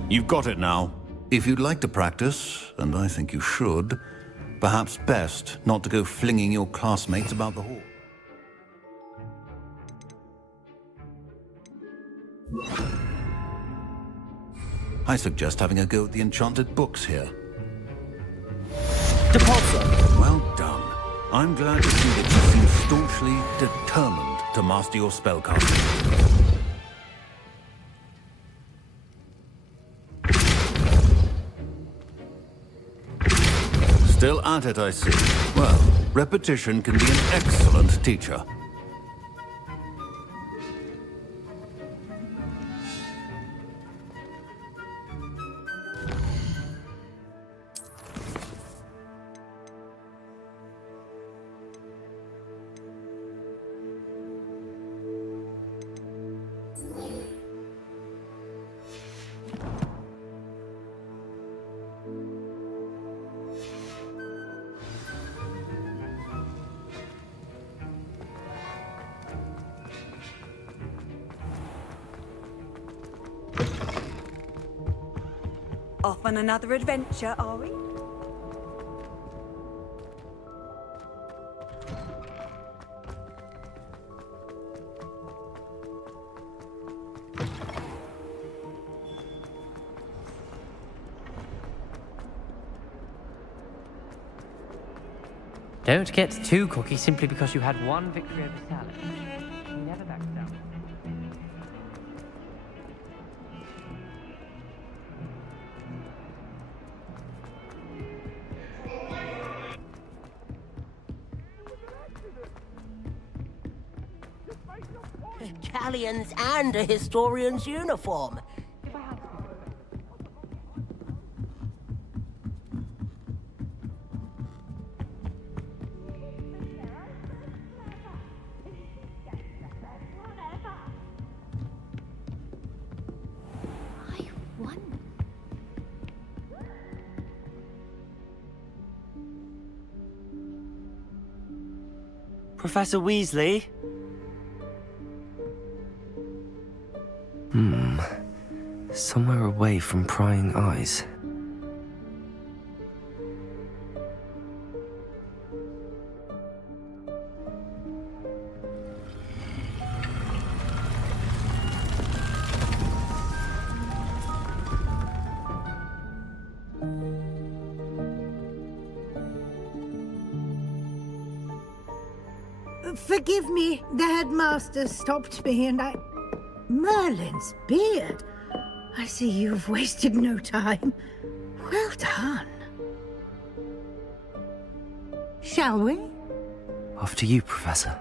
You've got it now. If you'd like to practice, and I think you should, perhaps best not to go flinging your classmates about the hall. I suggest having a go at the enchanted books here. Depulso! Well done. I'm glad to see that you seem staunchly determined to master your spellcasting. Still at it, I see. Well, repetition can be an excellent teacher. Off on another adventure, are we? Don't get too cocky simply because you had one victory over Salad. She never backs down. Galleons and a historian's uniform. Professor Weasley? Somewhere away from prying eyes. Forgive me, the headmaster stopped me and I... Merlin's beard. I see you've wasted no time. Well done. Shall we? After you, Professor.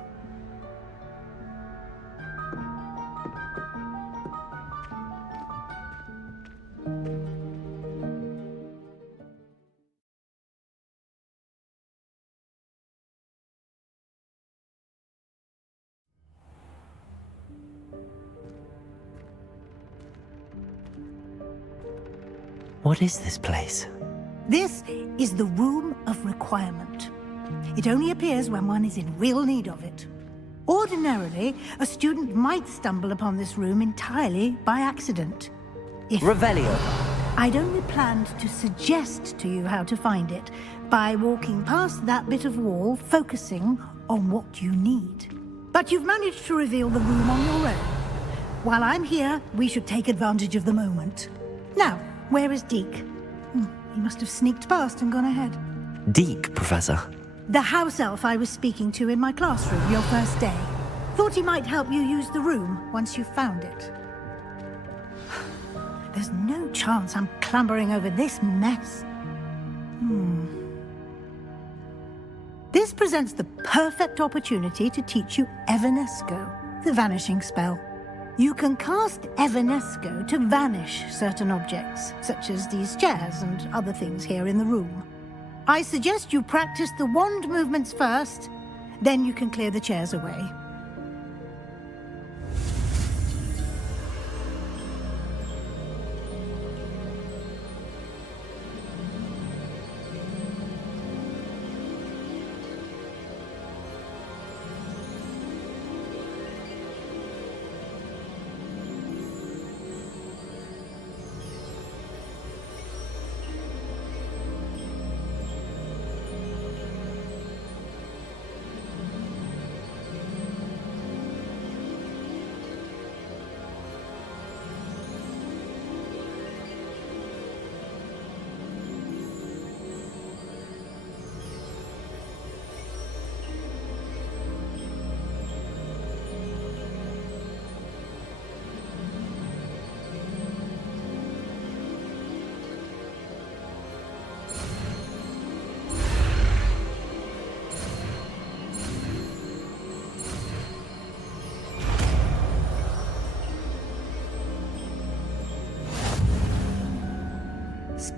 What is this place? This is the Room of Requirement. It only appears when one is in real need of it. Ordinarily, a student might stumble upon this room entirely by accident. Revelio. I'd only planned to suggest to you how to find it by walking past that bit of wall, focusing on what you need. But you've managed to reveal the room on your own. While I'm here, we should take advantage of the moment. Now, where is Deke? He must have sneaked past and gone ahead. Deke, Professor. The house elf I was speaking to in my classroom your first day. Thought he might help you use the room once you found it. There's no chance I'm clambering over this mess. This presents the perfect opportunity to teach you Evanesco, the vanishing spell. You can cast Evanesco to vanish certain objects, such as these chairs and other things here in the room. I suggest you practice the wand movements first, then you can clear the chairs away.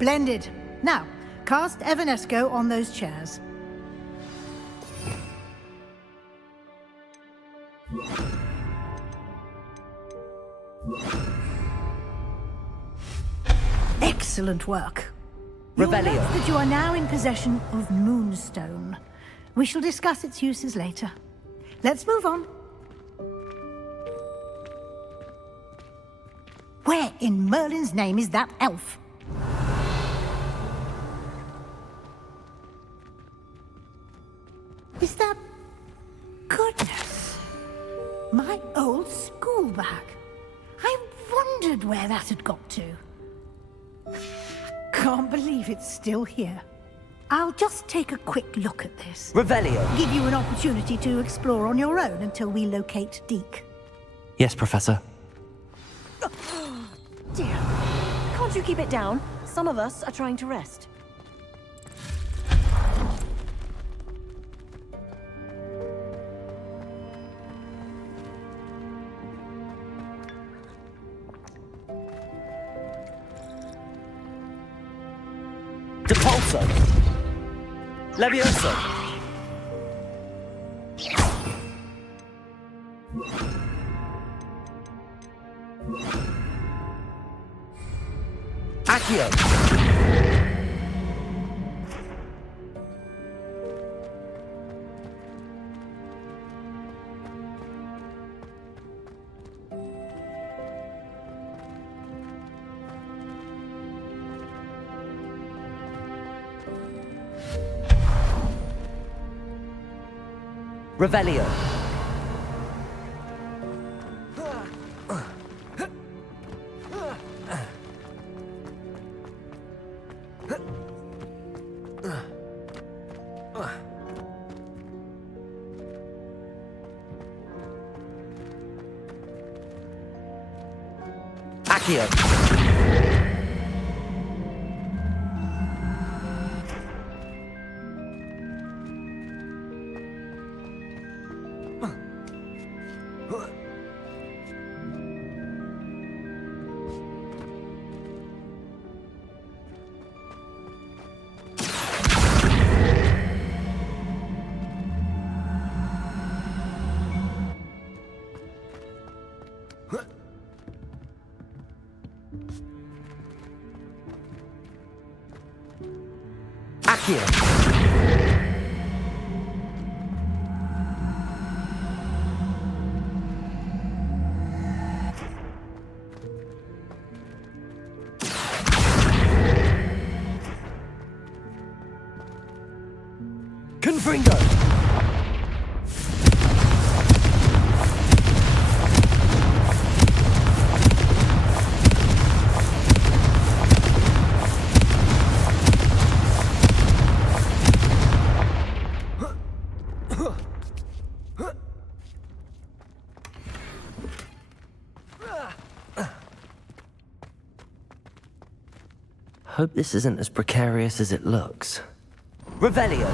Splendid. Now, cast Evanesco on those chairs. Excellent work. You'll note Revelio. that you are now in possession of Moonstone. We shall discuss its uses later. Let's move on. Where in Merlin's name is that elf? Is that... Goodness. My old school bag. I wondered where that had got to. Can't believe it's still here. I'll just take a quick look at this. Revelio. Give you an opportunity to explore on your own until we locate Deke. Yes, Professor. Dear, can't you keep it down? Some of us are trying to rest. Depulso. Levioso. Accio. Revelio. Accio. Accio. Confringo. Hope this isn't as precarious as it looks. Revelio.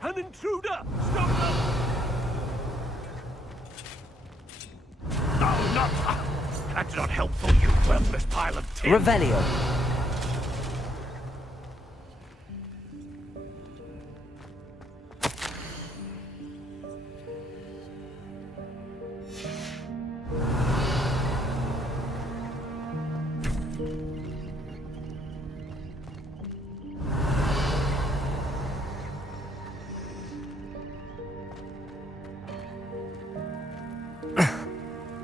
An intruder! Stop them! No, not... That's not helpful, you worthless pile of tin! Revelio.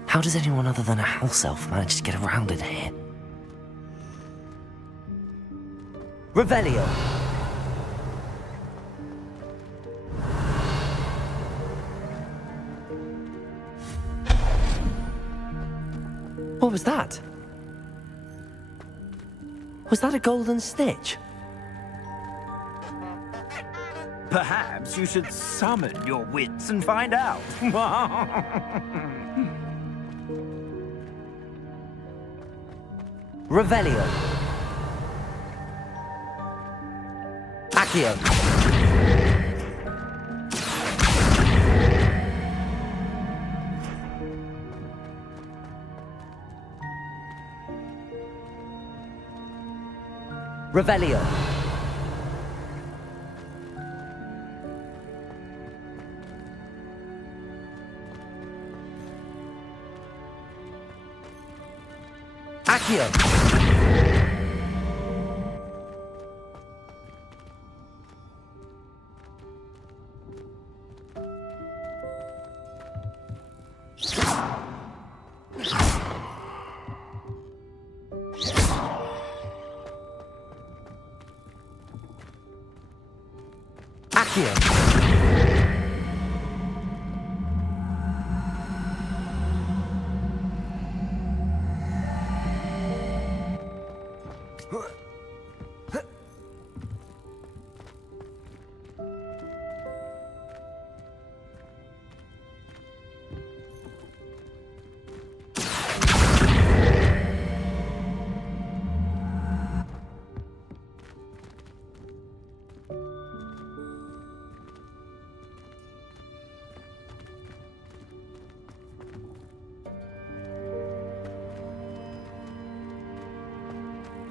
How does anyone other than a house elf manage to get around in here? Revelio. What was that? Was that a golden stitch? Perhaps you should summon your wits and find out. Revelio. Accio. Revelio. Accio.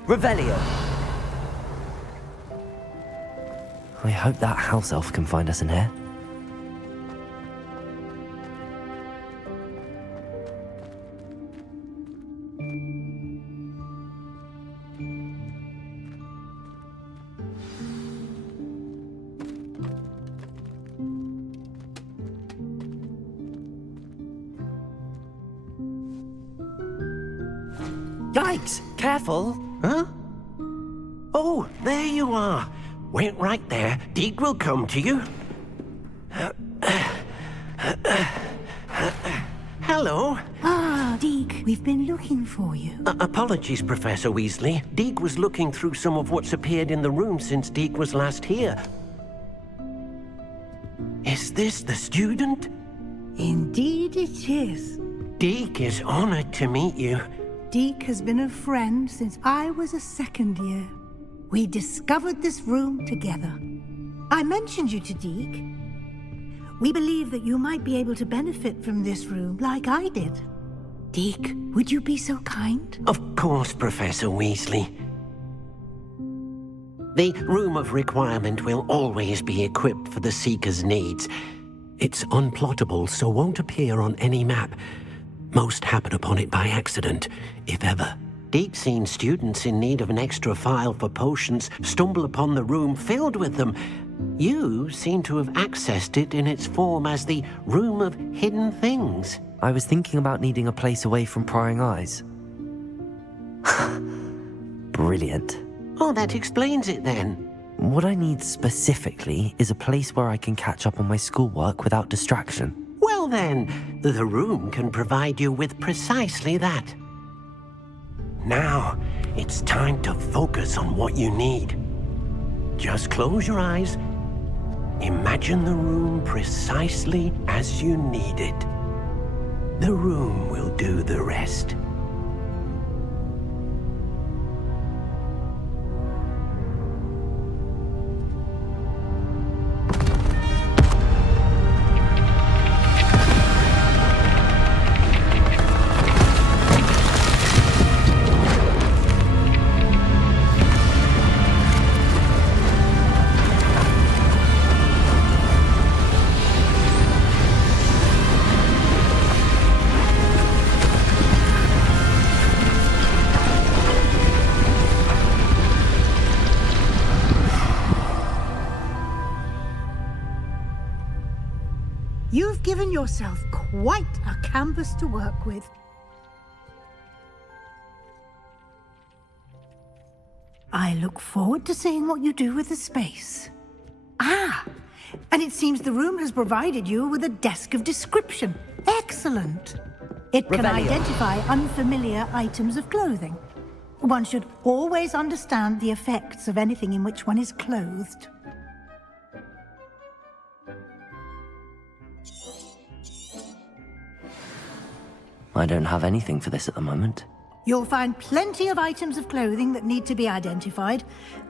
Revelio. I hope that house elf can find us in here. Yikes! Careful! Huh? Oh, there you are. Wait right there. Deek will come to you. Hello. Ah, Deek, we've been looking for you. Apologies, Professor Weasley. Deek was looking through some of what's appeared in the room since Deek was last here. Is this the student? Indeed it is. Deek is honored to meet you. Deek has been a friend since I was a second year. We discovered this room together. I mentioned you to Deek. We believe that you might be able to benefit from this room like I did. Deek, would you be so kind? Of course, Professor Weasley. The Room of Requirement will always be equipped for the Seeker's needs. It's unplottable, so won't appear on any map. Most happen upon it by accident, if ever. Deek's seen students in need of an extra file for potions stumble upon the room filled with them. You seem to have accessed it in its form as the Room of Hidden Things. I was thinking about needing a place away from prying eyes. Brilliant. Oh, that explains it then. What I need specifically is a place where I can catch up on my schoolwork without distraction. Well then, the room can provide you with precisely that. Now, it's time to focus on what you need. Just close your eyes. Imagine the room precisely as you need it. The room will do the rest. You've given yourself quite a canvas to work with. I look forward to seeing what you do with the space. Ah, and it seems the room has provided you with a desk of description. Excellent. It can identify unfamiliar items of clothing. One should always understand the effects of anything in which one is clothed. I don't have anything for this at the moment. You'll find plenty of items of clothing that need to be identified.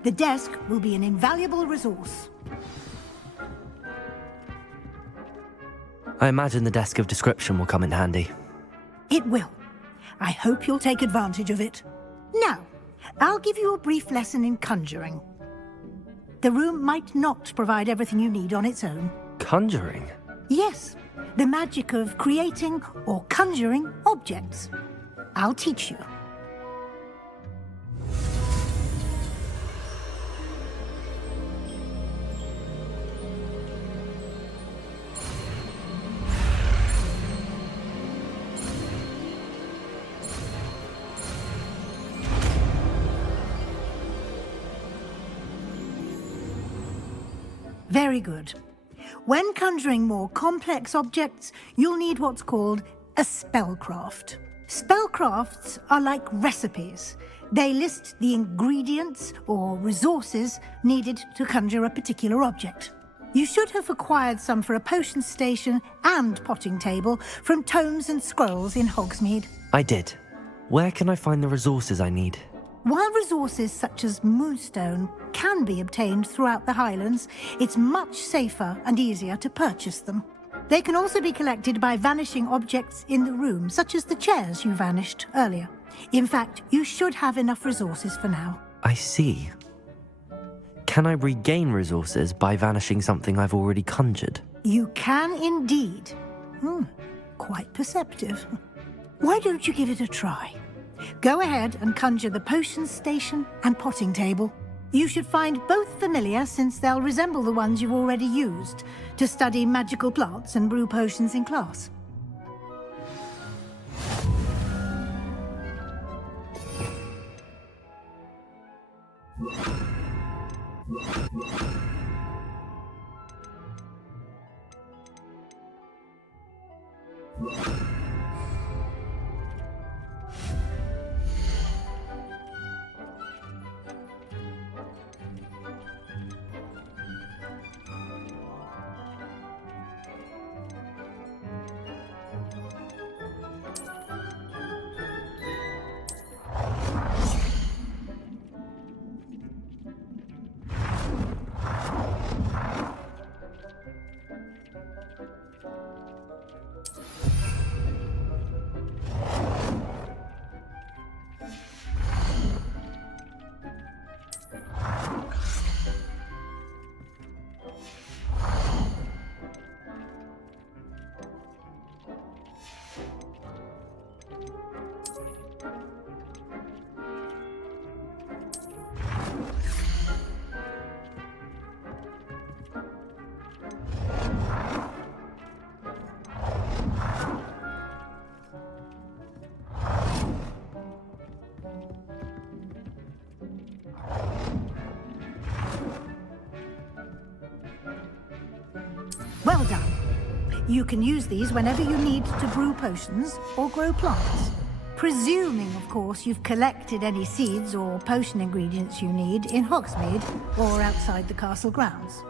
The desk will be an invaluable resource. I imagine the desk of description will come in handy. It will. I hope you'll take advantage of it. Now, I'll give you a brief lesson in conjuring. The room might not provide everything you need on its own. Conjuring? Yes, the magic of creating or conjuring objects. I'll teach you. Very good. When conjuring more complex objects, you'll need what's called a spellcraft. Spellcrafts are like recipes. They list the ingredients or resources needed to conjure a particular object. You should have acquired some for a potion station and potting table from tomes and scrolls in Hogsmeade. I did. Where can I find the resources I need? While resources such as moonstone can be obtained throughout the Highlands, it's much safer and easier to purchase them. They can also be collected by vanishing objects in the room, such as the chairs you vanished earlier. In fact, you should have enough resources for now. I see. Can I regain resources by vanishing something I've already conjured? You can indeed. Quite perceptive. Why don't you give it a try? Go ahead and conjure the potion station and potting table. You should find both familiar, since they'll resemble the ones you've already used to study magical plants and brew potions in class. Well done. You can use these whenever you need to brew potions or grow plants. Presuming, of course, you've collected any seeds or potion ingredients you need in Hogsmeade or outside the castle grounds.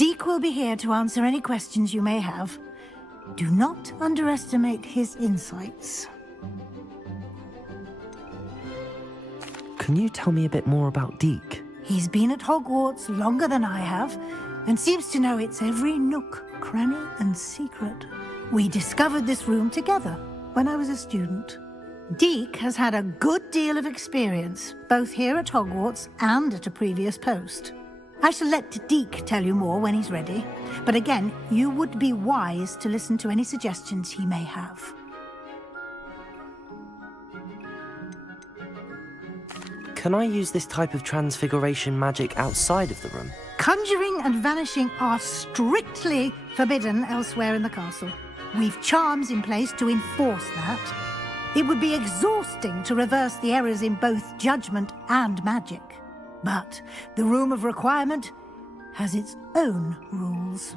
Deke will be here to answer any questions you may have. Do not underestimate his insights. Can you tell me a bit more about Deke? He's been at Hogwarts longer than I have, and seems to know its every nook, cranny, and secret. We discovered this room together when I was a student. Deke has had a good deal of experience, both here at Hogwarts and at a previous post. I shall let Deke tell you more when he's ready, but again, you would be wise to listen to any suggestions he may have. Can I use this type of transfiguration magic outside of the room? Conjuring and vanishing are strictly forbidden elsewhere in the castle. We've charms in place to enforce that. It would be exhausting to reverse the errors in both judgment and magic. But the Room of Requirement has its own rules.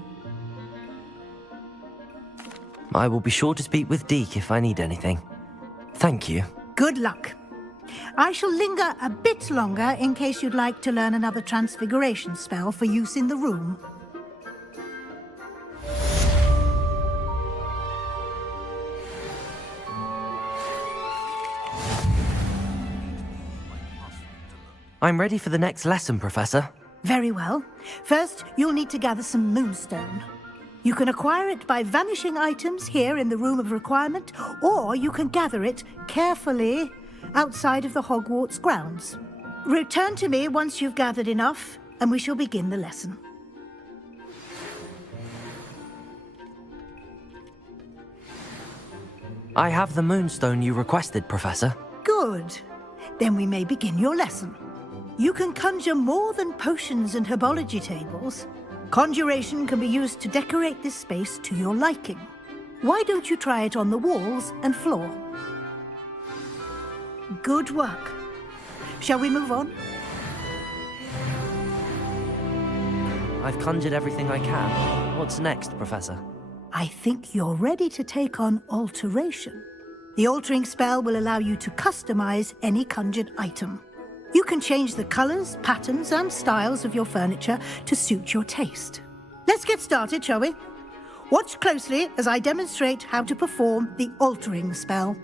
I will be sure to speak with Deke if I need anything. Thank you. Good luck. I shall linger a bit longer in case you'd like to learn another transfiguration spell for use in the room. I'm ready for the next lesson, Professor. Very well. First, you'll need to gather some moonstone. You can acquire it by vanishing items here in the Room of Requirement, or you can gather it carefully outside of the Hogwarts grounds. Return to me once you've gathered enough, and we shall begin the lesson. I have the moonstone you requested, Professor. Good. Then we may begin your lesson. You can conjure more than potions and herbology tables. Conjuration can be used to decorate this space to your liking. Why don't you try it on the walls and floor? Good work. Shall we move on? I've conjured everything I can. What's next, Professor? I think you're ready to take on alteration. The altering spell will allow you to customize any conjured item. You can change the colors, patterns, and styles of your furniture to suit your taste. Let's get started, shall we? Watch closely as I demonstrate how to perform the altering spell.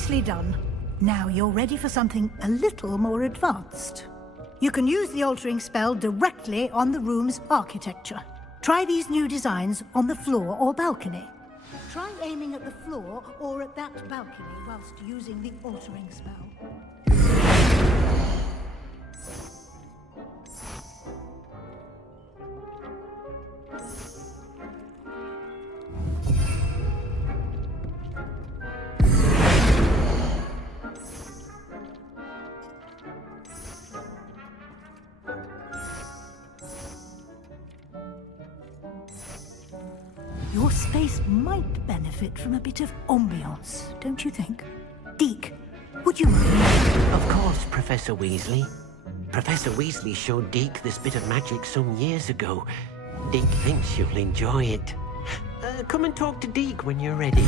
Nicely done. Now you're ready for something a little more advanced. You can use the altering spell directly on the room's architecture. Try these new designs on the floor or balcony. Try aiming at the floor or at that balcony whilst using the altering spell. Your space might benefit from a bit of ambiance, don't you think? Deke, would you mind? Of course, Professor Weasley. Professor Weasley showed Deke this bit of magic some years ago. Deke thinks you'll enjoy it. Come and talk to Deke when you're ready.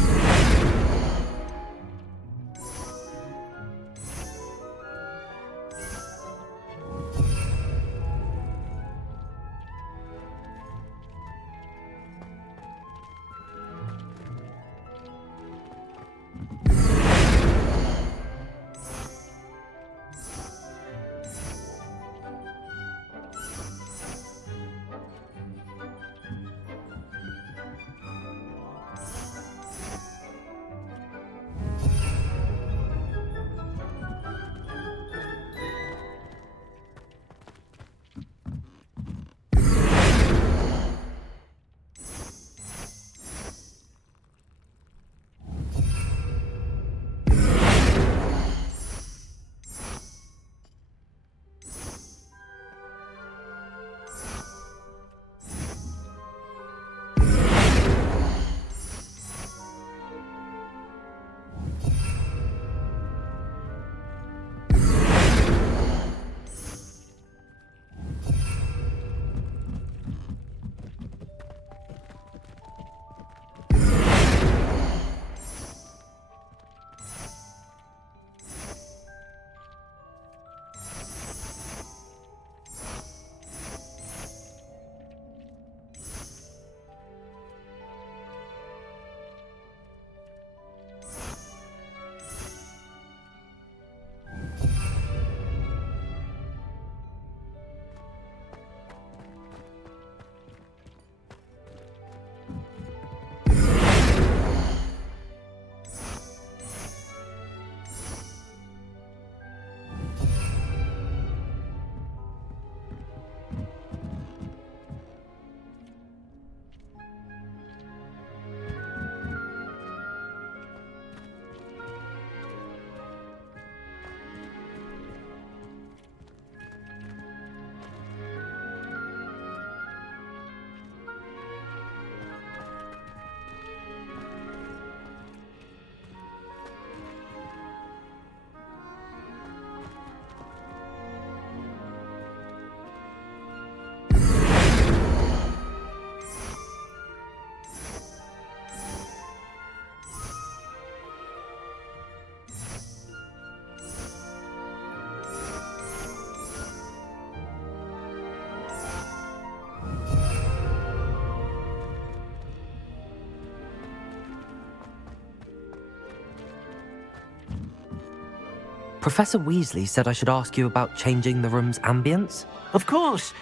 Professor Weasley said I should ask you about changing the room's ambience? Of course.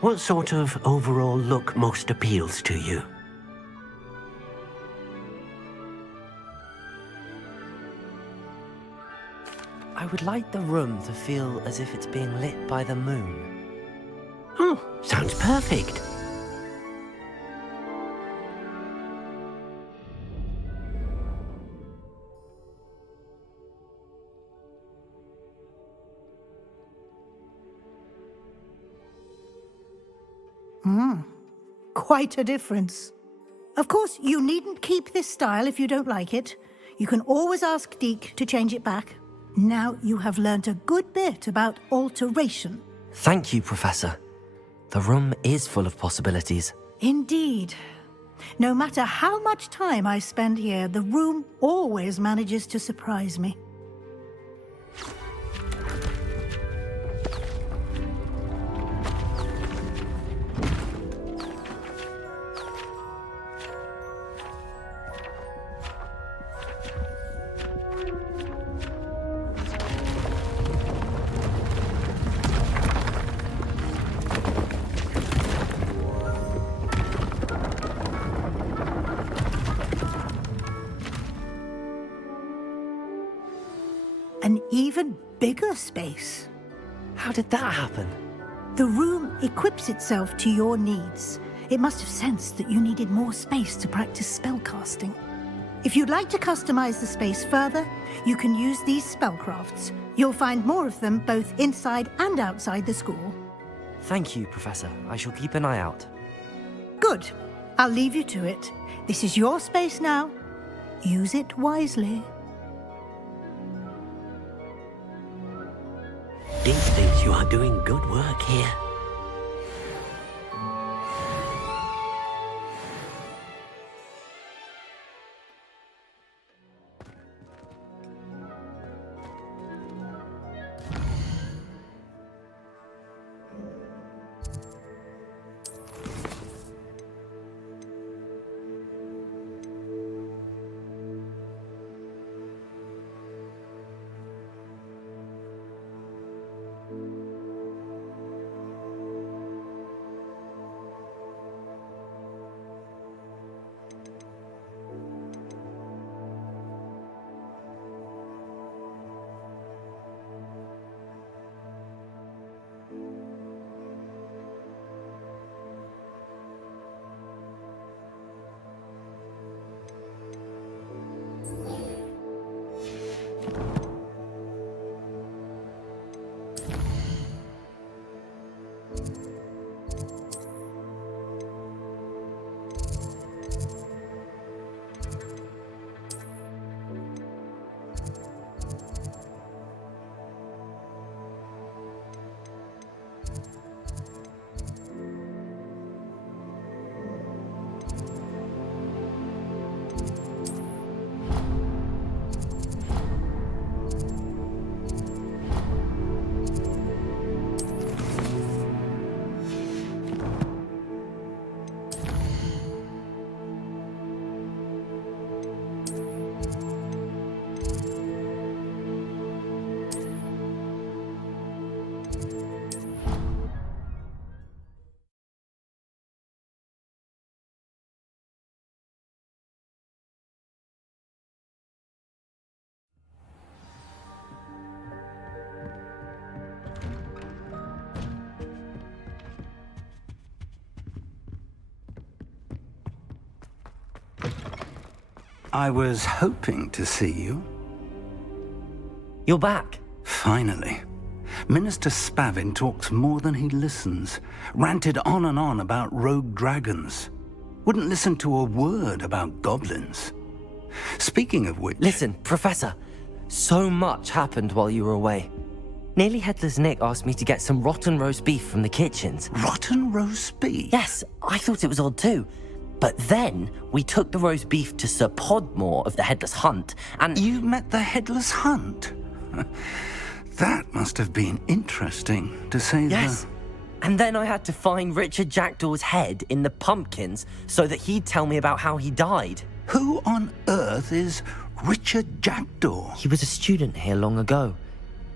What sort of overall look most appeals to you? I would like the room to feel as if it's being lit by the moon. Oh, sounds perfect. Quite a difference. Of course, you needn't keep this style if you don't like it. You can always ask Deke to change it back. Now you have learnt a good bit about alteration. Thank you, Professor. The room is full of possibilities. Indeed. No matter how much time I spend here, the room always manages to surprise me. even bigger space. How did that happen? The room equips itself to your needs. It must have sensed that you needed more space to practice spellcasting. If you'd like to customize the space further, you can use these spellcrafts. You'll find more of them both inside and outside the school. Thank you, Professor. I shall keep an eye out. Good. I'll leave you to it. This is your space now. Use it wisely. Deep thinks you are doing good work here. I was hoping to see you. You're back. Finally. Minister Spavin talks more than he listens. Ranted on and on about rogue dragons. Wouldn't listen to a word about goblins. Speaking of which... Listen, Professor. So much happened while you were away. Nearly Headless Nick asked me to get some rotten roast beef from the kitchens. Rotten roast beef? Yes, I thought it was odd too. But then we took the roast beef to Sir Podmore of the Headless Hunt, and... You met the Headless Hunt? That must have been interesting, to say the... Yes. And then I had to find Richard Jackdaw's head in the pumpkins so that he'd tell me about how he died. Who on earth is Richard Jackdaw? He was a student here long ago.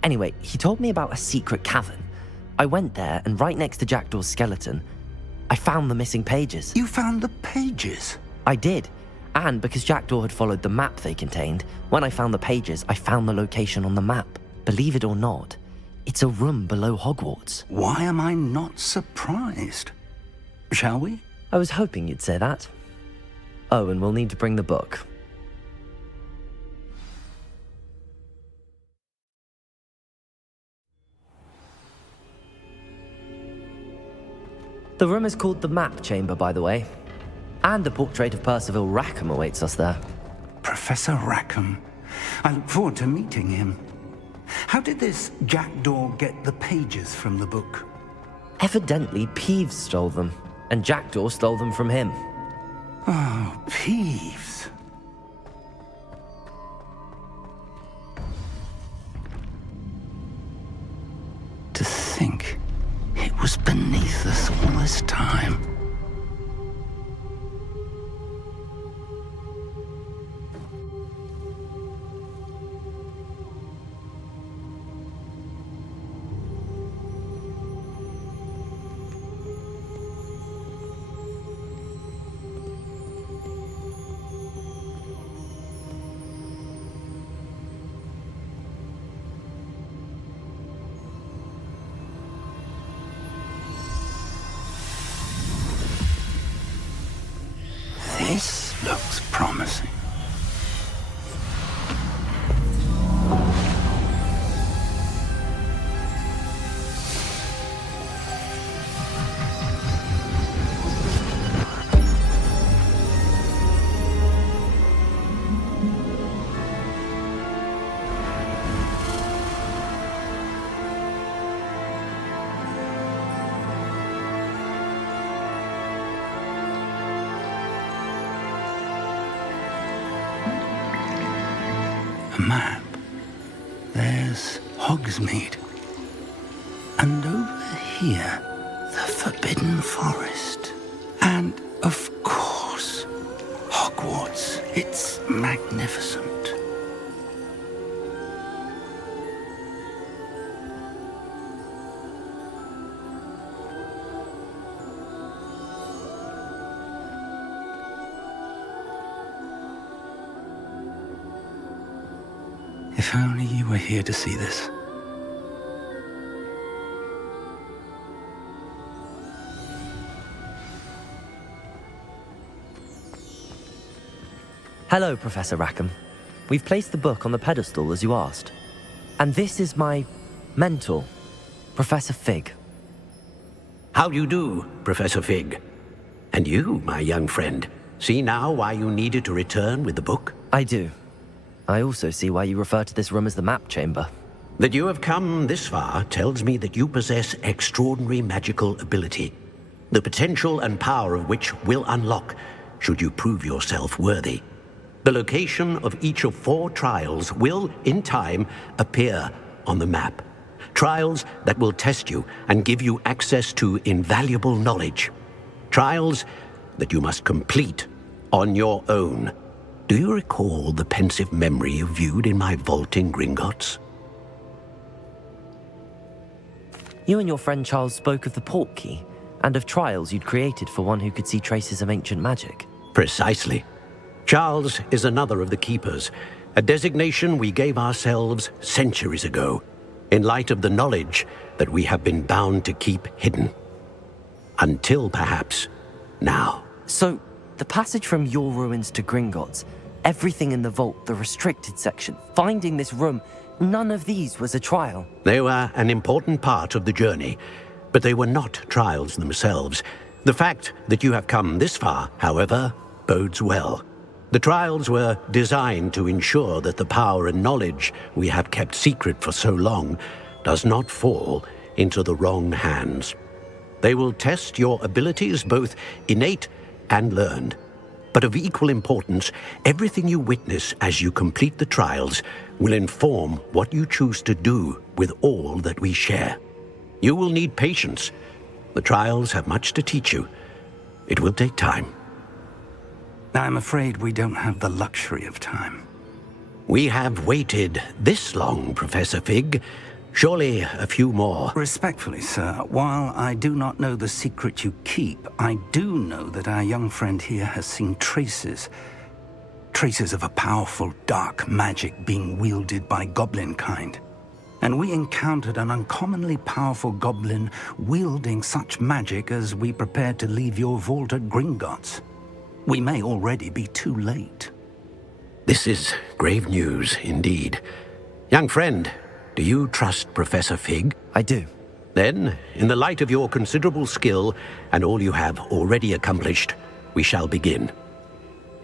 Anyway, he told me about a secret cavern. I went there, and right next to Jackdaw's skeleton, I found the missing pages. You found the pages? I did. And because Jackdaw had followed the map they contained, when I found the pages, I found the location on the map. Believe it or not, it's a room below Hogwarts. Why am I not surprised? Shall we? I was hoping you'd say that. Oh, and we'll need to bring the book. The room is called the Map Chamber, by the way. And a portrait of Percival Rackham awaits us there. Professor Rackham. I look forward to meeting him. How did this Jackdaw get the pages from the book? Evidently, Peeves stole them, and Jackdaw stole them from him. Oh, Peeves. To think it was beneath us all this time. This looks promising. A map. There's Hogsmeade. And over here, the Forbidden Forest. And, of course, Hogwarts. It's magnificent. If only you were here to see this. Hello, Professor Rackham. We've placed the book on the pedestal as you asked. And this is my mentor, Professor Fig. How do you do, Professor Fig? And you, my young friend, see now why you needed to return with the book? I do. I also see why you refer to this room as the map chamber. That you have come this far tells me that you possess extraordinary magical ability, the potential and power of which will unlock should you prove yourself worthy. The location of each of 4 trials will, in time, appear on the map. Trials that will test you and give you access to invaluable knowledge. Trials that you must complete on your own. Do you recall the pensive memory you viewed in my vault in Gringotts? You and your friend Charles spoke of the Portkey, and of trials you'd created for one who could see traces of ancient magic. Precisely. Charles is another of the Keepers, a designation we gave ourselves centuries ago, in light of the knowledge that we have been bound to keep hidden. Until, perhaps, now. So, the passage from your ruins to Gringotts, everything in the vault, the restricted section, finding this room, none of these was a trial. They were an important part of the journey, but they were not trials themselves. The fact that you have come this far, however, bodes well. The trials were designed to ensure that the power and knowledge we have kept secret for so long does not fall into the wrong hands. They will test your abilities, both innate and learned. But of equal importance, everything you witness as you complete the trials will inform what you choose to do with all that we share. You will need patience. The trials have much to teach you. It will take time. I'm afraid we don't have the luxury of time. We have waited this long, Professor Fig. Surely a few more. Respectfully, sir, while I do not know the secret you keep, I do know that our young friend here has seen traces of a powerful dark magic being wielded by goblin kind. And we encountered an uncommonly powerful goblin wielding such magic as we prepared to leave your vault at Gringotts. We may already be too late. This is grave news indeed. Young friend, do you trust Professor Fig? I do. Then, in the light of your considerable skill and all you have already accomplished, we shall begin.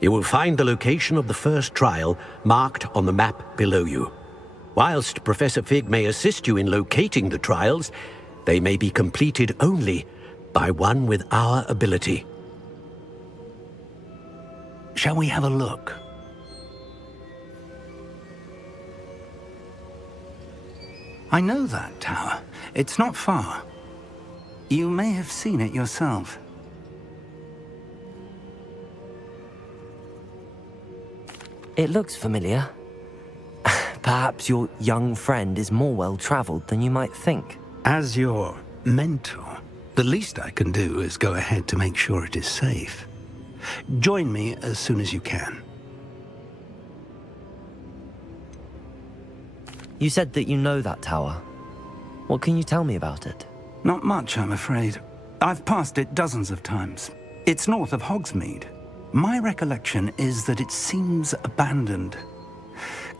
You will find the location of the first trial marked on the map below you. Whilst Professor Fig may assist you in locating the trials, they may be completed only by one with our ability. Shall we have a look? I know that tower. It's not far. You may have seen it yourself. It looks familiar. Perhaps your young friend is more well-traveled than you might think. As your mentor, the least I can do is go ahead to make sure it is safe. Join me as soon as you can. You said that you know that tower. What can you tell me about it? Not much, I'm afraid. I've passed it dozens of times. It's north of Hogsmeade. My recollection is that it seems abandoned.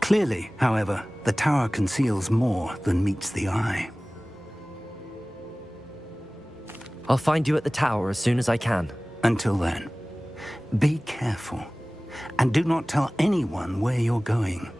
Clearly, however, the tower conceals more than meets the eye. I'll find you at the tower as soon as I can. Until then, be careful, and do not tell anyone where you're going.